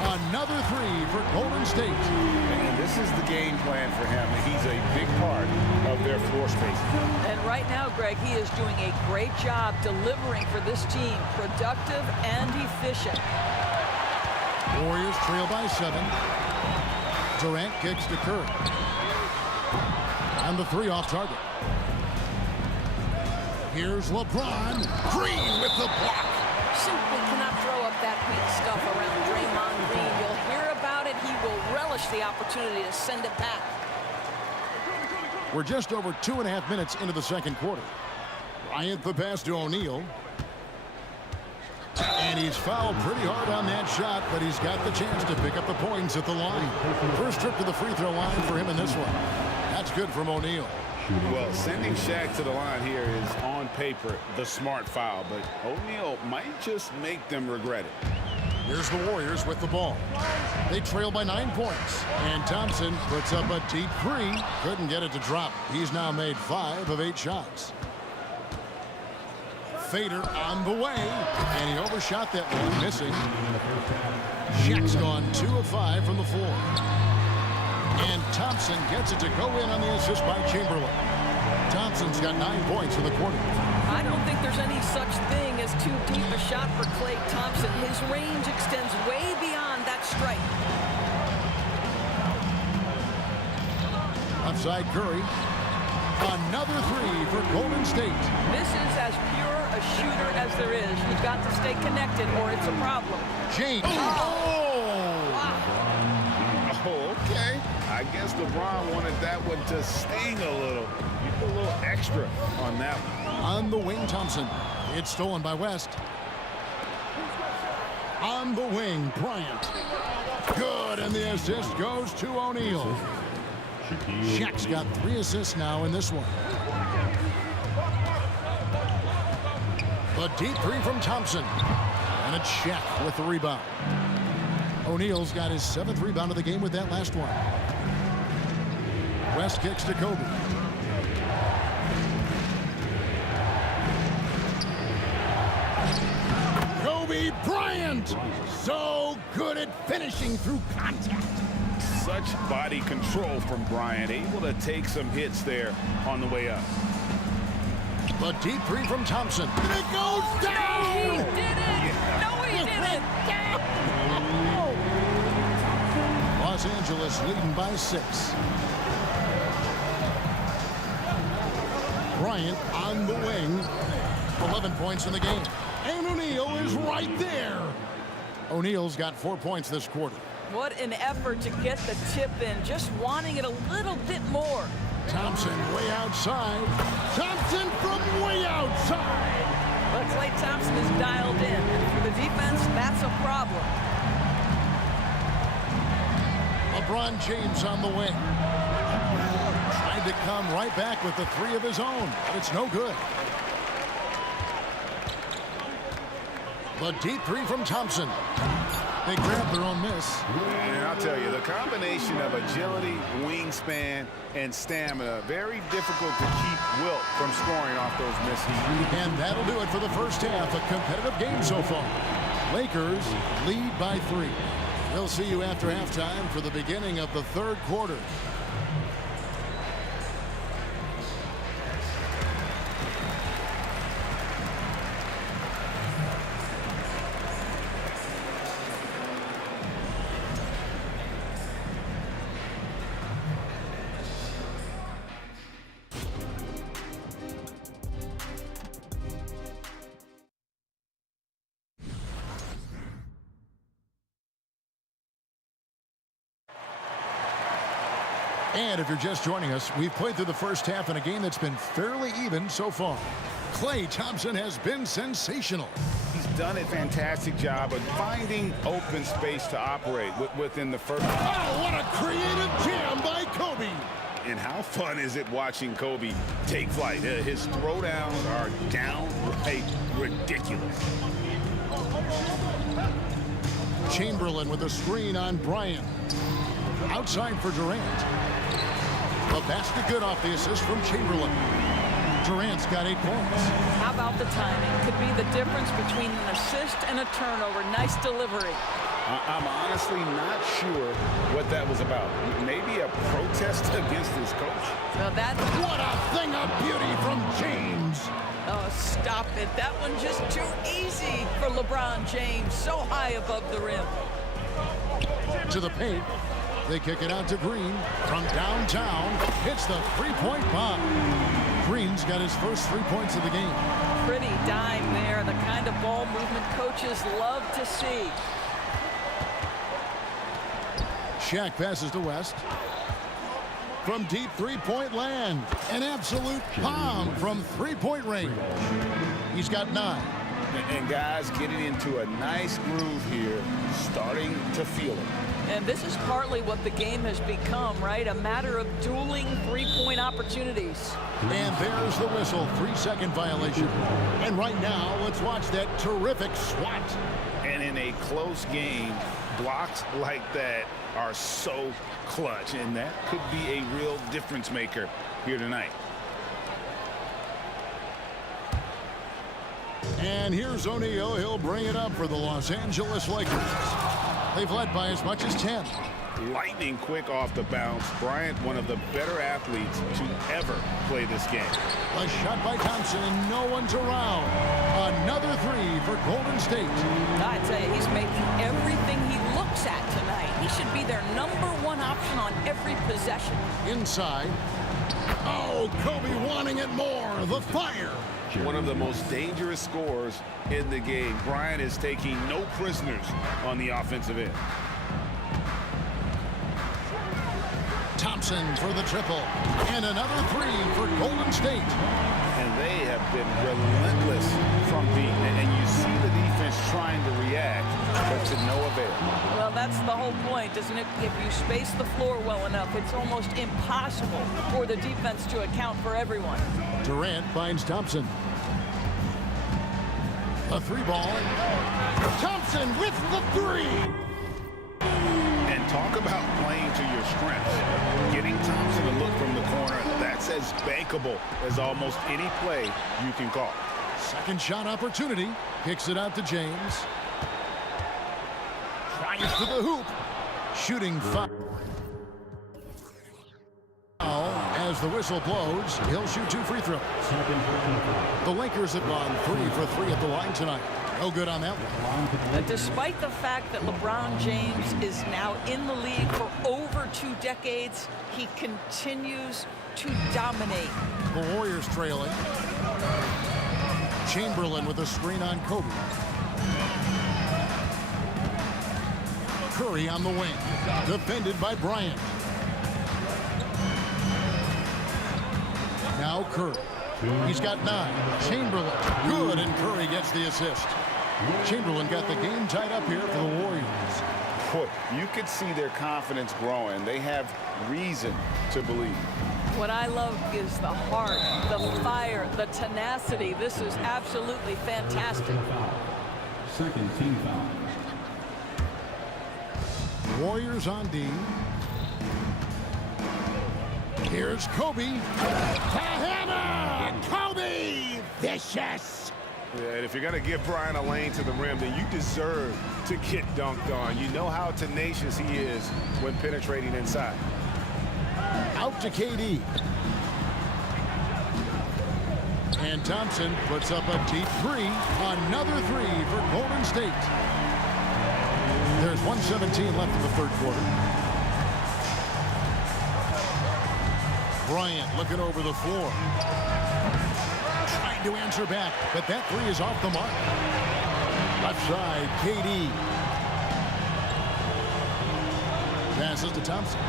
Another 3 for Golden State. And this is the game plan for him. He's a big part of their floor space. And right now, Greg, he is doing a great job delivering for this team. Productive and efficient. Warriors trail by 7. Durant kicks to Curry. And the 3 off target. Here's LeBron. Green with the block. Simply cannot throw up that weak stuff around Draymond Green. You'll hear about it. He will relish the opportunity to send it back. We're just over 2.5 minutes into the second quarter. Bryant the pass to O'Neal. And he's fouled pretty hard on that shot, but he's got the chance to pick up the points at the line. First trip to the free throw line for him in this one. That's good from O'Neal. Well, sending Shaq to the line here is on paper the smart foul, but O'Neal might just make them regret it. Here's the Warriors with the ball. They trail by 9 points. And Thompson puts up a deep three. Couldn't get it to drop. He's now made 5 of 8 shots. Fader on the way. And he overshot that one, missing. Shaq's gone 2 of 5 from the floor. And Thompson gets it to go in on the assist by Chamberlain. Thompson's got 9 points in the quarter. I don't think there's any such thing as too deep a shot for Klay Thompson. His range extends way beyond that strike. Outside Curry. Another 3 for Golden State. This is as pure a shooter as there is. You've got to stay connected or it's a problem. James. Oh, okay. I guess LeBron wanted that one to sting a little. You put a little extra on that one. On the wing, Thompson. It's stolen by West. On the wing, Bryant. Good, and the assist goes to O'Neal. Shaq's got 3 assists now in this one. The deep 3 from Thompson. And it's Shaq with the rebound. O'Neal's got his 7th rebound of the game with that last one. West kicks to Kobe. Kobe Bryant, so good at finishing through contact. Such body control from Bryant, able to take some hits there on the way up. The deep 3 from Thompson. And it goes down! He did it! No, he didn't! Los Angeles leading by 6. Bryant on the wing. 11 points in the game. And O'Neal is right there. O'Neal's got 4 points this quarter. What an effort to get the tip in, just wanting it a little bit more. Thompson way outside. Thompson from way outside. But Klay Thompson is dialed in. And for the defense, that's a problem. LeBron James on the wing. Tried to come right back with the 3 of his own, but it's no good. The deep 3 from Thompson. They grab their own miss. And I'll tell you, the combination of agility, wingspan, and stamina, very difficult to keep Wilt from scoring off those misses. And that'll do it for the first half. A competitive game so far. Lakers lead by 3. We'll see you after halftime for the beginning of the third quarter. And if you're just joining us, we've played through the first half in a game that's been fairly even so far. Klay Thompson has been sensational. He's done a fantastic job of finding open space to operate within the first. Oh, what a creative jam by Kobe. And how fun is it watching Kobe take flight? His throwdowns are downright ridiculous. Chamberlain with a screen on Bryant. Outside for Durant. The basket good off the assist from Chamberlain. Durant's got 8 points. How about the timing? Could be the difference between an assist and a turnover. Nice delivery. I'm honestly not sure what that was about. Maybe a protest against his coach. Well, what a thing of beauty from James. Oh, stop it. That one just too easy for LeBron James. So high above the rim. To the paint. They kick it out to Green from downtown. Hits the 3-point bomb. Green's got his first 3 points of the game. Pretty dime there. The kind of ball movement coaches love to see. Shaq passes to West. from deep three-point land. An absolute bomb from three-point range. He's got 9. And guys getting into a nice groove here, starting to feel it. And this is partly what the game has become, right? A matter of dueling three-point opportunities. And there's the whistle, 3-second violation. And right now, let's watch that terrific swat. And in a close game, blocks like that are so clutch, and that could be a real difference maker here tonight. And here's O'Neal. He'll bring it up for the Los Angeles Lakers. They've led by as much as 10. Lightning quick off the bounce. Bryant, one of the better athletes to ever play this game. A shot by Thompson, and no one's around. Another 3 for Golden State. I tell you, he's making everything he looks at tonight. He should be their #1 option on every possession. Inside. Oh, Kobe wanting it more. The fire. One of the most dangerous scorers in the game. Bryant is taking no prisoners on the offensive end. Thompson for the triple. And another 3 for Golden State. And they have been relentless from deep. And you see the defense trying to react, but to no avail. Well, that's the whole point, isn't it? If you space the floor well enough, it's almost impossible for the defense to account for everyone. Durant finds Thompson. A 3-ball. Thompson with the 3. And talk about playing to your strengths. Getting Thompson to look from the corner, that's as bankable as almost any play you can call. Second shot opportunity. Kicks it out to James. Tries to the hoop. Shooting foul. As the whistle blows, he'll shoot 2 free throws. The Lakers have gone 3 for 3 at the line tonight. No good on that one. Despite the fact that LeBron James is now in the league for over 2 decades, he continues to dominate. The Warriors trailing. Chamberlain with a screen on Kobe. Curry on the wing. Defended by Bryant. Now Curry. He's got 9. Chamberlain. Good, and Curry gets the assist. Chamberlain got the game tied up here for the Warriors. Boy, you could see their confidence growing. They have reason to believe. What I love is the heart, the fire, the tenacity. This is absolutely fantastic. Second team foul. Warriors on D. Here's Kobe. The hammer! Kobe! Vicious! Yeah, and if you're going to give Bryant a lane to the rim, then you deserve to get dunked on. You know how tenacious he is when penetrating inside. Out to KD. And Thompson puts up a deep 3. Another 3 for Golden State. There's 1:17 left in the third quarter. Bryant looking over the floor. Trying to answer back, but that 3 is off the mark. Left side, KD. Passes to Thompson.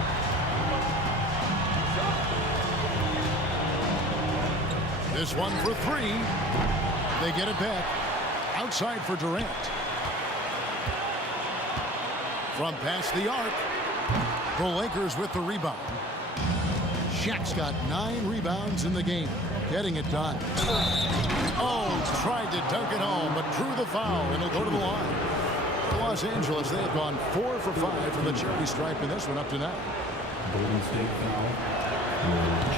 This one for 3. They get it back. Outside for Durant. From past the arc. The Lakers with the rebound. Shaq's got 9 rebounds in the game. Getting it done. Oh, tried to dunk it home, but drew the foul, and he'll go to the line. Los Angeles, they have gone 4 for 5 from the cherry stripe in this one up to now. Golden State foul.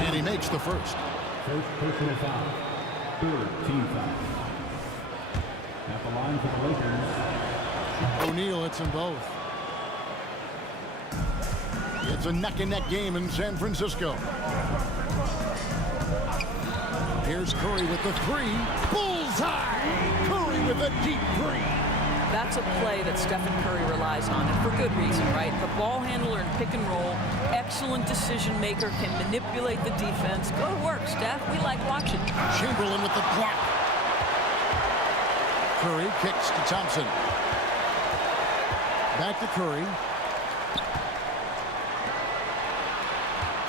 And he makes the first. First personal foul. Third team foul. At the line for the Lakers. O'Neal hits them both. It's a neck-and-neck game in San Francisco. Here's Curry with the 3. Bullseye! Curry with a deep 3. That's a play that Stephen Curry relies on, and for good reason, right? The ball handler in pick and roll, excellent decision maker, can manipulate the defense. Go to work, Steph. We like watching. Chamberlain with the block. Curry kicks to Thompson. Back to Curry.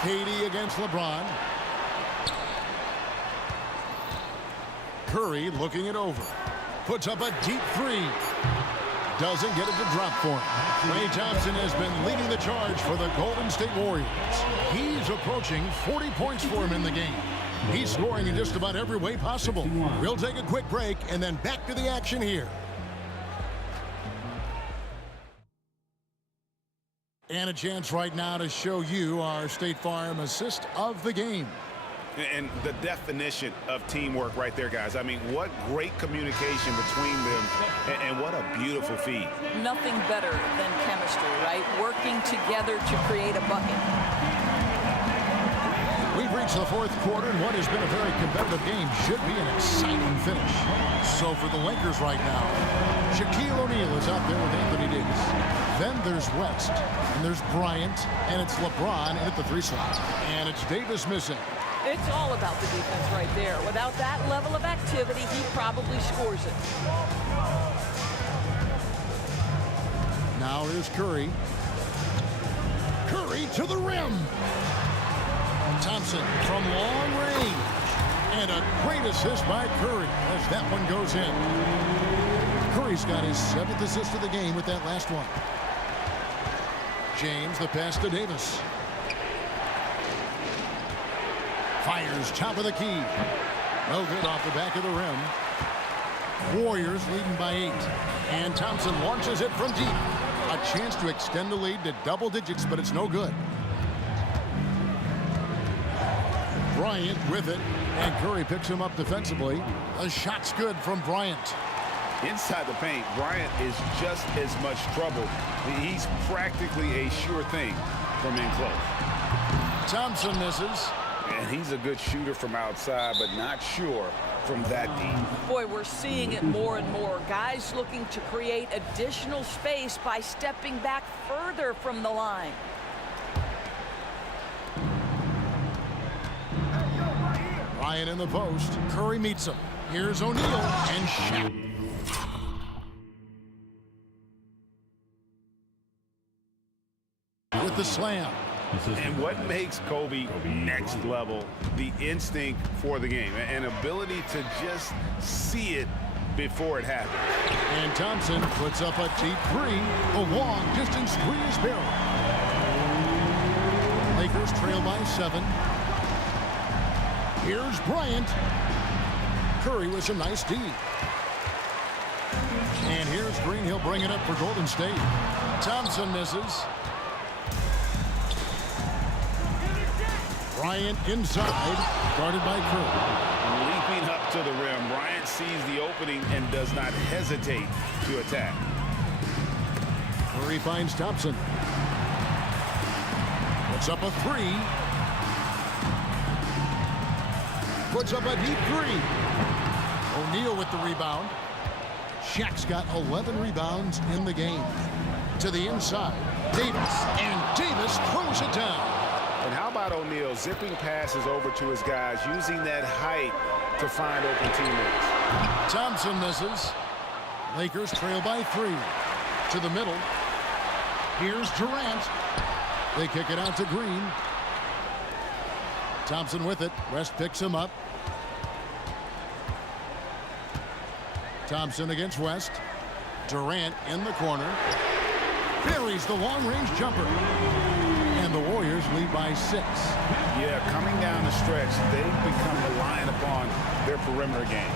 KD against LeBron. Curry looking it over. Puts up a deep three. Doesn't get it to drop for him. Klay Thompson has been leading the charge for the Golden State Warriors. He's approaching 40 points for him in the game. He's scoring in just about every way possible. We'll take a quick break and then back to the action here. And a chance right now to show you our State Farm assist of the game. And the definition of teamwork right there, guys. I mean, what great communication between them, and what a beautiful feed. Nothing better than chemistry, right? Working together to create a bucket. We've reached the fourth quarter, and what has been a very competitive game should be an exciting finish. So for the Lakers right now, Shaquille O'Neal is out there with Anthony Davis. Then there's West, and there's Bryant, and it's LeBron at the 3 slot. And it's Davis missing. It's all about the defense right there. Without that level of activity, he probably scores it. Now here's Curry. Curry to the rim. Thompson from long range. And a great assist by Curry as that one goes in. Curry's got his 7th assist of the game with that last one. James, the pass to Davis. Fires top of the key. No good off the back of the rim. Warriors leading by 8. And Thompson launches it from deep. A chance to extend the lead to double digits, but it's no good. Bryant with it, and Curry picks him up defensively. A shot's good from Bryant. Inside the paint, Bryant is just as much trouble. He's practically a sure thing from in close. Thompson misses. And he's a good shooter from outside, but not sure from that deep. Boy, we're seeing it more and more. Guys looking to create additional space by stepping back further from the line. Ryan in the post. Curry meets him. Here's O'Neal and Shaq. With the slam. And what makes Kobe next level, the instinct for the game, an ability to just see it before it happens. And Thompson puts up a deep 3. A long distance 3 is barrel. Lakers trail by 7. Here's Bryant. Curry with some nice D. And here's Green. He'll bring it up for Golden State. Thompson misses. Bryant inside, guarded by Curry. Leaping up to the rim, Bryant sees the opening and does not hesitate to attack. Curry finds Thompson. Puts up a 3. Puts up a deep 3. O'Neal with the rebound. Shaq's got 11 rebounds in the game. To the inside, Davis, and Davis throws it down. And how about O'Neal zipping passes over to his guys, using that height to find open teammates. Thompson misses. Lakers trail by 3. To the middle. Here's Durant. They kick it out to Green. Thompson with it. West picks him up. Thompson against West. Durant in the corner. Buries the long-range jumper. And the Warriors lead by 6. Yeah, coming down the stretch, they've become reliant upon their perimeter game.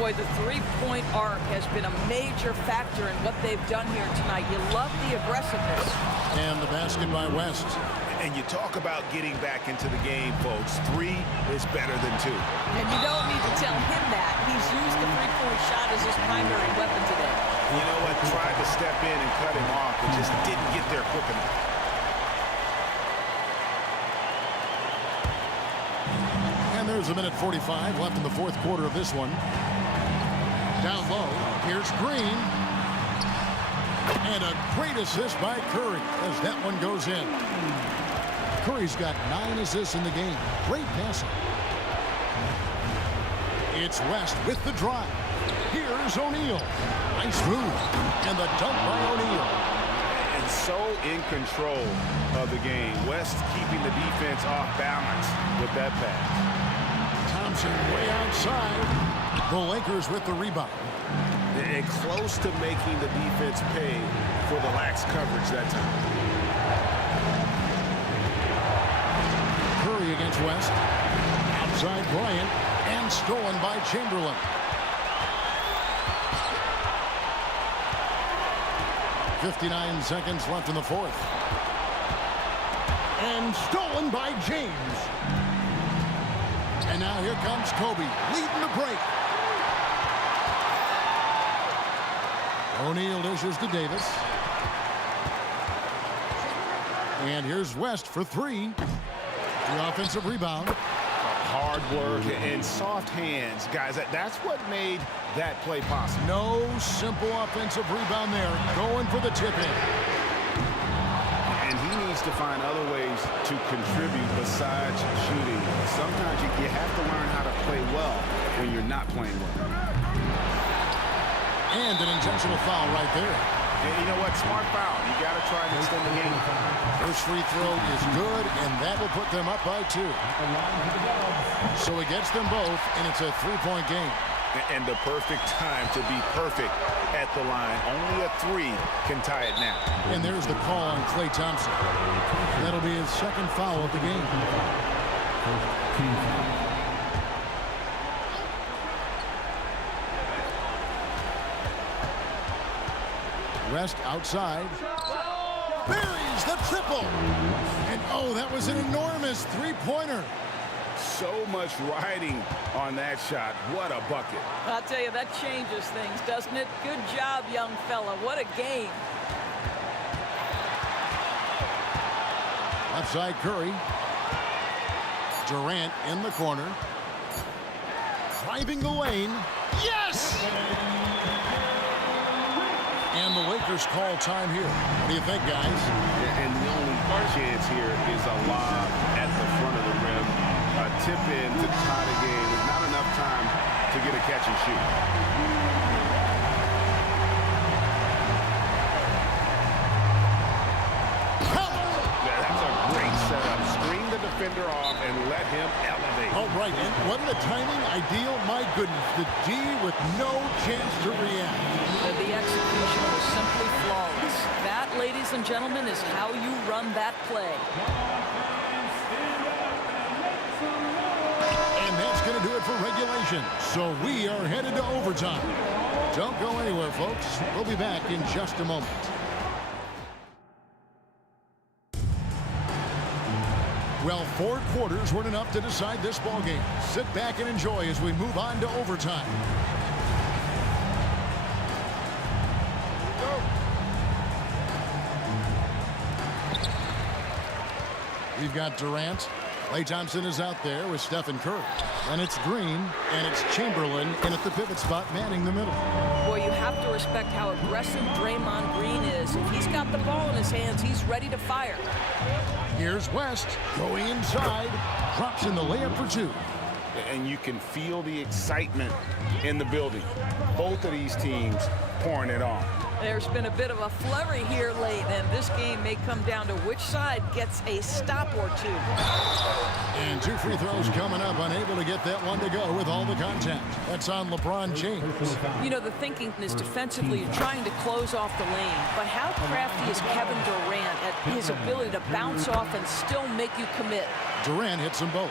Boy, the three-point arc has been a major factor in what they've done here tonight. You love the aggressiveness. And the basket by West. And you talk about getting back into the game, folks. 3 is better than 2. And you don't need to tell him that. He's used the three-point shot as his primary weapon today. You know what? Tried to step in and cut him off, but just didn't get there quick enough. And there's a minute 45 left in the fourth quarter of this one. Down low, here's Green. And a great assist by Curry as that one goes in. Curry's got 9 assists in the game. Great passing. It's West with the drive. Here's O'Neal. Nice move. And the dunk by O'Neal. And so in control of the game. West keeping the defense off balance with that pass. Thompson way outside. The Lakers with the rebound. And close to making the defense pay for the lax coverage that time. Curry against West. Outside Bryant. And stolen by Chamberlain. .59 seconds left in the fourth. And stolen by James. And now here comes Kobe, leading the break. O'Neal dishes to Davis. And here's West for three. The offensive rebound. Hard work and soft hands, guys. That's what made that play possible. No simple offensive rebound there. Going for the tip-in. And he needs to find other ways to contribute besides shooting. Sometimes you have to learn how to play well when you're not playing well. And an intentional foul right there. And you know what? Smart foul. You got to try and extend the game. First free throw is good, and that will put them up by 2. So it gets them both, and it's a three-point game. And the perfect time to be perfect at the line. Only a 3 can tie it now. And there's the call on Klay Thompson. That'll be his second foul of the game. West outside. Buries the triple. And oh, that was an enormous three-pointer. So much riding on that shot. What a bucket. I'll tell you, that changes things, doesn't it? Good job, young fella. What a game. Left side Curry. Durant in the corner. Driving the lane. Yes! And the Lakers call time here. What do you think, guys? And the only chance here is a lob at the front of the rim. A tip in to tie the game with not enough time to get a catch and shoot. That's a great setup. Screen the defender off and let him elevate. All right, and wasn't the timing ideal? My goodness, the D with no chance to react. The execution was simply flawless. That, ladies and gentlemen, is how you run that play. And that's going to do it for regulation. So we are headed to overtime. Don't go anywhere, folks. We'll be back in just a moment. Well, 4 quarters weren't enough to decide this ball game. Sit back and enjoy as we move on to overtime. We've got Durant. Klay Thompson is out there with Stephen Curry. And it's Green, and it's Chamberlain in at the pivot spot, manning the middle. Boy, you have to respect how aggressive Draymond Green is. If he's got the ball in his hands, he's ready to fire. Here's West going inside. Drops in the layup for 2. And you can feel the excitement in the building. Both of these teams pouring it on. There's been a bit of a flurry here late, and this game may come down to which side gets a stop or 2. And 2 free throws coming up, unable to get that one to go with all the contact. That's on LeBron James. You know, the thinking is defensively you're trying to close off the lane, but how crafty is Kevin Durant at his ability to bounce off and still make you commit? Durant hits them both.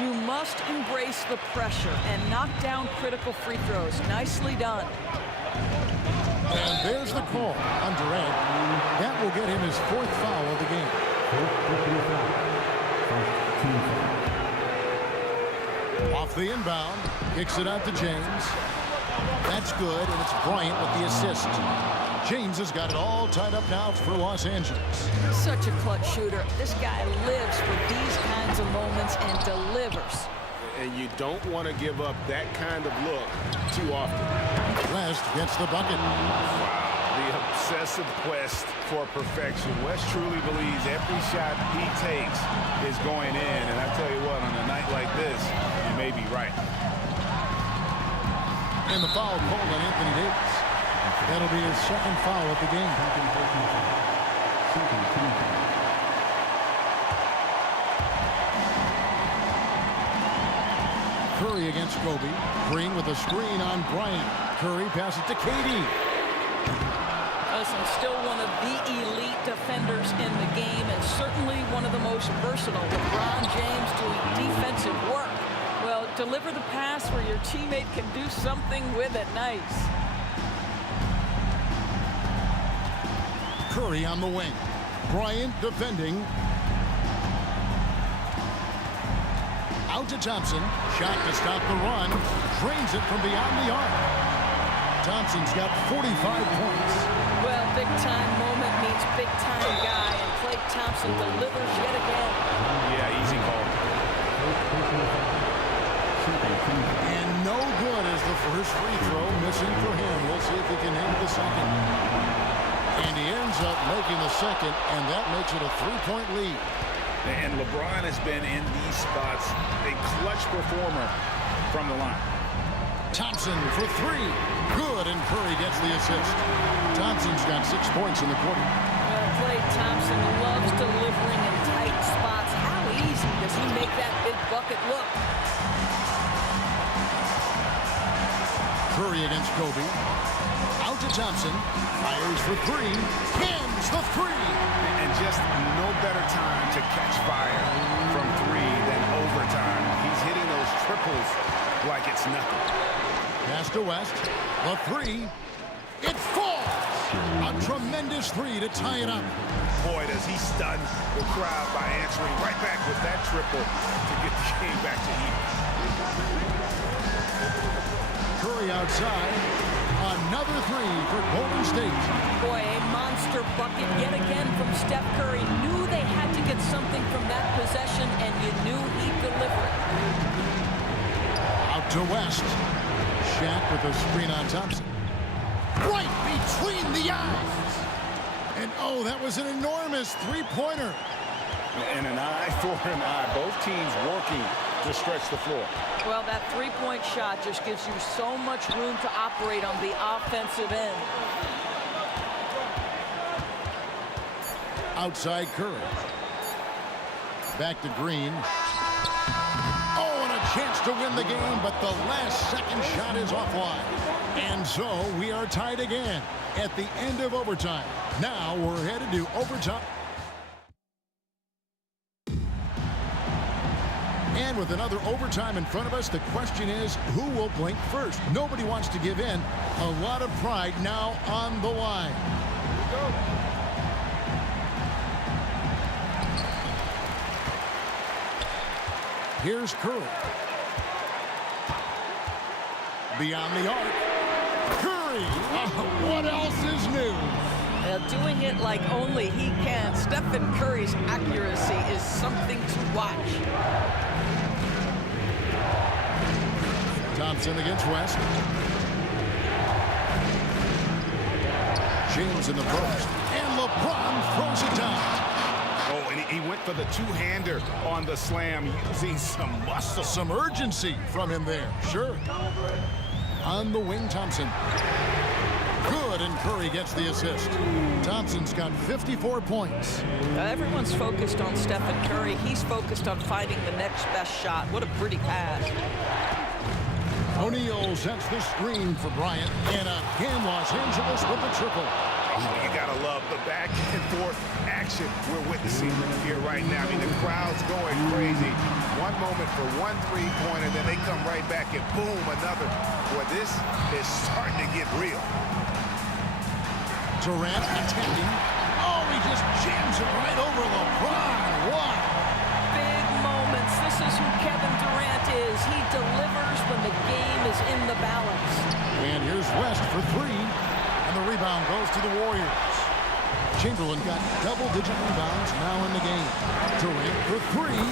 You must embrace the pressure and knock down critical free throws. Nicely done. And there's the call on Durant. That will get him his 4th foul of the game. Off the inbound, kicks it out to James. That's good, and it's Bryant with the assist. James has got it all tied up now for Los Angeles. Such a clutch shooter. This guy lives for these kinds of moments and delivers. And you don't want to give up that kind of look too often. West gets the bucket. Wow, the obsessive quest for perfection. West truly believes every shot he takes is going in. And I tell you what, on a night like this, you may be right. And the foul called on Anthony Davis. That'll be his 2nd foul of the game. Second team foul. Curry against Kobe. Green with a screen on Bryant. Curry passes to KD. Listen, still one of the elite defenders in the game and certainly one of the most versatile. LeBron James doing defensive work. Well, deliver the pass where your teammate can do something with it. Nice. Curry on the wing. Bryant defending. Out to Thompson. Shot to stop the run. Drains it from beyond the arc. Thompson's got 45 points. Well, big-time moment means big-time guy, and Klay Thompson delivers yet again. Yeah, easy call. And no good as the first free throw missing for him. We'll see if he can hit the second. And he ends up making the second, and that makes it a 3-point lead. And LeBron has been in these spots a clutch performer from the line. Thompson for three. Good, and Curry gets the assist. Thompson's got 6 points in the quarter. Well, Klay Thompson loves delivering in tight spots. How easy does he make that big bucket look? Curry against Kobe. Out to Thompson. Fires for three. Hams the three. And just no better time to catch fire from three than overtime. He's hitting those triples like it's nothing. Pass to West. The three. It falls. A tremendous three to tie it up. Boy, does he stun the crowd by answering right back with that triple to get the game back to even. Curry outside. Another three for Golden State. Boy, a monster bucket yet again from Steph Curry. Knew they had to get something from that possession, and you knew he'd deliver it. Out to West. Shaq with a screen on Thompson. Right between the eyes. And oh, that was an enormous three-pointer. And an eye for an eye. Both teams working to stretch the floor. Well, that three-point shot just gives you so much room to operate on the offensive end. Outside Curry. Back to Green. Oh, and a chance to win the game, but the last second shot is offline. And so we are tied again at the end of overtime. Now we're headed to overtime. And with another overtime in front of us, the question is, who will blink first? Nobody wants to give in. A lot of pride now on the line. Here's Curry. Beyond the arc. Curry! What else is new? Doing it like only he can. Stephen Curry's accuracy is something to watch. Thompson against West. James in the post. And LeBron throws it down. Oh, and he went for the two-hander on the slam, using some muscle. Some urgency from him there. Sure. On the wing, Thompson. Good, and Curry gets the assist. Thompson's got 54 points. Everyone's focused on Stephen Curry. He's focused on finding the next best shot. What a pretty pass. O'Neal sets the screen for Bryant. And again, Los Angeles with the triple. Oh, you gotta love the back and forth action we're witnessing here right now. I mean, the crowd's going crazy. One moment for one three-pointer, then they come right back and boom, another. Boy, this is starting to get real. Durant attacking. Oh, he just jams it right over LeBron. Wow. Big moments. This is who Kevin Durant is. He delivers when the game is in the balance. And here's West for three. And the rebound goes to the Warriors. Chamberlain got double-digit rebounds now in the game. Durant for three.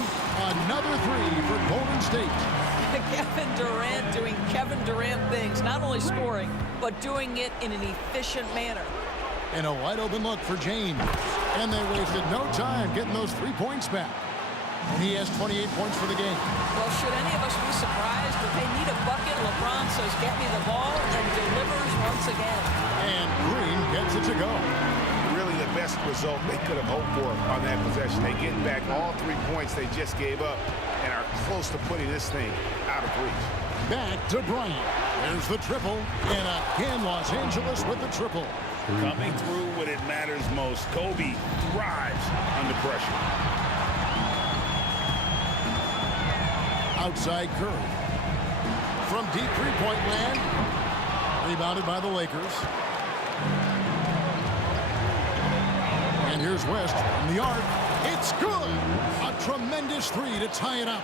Another three for Golden State. Kevin Durant doing Kevin Durant things. Not only scoring, but doing it in an efficient manner. And a wide-open look for James. And they wasted no time getting those 3 points back. And he has 28 points for the game. Well, should any of us be surprised that they need a bucket? LeBron says, get me the ball, and delivers once again. And Green gets it to go. Really a best result they could have hoped for on that possession. They get back all 3 points they just gave up and are close to putting this thing out of reach. Back to Bryant. There's the triple. And again, Los Angeles with the triple. Coming through when it matters most. Kobe thrives under pressure. Outside Curry. From deep three-point land. Rebounded by the Lakers. And here's West from the arc. It's good. A tremendous three to tie it up.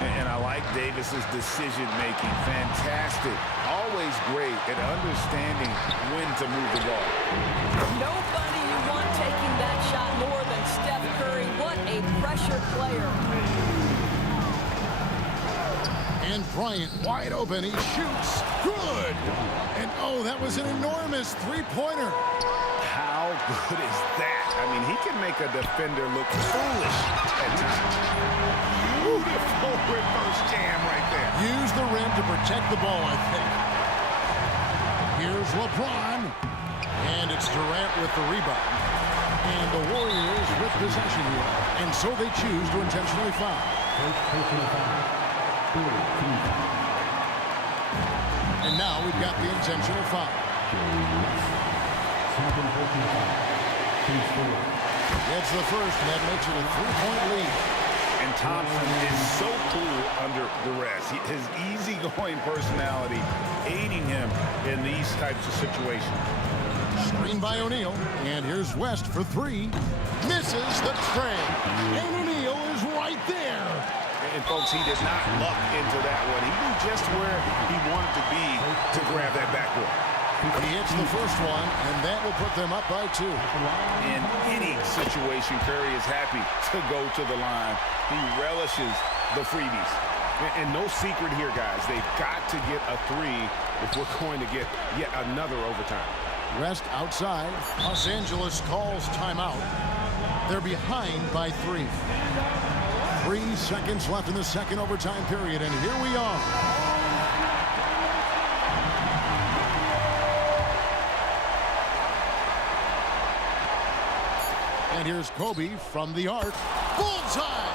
And I like Davis's decision-making. Fantastic. Always great at understanding when to move the ball. Nobody you want taking that shot more than Steph Curry. What a pressure player. And Bryant wide open. He shoots. Good. And oh, that was an enormous three-pointer. How good is that? I mean, he can make a defender look foolish at times. Beautiful reverse jam right there. Use the rim to protect the ball, I think. Here's LeBron. And it's Durant with the rebound. And the Warriors with possession here. And so they choose to intentionally foul. And now we've got the intentional foul. That's the first, and that makes it a three-point lead. And Thompson is so cool under duress. His easygoing personality aiding him in these types of situations. Screen by O'Neal, and here's West for three. Misses the tray, and O'Neal is right there. And folks, he did not luck into that one. He knew just where he wanted to be to grab that backboard. He hits the first one, and that will put them up by 2. In any situation, Curry is happy to go to the line. He relishes the freebies. And no secret here, guys. They've got to get a three if we're going to get yet another overtime. West outside. Los Angeles calls timeout. They're behind by 3. 3 seconds left in the second overtime period, and here we are. And here's Kobe from the arc. Bullseye!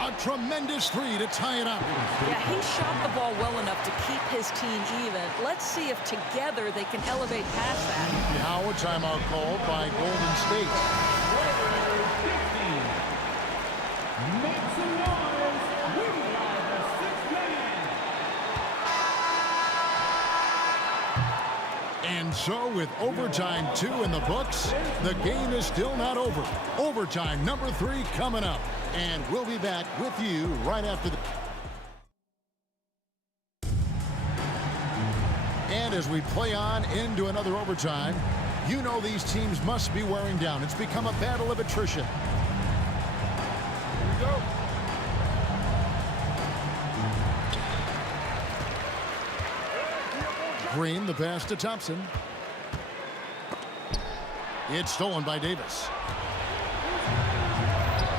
A tremendous three to tie it up. Yeah, he shot the ball well enough to keep his team even. Let's see if together they can elevate past that. Now a timeout called by Golden State. And so with overtime 2 in the books, the game is still not over. Overtime number 3 coming up. And we'll be back with you right after the... And as we play on into another overtime, you know these teams must be wearing down. It's become a battle of attrition. Here we go. Green, the pass to Thompson. It's stolen by Davis.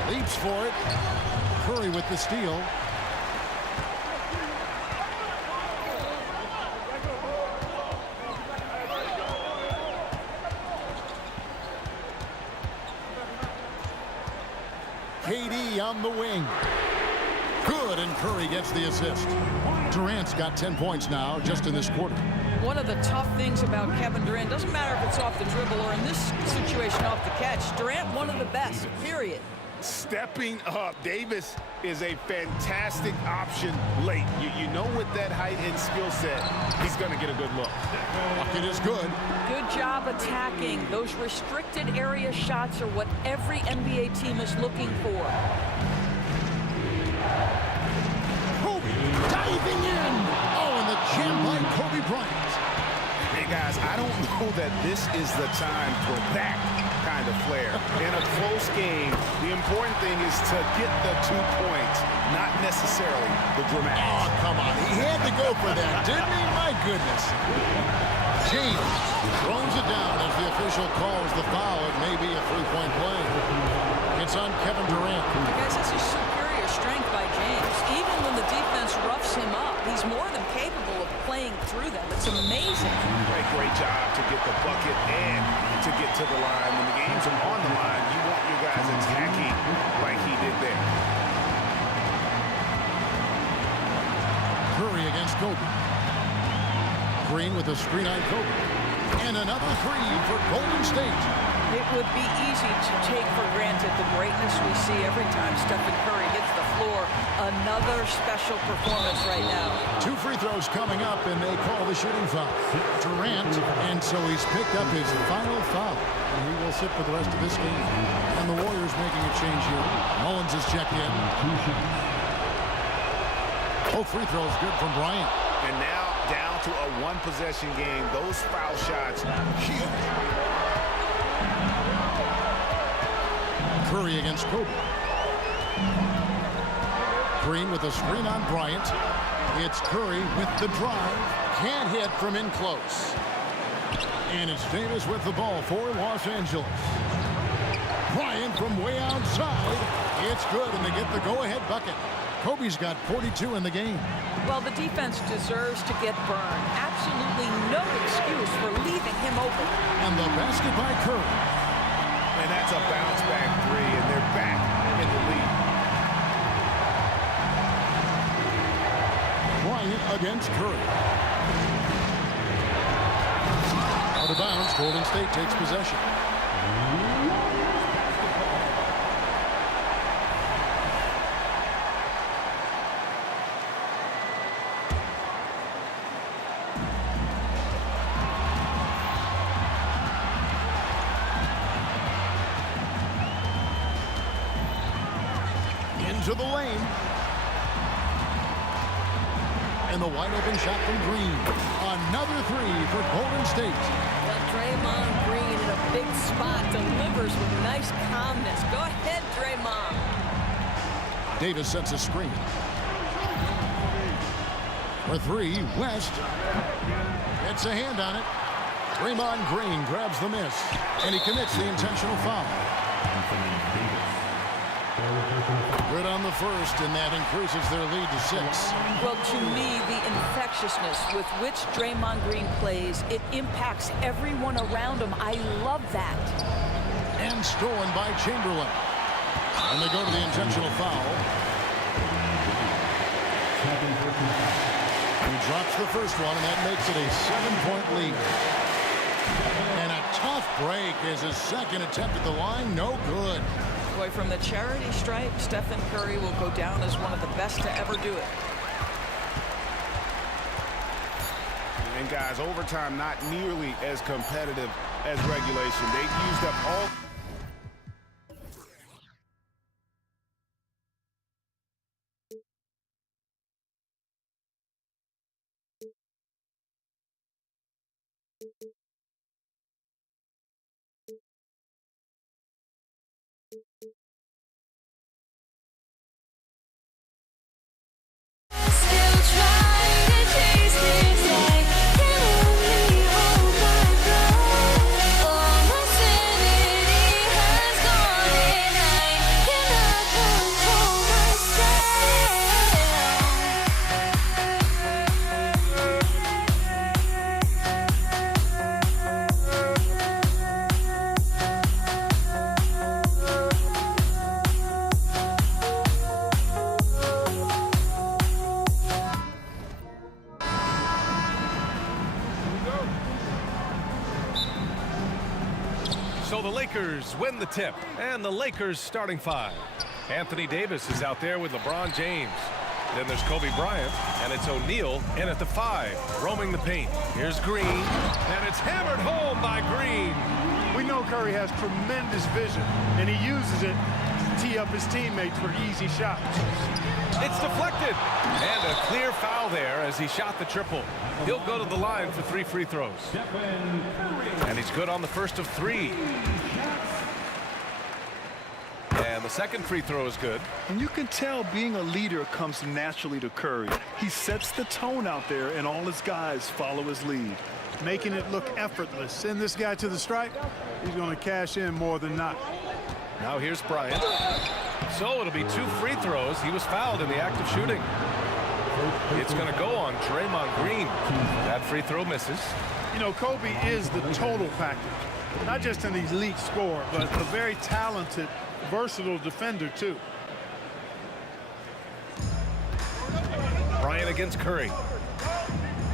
Leaps for it. Curry with the steal. KD on the wing. Good, and Curry gets the assist. Durant's got 10 points now just in this quarter. One of the tough things about Kevin Durant, doesn't matter if it's off the dribble or in this situation off the catch, Durant one of the best, period. Stepping up. Davis is a fantastic option late. You know with that height and skill set, he's going to get a good look. Bucket is good. Good job attacking. Those restricted area shots are what every NBA team is looking for. Kobe diving in. Oh, and the jam by Kobe Bryant. Hey, guys, I don't know that this is the time for that kind of flair. In a close game, the important thing is to get the 2 points, not necessarily the dramatic. Oh, come on. He had to go for that, didn't he? My goodness. James throws it down as the official calls the foul. It may be a three-point play. It's on Kevin Durant. Guys, this is superior strength by James. Even when the defense roughs him up, he's more than capable of playing through them. It's amazing. Great job to get the bucket and to get to the line. When the games are on the line, you want your guys attacking like he did there. Curry against Kobe. Green with a screen on Kobe. And another three for Golden State. It would be easy to take for granted the greatness we see every time Stephen Curry hits the floor. Another special performance right now. 2 free throws coming up, and they call the shooting foul. Durant, and so he's picked up his final foul. And he will sit for the rest of this game. And the Warriors making a change here. Mullins is checked in. Both free throws good from Bryant. And now down to a one-possession game. Those foul shots, huge. Curry against Kobe. Green with a screen on Bryant. It's Curry with the drive. Can't hit from in close. And it's Davis with the ball for Los Angeles. Bryant from way outside. It's good, and they get the go-ahead bucket. Kobe's got 42 in the game. Well, the defense deserves to get burned. Absolutely no excuse for leaving him open. And the basket by Curry. And that's a bounce-back three, and they're back in the lead. Bryant against Curry. Out of bounds, Golden State takes possession. Into the lane. And the wide open shot from Green. Another three for Golden State. Well, Draymond Green in a big spot delivers with nice calmness. Go ahead, Draymond. Davis sets a screen. For three, West. Gets a hand on it. Draymond Green grabs the miss. And he commits the intentional foul. Good on the first, and that increases their lead to 6. Well, to me, the infectiousness with which Draymond Green plays, it impacts everyone around him. I love that. And stolen by Chamberlain. And they go to the intentional foul. He drops the first one, and that makes it a 7-point lead. And a tough break is his second attempt at the line. No good. Boy, from the charity stripe, Stephen Curry will go down as one of the best to ever do it. And guys, overtime not nearly as competitive as regulation. They used up all. So the Lakers win the tip, and the Lakers starting 5. Anthony Davis is out there with LeBron James. Then there's Kobe Bryant, and it's O'Neal in at the 5, roaming the paint. Here's Green, and it's hammered home by Green. We know Curry has tremendous vision, and he uses it to tee up his teammates for easy shots. It's deflected, and a clear foul there as he shot the triple. He'll go to the line for 3 free throws. And he's good on the first of 3. And the second free throw is good. And you can tell being a leader comes naturally to Curry. He sets the tone out there, and all his guys follow his lead. Making it look effortless. Send this guy to the stripe, he's going to cash in more than not. Now here's Bryant. So it'll be 2 free throws. He was fouled in the act of shooting. It's going to go on Draymond Green. That free throw misses. You know, Kobe is the total package. Not just an elite scorer, but a very talented, versatile defender, too. Bryant against Curry.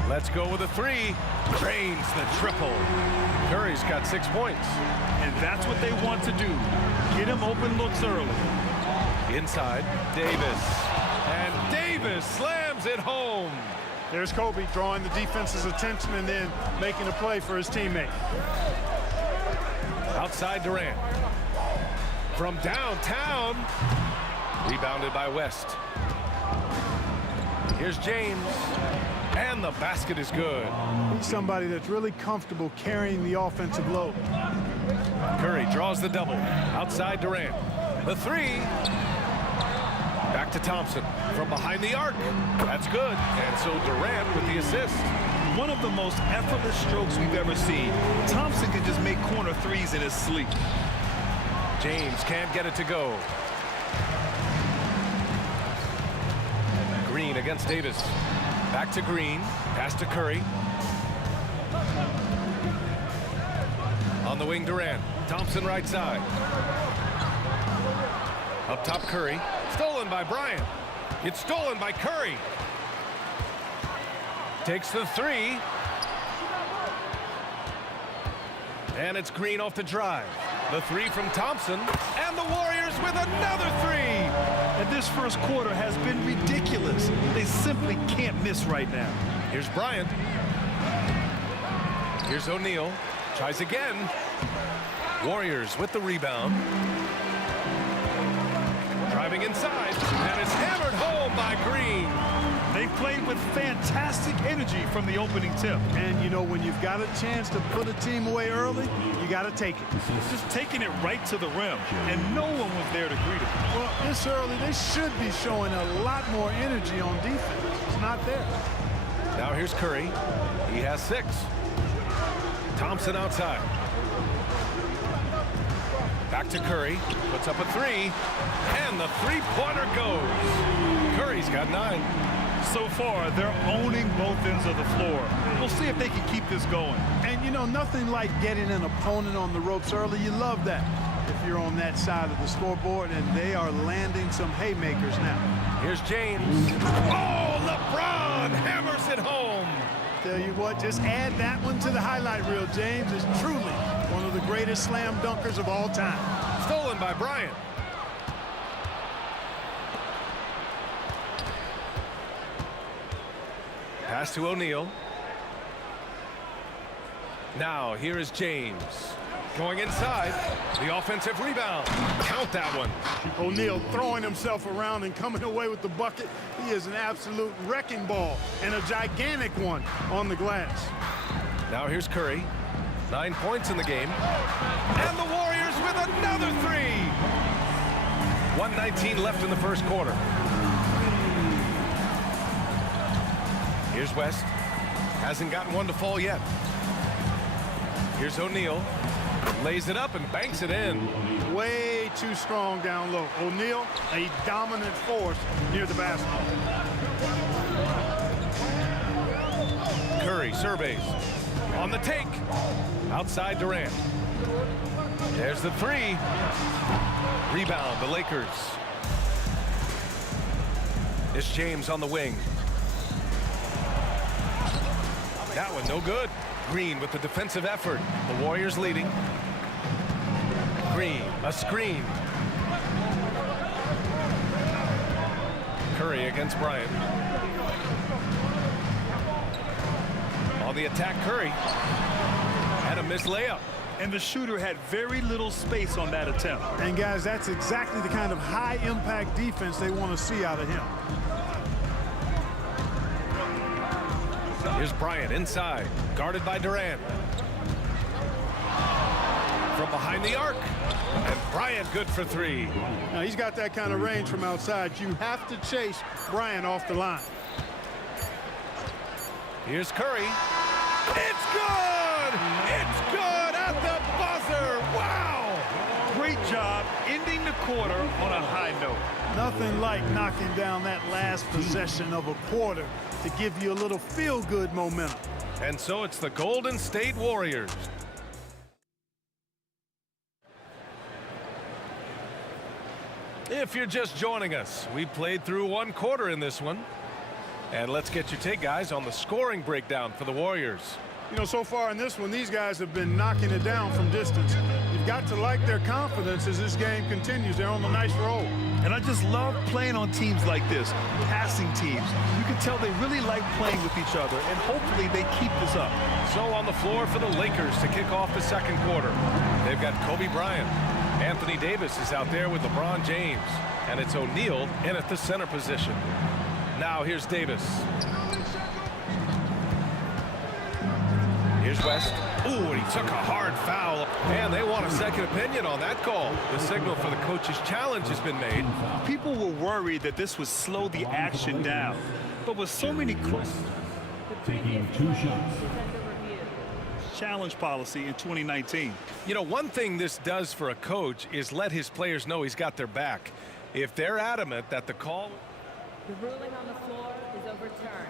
Let's go with a three. Drains the triple. Curry's got 6 points. And that's what they want to do. Get him open looks early. Inside, Davis. And Davis slams it home. There's Kobe drawing the defense's attention and then making a play for his teammate. Outside Durant. From downtown. Rebounded by West. Here's James. And the basket is good. He's somebody that's really comfortable carrying the offensive load. Curry draws the double. Outside Durant. The three. Back to Thompson from behind the arc. That's good. And so Durant with the assist. One of the most effortless strokes we've ever seen. Thompson can just make corner threes in his sleep. James can't get it to go. Green against Davis. Back to Green. Pass to Curry. On the wing, Durant. Thompson right side. Up top, Curry. Stolen by Bryant. It's stolen by Curry. Takes the three. And it's Green off the drive. The three from Thompson. And the Warriors with another three. And this first quarter has been ridiculous. They simply can't miss right now. Here's Bryant. Here's O'Neal. Tries again. Warriors with the rebound. Driving inside. And it's hammered home by Green. They played with fantastic energy from the opening tip. And, you know, when you've got a chance to put a team away early, you got to take it. Just taking it right to the rim, and no one was there to greet him. Well, this early, they should be showing a lot more energy on defense. It's not there. Now here's Curry. He has 6. Thompson outside. Back to Curry. Puts up a three. And the three-pointer goes. Curry's got 9. So far, they're owning both ends of the floor. We'll see if they can keep this going. And, you know, nothing like getting an opponent on the ropes early. You love that if you're on that side of the scoreboard, and they are landing some haymakers now. Here's James. Oh, LeBron hammers it home. Tell you what, just add that one to the highlight reel. James is truly one of the greatest slam dunkers of all time. Stolen by Bryant. Pass to O'Neal. Now here is James. Going inside. The offensive rebound. Count that one. O'Neal throwing himself around and coming away with the bucket. He is an absolute wrecking ball and a gigantic one on the glass. Now here's Curry. 9 points in the game. And the Warriors with another three. 1:19 left in the first quarter. Here's West. Hasn't gotten one to fall yet. Here's O'Neal. Lays it up and banks it in. Way too strong down low. O'Neal, a dominant force near the basket. Curry surveys. On the take. Outside Durant. There's the three. Rebound, the Lakers. It's James on the wing. That one no good. Green with the defensive effort. The Warriors leading. Green, a screen. Curry against Bryant. On the attack, Curry. And a missed layup. And the shooter had very little space on that attempt. And guys, that's exactly the kind of high impact defense they want to see out of him. Here's Bryant inside, guarded by Durant. From behind the arc, and Bryant good for three. Now he's got that kind of range from outside. You have to chase Bryant off the line. Here's Curry. It's good! It's good at the buzzer! Wow! Great job ending the quarter on a high note. Nothing like knocking down that last possession of a quarter to give you a little feel-good momentum. And so it's the Golden State Warriors. If you're just joining us, we played through one quarter in this one. And let's get your take, guys, on the scoring breakdown for the Warriors. You know, so far in this one, these guys have been knocking it down from distance. You've got to like their confidence as this game continues. They're on a nice roll. And I just love playing on teams like this, passing teams. You can tell they really like playing with each other, and hopefully they keep this up. So on the floor for the Lakers to kick off the second quarter, they've got Kobe Bryant. Anthony Davis is out there with LeBron James, and it's O'Neal in at the center position. Now here's Davis. Here's West. Ooh, and he took a hard foul. And they want a second opinion on that call. The signal for the coach's challenge has been made. People were worried that this would slow the action down. But with so many taking 2 shots. challenge policy in 2019. You know, one thing this does for a coach is let his players know he's got their back. If they're adamant that the call... The ruling on the floor is overturned.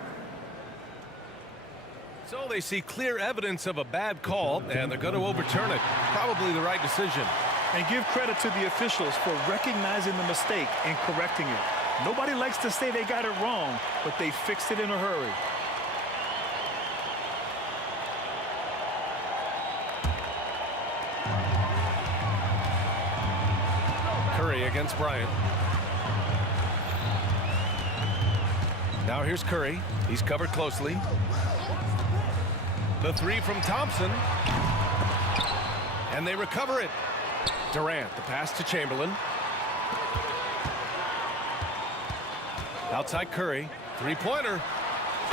So they see clear evidence of a bad call, and they're going to overturn it. Probably the right decision. And give credit to the officials for recognizing the mistake and correcting it. Nobody likes to say they got it wrong, but they fixed it in a hurry. Curry against Bryant. Now here's Curry. He's covered closely. The three from Thompson. And they recover it. Durant, the pass to Chamberlain. Outside Curry. Three-pointer.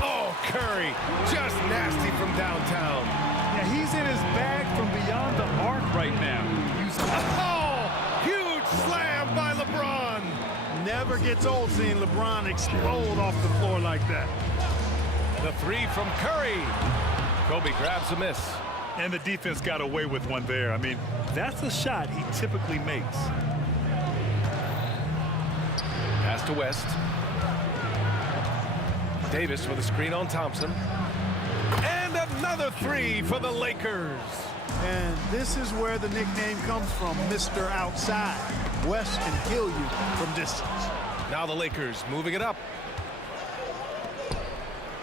Oh, Curry. Just nasty from downtown. Yeah, he's in his bag from beyond the arc right now. Oh, huge slam by LeBron. Never gets old seeing LeBron explode off the floor like that. The three from Curry. Kobe grabs a miss. And the defense got away with one there. I mean, that's a shot he typically makes. Pass to West. Davis with a screen on Thompson. And another three for the Lakers. And this is where the nickname comes from, Mr. Outside. West can kill you from distance. Now the Lakers moving it up.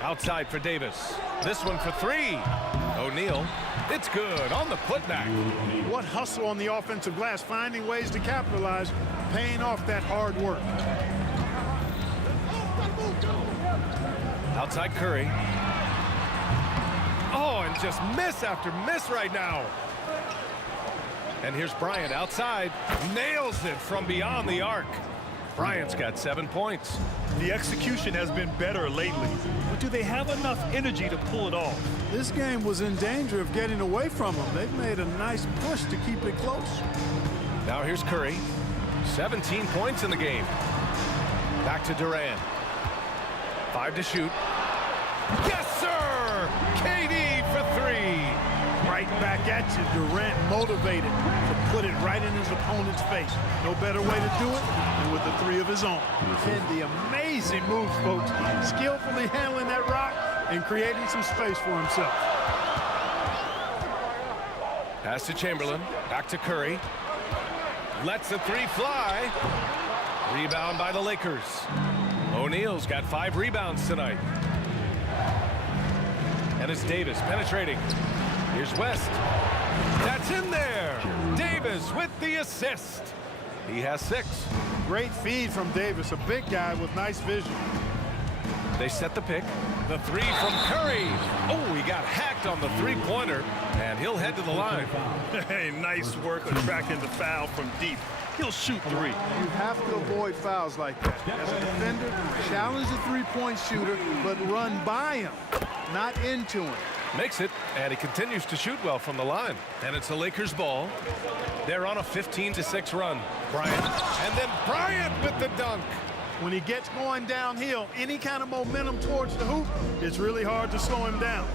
Outside for Davis. This one for three. O'Neal. It's good on the putback. What hustle on the offensive glass, finding ways to capitalize, paying off that hard work. Outside Curry. Oh, and just miss after miss right now. And here's Bryant outside. Nails it from beyond the arc. Bryant's got 7 points. The execution has been better lately, but do they have enough energy to pull it off? This game was in danger of getting away from them. They've made a nice push to keep it close. Now here's Curry. 17 points in the game. Back to Durant. 5 to shoot. Yes, sir! KD for three. Right back at you, Durant motivated to put it right in his opponent's face. No better way to do it than with the three of his own. And the amazing moves, folks. Skillfully handling that rock and creating some space for himself. Pass to Chamberlain. Back to Curry. Lets the three fly. Rebound by the Lakers. O'Neal's got 5 rebounds tonight. And it's Davis penetrating. Here's West. That's in there. Davis with the assist. He has 6. Great feed from Davis, a big guy with nice vision. They set the pick. The three from Curry. Oh, he got hacked on the three-pointer, and he'll head to the line. Hey, nice work attracting the foul from deep. He'll shoot 3. You have to avoid fouls like that. As a defender, challenge the three-point shooter, but run by him, not into him. Makes it, and he continues to shoot well from the line. And it's the Lakers' ball. They're on a 15-6 run. Bryant, and then Bryant with the dunk. When he gets going downhill, any kind of momentum towards the hoop, it's really hard to slow him down.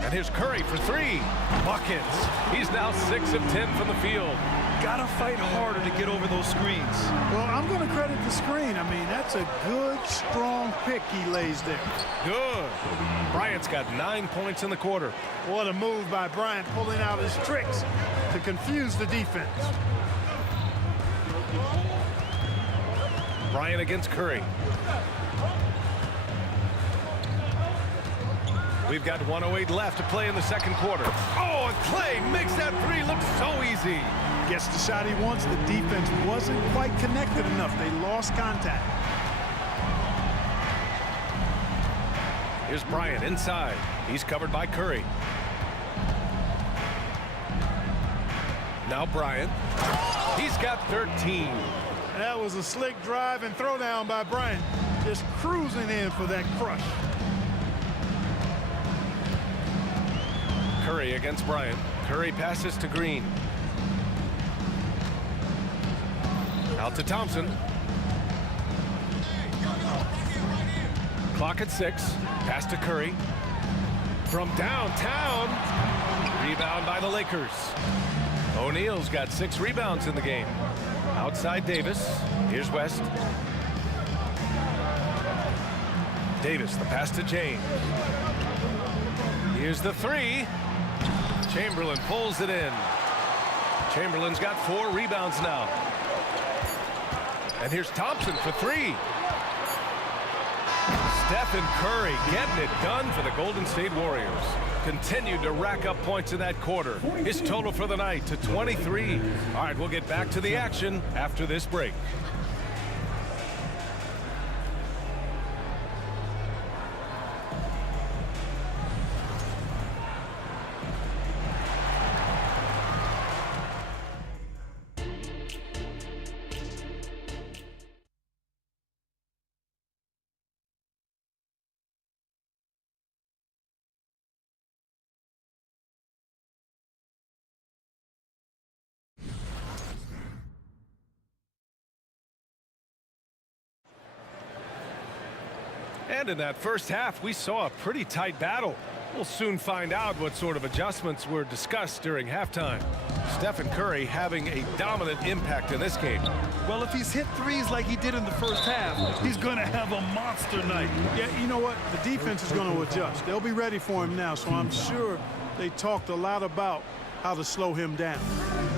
And here's Curry for 3. Buckets. He's now 6 of 10 from the field. got to fight harder to get over those screens. Well, I'm going to credit the screen. I mean, that's a good, strong pick he lays there. Good. Bryant's got 9 points in the quarter. What a move by Bryant, pulling out his tricks to confuse the defense. Bryant against Curry. We've got 1:08 left to play in the second quarter. Oh, and Clay makes that three look so easy. Gets the shot he wants. The defense wasn't quite connected enough. They lost contact. Here's Bryant inside. He's covered by Curry. Now Bryant. He's got 13. That was a slick drive and throwdown by Bryant. Just cruising in for that crush. Curry against Bryant. Curry passes to Green. Out to Thompson. Clock at 6. Pass to Curry. From downtown. Rebound by the Lakers. O'Neal's got 6 rebounds in the game. Outside Davis. Here's West. Davis, the pass to James. Here's the three. Chamberlain pulls it in. Chamberlain's got 4 rebounds now. And here's Thompson for 3. Stephen Curry getting it done for the Golden State Warriors. Continued to rack up points in that quarter. His total for the night to 23. All right, we'll get back to the action after this break. And in that first half, we saw a pretty tight battle. We'll soon find out what sort of adjustments were discussed during halftime. Stephen Curry having a dominant impact in this game. Well, if he's hit threes like he did in the first half, he's going to have a monster night. Yeah, you know what? The defense is going to adjust. They'll be ready for him now, so I'm sure they talked a lot about how to slow him down.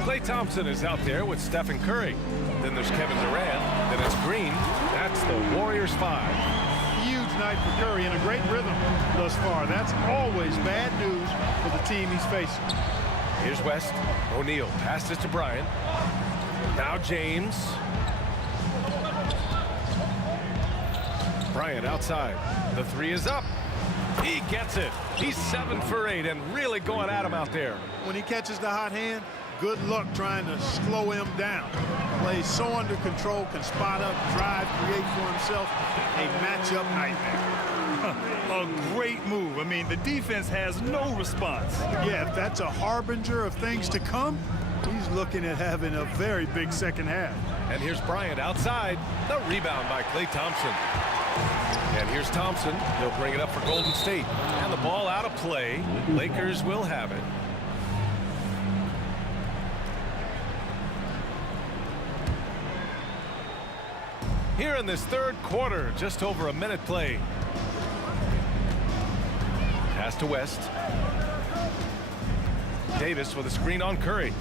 Klay Thompson is out there with Stephen Curry. Then there's Kevin Durant. Then it's Green. That's the Warriors 5. Huge night for Curry and a great rhythm thus far. That's always bad news for the team he's facing. Here's West. O'Neal passes to Bryant. Now James. Bryant outside. The three is up. He gets it. He's 7 for 8 and really going at him out there. When he catches the hot hand, good luck trying to slow him down. Plays so under control, can spot up, drive, create for himself. A matchup nightmare. A great move. I mean, the defense has no response. Yeah, if that's a harbinger of things to come, he's looking at having a very big second half. And here's Bryant outside. The rebound by Klay Thompson. And here's Thompson. He'll bring it up for Golden State. And the ball out of play. Lakers will have it. Here in this third quarter, just over a minute played. Pass to West. Davis with a screen on Curry.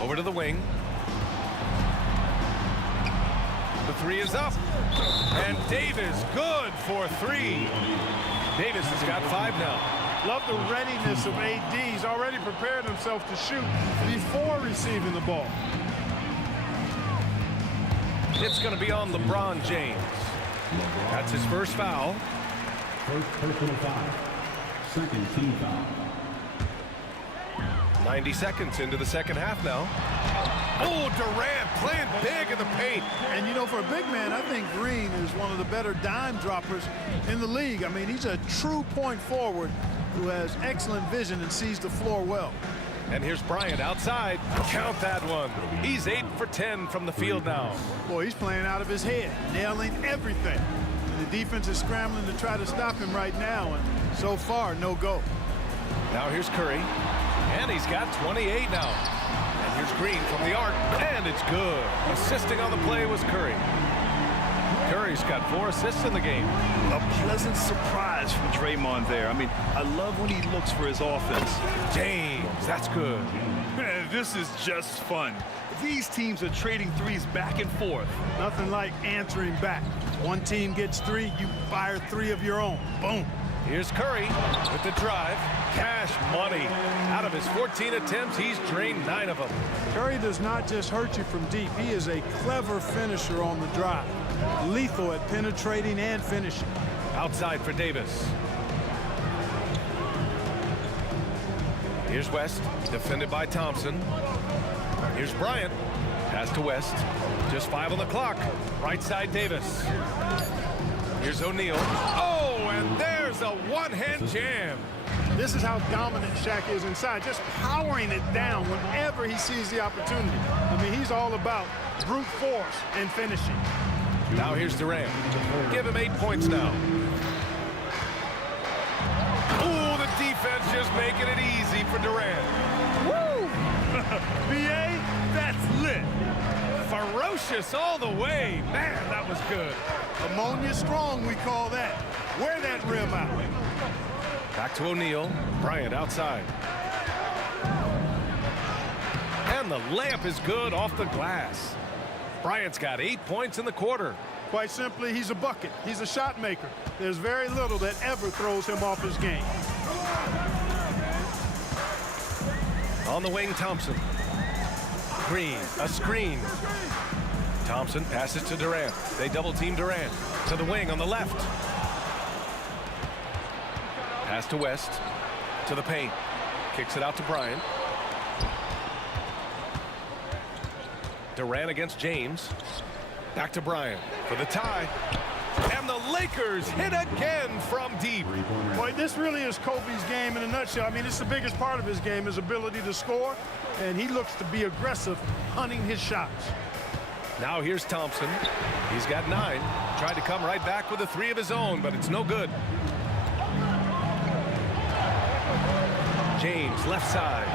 Over to the wing. The three is up. And Davis good for 3. Davis has got 5 now. Love the readiness of AD. He's already prepared himself to shoot before receiving the ball. It's going to be on LeBron James. That's his first foul. First personal foul. Second team foul. 90 seconds into the second half now. Oh, Durant playing big in the paint. And, you know, for a big man, I think Green is one of the better dime droppers in the league. I mean, he's a true point forward who has excellent vision and sees the floor well. And here's Bryant outside. Count that one. He's 8 for 10 from the field now. Boy, he's playing out of his head, nailing everything. And the defense is scrambling to try to stop him right now, and so far, no go. Now here's Curry. And he's got 28 now. And here's Green from the arc, and it's good. Assisting on the play was Curry. Curry's got 4 assists in the game. A pleasant surprise from Draymond there. I mean, I love when he looks for his offense. James, that's good. Man, this is just fun. These teams are trading threes back and forth. Nothing like answering back. One team gets 3, you fire 3 of your own. Boom. Here's Curry with the drive. Cash money. Out of his 14 attempts, he's drained 9 of them. Curry does not just hurt you from deep. He is a clever finisher on the drive. Lethal at penetrating and finishing. Outside for Davis. Here's West, defended by Thompson. Here's Bryant. Pass to West. Just 5 on the clock. Right side, Davis. Here's O'Neal. Oh, and there's a one-hand jam. This is how dominant Shaq is inside, just powering it down whenever he sees the opportunity. I mean, he's all about brute force and finishing. Now here's Durant. Give him 8 points now. Ooh, the defense just making it easy for Durant. Woo! BA, that's lit. Ferocious all the way. Man, that was good. Ammonia strong, we call that. Wear that rim out. Back to O'Neal. Bryant outside. And the layup is good off the glass. Bryant's got 8 points in the quarter. Quite simply, he's a bucket. He's a shot maker. There's very little that ever throws him off his game. On the wing, Thompson. Green, a screen. Thompson passes to Durant. They double team Durant. To the wing on the left. Pass to West. To the paint. Kicks it out to Bryant. Durant against James. Back to Bryant for the tie. And the Lakers hit again from deep. Boy, this really is Kobe's game in a nutshell. I mean, it's the biggest part of his game, his ability to score, and he looks to be aggressive, hunting his shots. Now here's Thompson. He's got 9. Tried to come right back with a 3 of his own, but it's no good. James, left side.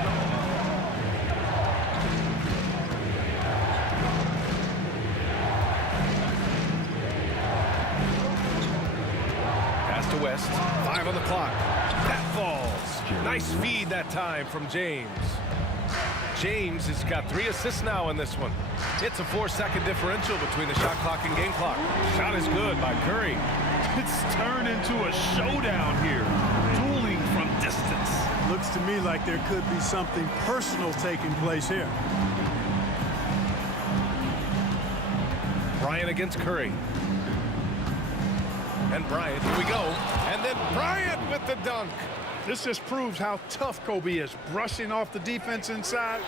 Pass to West. 5 on the clock. That falls. Nice feed that time from James. James has got 3 assists now in this one. It's a 4-second differential between the shot clock and game clock. Shot is good by Curry. It's turned into a showdown here. Dueling from distance. Looks to me like there could be something personal taking place here. Bryant against Curry. And Bryant, here we go. And then Bryant with the dunk. This just proves how tough Kobe is. Brushing off the defense inside,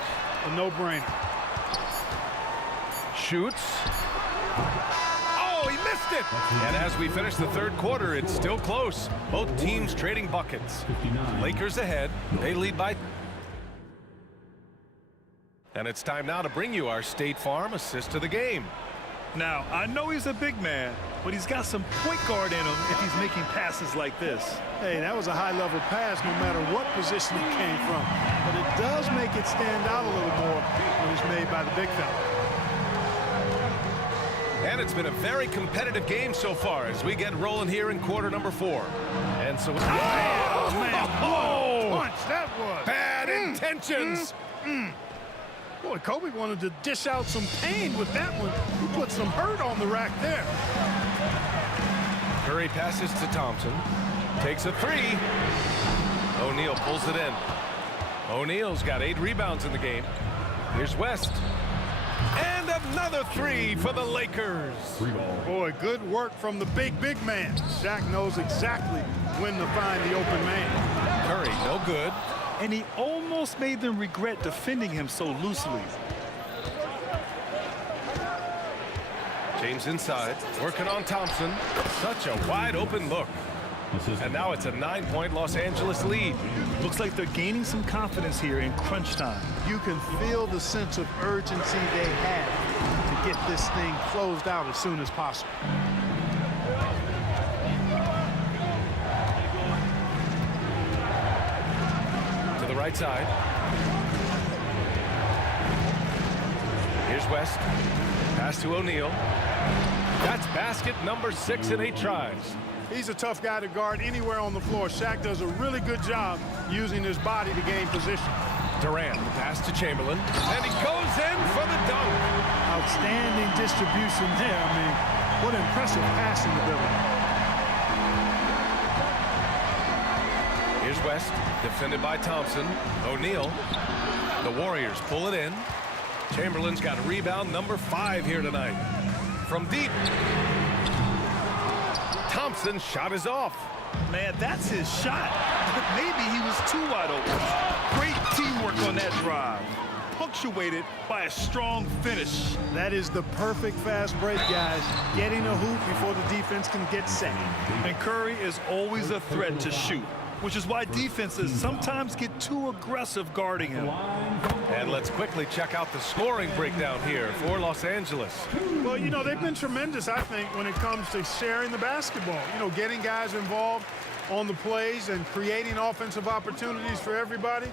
a no-brainer. Shoots. Oh, he missed it. And as we finish the third quarter, it's still close. Both teams trading buckets. Lakers ahead. They lead by. And it's time now to bring you our State Farm assist of the game. Now, I know he's a big man, but he's got some point guard in him if he's making passes like this. Hey, that was a high-level pass no matter what position it came from. But it does make it stand out a little more when it's made by the big fella. And it's been a very competitive game so far as we get rolling here in quarter number 4. And so... Oh, man, what a punch that was. Bad intentions. Boy, Kobe wanted to dish out some pain with that one. He put some hurt on the rack there. Curry passes to Thompson. Takes a 3. O'Neal pulls it in. O'Neal's got 8 rebounds in the game. Here's West. And another 3 for the Lakers. Boy, good work from the big man. Shaq knows exactly when to find the open man. Curry, no good. And he almost made them regret defending him so loosely. James inside, working on Thompson. Such a wide open look. And now it's a 9-point Los Angeles lead. Looks like they're gaining some confidence here in crunch time. You can feel the sense of urgency they have to get this thing closed out as soon as possible. To the right side. Here's West. Pass to O'Neal. That's basket number 6 in 8 tries. He's a tough guy to guard anywhere on the floor. Shaq does a really good job using his body to gain position. Durant, the pass to Chamberlain, and he goes in for the dunk. Outstanding distribution there. I mean, what impressive passing ability. Here's West, defended by Thompson. O'Neal. The Warriors pull it in. Chamberlain's got rebound number 5 here tonight. From deep. Thompson's shot is off. Man, that's his shot. Maybe he was too wide open. Great teamwork on that drive. Punctuated by a strong finish. That is the perfect fast break, guys. Getting a hoop before the defense can get set. And Curry is always a threat to shoot, which is why defenses sometimes get too aggressive guarding him. And let's quickly check out the scoring breakdown here for Los Angeles. Well, you know, they've been tremendous, I think, when it comes to sharing the basketball. You know, getting guys involved on the plays and creating offensive opportunities for everybody.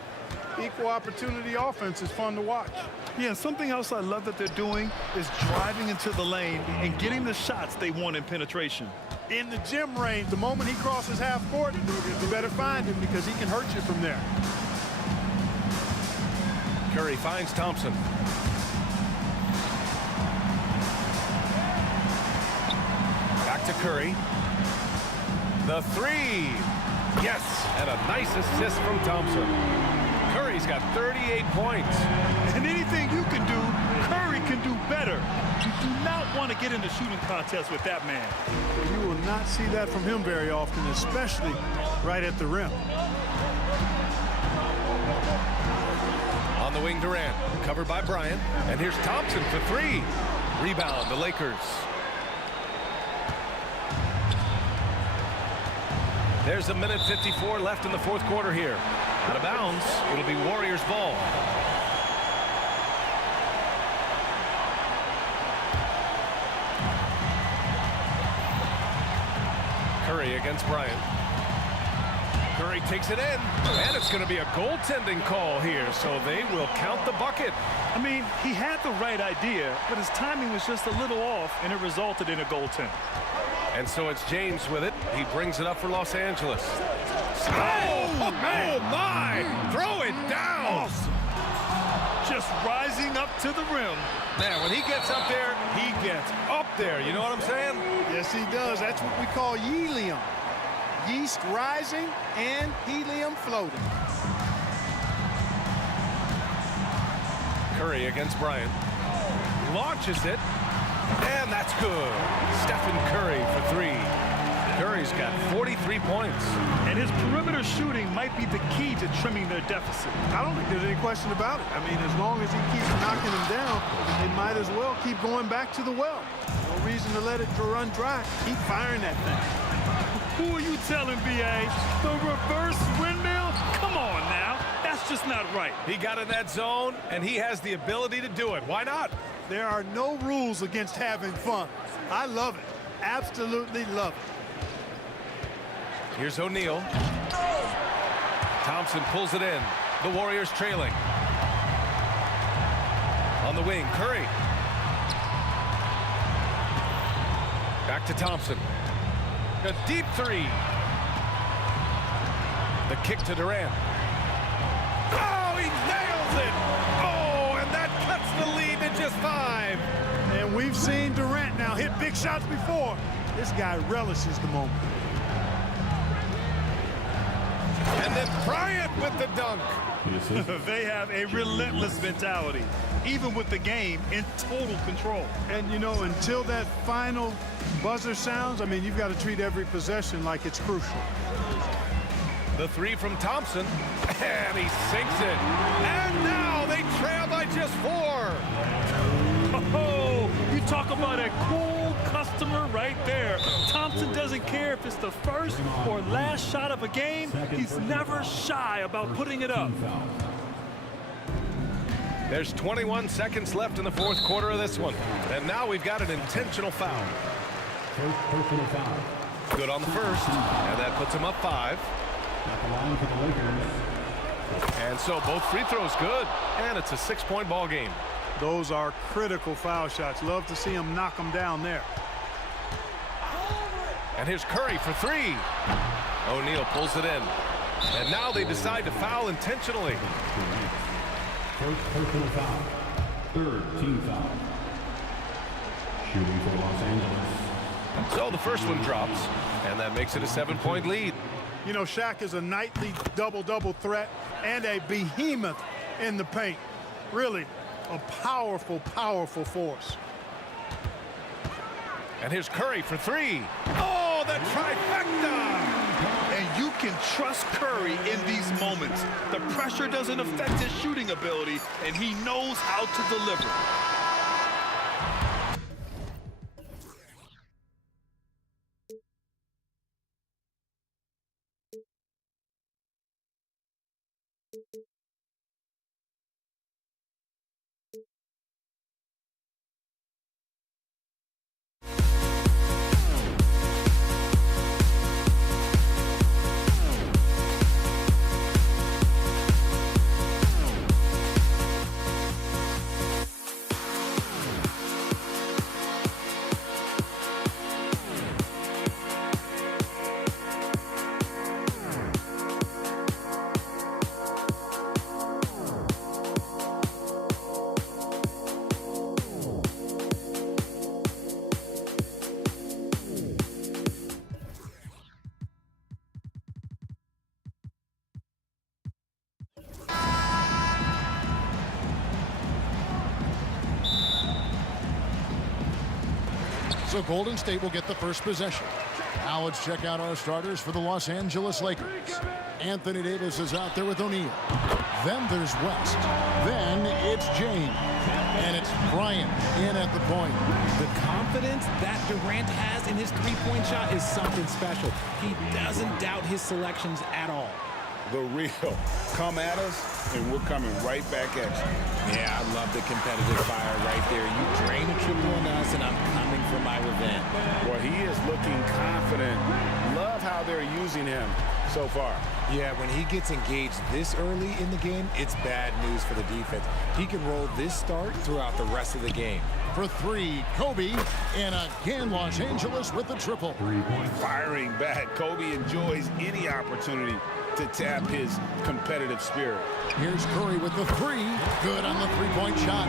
Equal opportunity offense is fun to watch. Yeah, something else I love that they're doing is driving into the lane and getting the shots they want in penetration. In the gym range, the moment he crosses half court, you better find him because he can hurt you from there. Curry finds Thompson. Back to Curry. The 3. Yes, and a nice assist from Thompson. Curry's got 38 points. And anything you can do, Curry can do better. You do not want to get in the shooting contest with that man. You will not see that from him very often, especially right at the rim. On the wing, Durant, covered by Bryant. And here's Thompson for 3. Rebound, the Lakers. There's a minute 54 left in the 4th quarter here. Out of bounds, it'll be Warriors ball. Curry against Bryant. Curry takes it in, and it's going to be a goaltending call here, so they will count the bucket. I mean, he had the right idea, but his timing was just a little off, and it resulted in a goaltend. And so it's James with it. He brings it up for Los Angeles. Oh, my! Throw it down! Awesome. Just rising up to the rim. Man, when he gets up there, he gets up there. You know what I'm saying? Yes, he does. That's what we call helium. Yeast rising and helium floating. Curry against Bryant. Launches it. And that's good. Stephen Curry for 3. Curry's got 43 points. And his perimeter shooting might be the key to trimming their deficit. I don't think there's any question about it. I mean, as long as he keeps knocking them down, they might as well keep going back to the well. No reason to let it run dry. Keep firing that thing. Who are you telling, B.A.? The reverse windmill? Come on now. That's just not right. He got in that zone, and he has the ability to do it. Why not? There are no rules against having fun. I love it. Absolutely love it. Here's O'Neal. Thompson pulls it in. The Warriors trailing. On the wing, Curry. Back to Thompson. A deep 3. The kick to Durant. Oh, he nails it! Oh, and that cuts the lead to just 5. And we've seen Durant now hit big shots before. This guy relishes the moment. And then Bryant with the dunk. They have a relentless mentality, even with the game in total control. And, you know, until that final buzzer sounds, I mean, you've got to treat every possession like it's crucial. The 3 from Thompson, and he sinks it. And now they trail by just 4. Oh, you talk about a cool customer right there. Thompson doesn't care if it's the first or last shot of a game. He's never shy about putting it up. There's 21 seconds left in the 4th quarter of this one. And now we've got an intentional foul. First personal foul. Good on the first, and that puts him up 5. At the line for the Lakers. And so both free throws good, and it's a 6-point ball game. Those are critical foul shots. Love to see him knock them down there. And here's Curry for three. O'Neal pulls it in. And now they decide to foul intentionally. First personal foul. Third team foul. Shooting for Los Angeles. So the first one drops, and that makes it a 7-point lead. You know, Shaq is a nightly double-double threat and a behemoth in the paint. Really a powerful, powerful force. And here's Curry for three. Oh, the trifecta! And you can trust Curry in these moments. The pressure doesn't affect his shooting ability, and he knows how to deliver. So Golden State will get the first possession. Now let's check out our starters for the Los Angeles Lakers. Anthony Davis is out there with O'Neal. Then there's West. Then it's James. And it's Bryant in at the point. The confidence that Durant has in his three-point shot is something special. He doesn't doubt his selections at all. The real come at us, and we're coming right back at you. Yeah, I love the competitive fire right there. You drain a triple on us, and I'm coming for my revenge. Well, he is looking confident. Love how they're using him so far. Yeah, when he gets engaged this early in the game, it's bad news for the defense. He can roll this start throughout the rest of the game. For three, Kobe, and again Los Angeles with the triple. Firing back. Kobe enjoys any opportunity to tap his competitive spirit. Here's Curry with the three. Good on the three-point shot.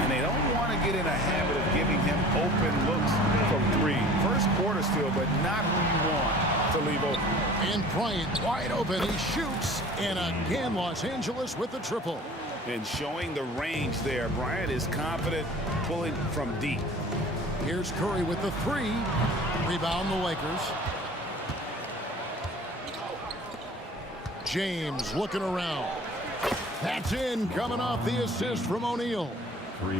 And they don't want to get in a habit of giving him open looks from three. First quarter still, but not who you want to leave open. And Bryant wide open. He shoots. And again, Los Angeles with the triple. And showing the range there. Bryant is confident pulling from deep. Here's Curry with the three. Rebound the Lakers. James looking around. That's in, coming off the assist from O'Neal.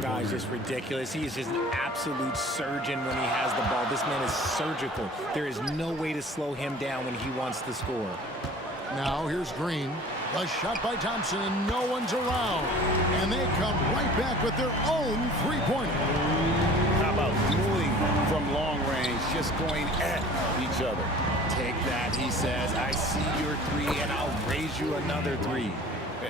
Guy's just ridiculous. He is just an absolute surgeon when he has the ball. This man is surgical. There is no way to slow him down when he wants to score. Now here's Green. A shot by Thompson, and no one's around. And they come right back with their own three-pointer. How about dueling from long range, just going at each other? Take that, he says. I see your three, and I'll raise you another three.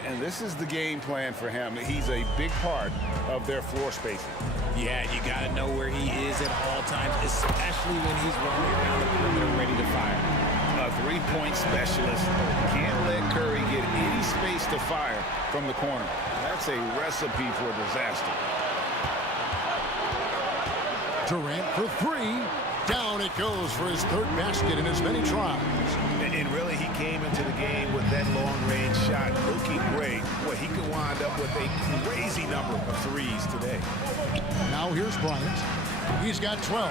And this is the game plan for him. He's a big part of their floor spacing. Yeah, you got to know where he is at all times, especially when he's running around the perimeter ready to fire. A three-point specialist can't let Curry get any space to fire from the corner. That's a recipe for disaster. Durant for three. Down it goes for his third basket in as many tries. And really, he came into the game with that long-range shot looking great. Well, he could wind up with a crazy number of threes today. Now here's Bryant. He's got 12.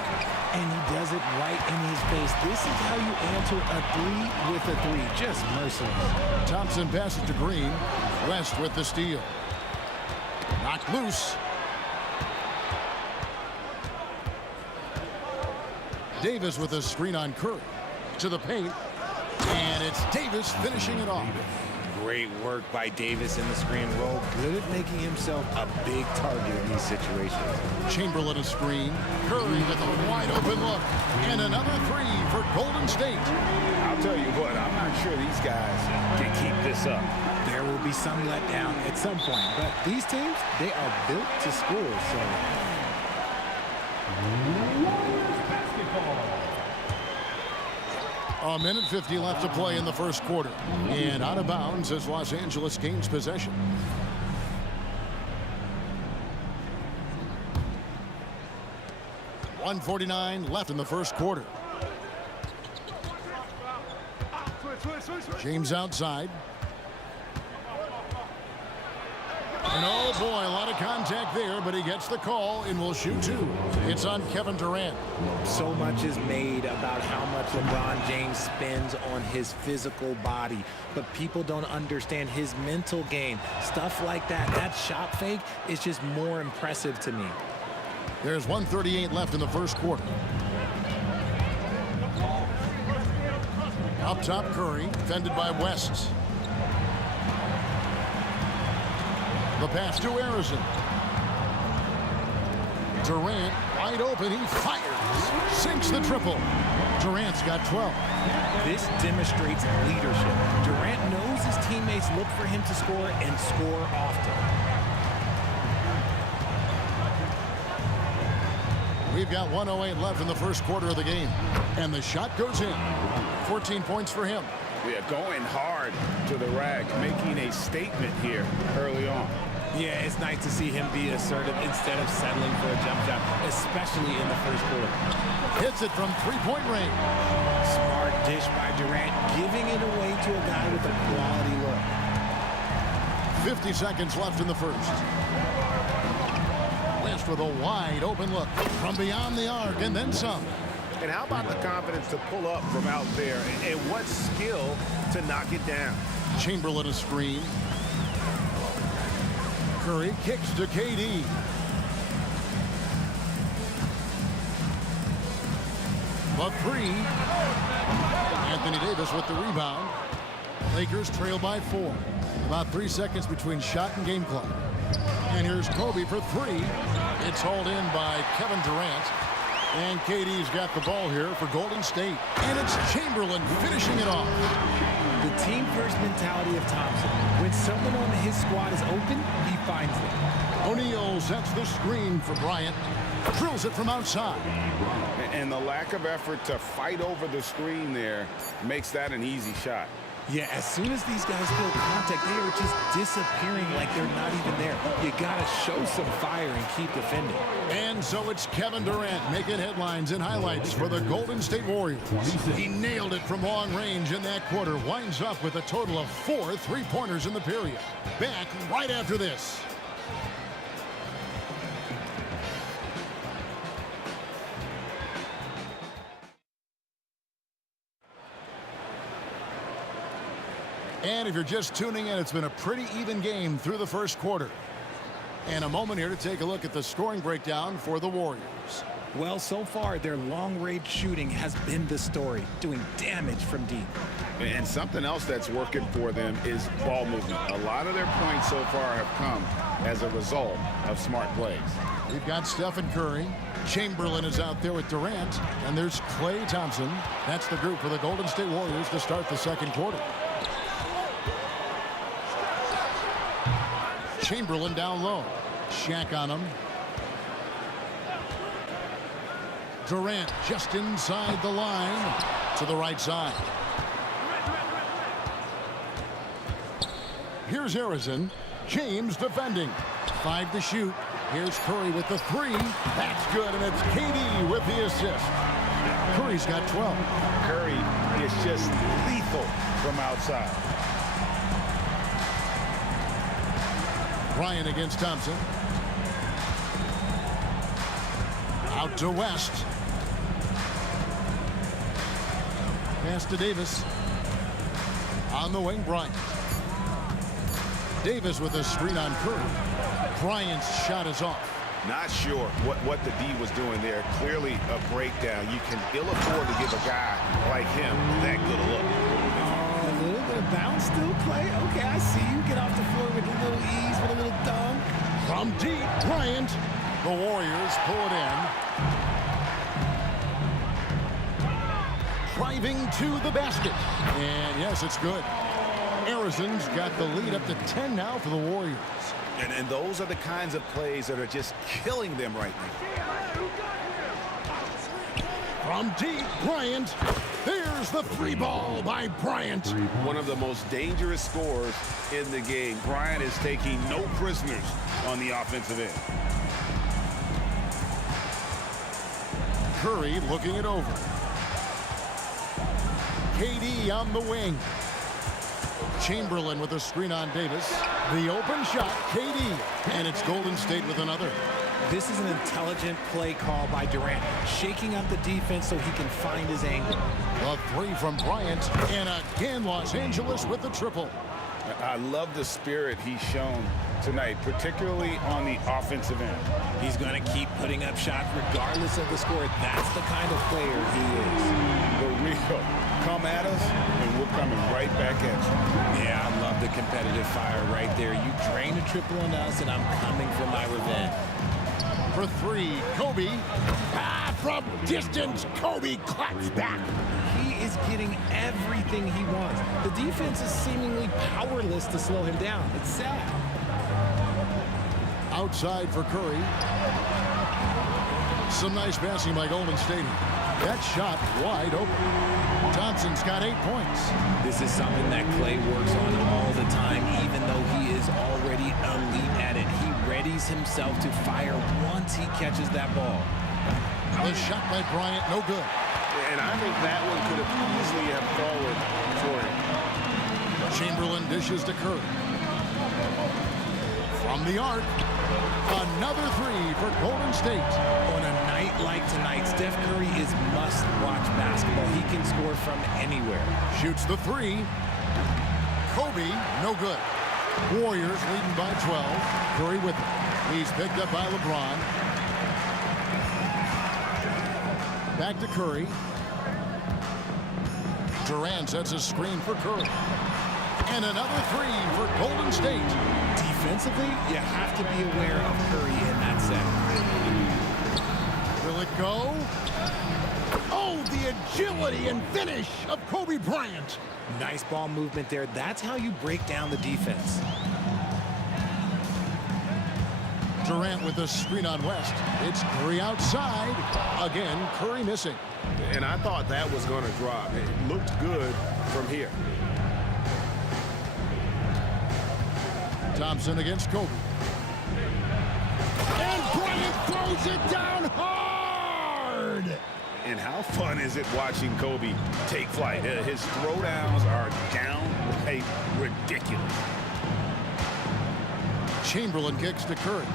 And he does it right in his face. This is how you answer a three with a three. Just merciless. Thompson passes to Green. West with the steal. Knocked loose. Davis with a screen on Curry. To the paint. And it's Davis finishing it off. Great work by Davis in the screen roll. Good at making himself a big target in these situations. Chamberlain a screen. Curry with a wide open look. And another three for Golden State. I'll tell you what, I'm not sure these guys can keep this up. There will be some letdown at some point, but these teams, they are built to score, so. A minute 50 left to play in the first quarter. And out of bounds as Los Angeles gains possession. .149 left in the first quarter. James outside. And oh boy, a lot of contact there, but he gets the call and will shoot two. It's on Kevin Durant. So much is made about how much LeBron James spends on his physical body, but people don't understand his mental game. Stuff like that, that shot fake is just more impressive to me. There's 1:38 left in the first quarter. Up top, Curry, defended by West. The pass to Arizona. Durant wide open. He fires. Sinks the triple. Durant's got 12. This demonstrates leadership. Durant knows his teammates look for him to score and score often. We've got 1:08 left in the first quarter of the game. And the shot goes in. 14 points for him. Yeah, going hard to the rack, making a statement here early on. Yeah, it's nice to see him be assertive instead of settling for a jump shot, especially in the first quarter. Hits it from three-point range. Smart dish by Durant, giving it away to a guy with a quality look. 50 seconds left in the first. West with a wide open look from beyond the arc and then some. And how about the confidence to pull up from out there, and what skill to knock it down. Chamberlain a screen. Curry kicks to KD. The three. Anthony Davis with the rebound. Lakers trail by 4. About 3 seconds between shot and game clock. And here's Kobe for three. It's hauled in by Kevin Durant. And KD's got the ball here for Golden State. And it's Chamberlain finishing it off. The team-first mentality of Thompson. When someone on his squad is open, he finds them. O'Neal sets the screen for Bryant. Drills it from outside. And the lack of effort to fight over the screen there makes that an easy shot. Yeah, as soon as these guys feel contact, they are just disappearing like they're not even there. You got to show some fire and keep defending. And so it's Kevin Durant making headlines and highlights for the Golden State Warriors. He nailed it from long range in that quarter. Winds up with a total of 4 3-pointers in the period. Back right after this. And if you're just tuning in, it's been a pretty even game through the first quarter. And a moment here to take a look at the scoring breakdown for the Warriors. Well, so far, their long-range shooting has been the story, doing damage from deep. And something else that's working for them is ball movement. A lot of their points so far have come as a result of smart plays. We've got Stephen Curry. Chamberlain is out there with Durant. And there's Klay Thompson. That's the group for the Golden State Warriors to start the second quarter. Chamberlain down low. Shaq on him. Durant just inside the line to the right side. Here's Arizona. James defending. 5 to shoot. Here's Curry with the three. That's good, and it's KD with the assist. Curry's got 12. Curry is just lethal from outside. Bryant against Thompson. Out to West. Pass to Davis. On the wing, Bryant. Davis with a screen on Curry. Bryant's shot is off. Not sure what the D was doing there. Clearly a breakdown. You can ill afford to give a guy like him that good a look. A little bit of bounds still, Clay? Okay, I see you. Get off the floor with a little ease, with a little dunk. From deep, Bryant. The Warriors pull it in. Driving to the basket. And yes, it's good. Harrison's got the lead up to 10 now for the Warriors. And those are the kinds of plays that are just killing them right now. From deep, Bryant. There's the three ball by Bryant. One of the most dangerous scorers in the game. Bryant is taking no prisoners on the offensive end. Curry looking it over. KD on the wing. Chamberlain with a screen on Davis. The open shot, KD. And it's Golden State with another. This is an intelligent play call by Durant, shaking up the defense so he can find his angle. A three from Bryant, and again Los Angeles with the triple. I love the spirit he's shown tonight, particularly on the offensive end. He's going to keep putting up shots regardless of the score. That's the kind of player he is. The real come at us, and we're coming right back at you. Yeah, I love the competitive fire right there. You drain a triple on us, and I'm coming for my revenge. For three, Kobe. From distance, Kobe claps back. He is getting everything he wants. The defense is seemingly powerless to slow him down. It's sad. Outside for Curry. Some nice passing by Golden State. That shot wide open. Thompson's got 8 points. This is something that Clay works on all the time, even though he is already elite at it. He readies himself to fire once he catches that ball. The shot by Bryant, no good. And I think that one could have easily have fallen for him. Chamberlain dishes to Curry. From the arc, another three for Golden State. On a night like tonight, Steph Curry is must-watch basketball. He can score from anywhere. Shoots the three. Kobe, no good. Warriors leading by 12. Curry with it. He's picked up by LeBron. Back to Curry. Durant sets a screen for Curry. And another three for Golden State. Defensively, you have to be aware of Curry in that set. Will it go? Oh, the agility and finish of Kobe Bryant. Nice ball movement there. That's how you break down the defense. Durant with the screen on West. It's Curry outside. Again, Curry missing. And I thought that was going to drop. It looked good from here. Thompson against Kobe. And Bryant throws it down hard! And how fun is it watching Kobe take flight? His throwdowns are downright ridiculous. Chamberlain kicks to Curry.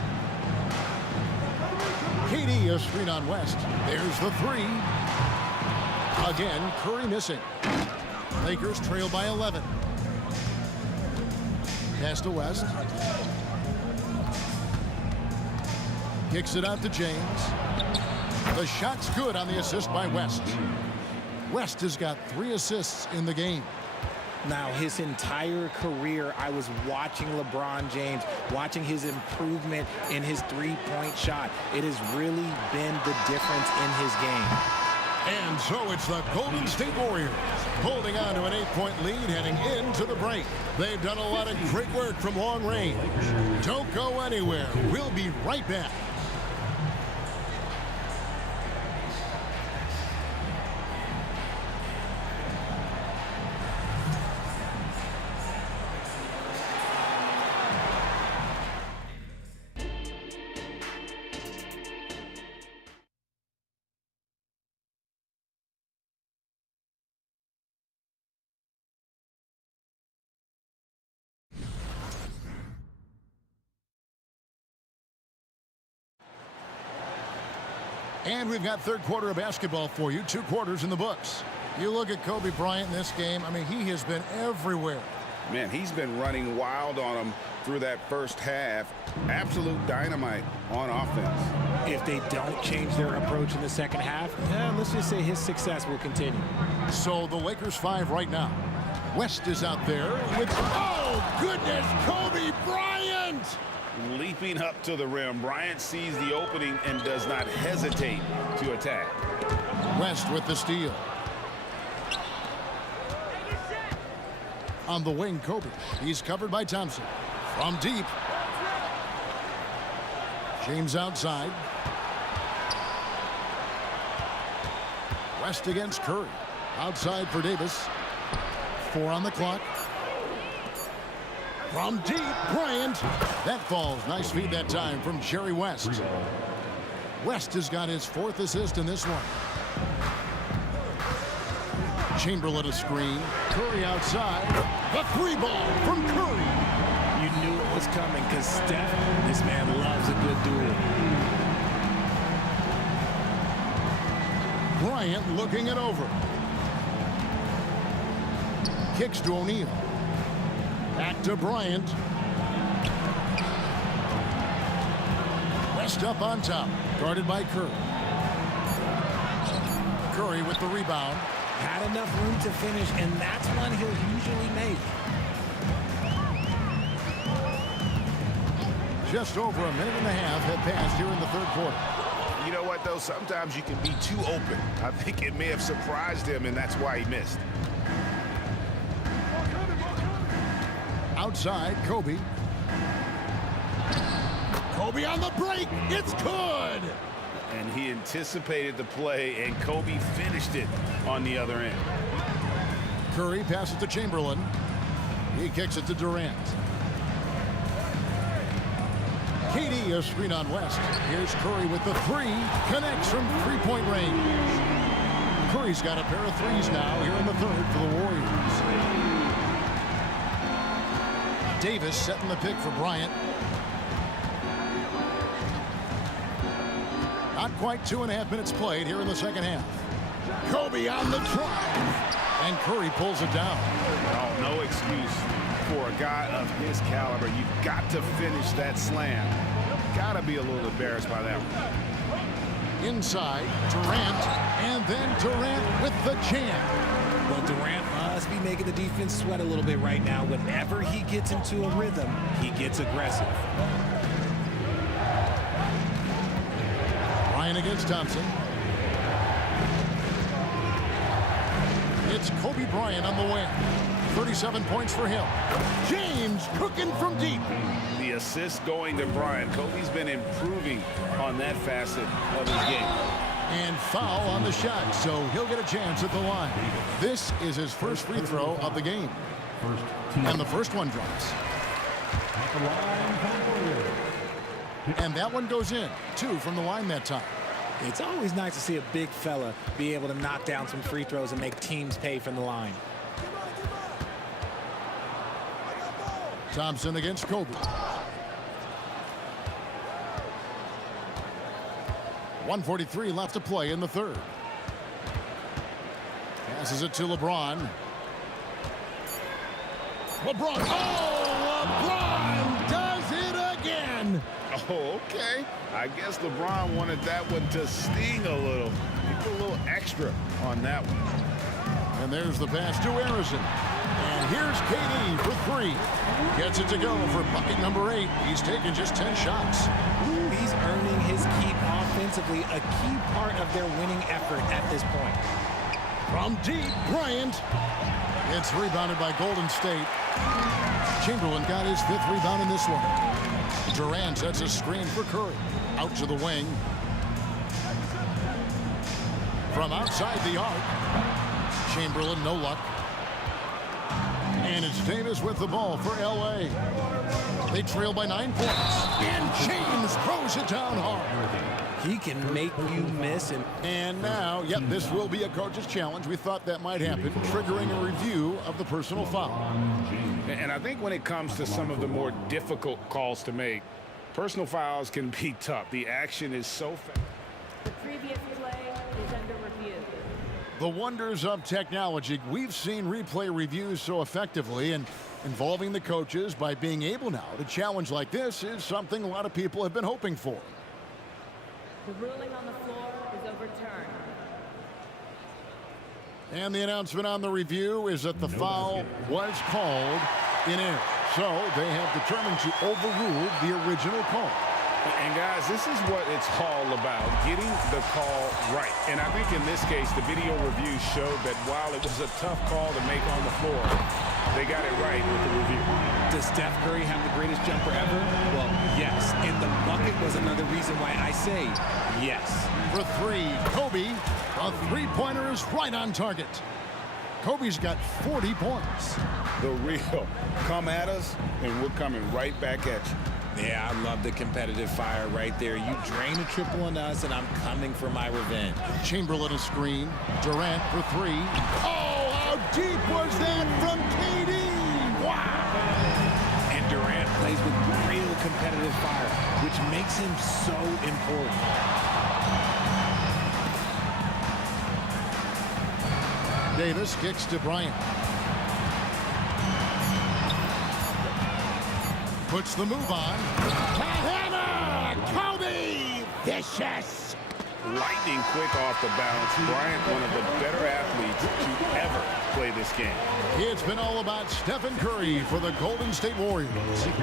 KD a screen on West. There's the three. Again, Curry missing. Lakers trail by 11. Pass to West. Kicks it out to James. The shot's good on the assist by West. West has got 3 assists in the game. Now, his entire career, I was watching LeBron James, watching his improvement in his three-point shot. It has really been the difference in his game. And so it's the Golden State Warriors holding on to an 8-point lead heading into the break. They've done a lot of great work from long range. Don't go anywhere. We'll be right back. And we've got third quarter of basketball for you. 2 quarters in the books. You look at Kobe Bryant in this game. I mean, he has been everywhere. Man, he's been running wild on him through that first half. Absolute dynamite on offense. If they don't change their approach in the second half, let's just say his success will continue. So the Lakers 5 right now. West is out there with, oh, goodness, Kobe Bryant! Leaping up to the rim, Bryant sees the opening and does not hesitate to attack. West with the steal. On the wing, Kobe. He's covered by Thompson. From deep. James outside. West against Curry. Outside for Davis. 4 on the clock. From deep, Bryant. That falls. Nice feed that time from Jerry West. West has got his 4th assist in this one. Chamberlain a screen. Curry outside. The 3 ball from Curry. You knew it was coming because Steph, this man loves a good duel. Bryant looking it over. Kicks to O'Neal. Back to Bryant. West up on top. Guarded by Curry. Curry with the rebound. Had enough room to finish, and that's one he'll usually make. Just over a minute and a half had passed here in the 3rd quarter. You know what, though? Sometimes you can be too open. I think it may have surprised him, and that's why he missed. Outside, Kobe. Kobe on the break. It's good. And he anticipated the play, and Kobe finished it on the other end. Curry passes to Chamberlain. He kicks it to Durant. KD a screen on West. Here's Curry with the 3. Connects from 3-point range. Curry's got a pair of 3s now here in the 3rd for the Warriors. Davis setting the pick for Bryant. Not quite 2.5 minutes played here in the 2nd half. Kobe on the drive. And Curry pulls it down. Oh, no excuse for a guy of his caliber. You've got to finish that slam. Got to be a little embarrassed by that one. Inside, Durant, and then Durant with the jam. Well, Durant must be making the defense sweat a little bit right now. Whenever he gets into a rhythm, he gets aggressive. Bryant against Thompson. It's Kobe Bryant on the wing. 37 points for him. James cooking from deep. The assist going to Bryant. Kobe's been improving on that facet of his game. And foul on the shot, so he'll get a chance at the line. This is his first free throw of the game. And the first one drops. And that one goes in. 2 from the line that time. It's always nice to see a big fella be able to knock down some free throws and make teams pay from the line. Thompson against Kobe. 1:43 left to play in the 3rd. Passes it to LeBron. LeBron. Oh, LeBron does it again. Oh, okay. I guess LeBron wanted that one to sting a little. He put a little extra on that one. And there's the pass to Harrison. And here's KD for 3. Gets it to go for bucket number 8. He's taken just 10 shots. Ooh, he's earning his keep offensively, a key part of their winning effort at this point. From deep, Bryant. It's rebounded by Golden State. Chamberlain got his 5th rebound in this one. Durant sets a screen for Curry. Out to the wing. From outside the arc. Chamberlain, no luck. And it's Davis with the ball for L.A. They trail by 9 points. And James throws it down hard. He can make you miss. And now, yep, this will be a coach's challenge. We thought that might happen, triggering a review of the personal foul. And I think when it comes to some of the more difficult calls to make, personal fouls can be tough. The action is so fast. The previous play is under review. The wonders of technology. We've seen replay reviews so effectively, and involving the coaches by being able now to challenge like this is something a lot of people have been hoping for. The ruling on the floor is overturned. And the announcement on the review is that the foul was called in air. So they have determined to overrule the original call. And guys, this is what it's all about, getting the call right. And I think in this case, the video review showed that while it was a tough call to make on the floor, they got it right with the review. Does Steph Curry have the greatest jumper ever? Well, yes. And the bucket was another reason why I say yes. For three, Kobe. A three-pointer is right on target. Kobe's got 40 points. The real come at us, and we're coming right back at you. Yeah, I love the competitive fire right there. You drain a triple on us, and I'm coming for my revenge. Chamberlain a screen. Durant for three. Oh, how deep was that from KD? Wow! And Durant plays with real competitive fire, which makes him so important. Davis kicks to Bryant. Puts the move on. Hammer! Kobe! Vicious! Lightning quick off the bounce. Bryant, one of the better athletes to ever play this game. It's been all about Stephen Curry for the Golden State Warriors.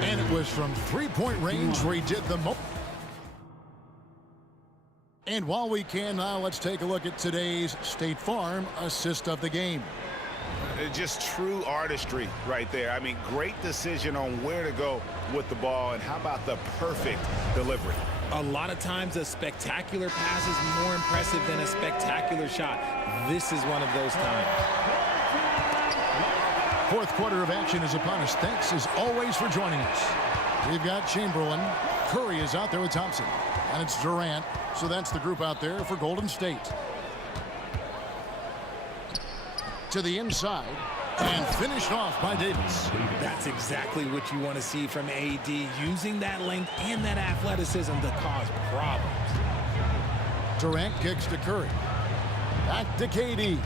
And it was from three-point range where he did the most. And while we can now, let's take a look at today's State Farm assist of the game. Just true artistry right there. I mean, great decision on where to go with the ball, and how about the perfect delivery? A lot of times a spectacular pass is more impressive than a spectacular shot. This is one of those times. Fourth quarter of action is upon us. Thanks as always for joining us. We've got Chamberlain. Curry is out there with Thompson. And it's Durant. So that's the group out there for Golden State. To the inside. And finished off by Davis. That's exactly what you want to see from AD, using that length and that athleticism to cause problems. Durant kicks to Curry. Back to KD.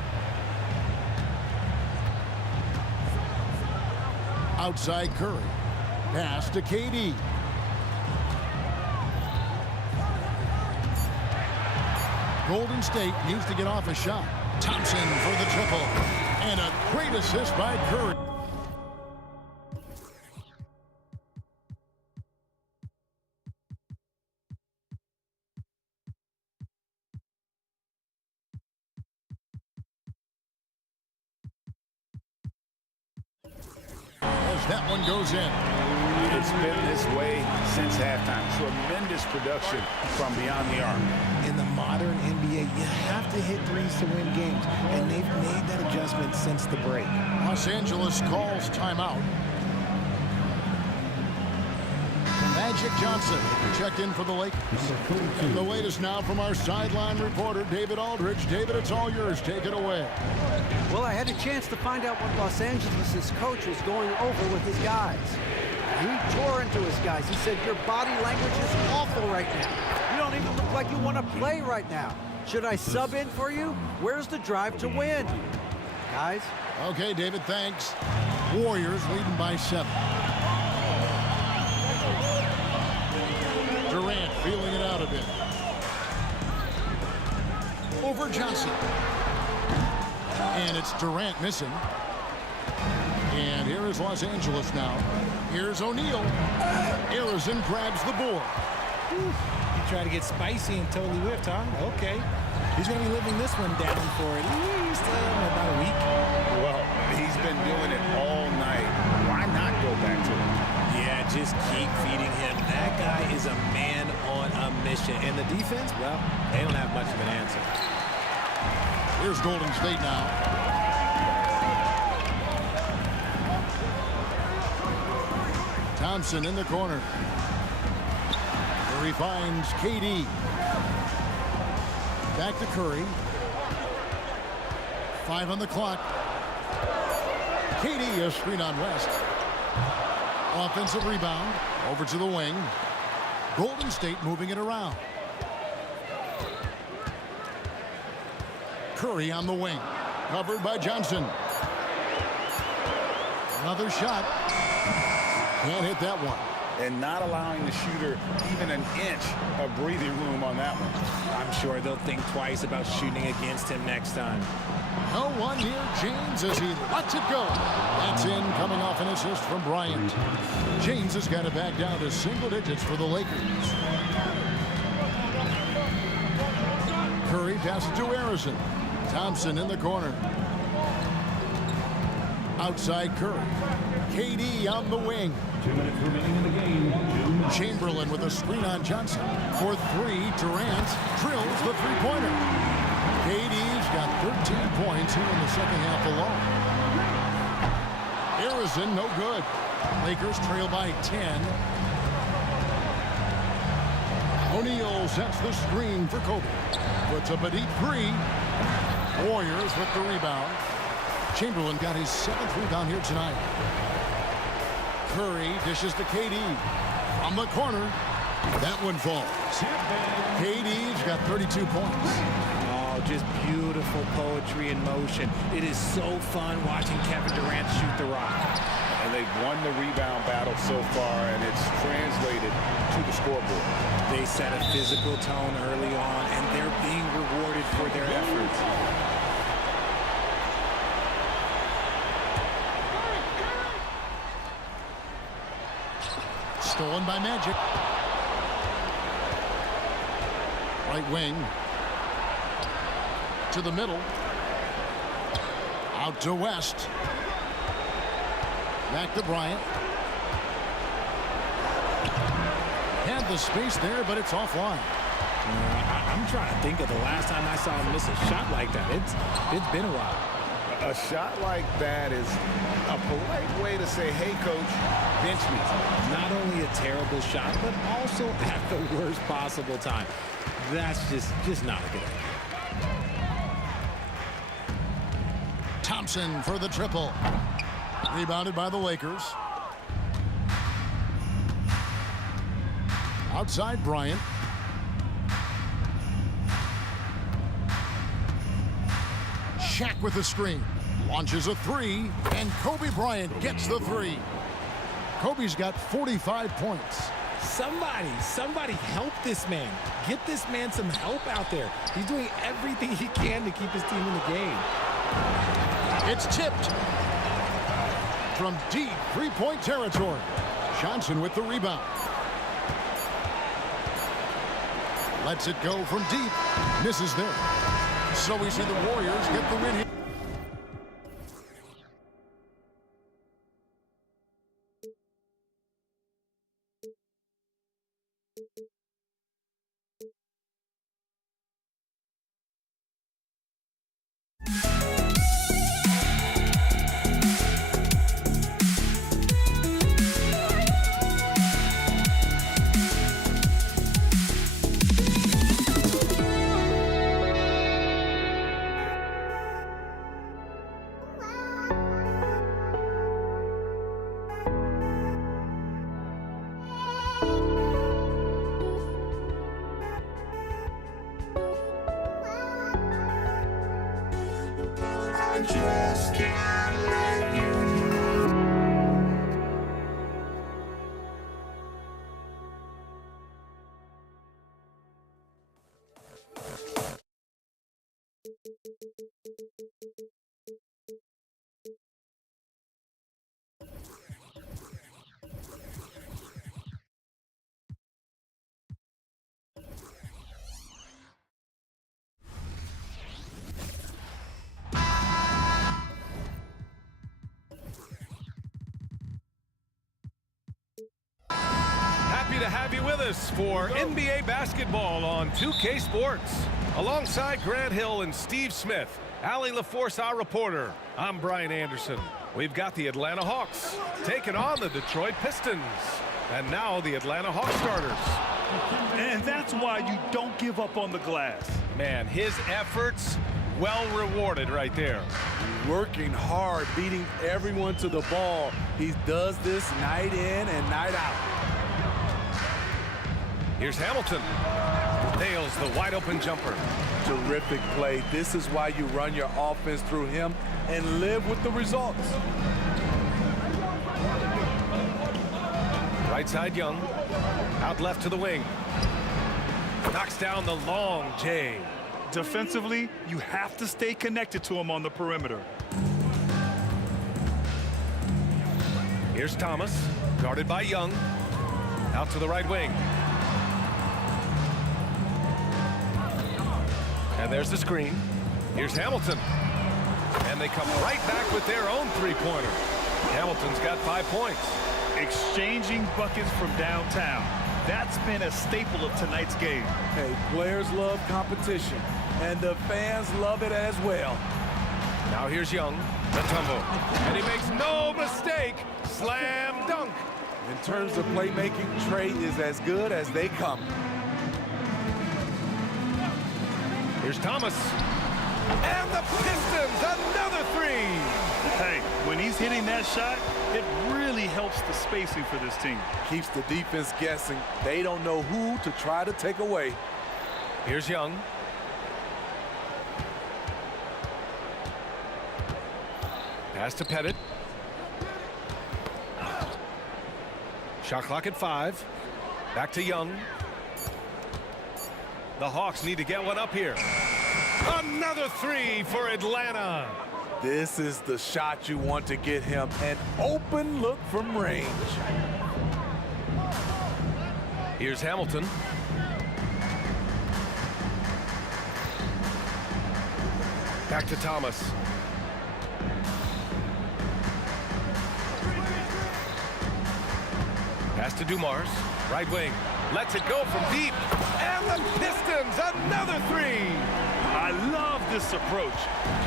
Outside Curry. Pass to KD. Golden State needs to get off a shot. Thompson for the triple. And a great assist by Curry. As that one goes in. It's been this way since halftime. Tremendous production from beyond the arc. In the modern NBA, you have to hit threes to win games, and they've made that adjustment since the break. Los Angeles calls timeout. Magic Johnson checked in for the Lakers. The latest now from our sideline reporter, David Aldridge. David, it's all yours. Take it away. Well, I had a chance to find out what Los Angeles' coach was going over with his guys. He tore into his guys. He said, your body language is awful right now. You don't even look like you want to play right now. Should I sub in for you? Where's the drive to win? Guys? Okay, David, thanks. Warriors leading by 7. Durant feeling it out a bit. Over Johnson. And it's Durant missing. And here is Los Angeles now. Here's O'Neal. Arizon grabs the board. He tried to get spicy and totally whipped, huh? Okay. He's going to be living this one down for at least about a week. Well, he's been doing it all night. Why not go back to it? Yeah, just keep feeding him. That guy is a man on a mission. And the defense, well, they don't have much of an answer. Here's Golden State now. Thompson in the corner. Curry finds KD. Back to Curry. 5 on the clock. KD a screen on West. Offensive rebound. Over to the wing. Golden State moving it around. Curry on the wing. Covered by Johnson. Another shot. Can't hit that one. and not allowing the shooter even an inch of breathing room on that one. I'm sure they'll think twice about shooting against him next time. No one near James as he lets it go. That's in, coming off an assist from Bryant. James has got it back down to single digits for the Lakers. Curry passes to Harrison. Thompson in the corner. Outside Curry. KD on the wing. 2 minutes remaining in the game. Chamberlain with a screen on Johnson. For three, Durant drills the three-pointer. KD's got 13 points here in the second half alone. Harrison, no good. Lakers trail by 10. O'Neal sets the screen for Kobe. Puts up a deep three. Warriors with the rebound. Chamberlain got his 7th rebound here tonight. Curry dishes to KD. From the corner. That one falls. KD's got 32 points. Oh, just beautiful poetry in motion. It is so fun watching Kevin Durant shoot the rock. And they've won the rebound battle so far, and it's translated to the scoreboard. They set a physical tone early on, and they're being rewarded for their efforts. Stolen by Magic. Right wing. To the middle. Out to West. Back to Bryant. Had the space there, but it's offline. I'm trying to think of the last time I saw him miss a shot like that. It's been a while. A shot like that is a polite way to say, hey, coach, bench me. Not only a terrible shot, but also at the worst possible time. That's just not a good idea. Thompson for the triple. Rebounded by the Lakers. Outside Bryant. Shaq with the screen. Launches a three, and Kobe Bryant gets the three. Kobe's got 45 points. Somebody help this man. Get this man some help out there. He's doing everything he can to keep his team in the game. It's tipped. From deep three-point territory. Johnson with the rebound. Lets it go from deep. Misses there. So we see the Warriors get the win here. Happy to have you with us for NBA basketball on 2K Sports. Alongside Grant Hill and Steve Smith, Allie LaForce, our reporter. I'm Brian Anderson. We've got the Atlanta Hawks taking on the Detroit Pistons. And now the Atlanta Hawks starters. And that's why you don't give up on the glass. Man, his efforts well rewarded right there. Working hard, beating everyone to the ball. He does this night in and night out. Here's Hamilton. Nails the wide open jumper. Terrific play. This is why you run your offense through him and live with the results. Right side Young. Out left to the wing. Knocks down the long J. Defensively, you have to stay connected to him on the perimeter. Here's Thomas, guarded by Young. Out to the right wing. And there's the screen. Here's Hamilton. And they come right back with their own three-pointer. Hamilton's got 5 points. Exchanging buckets from downtown. That's been a staple of tonight's game. Hey, players love competition, and the fans love it as well. Now here's Young, Mutombo, and he makes no mistake. Slam dunk. In terms of playmaking, Trey is as good as they come. Here's Thomas. And the Pistons, another three. Hey, when he's hitting that shot, it really helps the spacing for this team. Keeps the defense guessing. They don't know who to try to take away. Here's Young. Pass to Pettit. Shot clock at 5. Back to Young. The Hawks need to get one up here. Another three for Atlanta. This is the shot you want to get him. An open look from range. Here's Hamilton. Back to Thomas. Pass to Dumars. Right wing. Lets it go from deep. And the Pistons, another three. I love this approach.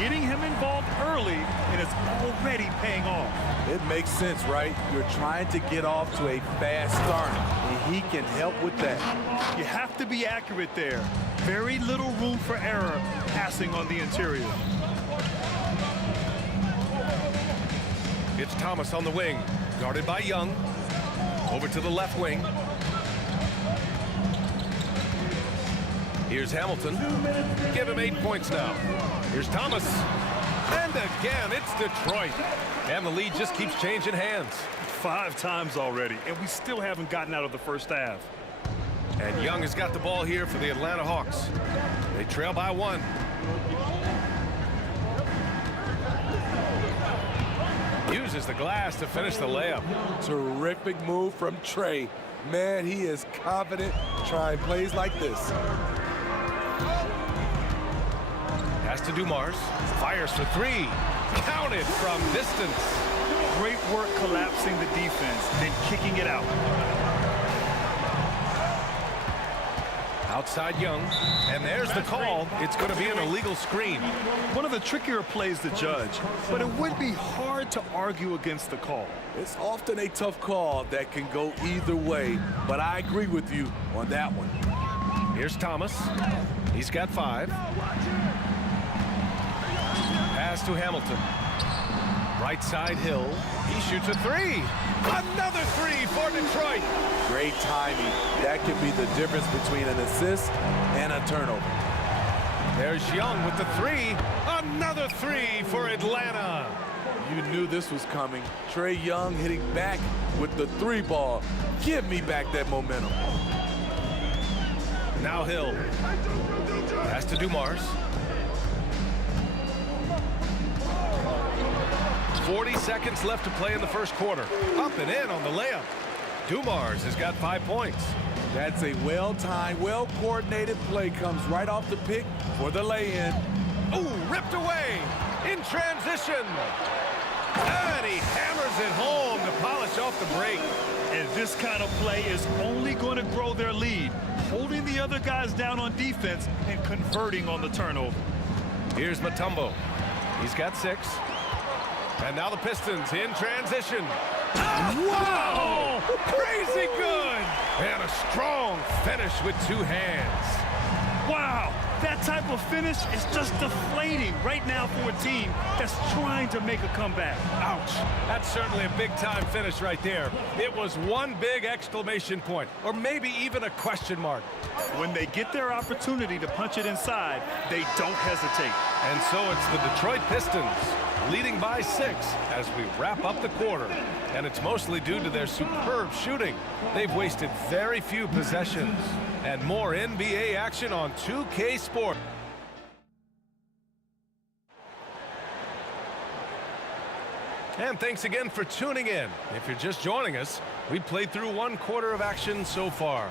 Getting him involved early, and it's already paying off. It makes sense, right? You're trying to get off to a fast start, and he can help with that. You have to be accurate there. Very little room for error passing on the interior. It's Thomas on the wing. Guarded by Young. Over to the left wing. Here's Hamilton. Give him 8 points now. Here's Thomas. And again, it's Detroit. And the lead just keeps changing hands. 5 times already, and we still haven't gotten out of the first half. And Young has got the ball here for the Atlanta Hawks. They trail by 1. Uses the glass to finish the layup. Terrific move from Trey. Man, he is confident trying plays like this. Pass to Dumars. Fires for 3. Counted from distance. Great work collapsing the defense, then kicking it out. Outside Young. And there's the call. It's going to be an illegal screen. One of the trickier plays to judge, but it would be hard to argue against the call. It's often a tough call that can go either way, but I agree with you on that one. Here's Thomas. He's got 5. Pass to Hamilton. Right side Hill. He shoots a 3. Another 3 for Detroit. Great timing. That could be the difference between an assist and a turnover. There's Young with the 3. Another 3 for Atlanta. You knew this was coming. Trey Young hitting back with the 3 ball. Give me back that momentum. Now Hill. Pass to Dumars. 40 seconds left to play in the first quarter. Up and in on the layup. Dumars has got 5 points. That's a well-timed, well-coordinated play. Comes right off the pick for the lay-in. Ooh, ripped away in transition. And he hammers it home to polish off the break. And this kind of play is only going to grow their lead, holding the other guys down on defense and converting on the turnover. Here's Mutombo. He's got 6. And now the Pistons in transition. Wow! Crazy good! And a strong finish with 2 hands. Wow! That type of finish is just deflating right now for a team that's trying to make a comeback. Ouch. That's certainly a big-time finish right there. It was one big exclamation point, or maybe even a question mark. When they get their opportunity to punch it inside, they don't hesitate. And so it's the Detroit Pistons leading by 6 as we wrap up the quarter. And it's mostly due to their superb shooting. They've wasted very few possessions. And more NBA action on 2K Sport. And thanks again for tuning in. If you're just joining us, we played through one quarter of action so far.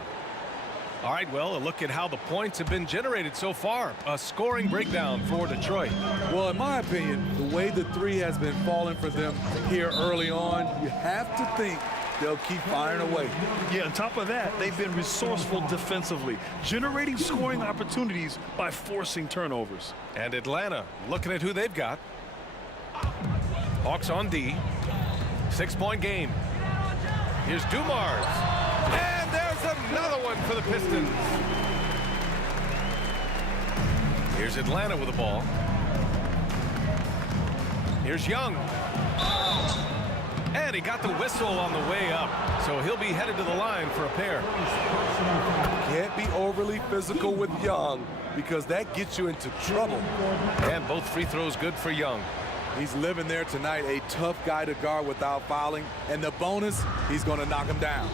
All right, well, a look at how the points have been generated so far. A scoring breakdown for Detroit. Well, in my opinion, the way the three has been falling for them here early on, you have to think they'll keep firing away. Yeah, on top of that, they've been resourceful defensively, generating scoring opportunities by forcing turnovers. And Atlanta, looking at who they've got. Hawks on D. 6-point game. Here's Dumars. And there's another one for the Pistons. Here's Atlanta with the ball. Here's Young. And he got the whistle on the way up. So he'll be headed to the line for a pair. Can't be overly physical with Young because that gets you into trouble. And both free throws good for Young. He's living there tonight, a tough guy to guard without fouling. And the bonus, he's going to knock him down.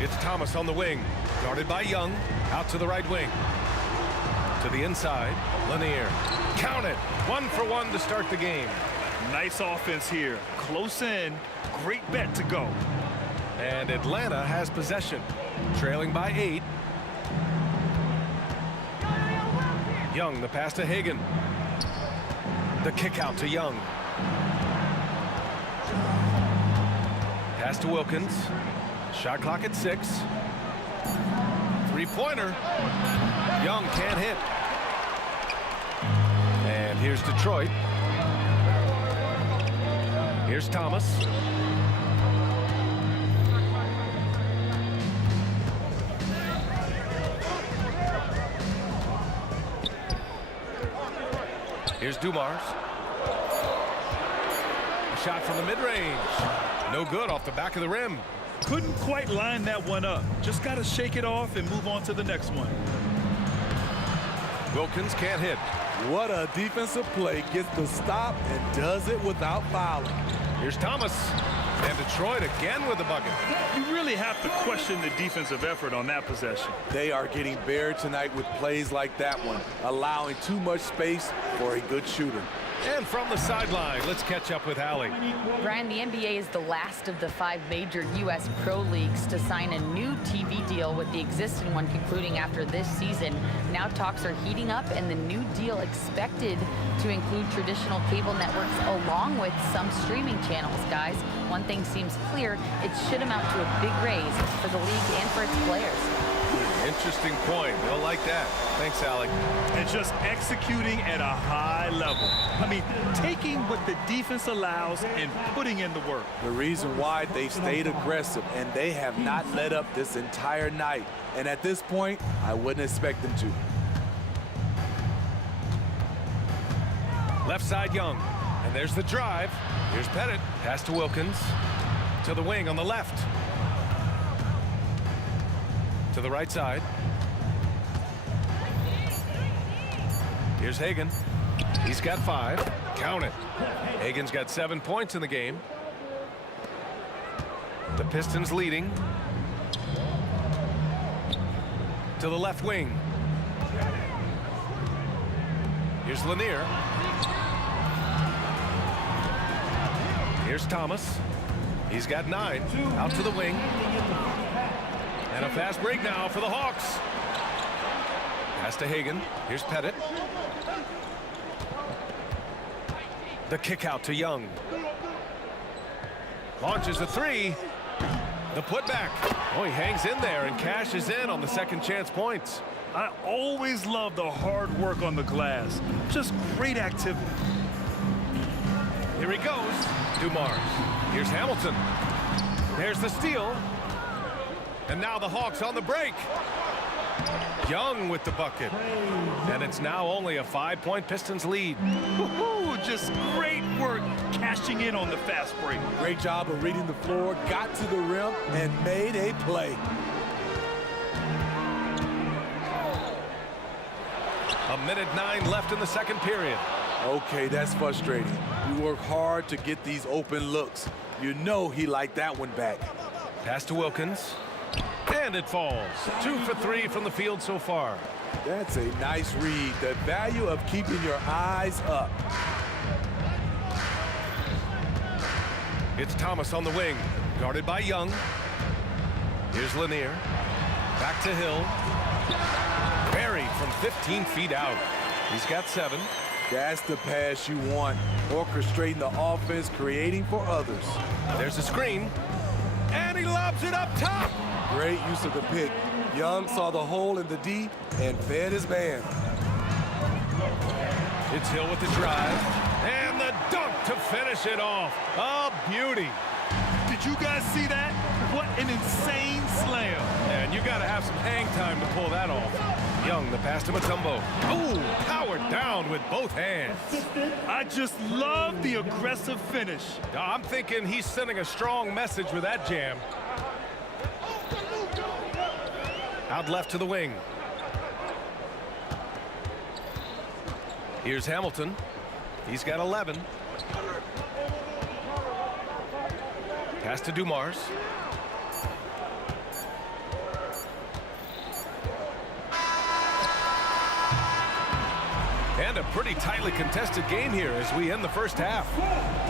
It's Thomas on the wing, guarded by Young, out to the right wing. To the inside, Lanier. Count it, 1 for 1 to start the game. Nice offense here, close in, great bet to go. And Atlanta has possession, trailing by 8. Young, the pass to Hagan. The kick out to Young. Pass to Wilkins. Shot clock at 6. 3-pointer. Young can't hit. And here's Detroit. Here's Thomas. Here's Dumars. A shot from the mid-range. No good, off the back of the rim. Couldn't quite line that one up. Just got to shake it off and move on to the next one. Wilkins can't hit. What a defensive play. Gets the stop and does it without fouling. Here's Thomas. And Detroit again with the bucket. You really have to question the defensive effort on that possession. They are getting buried tonight with plays like that one, allowing too much space for a good shooter. And from the sideline, let's catch up with Allie. Brian, the NBA is the last of the 5 major U.S. pro leagues to sign a new TV deal, with the existing one concluding after this season. Now talks are heating up, and the new deal expected to include traditional cable networks along with some streaming channels, guys. One thing seems clear, it should amount to a big raise for the league and for its players. Interesting point. They'll like that. Thanks, Alec. And just executing at a high level. I mean, taking what the defense allows and putting in the work. The reason why they stayed aggressive, and they have not let up this entire night. And at this point, I wouldn't expect them to. Left side, Young. And there's the drive. Here's Pettit. Pass to Wilkins. To the wing on the left. To the right side. Here's Hagan. He's got 5. Count it. Hagan's got 7 points in the game. The Pistons leading. To the left wing. Here's Lanier. Here's Thomas. He's got 9. Out to the wing. And a fast break now for the Hawks. Pass to Hagan. Here's Pettit. The kick out to Young. Launches a 3. The putback. Oh, he hangs in there and cashes in on the second chance points. I always love the hard work on the glass. Just great activity. Here he goes. Dumars. Here's Hamilton. There's the steal. And now the Hawks on the break. Young with the bucket. And it's now only a 5-point Pistons lead. Just great work cashing in on the fast break. Great job of reading the floor, got to the rim, and made a play. A minute 9 left in the second period. Okay, that's frustrating. You work hard to get these open looks. You know he liked that one back. Pass to Wilkins. And it falls. 2 for 3 from the field so far. That's a nice read. The value of keeping your eyes up. It's Thomas on the wing, guarded by Young. Here's Lanier. Back to Hill. Buried from 15 feet out. He's got 7. That's the pass you want. Orchestrating the offense, creating for others. There's a screen. And he lobs it up top. Great use of the pick. Young saw the hole in the D and fed his man. It's Hill with the drive. And the dunk to finish it off. A beauty. Did you guys see that? What an insane slam. And you got to have some hang time to pull that off. Young, the pass to Mutombo. Oh, powered down with both hands. I just love the aggressive finish. I'm thinking he's sending a strong message with that jam. Out left to the wing. Here's Hamilton. He's got 11. Pass to Dumars. And a pretty tightly contested game here as we end the first half.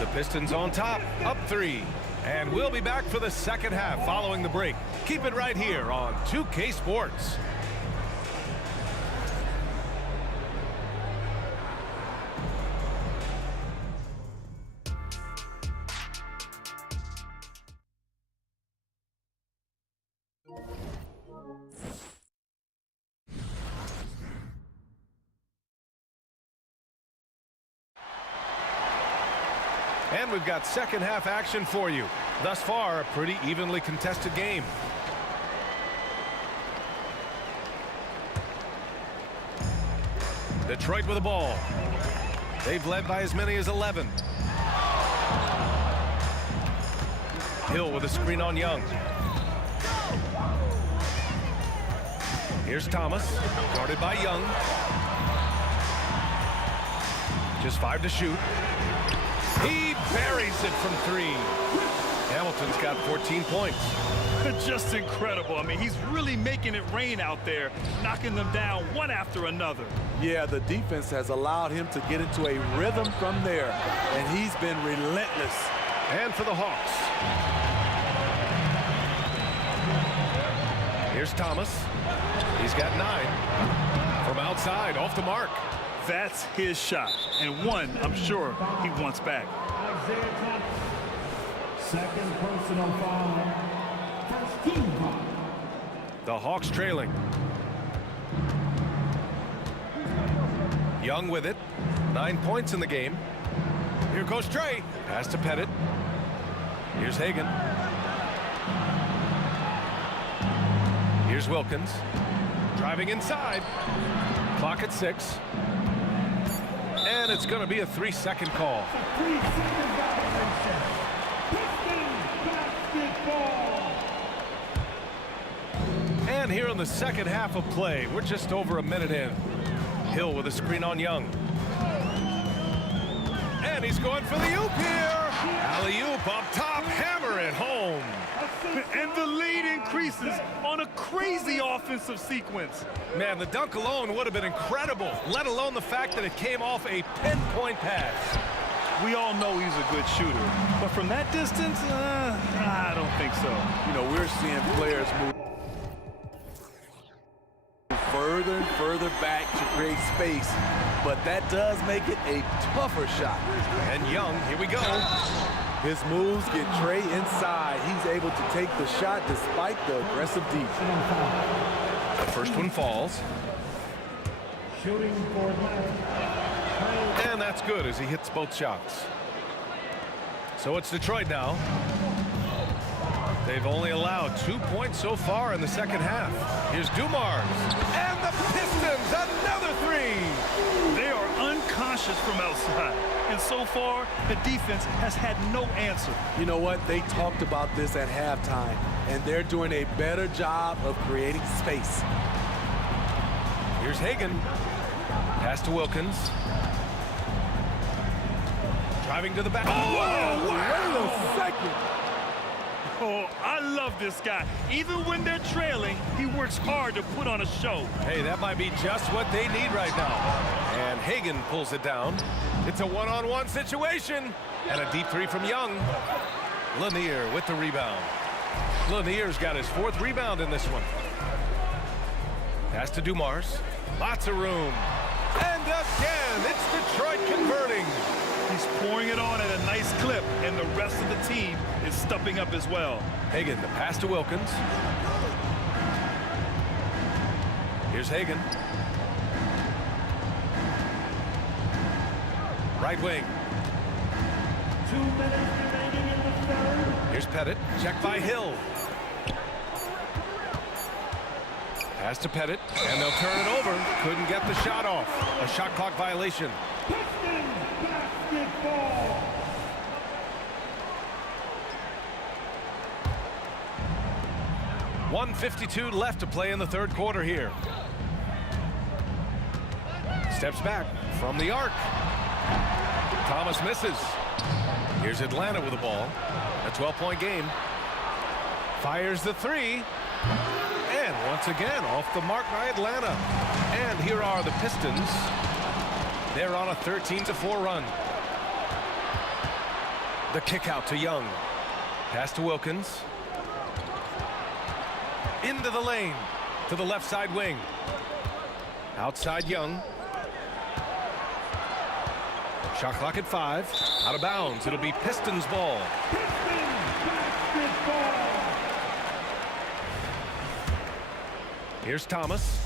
The Pistons on top, up 3. And we'll be back for the second half following the break. Keep it right here on 2K Sports. And we've got second half action for you. Thus far, a pretty evenly contested game. Detroit with the ball. They've led by as many as 11. Hill with a screen on Young. Here's Thomas, guarded by Young. Just 5 to shoot. He buries it from 3. Hamilton's got 14 points. Just incredible. I mean, he's really making it rain out there, knocking them down one after another. Yeah, the defense has allowed him to get into a rhythm from there, and he's been relentless. And for the Hawks. Here's Thomas. He's got 9. From outside, off the mark. That's his shot, and one I'm sure he wants back. Second personal foul. First team foul. The Hawks trailing. Young with it. 9 points in the game. Here goes Trey. Pass to Pettit. Here's Hagan. Here's Wilkins. Driving inside. Clock at 6. And it's going to be a 3-second call. 3 seconds violation. Pistons basketball. And here in the second half of play, we're just over a minute in. Hill with a screen on Young. And he's going for the oop here. Alley-oop up top, hammer it home. And the lead increases on a crazy offensive sequence. Man, the dunk alone would have been incredible, let alone the fact that it came off a pinpoint pass. We all know he's a good shooter, but from that distance, I don't think so. You know, we're seeing players move further and further back to create space, but that does make it a tougher shot. And Young, here we go. His moves get Trey inside. He's able to take the shot despite the aggressive defense. The first one falls. Shooting for left. And that's good as he hits both shots. So it's Detroit now. They've only allowed 2 points so far in the second half. Here's Dumars. And the Pistons, another three. They are unconscious from outside. And so far, the defense has had no answer. You know what? They talked about this at halftime, and they're doing a better job of creating space. Here's Hagan. Pass to Wilkins. Driving to the back. Oh, wait a second. Oh, I love this guy. Even when they're trailing, he works hard to put on a show. Hey, that might be just what they need right now. And Hagan pulls it down. It's a one-on-one situation. And a deep three from Young. Lanier with the rebound. Lanier's got his 4th rebound in this one. Pass to Dumars. Lots of room. And again, it's Detroit converting. He's pouring it on at a nice clip, and the rest of the team is stepping up as well. Hagan, the pass to Wilkins. Here's Hagan. Right wing. 2 minutes remaining in the third. Here's Pettit. Check by Hill. Pass to Pettit, and they'll turn it over. Couldn't get the shot off. A shot clock violation. Basketball. .152 left to play in the third quarter here. Steps back from the arc. Thomas misses. Here's Atlanta with the ball. A 12-point game. Fires the three. And once again, off the mark by Atlanta. And here are the Pistons. They're on a 13-4 run. The kick out to Young. Pass to Wilkins. Into the lane. To the left side wing. Outside Young. Shot clock at 5. Out of bounds. It'll be Pistons ball. Here's Thomas.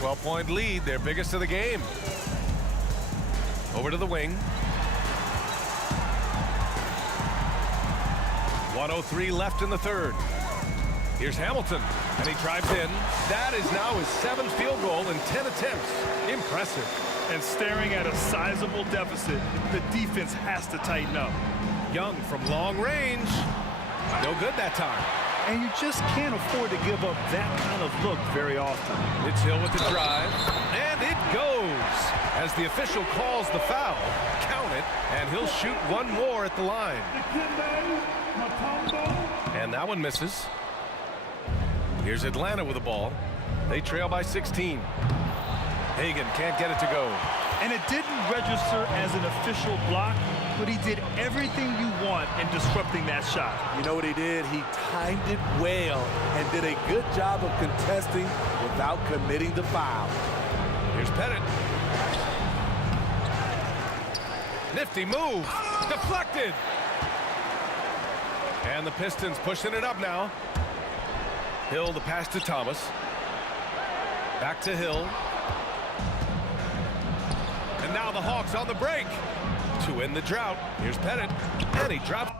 12-point lead, their biggest of the game. Over to the wing. 1:03 left in the third. Here's Hamilton, and he drives in. That is now his 7th field goal in 10 attempts. Impressive. And staring at a sizable deficit, the defense has to tighten up. Young from long range. No good that time. And you just can't afford to give up that kind of look very often. It's Hill with the drive, and it goes. As the official calls the foul, count it, and he'll shoot one more at the line. And that one misses. Here's Atlanta with the ball. They trail by 16. Hagan can't get it to go. And it didn't register as an official block, but he did everything you want in disrupting that shot. You know what he did? He timed it well and did a good job of contesting without committing the foul. Here's Pettit. Nifty move. Deflected. And the Pistons pushing it up now. Hill, the pass to Thomas. Back to Hill. And now the Hawks on the break to end the drought. Here's Pettit, and he drops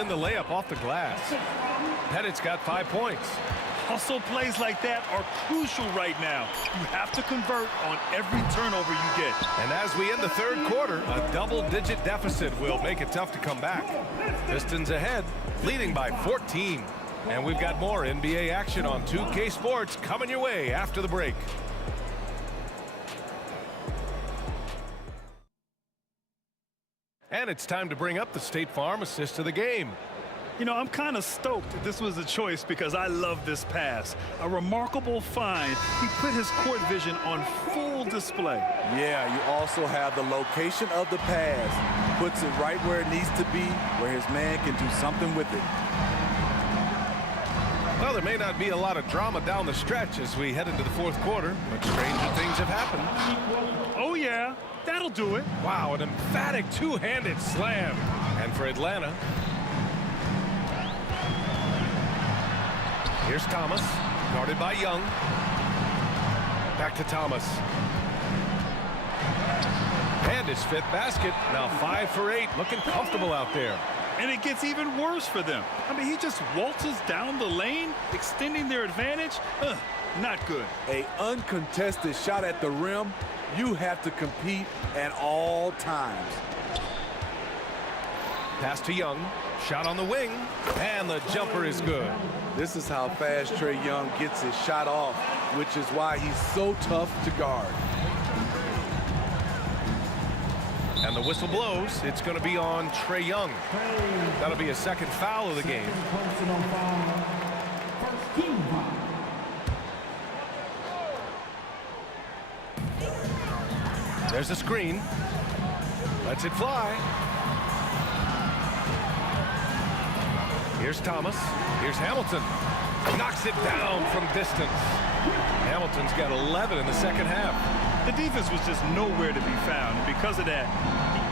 in the layup off the glass. Pettit's got 5 points. Hustle plays like that are crucial right now. You have to convert on every turnover you get. And as we end the third quarter, a double-digit deficit will make it tough to come back. Pistons ahead, leading by 14. And we've got more NBA action on 2K Sports coming your way after the break. And it's time to bring up the State Farm assist of the game. You know, I'm kind of stoked this was a choice because I love this pass. A remarkable find. He put his court vision on full display. Yeah, you also have the location of the pass. Puts it right where it needs to be, where his man can do something with it. Well, there may not be a lot of drama down the stretch as we head into the fourth quarter, but stranger things have happened. Oh, yeah. That'll do it. Wow, an emphatic two-handed slam. And for Atlanta, here's Thomas, guarded by Young. Back to Thomas. And his 5th basket. Now 5 for 8. Looking comfortable out there. And it gets even worse for them. I mean, he just waltzes down the lane, extending their advantage. Not good. An uncontested shot at the rim, you have to compete at all times. Pass to Young. Shot on the wing. And the jumper is good. This is how fast Trae Young gets his shot off, which is why he's so tough to guard. And the whistle blows. It's going to be on Trae Young. That'll be a 2nd foul of the game. Personal foul. First team foul. There's a screen. Lets it fly. Here's Thomas. Here's Hamilton. Knocks it down from distance. Hamilton's got 11 in the 2nd half. The defense was just nowhere to be found, and because of that,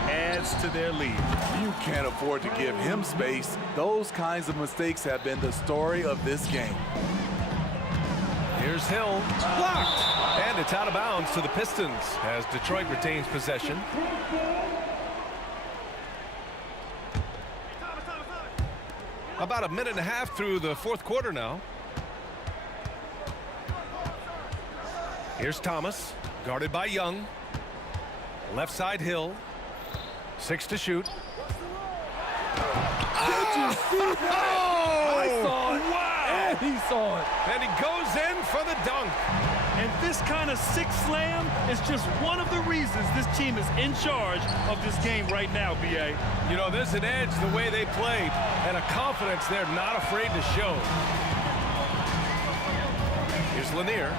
he adds to their lead. You can't afford to give him space. Those kinds of mistakes have been the story of this game. Here's Hill. Blocked. And it's out of bounds to the Pistons as Detroit retains possession. About a minute and a half through the 4th quarter now. Here's Thomas, guarded by Young. Left side Hill. 6 to shoot. Did you see that? I saw it. Wow. And he saw it. And he goes in for the dunk. And this kind of 6 slam is just one of the reasons this team is in charge of this game right now, B.A. You know, there's an edge the way they played and a confidence they're not afraid to show. Here's Lanier.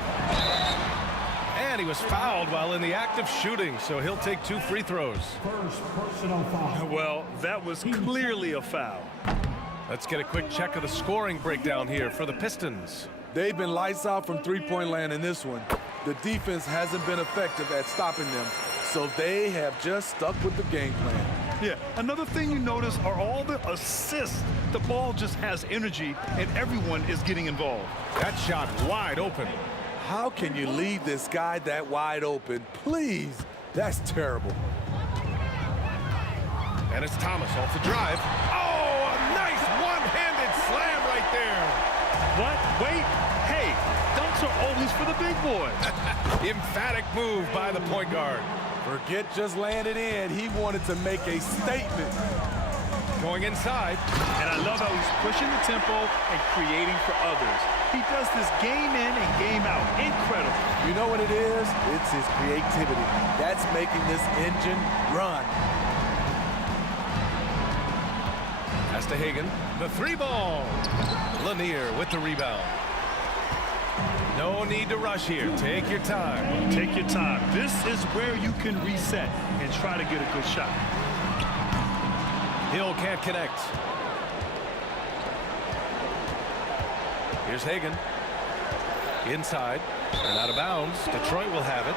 And he was fouled while in the act of shooting, so he'll take 2 free throws. First personal foul. Well, that was clearly a foul. Let's get a quick check of the scoring breakdown here for the Pistons. They've been lights out from three-point land in this one. The defense hasn't been effective at stopping them, so they have just stuck with the game plan. Yeah, another thing you notice are all the assists. The ball just has energy, and everyone is getting involved. That shot wide open. How can you leave this guy that wide open? Please, that's terrible. And it's Thomas off the drive. Oh, a nice one-handed slam right there. What? Wait. Hey, dunks are always for the big boys. Emphatic move by the point guard. Forget just laying it in. He wanted to make a statement. Going inside. And I love how he's pushing the tempo and creating for others. He does this game in and game out. Incredible. You know what it is? It's his creativity. That's making this engine run. Pass to Hagan. The 3 ball. Lanier with the rebound. No need to rush here. Take your time. Take your time. This is where you can reset and try to get a good shot. Hill can't connect. Here's Hagan. Inside. And out of bounds. Detroit will have it.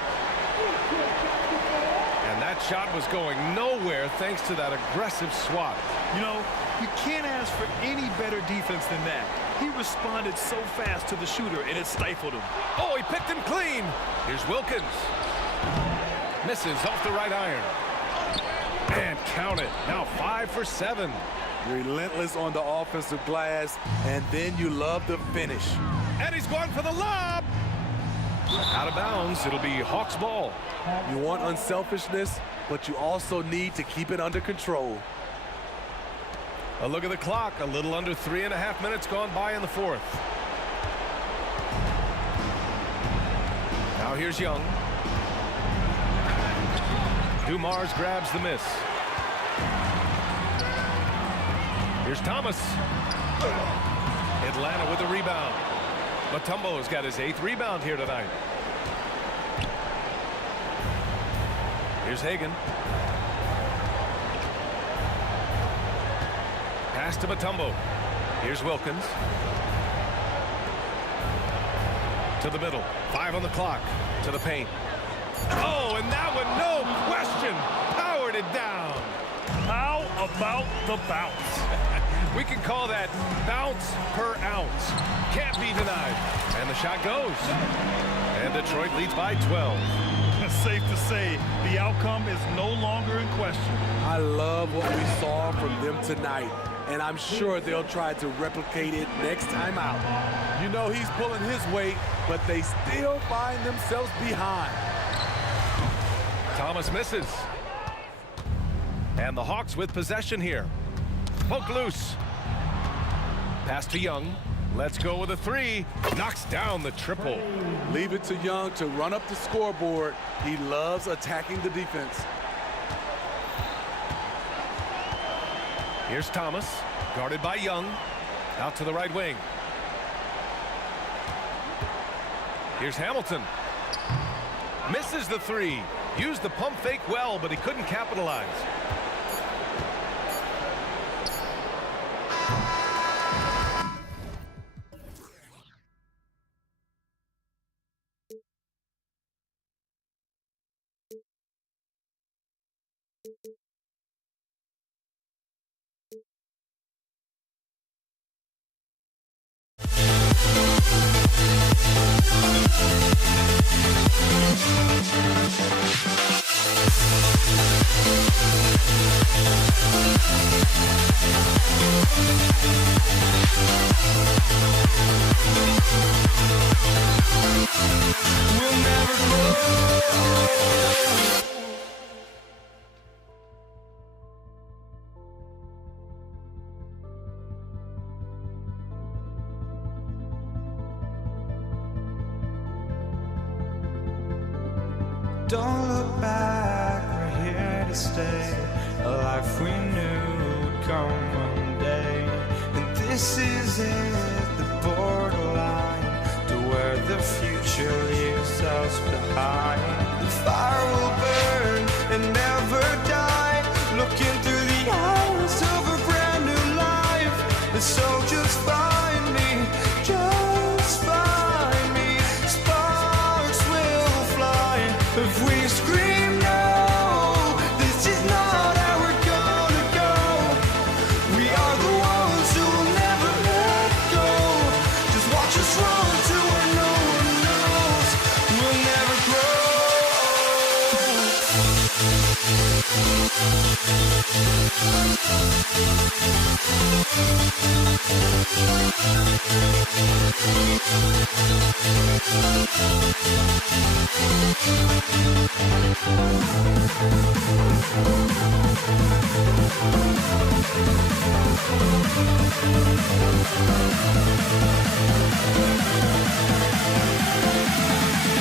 And that shot was going nowhere thanks to that aggressive swat. You know, you can't ask for any better defense than that. He responded so fast to the shooter, and it stifled him. Oh, he picked him clean. Here's Wilkins. Misses off the right iron. And count it. Now 5 for 7. Relentless on the offensive glass, and then you love the finish. And he's going for the lob. Out of bounds. It'll be Hawks ball. You want unselfishness, but you also need to keep it under control. A look at the clock. A little under 3.5 minutes gone by in the 4th. Now here's Young. Dumars grabs the miss. Here's Thomas. Atlanta with the rebound. Mutombo's got his 8th rebound here tonight. Here's Hagan. Pass to Mutombo. Here's Wilkins. To the middle. 5 on the clock. To the paint. Oh, and that one, no question, powered it down. How about the bounce? We can call that bounce per ounce. Can't be denied. And the shot goes. And Detroit leads by 12. Safe to say, the outcome is no longer in question. I love what we saw from them tonight, and I'm sure they'll try to replicate it next time out. You know he's pulling his weight, but they still find themselves behind. Thomas misses. And the Hawks with possession here. Poke loose. Pass to Young. Let's go with a three. Knocks down the triple. Leave it to Young to run up the scoreboard. He loves attacking the defense. Here's Thomas, guarded by Young. Out to the right wing. Here's Hamilton. Misses the three. Used the pump fake well, but he couldn't capitalize. We'll never grow. Don't look back, we're here to stay. A life we knew would come one day. And this is it, the borderline to where the future leaves us behind. The fire will burn and never die, looking through the eyes of a brand new life. And so just find me, just find me. Sparks will fly if we scream no. This is not how we're gonna go. We are the ones who will never let go. Just watch us run to where no one knows. We'll never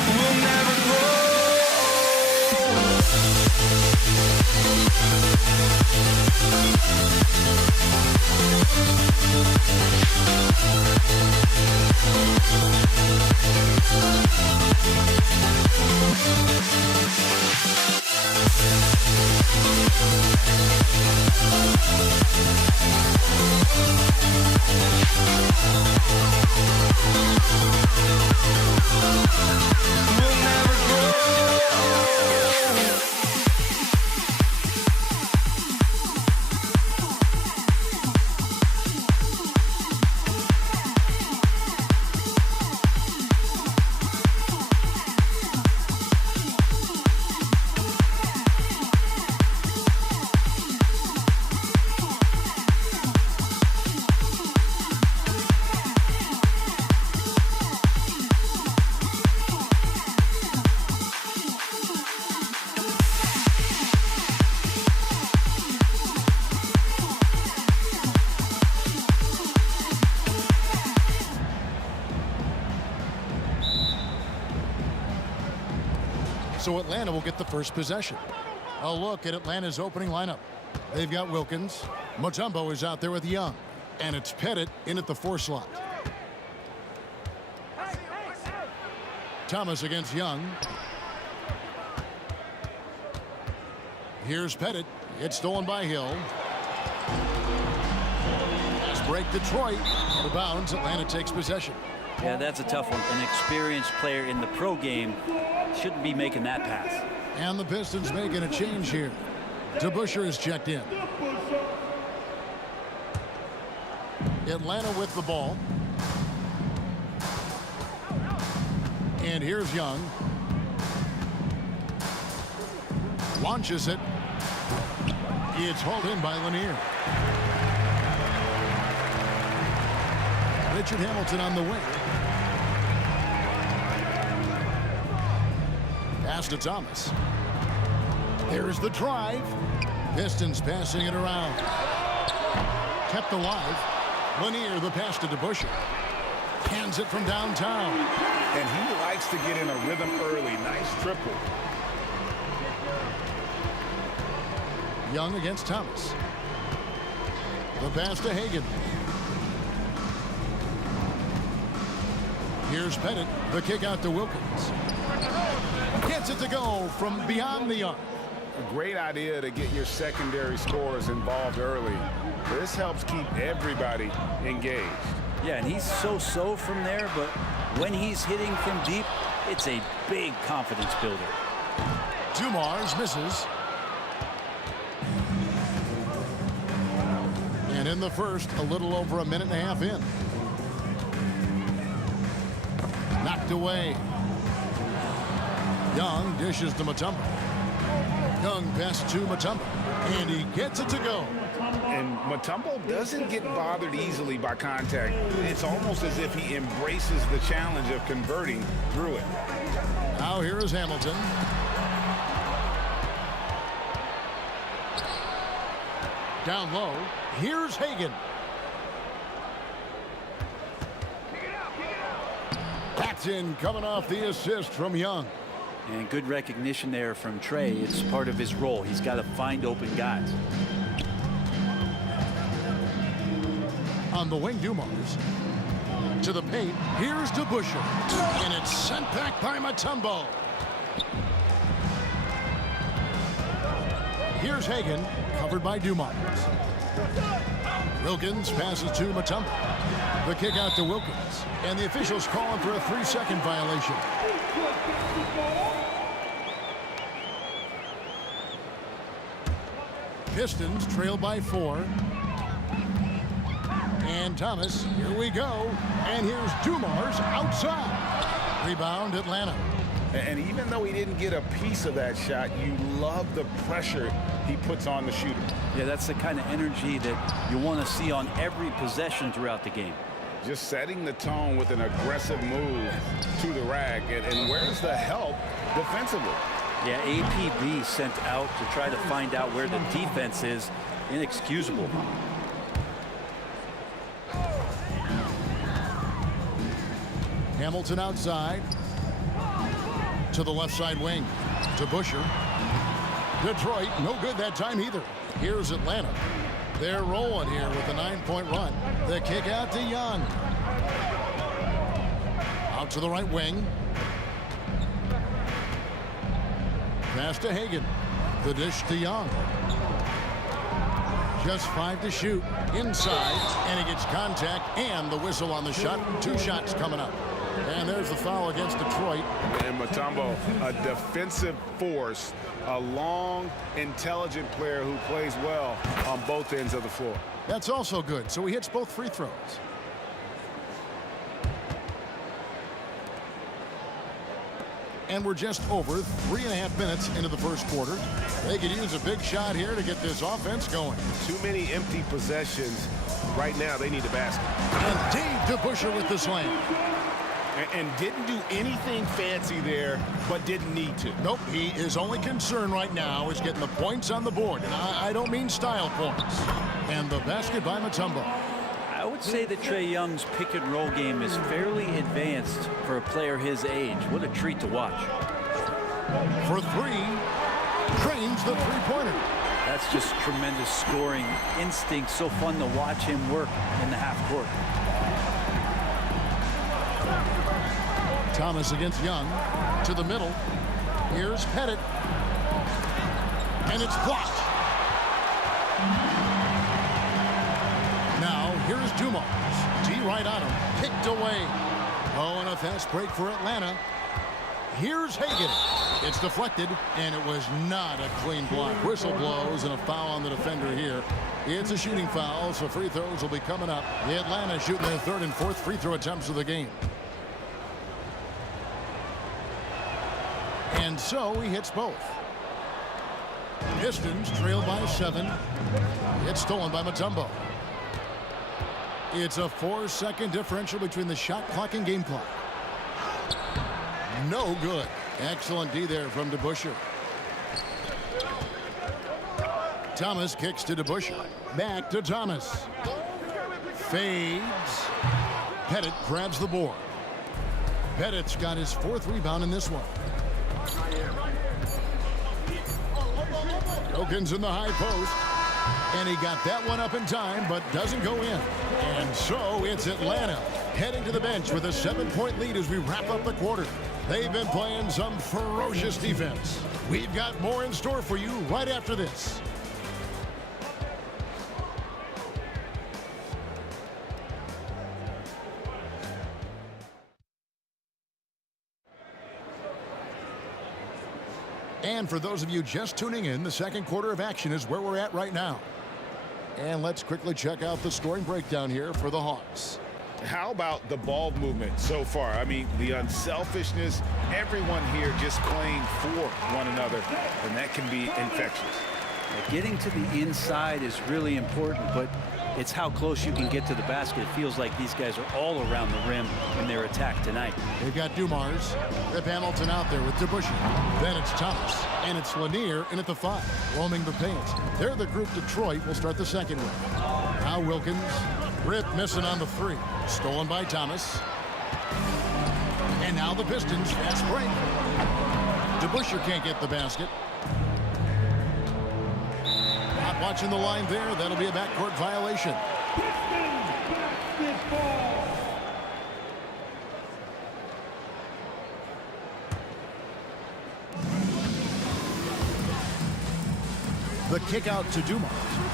We'll never So Atlanta will get the first possession. A look at Atlanta's opening lineup. They've got Wilkins. Mutombo is out there with Young. And it's Pettit in at the 4 slot. Thomas against Young. Here's Pettit. It's stolen by Hill. Pass break Detroit. Out of bounds. Atlanta takes possession. Yeah, that's a tough one. An experienced player in the pro game shouldn't be making that pass. And the Pistons making a change here. DeBusschere is checked in. Atlanta with the ball. And here's Young. Launches it. It's hauled in by Lanier. Richard Hamilton on the wing. Pass to Thomas. There's the drive. Pistons passing it around. Kept alive. Lanier, the pass to DeBusschere. Hands it from downtown. And he likes to get in a rhythm early. Nice triple. Young against Thomas. The pass to Hagan. Here's Pettit. The kick out to Wilkins. Gets it to go from beyond the arc. A great idea to get your secondary scorers involved early. This helps keep everybody engaged. Yeah, and he's so-so from there, but when he's hitting from deep, it's a big confidence builder. Dumars misses. And in the first, a little over a minute and a half in. Knocked away. Young dishes to Mutombo. Young pass to Mutombo. And he gets it to go. And Mutombo doesn't get bothered easily by contact. It's almost as if he embraces the challenge of converting through it. Now here is Hamilton. Down low. Here's Hagan. Paxton coming off the assist from Young. And good recognition there from Trey. It's part of his role. He's got to find open guys. On the wing, Dumars. To the paint. Here's DeBusschere. And it's sent back by Mutombo. Here's Hagan. Covered by Dumars. Wilkins passes to Mutombo. The kick out to Wilkins. And the officials calling for a 3-second violation. Pistons trail by 4. And Thomas, here we go. And here's Dumars outside. Rebound, Atlanta. And even though he didn't get a piece of that shot, you love the pressure he puts on the shooter. Yeah, that's the kind of energy that you want to see on every possession throughout the game. Just setting the tone with an aggressive move to the rack. And where's the help defensively? Yeah, APB sent out to try to find out where the defense is. Inexcusable. Hamilton outside. To the left side wing. To Busher. Detroit, no good that time either. Here's Atlanta. They're rolling here with a 9-point run. The kick out to Young. Out to the right wing. Pass to Hagan. The dish to Young. Just 5 to shoot. Inside. And he gets contact and the whistle on the shot. 2 shots coming up. And there's the foul against Detroit. And Mutombo, a defensive force, a long, intelligent player who plays well on both ends of the floor. That's also good. So he hits both free throws. And we're just over 3.5 minutes into the first quarter. They could use a big shot here to get this offense going. Too many empty possessions. Right now, they need a basket. And Dave DeBusschere with the slam. And didn't do anything fancy there, but didn't need to. Nope, his only concern right now is getting the points on the board. And I don't mean style points. And the basket by Mutombo. I would say that Trae Young's pick and roll game is fairly advanced for a player his age. What a treat to watch. For 3, trains the three-pointer. That's just tremendous scoring instinct. So fun to watch him work in the half court. Thomas against Young. To the middle. Here's Pettit. And it's blocked. Now, here's Dumars. D right on him. Kicked away. Oh, and a fast break for Atlanta. Here's Hagan. It's deflected, and it was not a clean block. Whistle blows and a foul on the defender here. It's a shooting foul, so free throws will be coming up. The Atlanta shooting their 3rd and 4th free throw attempts of the game. And so he hits both. Pistons trail by 7. It's stolen by Mutombo. It's a 4-second differential between the shot clock and game clock. No good. Excellent D there from DeBusschere. Thomas kicks to DeBusschere. Back to Thomas. Fades. Pettit grabs the board. Pettit's got his 4th rebound in this one. Wilkins in the high post. And he got that one up in time, but doesn't go in. And so it's Atlanta heading to the bench with a 7-point lead as we wrap up the quarter. They've been playing some ferocious defense. We've got more in store for you right after this. And for those of you just tuning in, the second quarter of action is where we're at right now. And let's quickly check out the scoring breakdown here for the Hawks. How about the ball movement so far? I mean, the unselfishness, everyone here just playing for one another, and that can be infectious. Getting to the inside is really important, but it's how close you can get to the basket. It feels like these guys are all around the rim in their attack tonight. They've got Dumars. Rip Hamilton out there with DeBusschere. Then it's Thomas. And it's Lanier in at the 5, roaming the paint. They're the group Detroit will start the second with. Now Wilkins. Rip missing on the 3. Stolen by Thomas. And now the Pistons fast break. DeBusschere can't get the basket. Not watching the line there. That'll be a backcourt violation. The kick out to Dumars.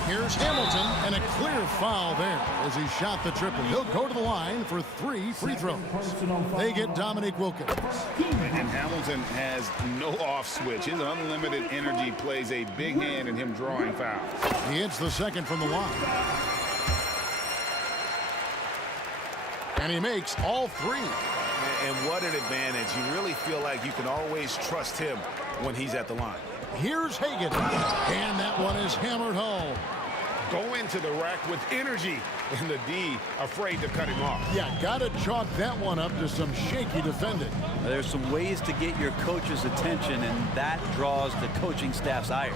Here's Hamilton, and a clear foul there as he shot the triple. He'll go to the line for 3 free throws. They get Dominique Wilkins. And Hamilton has no off switch. His unlimited energy plays a big hand in him drawing fouls. He hits the second from the line. And he makes all 3. And what an advantage. You really feel like you can always trust him when he's at the line. Here's Hagan. And that one is hammered home. Go into the rack with energy. And the D afraid to cut him off. Yeah, got to chalk that one up to some shaky defending. There's some ways to get your coach's attention, and that draws the coaching staff's ire.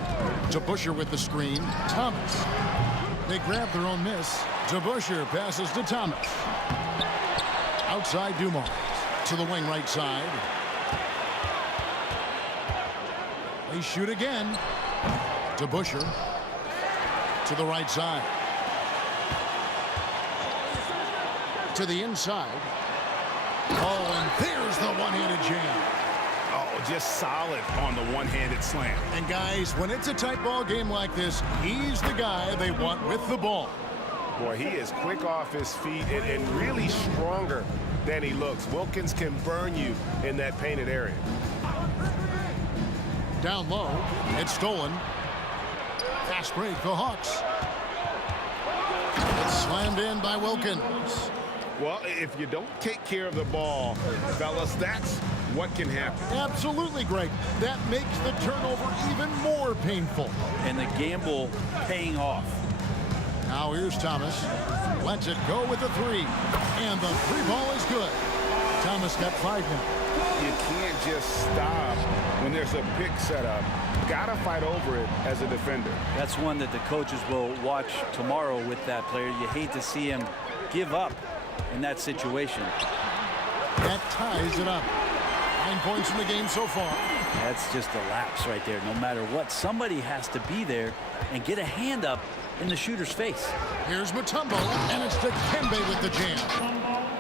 DeBusschere with the screen. Thomas. They grab their own miss. DeBusschere passes to Thomas. Outside Dumars. To the wing right side. They shoot again. DeBusschere to the right side. To the inside. Oh, and there's the one-handed jam. Oh, just solid on the one-handed slam. And guys, when it's a tight ball game like this, he's the guy they want with the ball. Boy, he is quick off his feet and really stronger than he looks. Wilkins can burn you in that painted area. Down low, it's stolen. Fast break, the Hawks. It's slammed in by Wilkins. Well, if you don't take care of the ball, fellas, that's what can happen. Absolutely, Greg. That makes the turnover even more painful. And the gamble paying off. Now here's Thomas. Lets it go with the 3. And the 3 ball is good. Thomas got 5 now. You can't just stop when there's a pick set up. Gotta fight over it as a defender. That's one that the coaches will watch tomorrow with that player. You hate to see him give up in that situation. That ties it up. 9 points in the game so far. That's just a lapse right there. No matter what, somebody has to be there and get a hand up in the shooter's face. Here's Mutombo, and it's Dikembe with the jam.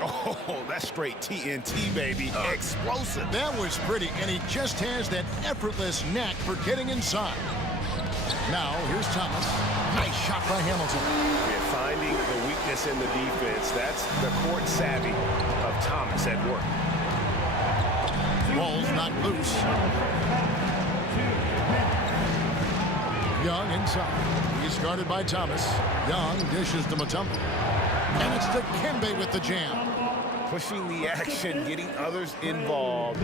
Oh, that's straight TNT, baby. Explosive. That was pretty, and he just has that effortless knack for getting inside. Now, here's Thomas. Nice shot by Hamilton. Yeah, finding the weakness in the defense. That's the court savvy of Thomas at work. Ball's knocked loose. Young inside. He's guarded by Thomas. Young dishes to Mutombo. And it's Dikembe with the jam. pushing the action, getting others involved.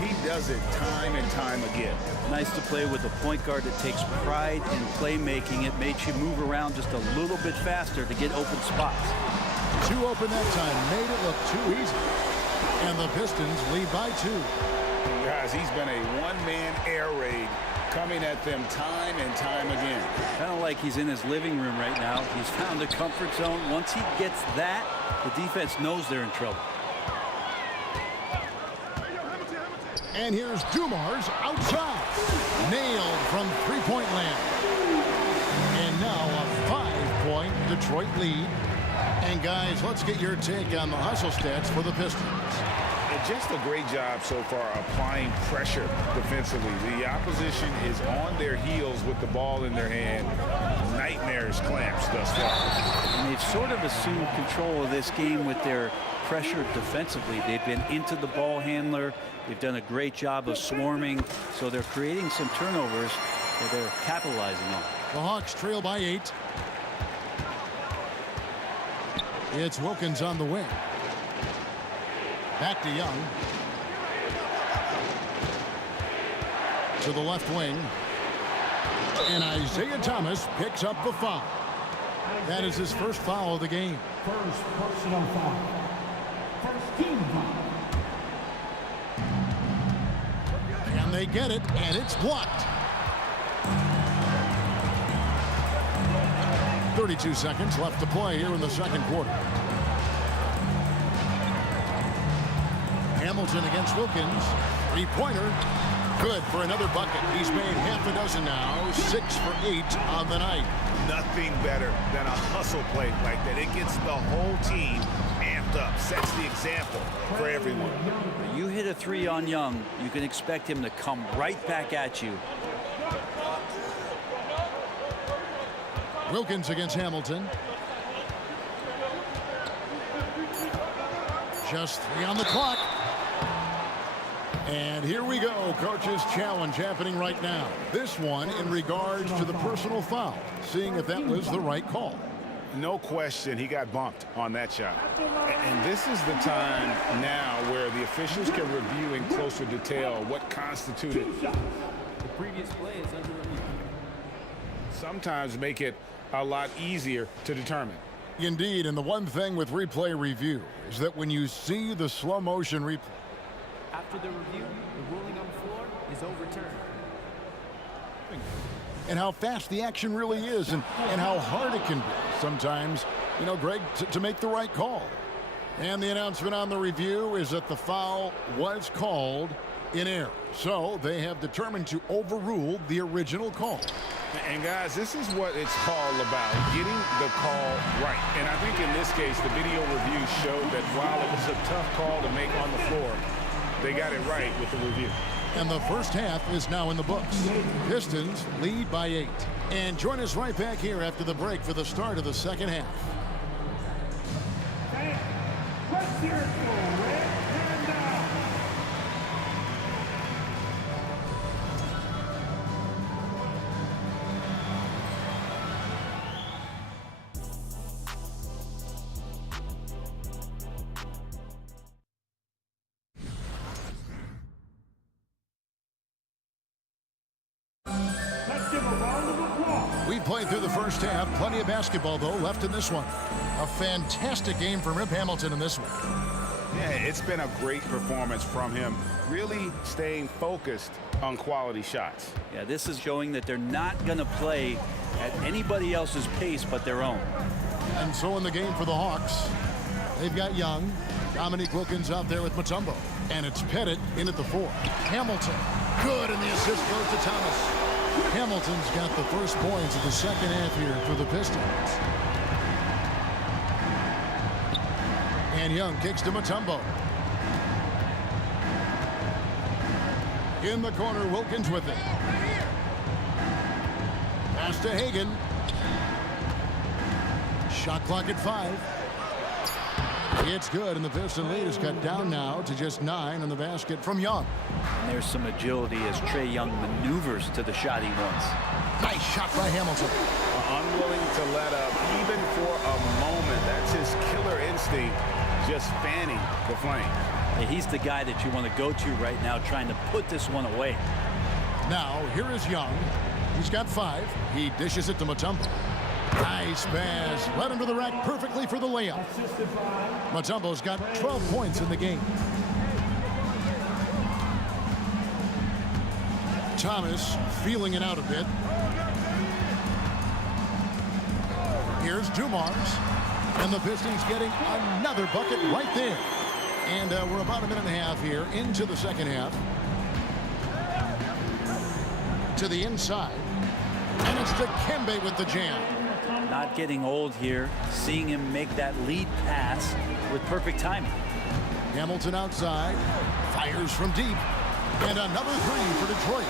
He does it time and time again. Nice to play with a point guard that takes pride in playmaking. It made you move around just a little bit faster to get open spots. Too open that time, made it look too easy. And the Pistons lead by 2. Guys, he's been a one-man air raid coming at them time and time again. Kind of like he's in his living room right now. He's found a comfort zone. Once he gets that, the defense knows they're in trouble. And here's Dumars outside. Nailed from three-point land. And now a 5-point Detroit lead. And guys, let's get your take on the hustle stats for the Pistons. Just a great job so far applying pressure defensively. The opposition is on their heels with the ball in their hand. Nightmares clamps thus far. And they've sort of assumed control of this game with their pressure defensively. They've been into the ball handler. They've done a great job of swarming. So they're creating some turnovers that they're capitalizing on. The Hawks trail by 8. It's Wilkins on the wing. Back to Young. To the left wing. And Isaiah Thomas picks up the foul. That is his first foul of the game. First personal foul. First team foul. And they get it, and it's blocked. 32 seconds left to play here in the second quarter. Hamilton against Wilkins. Three-pointer. Good for another bucket. He's made half a dozen now. 6 for 8 on the night. Nothing better than a hustle play like that. It gets the whole team amped up, sets the example for everyone. You hit a 3 on Young, you can expect him to come right back at you. Wilkins against Hamilton. Just 3 on the clock. And here we go. Coach's challenge happening right now. This one in regards to the personal foul. Seeing if that was the right call. No question, he got bumped on that shot. And this is the time now where the officials can review in closer detail what constituted. The previous play is under review. Sometimes make it a lot easier to determine. Indeed, and the one thing with replay review is that when you see the slow motion replay. After the review, the ruling on the floor is overturned. And how fast the action really is and how hard it can be sometimes, you know, Greg, to make the right call. And the announcement on the review is that the foul was called in error. So they have determined to overrule the original call. And guys, this is what it's all about, getting the call right. And I think in this case, the video review showed that while it was a tough call to make on the floor, they got it right with the review. And the first half is now in the books. Pistons lead by 8. And join us right back here after the break for the start of the second half. Let's hear it for Red Panda. We played through the first half. Plenty of basketball, though, left in this one. A fantastic game from Rip Hamilton in this one. Yeah, it's been a great performance from him, really staying focused on quality shots. Yeah, this is showing that they're not going to play at anybody else's pace but their own. And so in the game for the Hawks, they've got Young, Dominique Wilkins out there with Mutombo. And it's Pettit in at the 4. Hamilton, good, and the assist goes to Thomas. Hamilton's got the first points of the second half here for the Pistons. And Young kicks to Mutombo. In the corner, Wilkins with it. Pass to Hagan. Shot clock at 5. It's good, and the Piston lead is cut down now to just 9 on the basket from Young. And there's some agility as Trae Young maneuvers to the shot he wants. Nice shot by Hamilton. Unwilling to let up, even for a moment. That's his killer instinct. just fanning the flames. Yeah, he's the guy that you want to go to right now, trying to put this one away. Now, here is Young. He's got 5. He dishes it to Mutombo. Nice pass. Led him to the rack perfectly for the layup. Mutombo's got 12 points in the game. Thomas feeling it out a bit. Here's Dumars. And the Pistons getting another bucket right there. And we're about a minute and a half here into the second half. To the inside. And it's Dikembe with the jam. Not getting old here. Seeing him make that lead pass with perfect timing. Hamilton outside. Fires from deep. And another 3 for Detroit.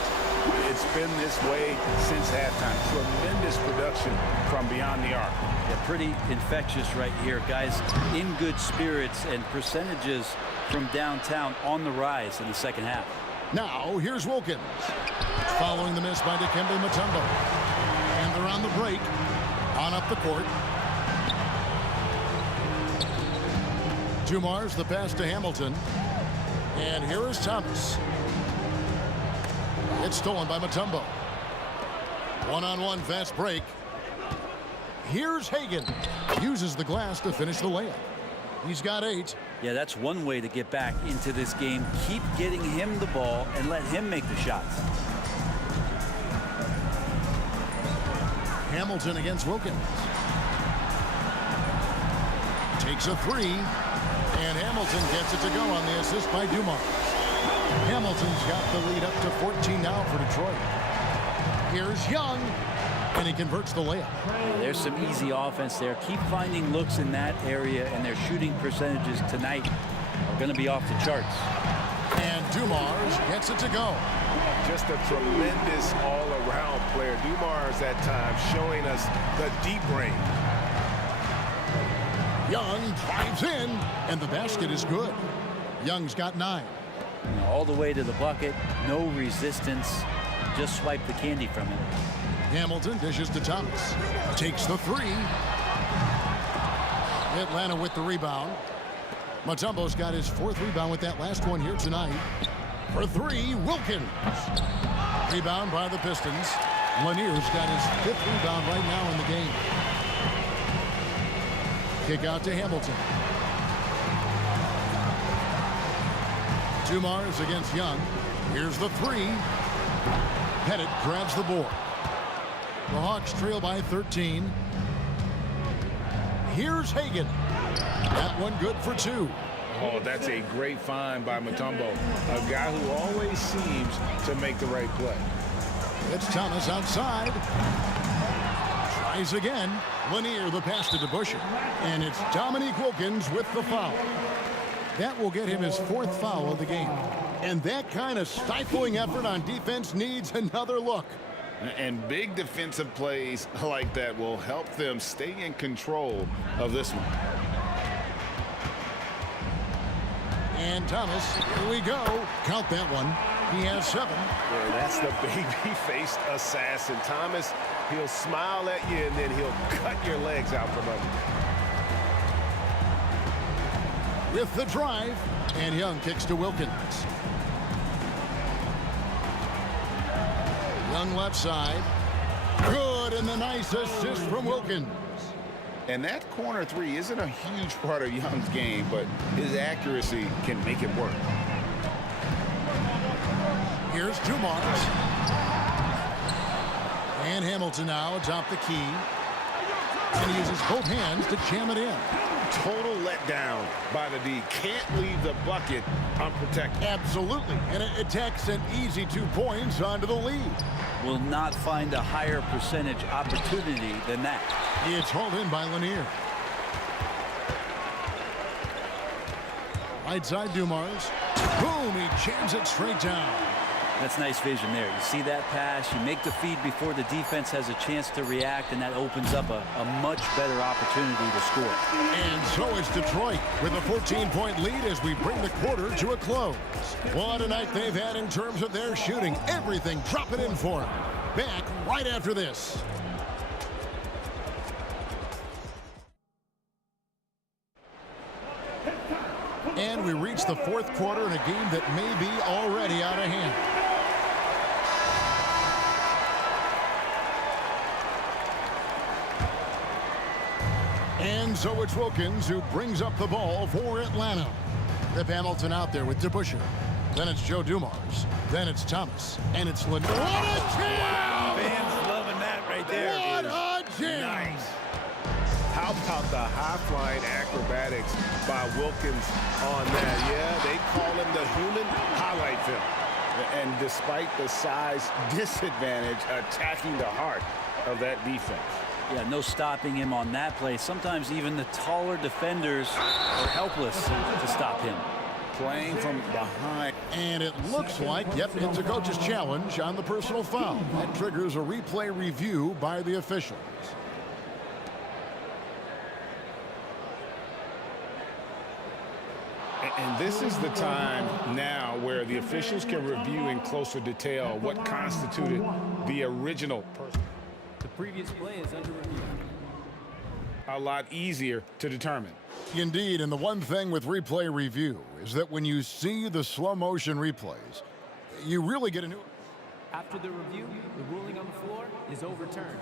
It's been this way since halftime. Tremendous production from beyond the arc. Yeah, pretty infectious right here. Guys in good spirits, and percentages from downtown on the rise in the second half. Now, here's Wilkins. Following the miss by Dikembe Mutombo. And they're on the break. On up the court. Dumars, the pass to Hamilton. And here is Thomas. It's stolen by Mutombo. One-on-one fast break. Here's Hagan. Uses the glass to finish the layup. He's got 8. Yeah, that's one way to get back into this game. Keep getting him the ball and let him make the shots. Hamilton against Wilkins. Takes a 3. And Hamilton gets it to go on the assist by Dumars. Hamilton's got the lead up to 14 now for Detroit. Here's Young. And he converts the layup. There's some easy offense there. Keep finding looks in that area, and their shooting percentages tonight are going to be off the charts. And Dumars gets it to go. Just a tremendous all-around player. Dumars at times showing us the deep range. Young drives in, and the basket is good. Young's got 9. All the way to the bucket, no resistance. Just swipe the candy from him. Hamilton dishes to Thomas. Takes the 3. Atlanta with the rebound. Mutombo's got his 4th rebound with that last one here tonight. For 3, Wilkins. Rebound by the Pistons. Lanier's got his 5th rebound right now in the game. Kick out to Hamilton. Dumars against Young. Here's the 3. Pettit grabs the board. The Hawks trail by 13. Here's Hagan. That one good for 2. Oh, that's a great find by Mutombo. A guy who always seems to make the right play. It's Thomas outside. Tries again. Lanier the pass to DeBusschere. And it's Dominique Wilkins with the foul. That will get him his 4th foul of the game. And that kind of stifling effort on defense needs another look. And big defensive plays like that will help them stay in control of this one. And Thomas, here we go. Count that one. He has 7. Yeah, that's the baby-faced assassin. Thomas, he'll smile at you, and then he'll cut your legs out from under you. With the drive, and Young kicks to Wilkins. Young left side. Good, and the nice assist from Wilkins. And that corner 3 isn't a huge part of Young's game, but his accuracy can make it work. Here's Dumars. And Hamilton now atop the key. And he uses both hands to jam it in. Total letdown by the D. Can't leave the bucket unprotected. Absolutely. And it takes an easy 2 points onto the lead. Will not find a higher percentage opportunity than that. It's hauled in by Lanier. Right side Dumars. Boom, he jams it straight down. That's nice vision there. You see that pass, you make the feed before the defense has a chance to react, and that opens up a much better opportunity to score. And so is Detroit with a 14-point lead as we bring the quarter to a close. What a night they've had in terms of their shooting. Everything dropping in for them. Back right after this. And we reach the fourth quarter in a game that may be already out of hand. And so it's Wilkins who brings up the ball for Atlanta. Rip Hamilton out there with DeBusschere. Then it's Joe Dumars. Then it's Thomas. And it's Lindor. What a jam! Fans loving that right there. What a jam! Nice. How about the high-flying acrobatics by Wilkins on that? Yeah, they call him the human highlight film. And despite the size disadvantage, attacking the heart of that defense. Yeah, no stopping him on that play. Sometimes even the taller defenders are helpless to stop him. Playing from behind. And it looks like, yep, it's a coach's challenge on the personal foul. That triggers a replay review by the officials. And this is the time now where the officials can review in closer detail what constituted the original person. The previous play is under review. A lot easier to determine. Indeed, and the one thing with replay review is that when you see the slow motion replays, you really get a new. After the review, the ruling on the floor is overturned.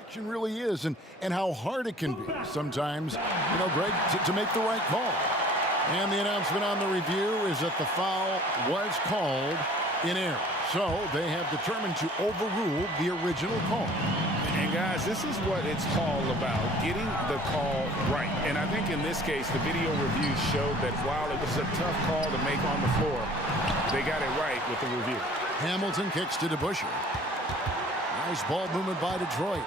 Action really is, and how hard it can be sometimes, you know, Greg, to make the right call. And the announcement on the review is that the foul was called in error. So they have determined to overrule the original call. And guys, this is what it's all about, getting the call right. And I think in this case, the video review showed that while it was a tough call to make on the floor, they got it right with the review. Hamilton kicks to DeBusschere. Nice ball movement by Detroit.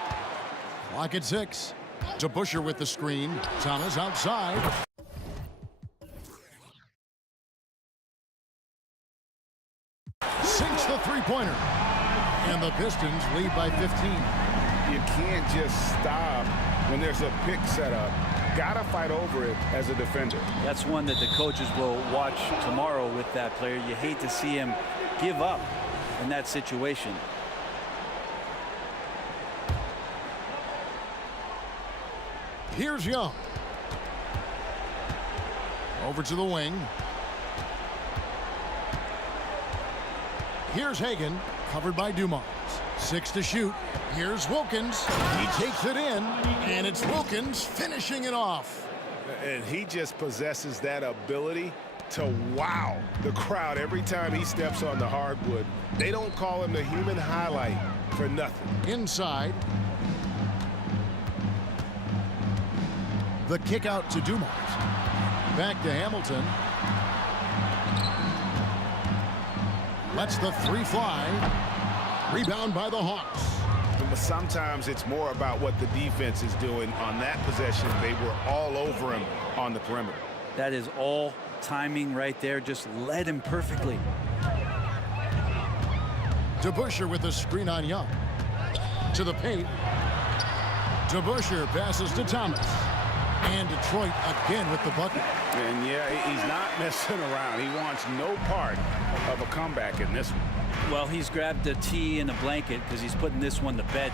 Clock at 6. DeBusschere with the screen. Thomas outside. Sinks the three-pointer. And the Pistons lead by 15. You can't just stop when there's a pick set up. Gotta fight over it as a defender. That's one that the coaches will watch tomorrow with that player. You hate to see him give up in that situation. Here's Young. Over to the wing. Here's Hagan, covered by Dumars. 6 to shoot. Here's Wilkins. He takes it in, and it's Wilkins finishing it off. And he just possesses that ability to wow the crowd every time he steps on the hardwood. They don't call him the human highlight for nothing. Inside. The kick out to Dumars. Back to Hamilton. Lets the three fly. Rebound by the Hawks. But sometimes it's more about what the defense is doing. On that possession, they were all over him on the perimeter. That is all timing right there. Just led him perfectly. DeBusschere with the screen on Young. To the paint. DeBusschere passes to Thomas. And Detroit again with the bucket. And yeah, he's not messing around. He wants no part of a comeback in this one. Well, he's grabbed a tee and a blanket because he's putting this one to bed.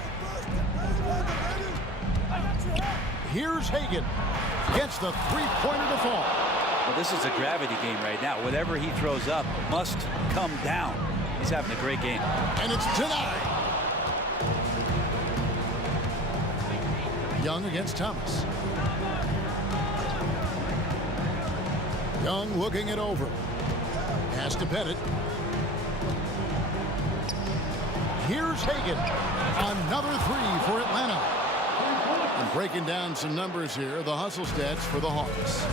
Here's Hagan. Gets the three-pointer to fall. Well, this is a gravity game right now. Whatever he throws up must come down. He's having a great game. And it's denied. Young against Thomas. Young looking it over. Has to Pettit. Here's Hagan. Another three for Atlanta. And breaking down some numbers here, the hustle stats for the Hawks.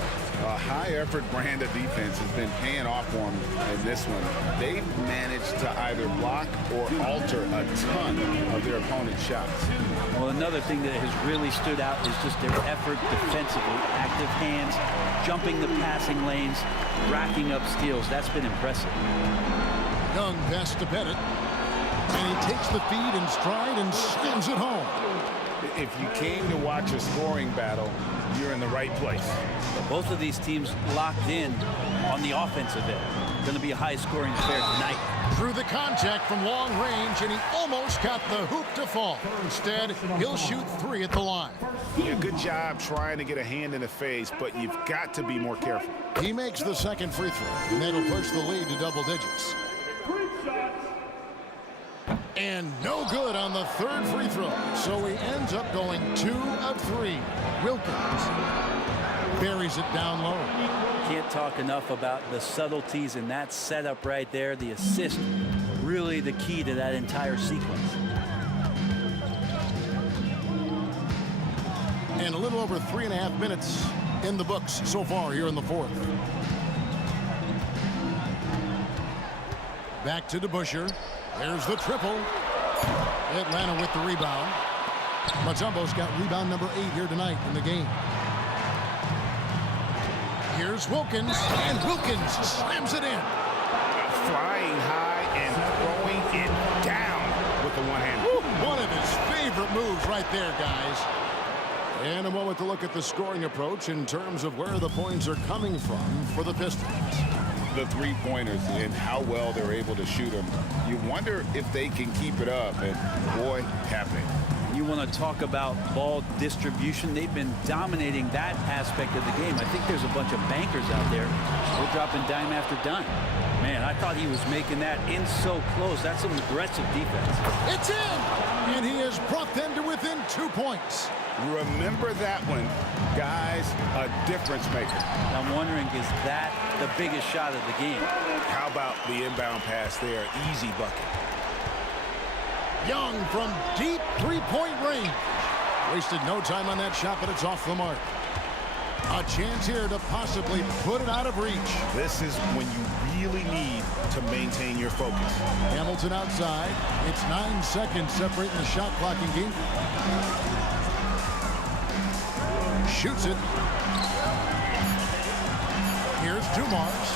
A high-effort brand of defense has been paying off for them in this one. They've managed to either block or alter a ton of their opponent's shots. Well, another thing that has really stood out is just their effort defensively. Active hands, jumping the passing lanes, racking up steals. That's been impressive. Young pass to Pettit. And he takes the feed in stride and slams it home. If you came to watch a scoring battle, you're in the right place. Both of these teams locked in on the offensive end. Going to be a high-scoring affair tonight. Through the contact from long range, and he almost got the hoop to fall. Instead, he'll shoot 3 at the line. Yeah, good job trying to get a hand in the face, but you've got to be more careful. He makes the second free throw, and that'll push the lead to double digits. And no good on the third free throw, so he ends up going 2 of 3. Wilkins buries it down low. Can't talk enough about the subtleties in that setup right there. The assist, really the key to that entire sequence. And a little over 3.5 minutes in the books so far here in the fourth. Back to DeBusschere. There's the triple. Atlanta with the rebound. Mutombo's got rebound number 8 here tonight in the game. Here's Wilkins, and Wilkins slams it in. Flying high and throwing it down with the one hand. One of his favorite moves right there, guys. And a moment to look at the scoring approach in terms of where the points are coming from for the Pistons. The three-pointers and how well they're able to shoot them. You wonder if they can keep it up, and boy, have they. You want to talk about ball distribution. They've been dominating that aspect of the game. I think there's a bunch of bankers out there. They're dropping dime after dime. Man, I thought he was making that in so close. That's some aggressive defense. It's in! And he has brought them to within 2 points. Remember that one, guys, a difference maker. I'm wondering, is that the biggest shot of the game? How about the inbound pass there? Easy bucket. Young from deep three-point range. Wasted no time on that shot, but it's off the mark. A chance here to possibly put it out of reach. This is when you really need to maintain your focus. Hamilton outside. It's 9 seconds separating the shot clock and game. Shoots it. Here's Dumars.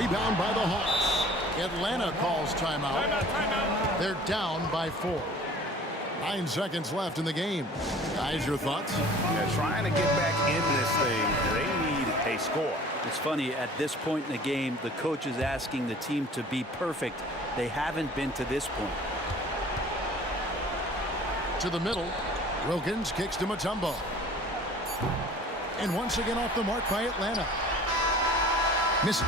Rebound by the Hawks. Atlanta calls timeout. They're down by 4. 9 seconds left in the game. Guys, your thoughts? Yeah, trying to get back in this thing, they need a score. It's funny, at this point in the game, the coach is asking the team to be perfect. They haven't been to this point. To the middle. Wilkins kicks to Mutombo. And once again off the mark by Atlanta. Misses.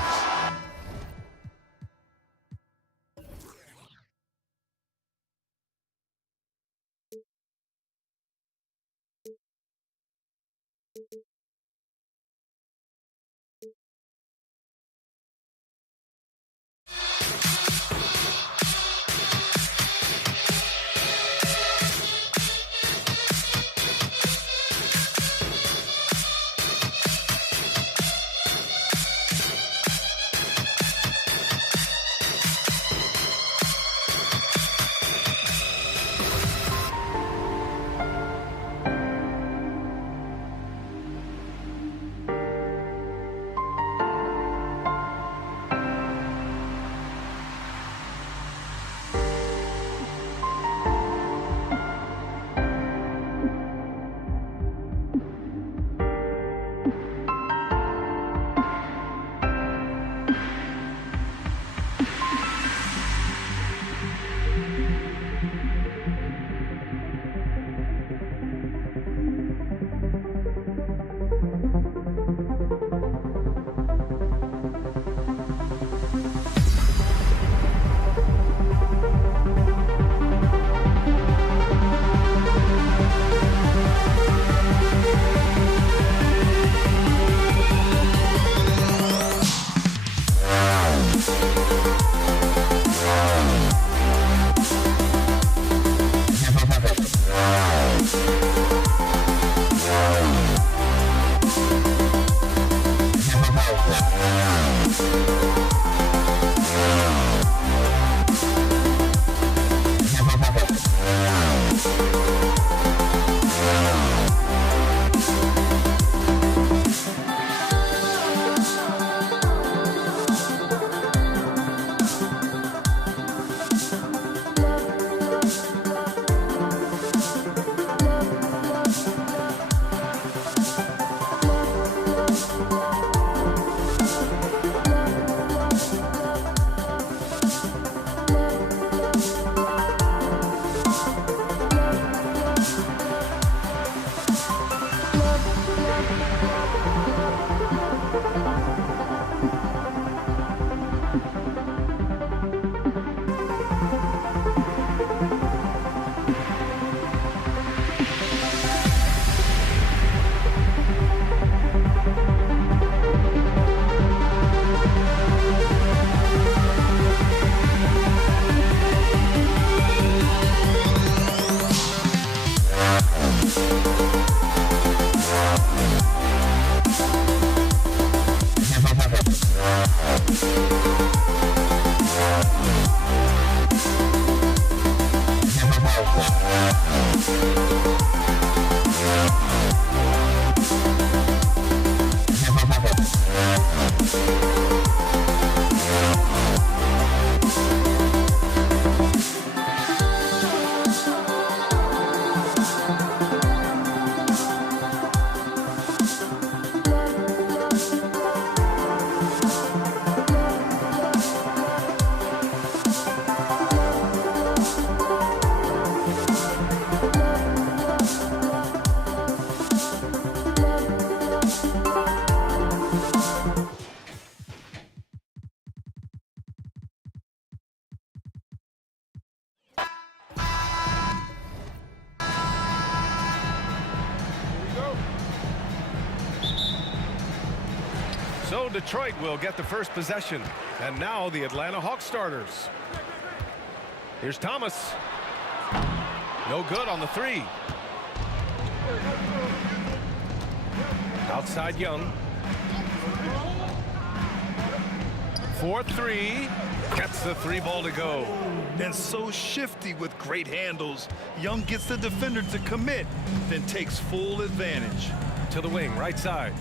So Detroit will get the first possession. And now the Atlanta Hawks starters. Here's Thomas. No good on the three. Outside Young. 4-3. Gets the three ball to go. And so shifty with great handles. Young gets the defender to commit, then takes full advantage. To the wing, right side.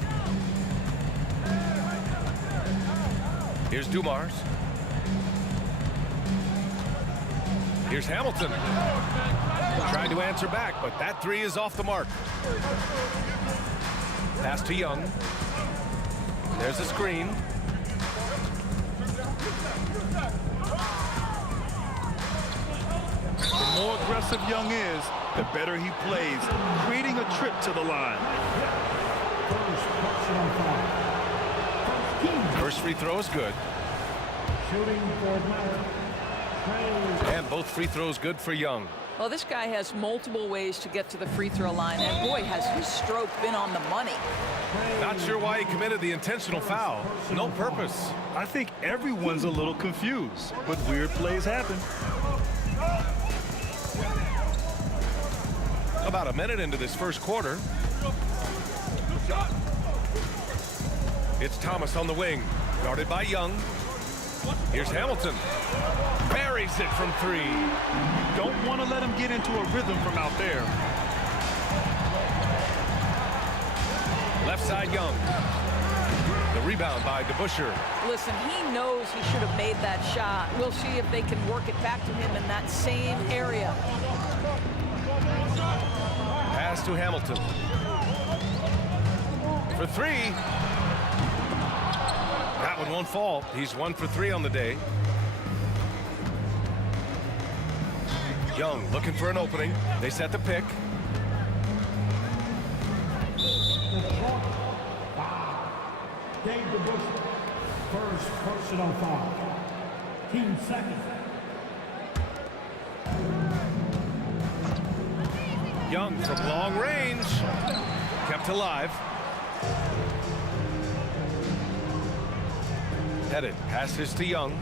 Here's Dumars. Here's Hamilton. Trying to answer back, but that three is off the mark. Pass to Young. There's a screen. The more aggressive Young is, the better he plays, creating a trip to the line. First free throw is good. And both free throws good for Young. Well, this guy has multiple ways to get to the free throw line, and boy, has his stroke been on the money. Not sure why he committed the intentional foul. No purpose. I think everyone's a little confused, but weird plays happen. About a minute into this first quarter. It's Thomas on the wing, guarded by Young. Here's Hamilton. Buries it from three. Don't want to let him get into a rhythm from out there. Left side Young. The rebound by DeBusschere. Listen, he knows he should have made that shot. We'll see if they can work it back to him in that same area. Pass to Hamilton. For three. That one won't fall. He's 1 for 3 on the day. Young looking for an opening. They set the pick. Dave DeBusschere, first personal foul. Team second. Young from long range. Kept alive. Headed. Passes to Young.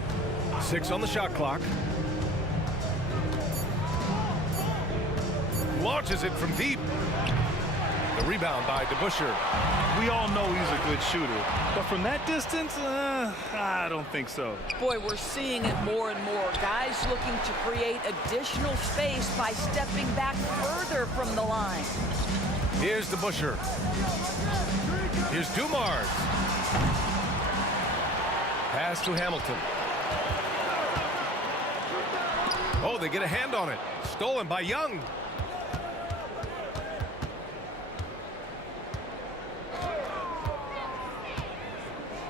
6 on the shot clock. Launches it from deep. The rebound by DeBusschere. We all know he's a good shooter, but from that distance, I don't think so. Boy, we're seeing it more and more. Guys looking to create additional space by stepping back further from the line. Here's DeBusschere. Here's Dumars. Pass to Hamilton. Oh, they get a hand on it. Stolen by Young.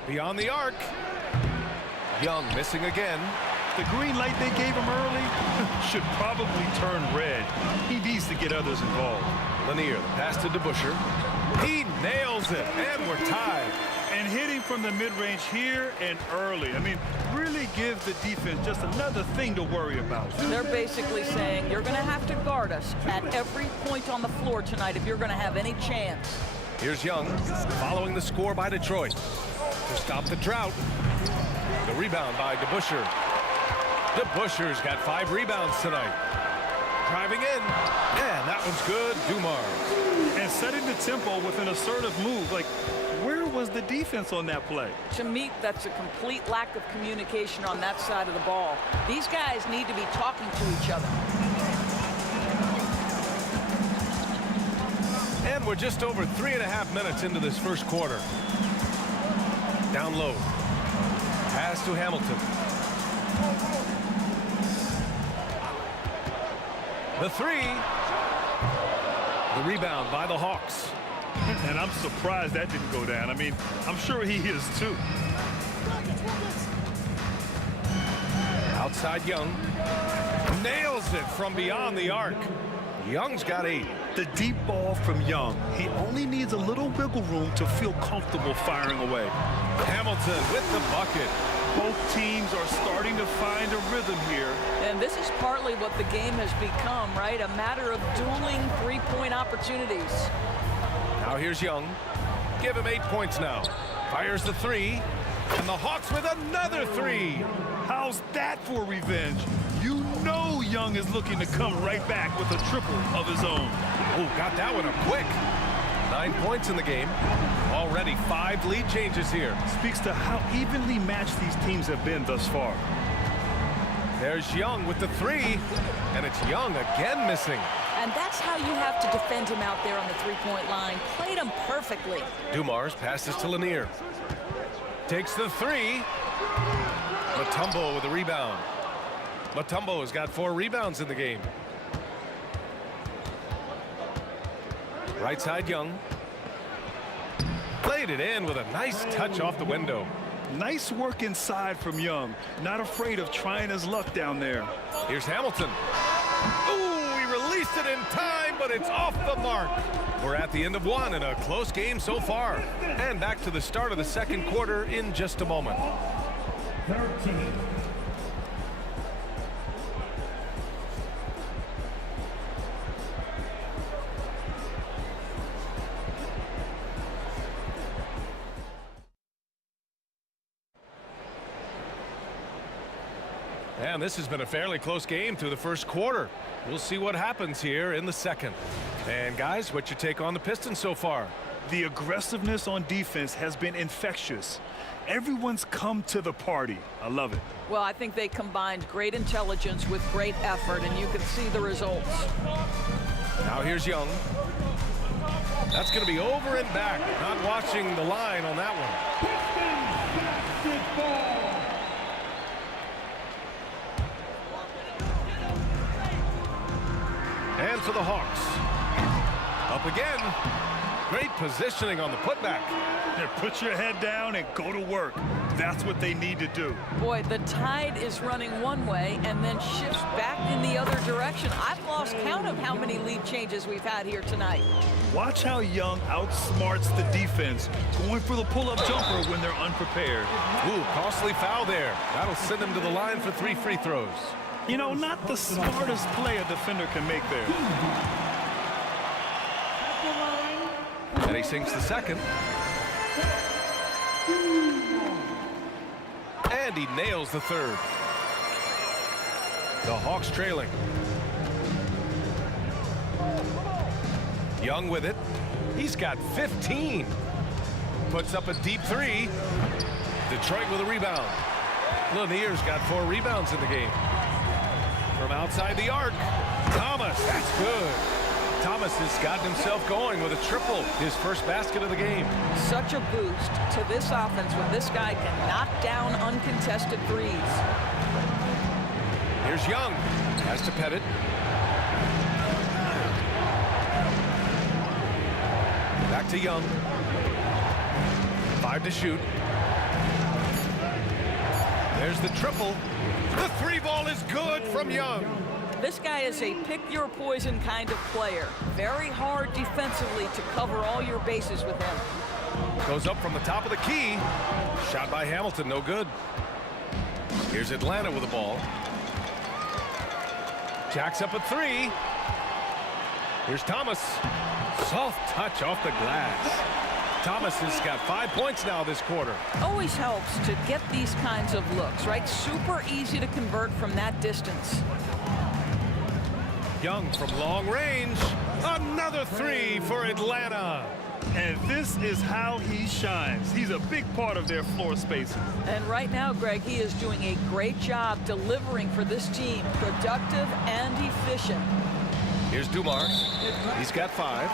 Beyond the arc. Young missing again. The green light they gave him early should probably turn red. He needs to get others involved. Lanier, the pass to DeBusschere. He nails it, and we're tied. And hitting from the mid-range here and early. I mean, really give the defense just another thing to worry about. They're basically saying you're going to have to guard us at every point on the floor tonight if you're going to have any chance. Here's Young, following the score by Detroit. To stop the drought. The rebound by DeBusschere. DeBusschere's got 5 rebounds tonight. Driving in, and that one's good. Dumars. And setting the tempo with an assertive move. Like, where was the defense on that play? To me, that's a complete lack of communication on that side of the ball. These guys need to be talking to each other. And we're just over 3.5 minutes into this first quarter. Down low. Pass to Hamilton. The three. The rebound by the Hawks. And I'm surprised that didn't go down. I mean, I'm sure he is too. Outside Young. Nails it from beyond the arc. Young's got 8. The deep ball from Young. He only needs a little wiggle room to feel comfortable firing away. Hamilton with the bucket. Both teams are starting to find a rhythm here. And this is partly what the game has become, right? A matter of dueling three-point opportunities. Now here's Young. Give him 8 points now. Fires the three. And the Hawks with another three. How's that for revenge? You know Young is looking to come right back with a triple of his own. Oh, got that one up quick. 9 points in the game. Already 5 lead changes here. Speaks to how evenly matched these teams have been thus far. There's Young with the three. And it's Young again missing. And that's how you have to defend him out there on the three-point line. Played him perfectly. Dumars passes to Lanier. Takes the three. Mutombo with a rebound. Mutombo has got 4 rebounds in the game. Right side Young. Played it in with a nice touch off the window. Nice work inside from Young. Not afraid of trying his luck down there. Here's Hamilton. Ooh, he released it in time, but it's off the mark. We're at the end of one in a close game so far. And back to the start of the second quarter in just a moment. 13. And this has been a fairly close game through the first quarter. We'll see what happens here in the second. And guys, what's your take on the Pistons so far? The aggressiveness on defense has been infectious. Everyone's come to the party. I love it. Well, I think they combined great intelligence with great effort, and you can see the results. Now here's Young. That's going to be over and back. Not watching the line on that one. And for the Hawks. Up again. Great positioning on the putback. Yeah, put your head down and go to work. That's what they need to do. Boy, the tide is running one way and then shifts back in the other direction. I've lost count of how many lead changes we've had here tonight. Watch how Young outsmarts the defense, going for the pull-up jumper when they're unprepared. Ooh, costly foul there. That'll send him to the line for 3 free throws. You know, not the smartest play a defender can make there. And he sinks the second. And he nails the third. The Hawks trailing. Young with it. He's got 15. Puts up a deep three. Detroit with a rebound. Lanier's got 4 rebounds in the game. From outside the arc, Thomas, that's good. Thomas has gotten himself going with a triple, his first basket of the game. Such a boost to this offense when this guy can knock down uncontested threes. Here's Young, has to Pettit. Back to Young. 5 to shoot. There's the triple. The 3 ball is good from Young. This guy is a pick-your-poison kind of player. Very hard defensively to cover all your bases with him. Goes up from the top of the key. Shot by Hamilton, no good. Here's Atlanta with the ball. Jacks up a 3. Here's Thomas. Soft touch off the glass. Thomas has got 5 points now this quarter. Always helps to get these kinds of looks, right? Super easy to convert from that distance. Young from long range. Another 3 for Atlanta. And this is how he shines. He's a big part of their floor spacing. And right now, Greg, he is doing a great job delivering for this team. Productive and efficient. Here's Dumars. He's got 5.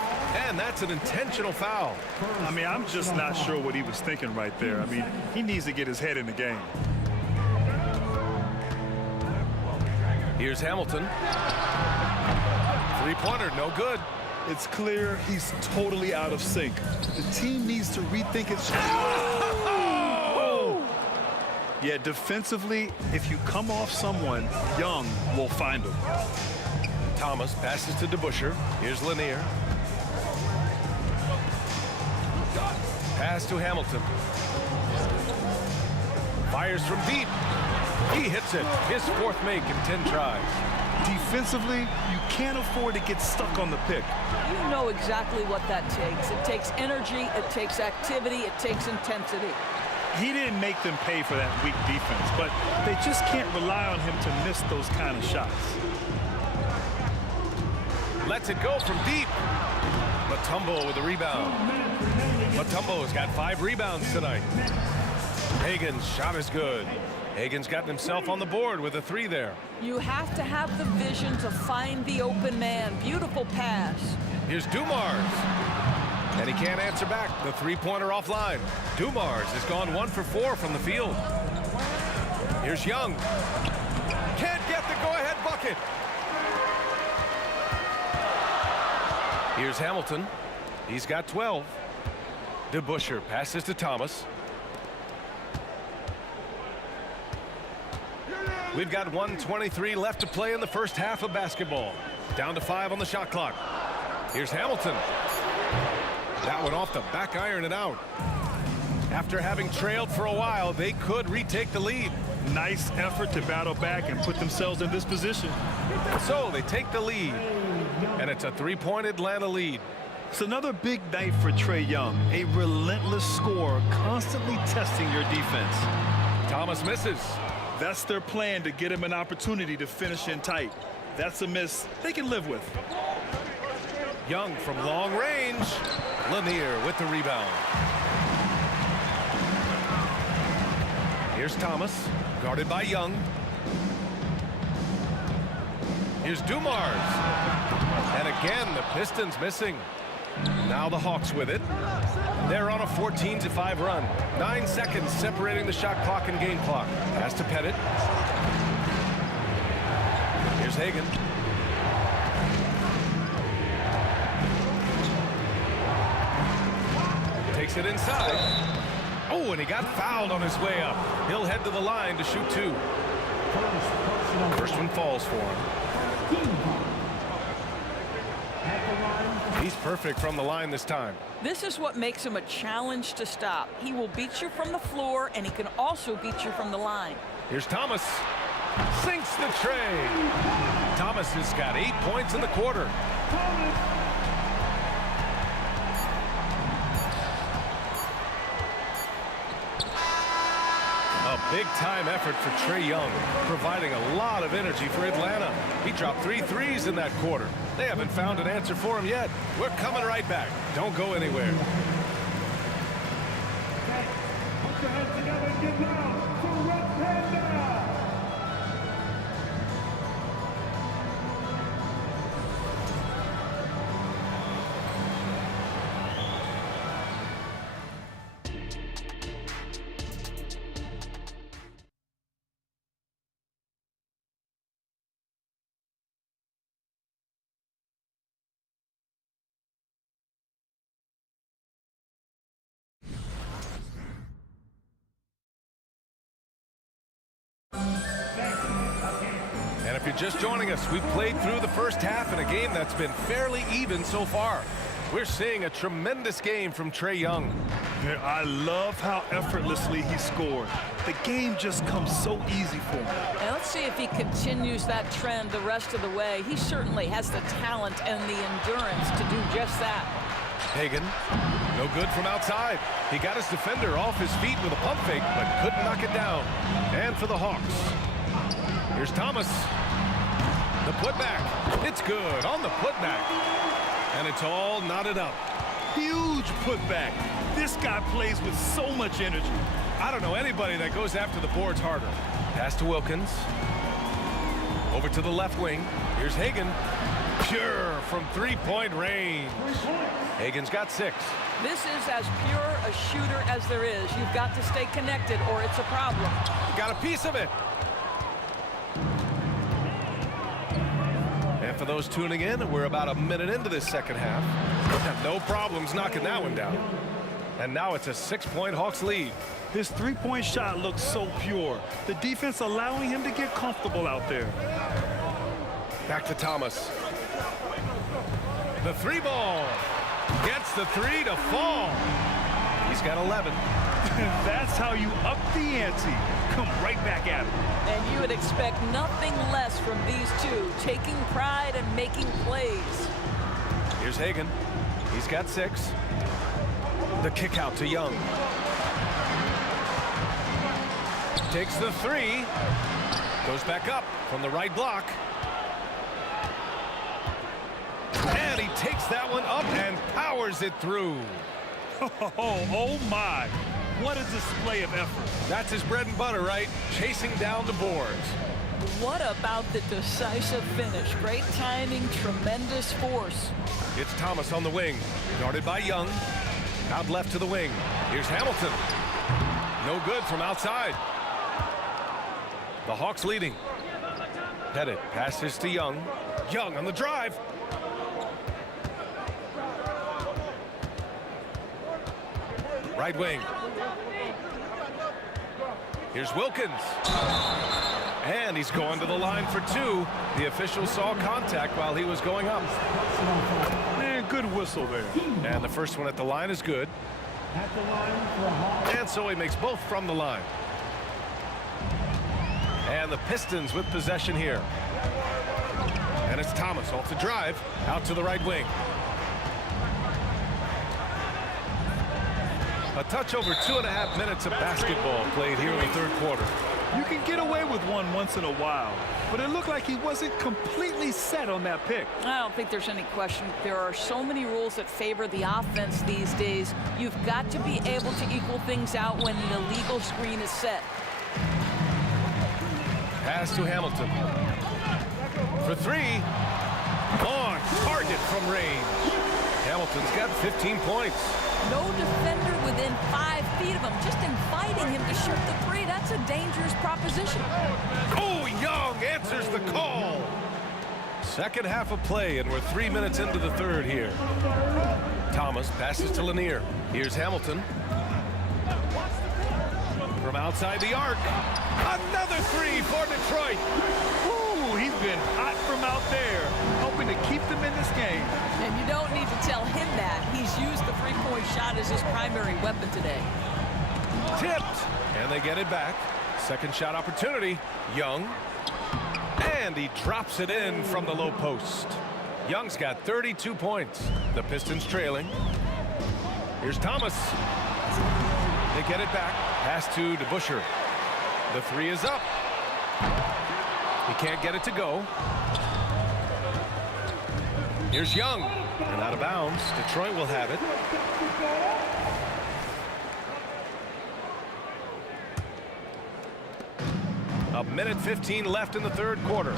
And that's an intentional foul. I mean, I'm just not sure what he was thinking right there. I mean, he needs to get his head in the game. Here's Hamilton. 3-pointer, no good. It's clear he's totally out of sync. The team needs to rethink its... Oh! Yeah, defensively, if you come off someone, Young will find him. Thomas passes to DeBusschere. Here's Lanier. Pass to Hamilton. Fires from deep. He hits it. His 4th make in 10 tries. Defensively, you can't afford to get stuck on the pick. You know exactly what that takes. It takes energy, it takes activity, it takes intensity. He didn't make them pay for that weak defense, but they just can't rely on him to miss those kind of shots. Lets it go from deep. Mutombo with a rebound. Mutombo's got 5 rebounds tonight. Hagen's shot is good. Hagen's gotten himself on the board with a 3 there. You have to have the vision to find the open man. Beautiful pass. Here's Dumars. And he can't answer back. The 3-pointer offline. Dumars has gone 1 for 4 from the field. Here's Young. Can't get the go-ahead bucket. Here's Hamilton. He's got 12. DeBusschere passes to Thomas. We've got 1:23 left to play in the first half of basketball. Down to 5 on the shot clock. Here's Hamilton. That one off the back iron and out. After having trailed for a while, they could retake the lead. Nice effort to battle back and put themselves in this position. So they take the lead, and it's a 3-point Atlanta lead. It's another big night for Trae Young, a relentless scorer, constantly testing your defense. Thomas misses. That's their plan, to get him an opportunity to finish in tight. That's a miss they can live with. Young from long range. Lanier with the rebound. Here's Thomas, guarded by Young. Here's Dumars. And again, the Pistons missing. Now the Hawks with it. They're on a 14-5 run. 9 seconds separating the shot clock and game clock. Pass to Pettit. Here's Hagen. Takes it inside. Oh, and he got fouled on his way up. He'll head to the line to shoot 2. First one falls for him. He's perfect from the line this time. This is what makes him a challenge to stop. He will beat you from the floor, and he can also beat you from the line. Here's Thomas. Sinks the tray. Thomas has got 8 points in the quarter. A big-time effort for Trae Young, providing a lot of energy for Atlanta. He dropped 3 threes in that quarter. They haven't found an answer for him yet. We're coming right back. Don't go anywhere. Put your hands together and get loud for Red Panda! And if you're just joining us, we've played through the first half in a game that's been fairly even so far. We're seeing a tremendous game from Trae Young. Yeah, I love how effortlessly he scored. The game just comes so easy for him. And let's see if he continues that trend the rest of the way. He certainly has the talent and the endurance to do just that. Hagen, no good from outside. He got his defender off his feet with a pump fake, but couldn't knock it down. And for the Hawks, here's Thomas. The putback. It's good on the putback. And it's all knotted up. Huge putback. This guy plays with so much energy. I don't know anybody that goes after the boards harder. Pass to Wilkins. Over to the left wing. Here's Hagen. Pure from 3-point range. Hagen's got 6. This is as pure a shooter as there is. You've got to stay connected or it's a problem. Got a piece of it. And for those tuning in, we're about a minute into this second half. No problems knocking that one down. And now it's a 6-point Hawks lead. His 3-point shot looks so pure. The defense allowing him to get comfortable out there. Back to Thomas. The 3 ball. Gets the 3 to fall. He's got 11. That's how you up the ante. Come right back at him. And you would expect nothing less from these two do, taking pride and making plays. Here's Hagan. He's got 6. The kick out to Young. Takes the 3. Goes back up from the right block. And he takes that one up and powers it through. Oh my. What a display of effort. That's his bread and butter, right? Chasing down the boards. What about the decisive finish? Great timing, tremendous force. It's Thomas on the wing. Guarded by Young. Out left to the wing. Here's Hamilton. No good from outside. The Hawks leading. Pettit passes to Young. Young on the drive. Right wing. Here's Wilkins. And he's going to the line for 2. The official saw contact while he was going up. Man, good whistle there. And the first one at the line is good. And so he makes both from the line. And the Pistons with possession here. And it's Thomas off the drive. Out to the right wing. A touch over 2.5 minutes of basketball played here in the third quarter. You can get away with one once in a while, but it looked like he wasn't completely set on that pick. I don't think there's any question. There are so many rules that favor the offense these days. You've got to be able to equal things out when an illegal screen is set. Pass to Hamilton. For 3. On target from range. Hamilton's got 15 points. No defender within 5 feet of him, just inviting him to shoot the 3. That's a dangerous proposition. Oh, Young answers the call. Second half of play, and we're 3 minutes into the third here. Thomas passes to Lanier. Here's Hamilton. From outside the arc. Another 3 for Detroit. Ooh, he's been hot from out there, hoping to keep them in this game. And you don't need to tell him that. He's used the three-point shot as his primary weapon today. Tipped, and they get it back. Second shot opportunity. Young. And he drops it in from the low post. Young's got 32 points. The Pistons trailing. Here's Thomas. They get it back. Pass to DeBusschere. The 3 is up. He can't get it to go. Here's Young. And out of bounds. Detroit will have it. A minute 15 left in the third quarter.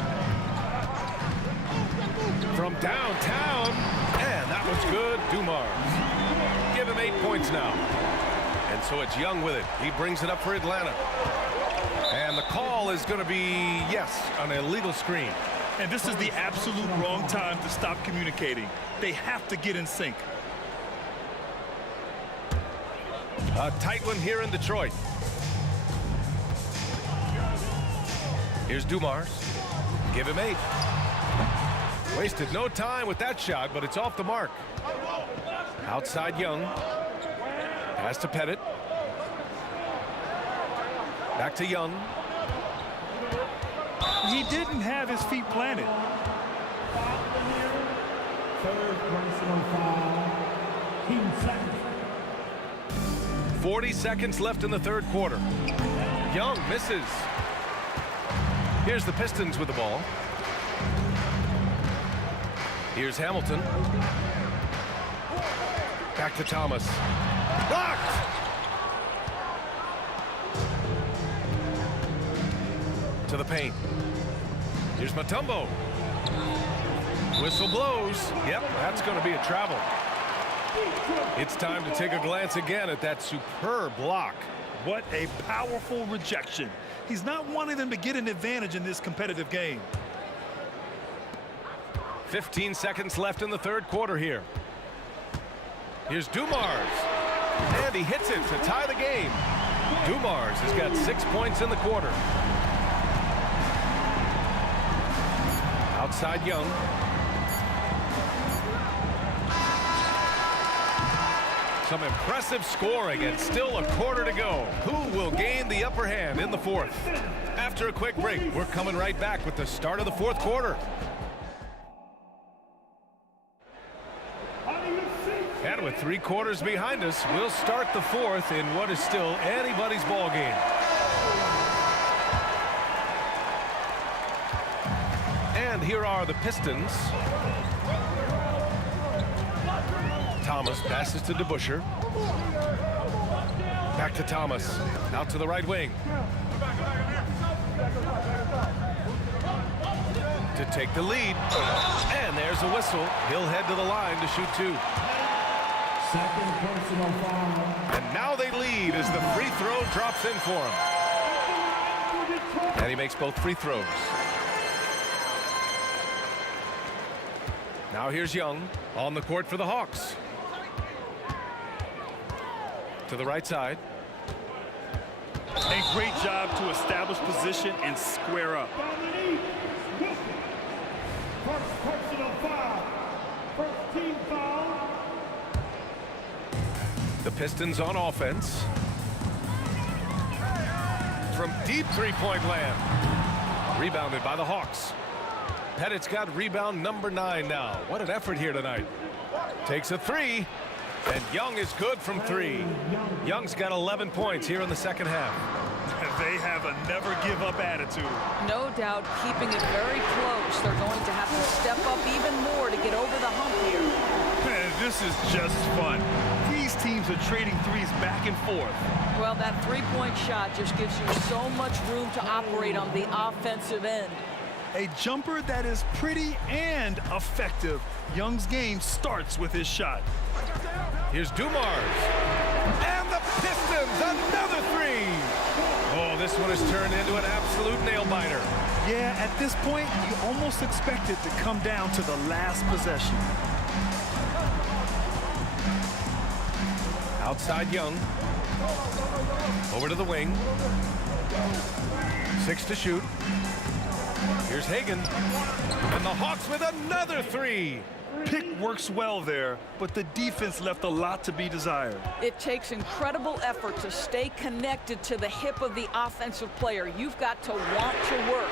From downtown. And that was good. Dumars. Give him 8 points now. And so it's Young with it. He brings it up for Atlanta. And the call is going to be, yes, an illegal screen. And this is the absolute wrong time to stop communicating. They have to get in sync. A tight one here in Detroit. Here's Dumars. Give him 8. Wasted no time with that shot, but it's off the mark. Outside Young. Pass to Pettit. Back to Young. He didn't have his feet planted. Third personal foul. Team second. 40 seconds left in the third quarter. Young misses. Here's the Pistons with the ball. Here's Hamilton. Back to Thomas. Blocked! To the paint. Here's Mutombo. Whistle blows. Yep, that's going to be a travel. It's time to take a glance again at that superb block. What a powerful rejection. He's not wanting them to get an advantage in this competitive game. 15 seconds left in the third quarter here. Here's Dumars. And he hits it to tie the game. Dumars has got 6 points in the quarter. Outside Young. To Some impressive scoring and still a quarter to go. Who will gain the upper hand in the fourth? After a quick break, we're coming right back with the start of the fourth quarter. And with 3 quarters behind us, we'll start the fourth in what is still anybody's ball game. And here are the Pistons. Thomas passes to DeBusschere. Back to Thomas. Out to the right wing. To take the lead. And there's a whistle. He'll head to the line to shoot 2. Second personal foul. And now they lead as the free throw drops in for him. And he makes both free throws. Now here's Young on the court for the Hawks. To the right side. A great job to establish position and square up. First personal foul. First team foul. The Pistons on offense. From deep three-point land. Rebounded by the Hawks. Pettit's got rebound number 9 now. What an effort here tonight. Takes a 3. And Young is good from 3. Young's got 11 points here in the second half. They have a never-give-up attitude. No doubt keeping it very close. They're going to have to step up even more to get over the hump here. Man, this is just fun. These teams are trading threes back and forth. Well, that three-point shot just gives you so much room to operate on the offensive end. A jumper that is pretty and effective. Young's game starts with his shot. Here's Dumars. And the Pistons, another 3. Oh, this one has turned into an absolute nail-biter. Yeah, at this point, you almost expect it to come down to the last possession. Outside Young. Over to the wing. 6 to shoot. Here's Hagan. And the Hawks with another 3. Pick works well there, but the defense left a lot to be desired. It takes incredible effort to stay connected to the hip of the offensive player. You've got to want to work.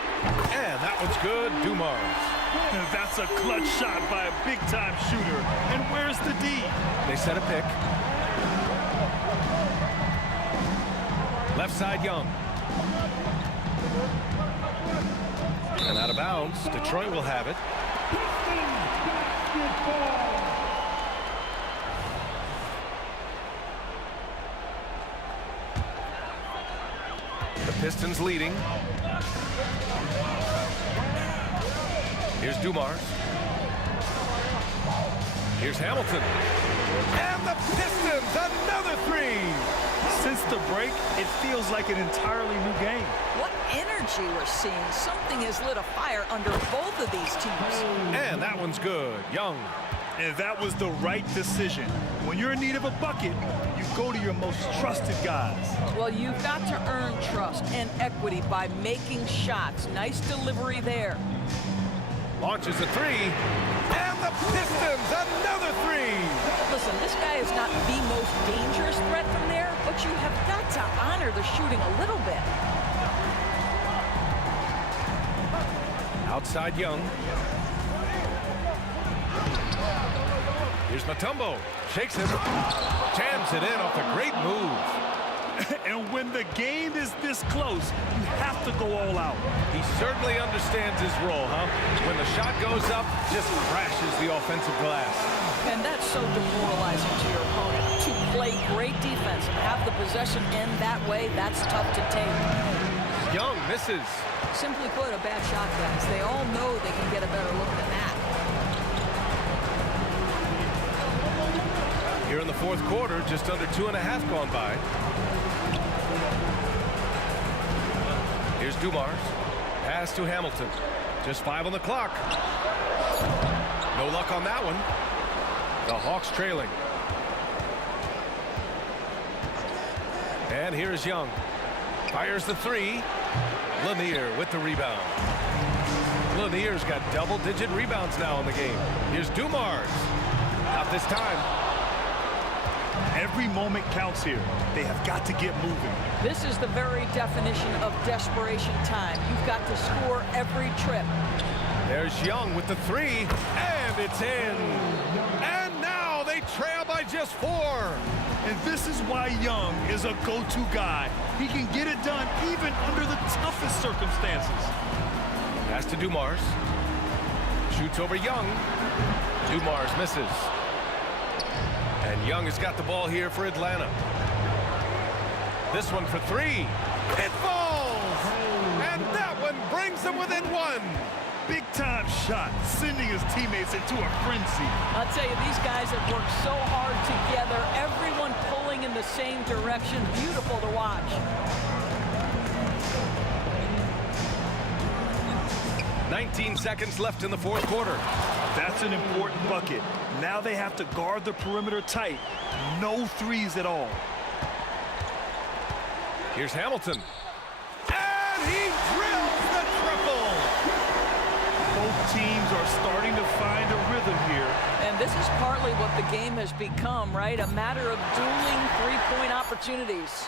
And that one's good, Dumars. That's a clutch shot by a big-time shooter. And where's the D? They set a pick. Left side, Young. And out of bounds. Detroit will have it. The Pistons leading. Here's Dumars. Here's Hamilton. And the Pistons, another 3. Since the break, it feels like an entirely new game. What energy we're seeing. Something has lit a fire under both of these teams. And that one's good. Young. And that was the right decision. When you're in need of a bucket, you go to your most trusted guys. Well, you've got to earn trust and equity by making shots. Nice delivery there. Launches a 3. And the Pistons, another 3. Listen, this guy is not the most dangerous threat from there, but you have got to honor the shooting a little bit. Outside Young. Here's Mutombo. Shakes him. Jams it in off a great move. And when the game is this close, you have to go all out. He certainly understands his role, huh? When the shot goes up, just crashes the offensive glass. And that's so demoralizing to your opponent. To play great defense and have the possession end that way, that's tough to take. Young misses. Simply put, a bad shot, guys. They all know they can get a better look than that. Here in the fourth quarter, just under 2.5 gone by. Here's Dumars. Pass to Hamilton. Just 5 on the clock. No luck on that one. The Hawks trailing. And here's Young. Fires the 3. Lanier with the rebound. Lanier's got double-digit rebounds now in the game. Here's Dumars. Not this time. Every moment counts here. They have got to get moving. This is the very definition of desperation time. You've got to score every trip. There's Young with the three, and it's in. And now they trail by just 4. And this is why Young is a go-to guy. He can get it done even under the toughest circumstances. Pass to Dumars. Shoots over Young. Dumars misses. And Young has got the ball here for Atlanta. This one for 3. It falls! And that one brings them within 1. Big-time shot, sending his teammates into a frenzy. I'll tell you, these guys have worked so hard together. Everyone pulling in the same direction. Beautiful to watch. "19 seconds left in the fourth quarter. That's an important bucket. Now they have to guard the perimeter tight. No threes at all. Here's Hamilton. And he drills the triple! Both teams are starting to find a rhythm here. And this is partly what the game has become, right? A matter of dueling three-point opportunities.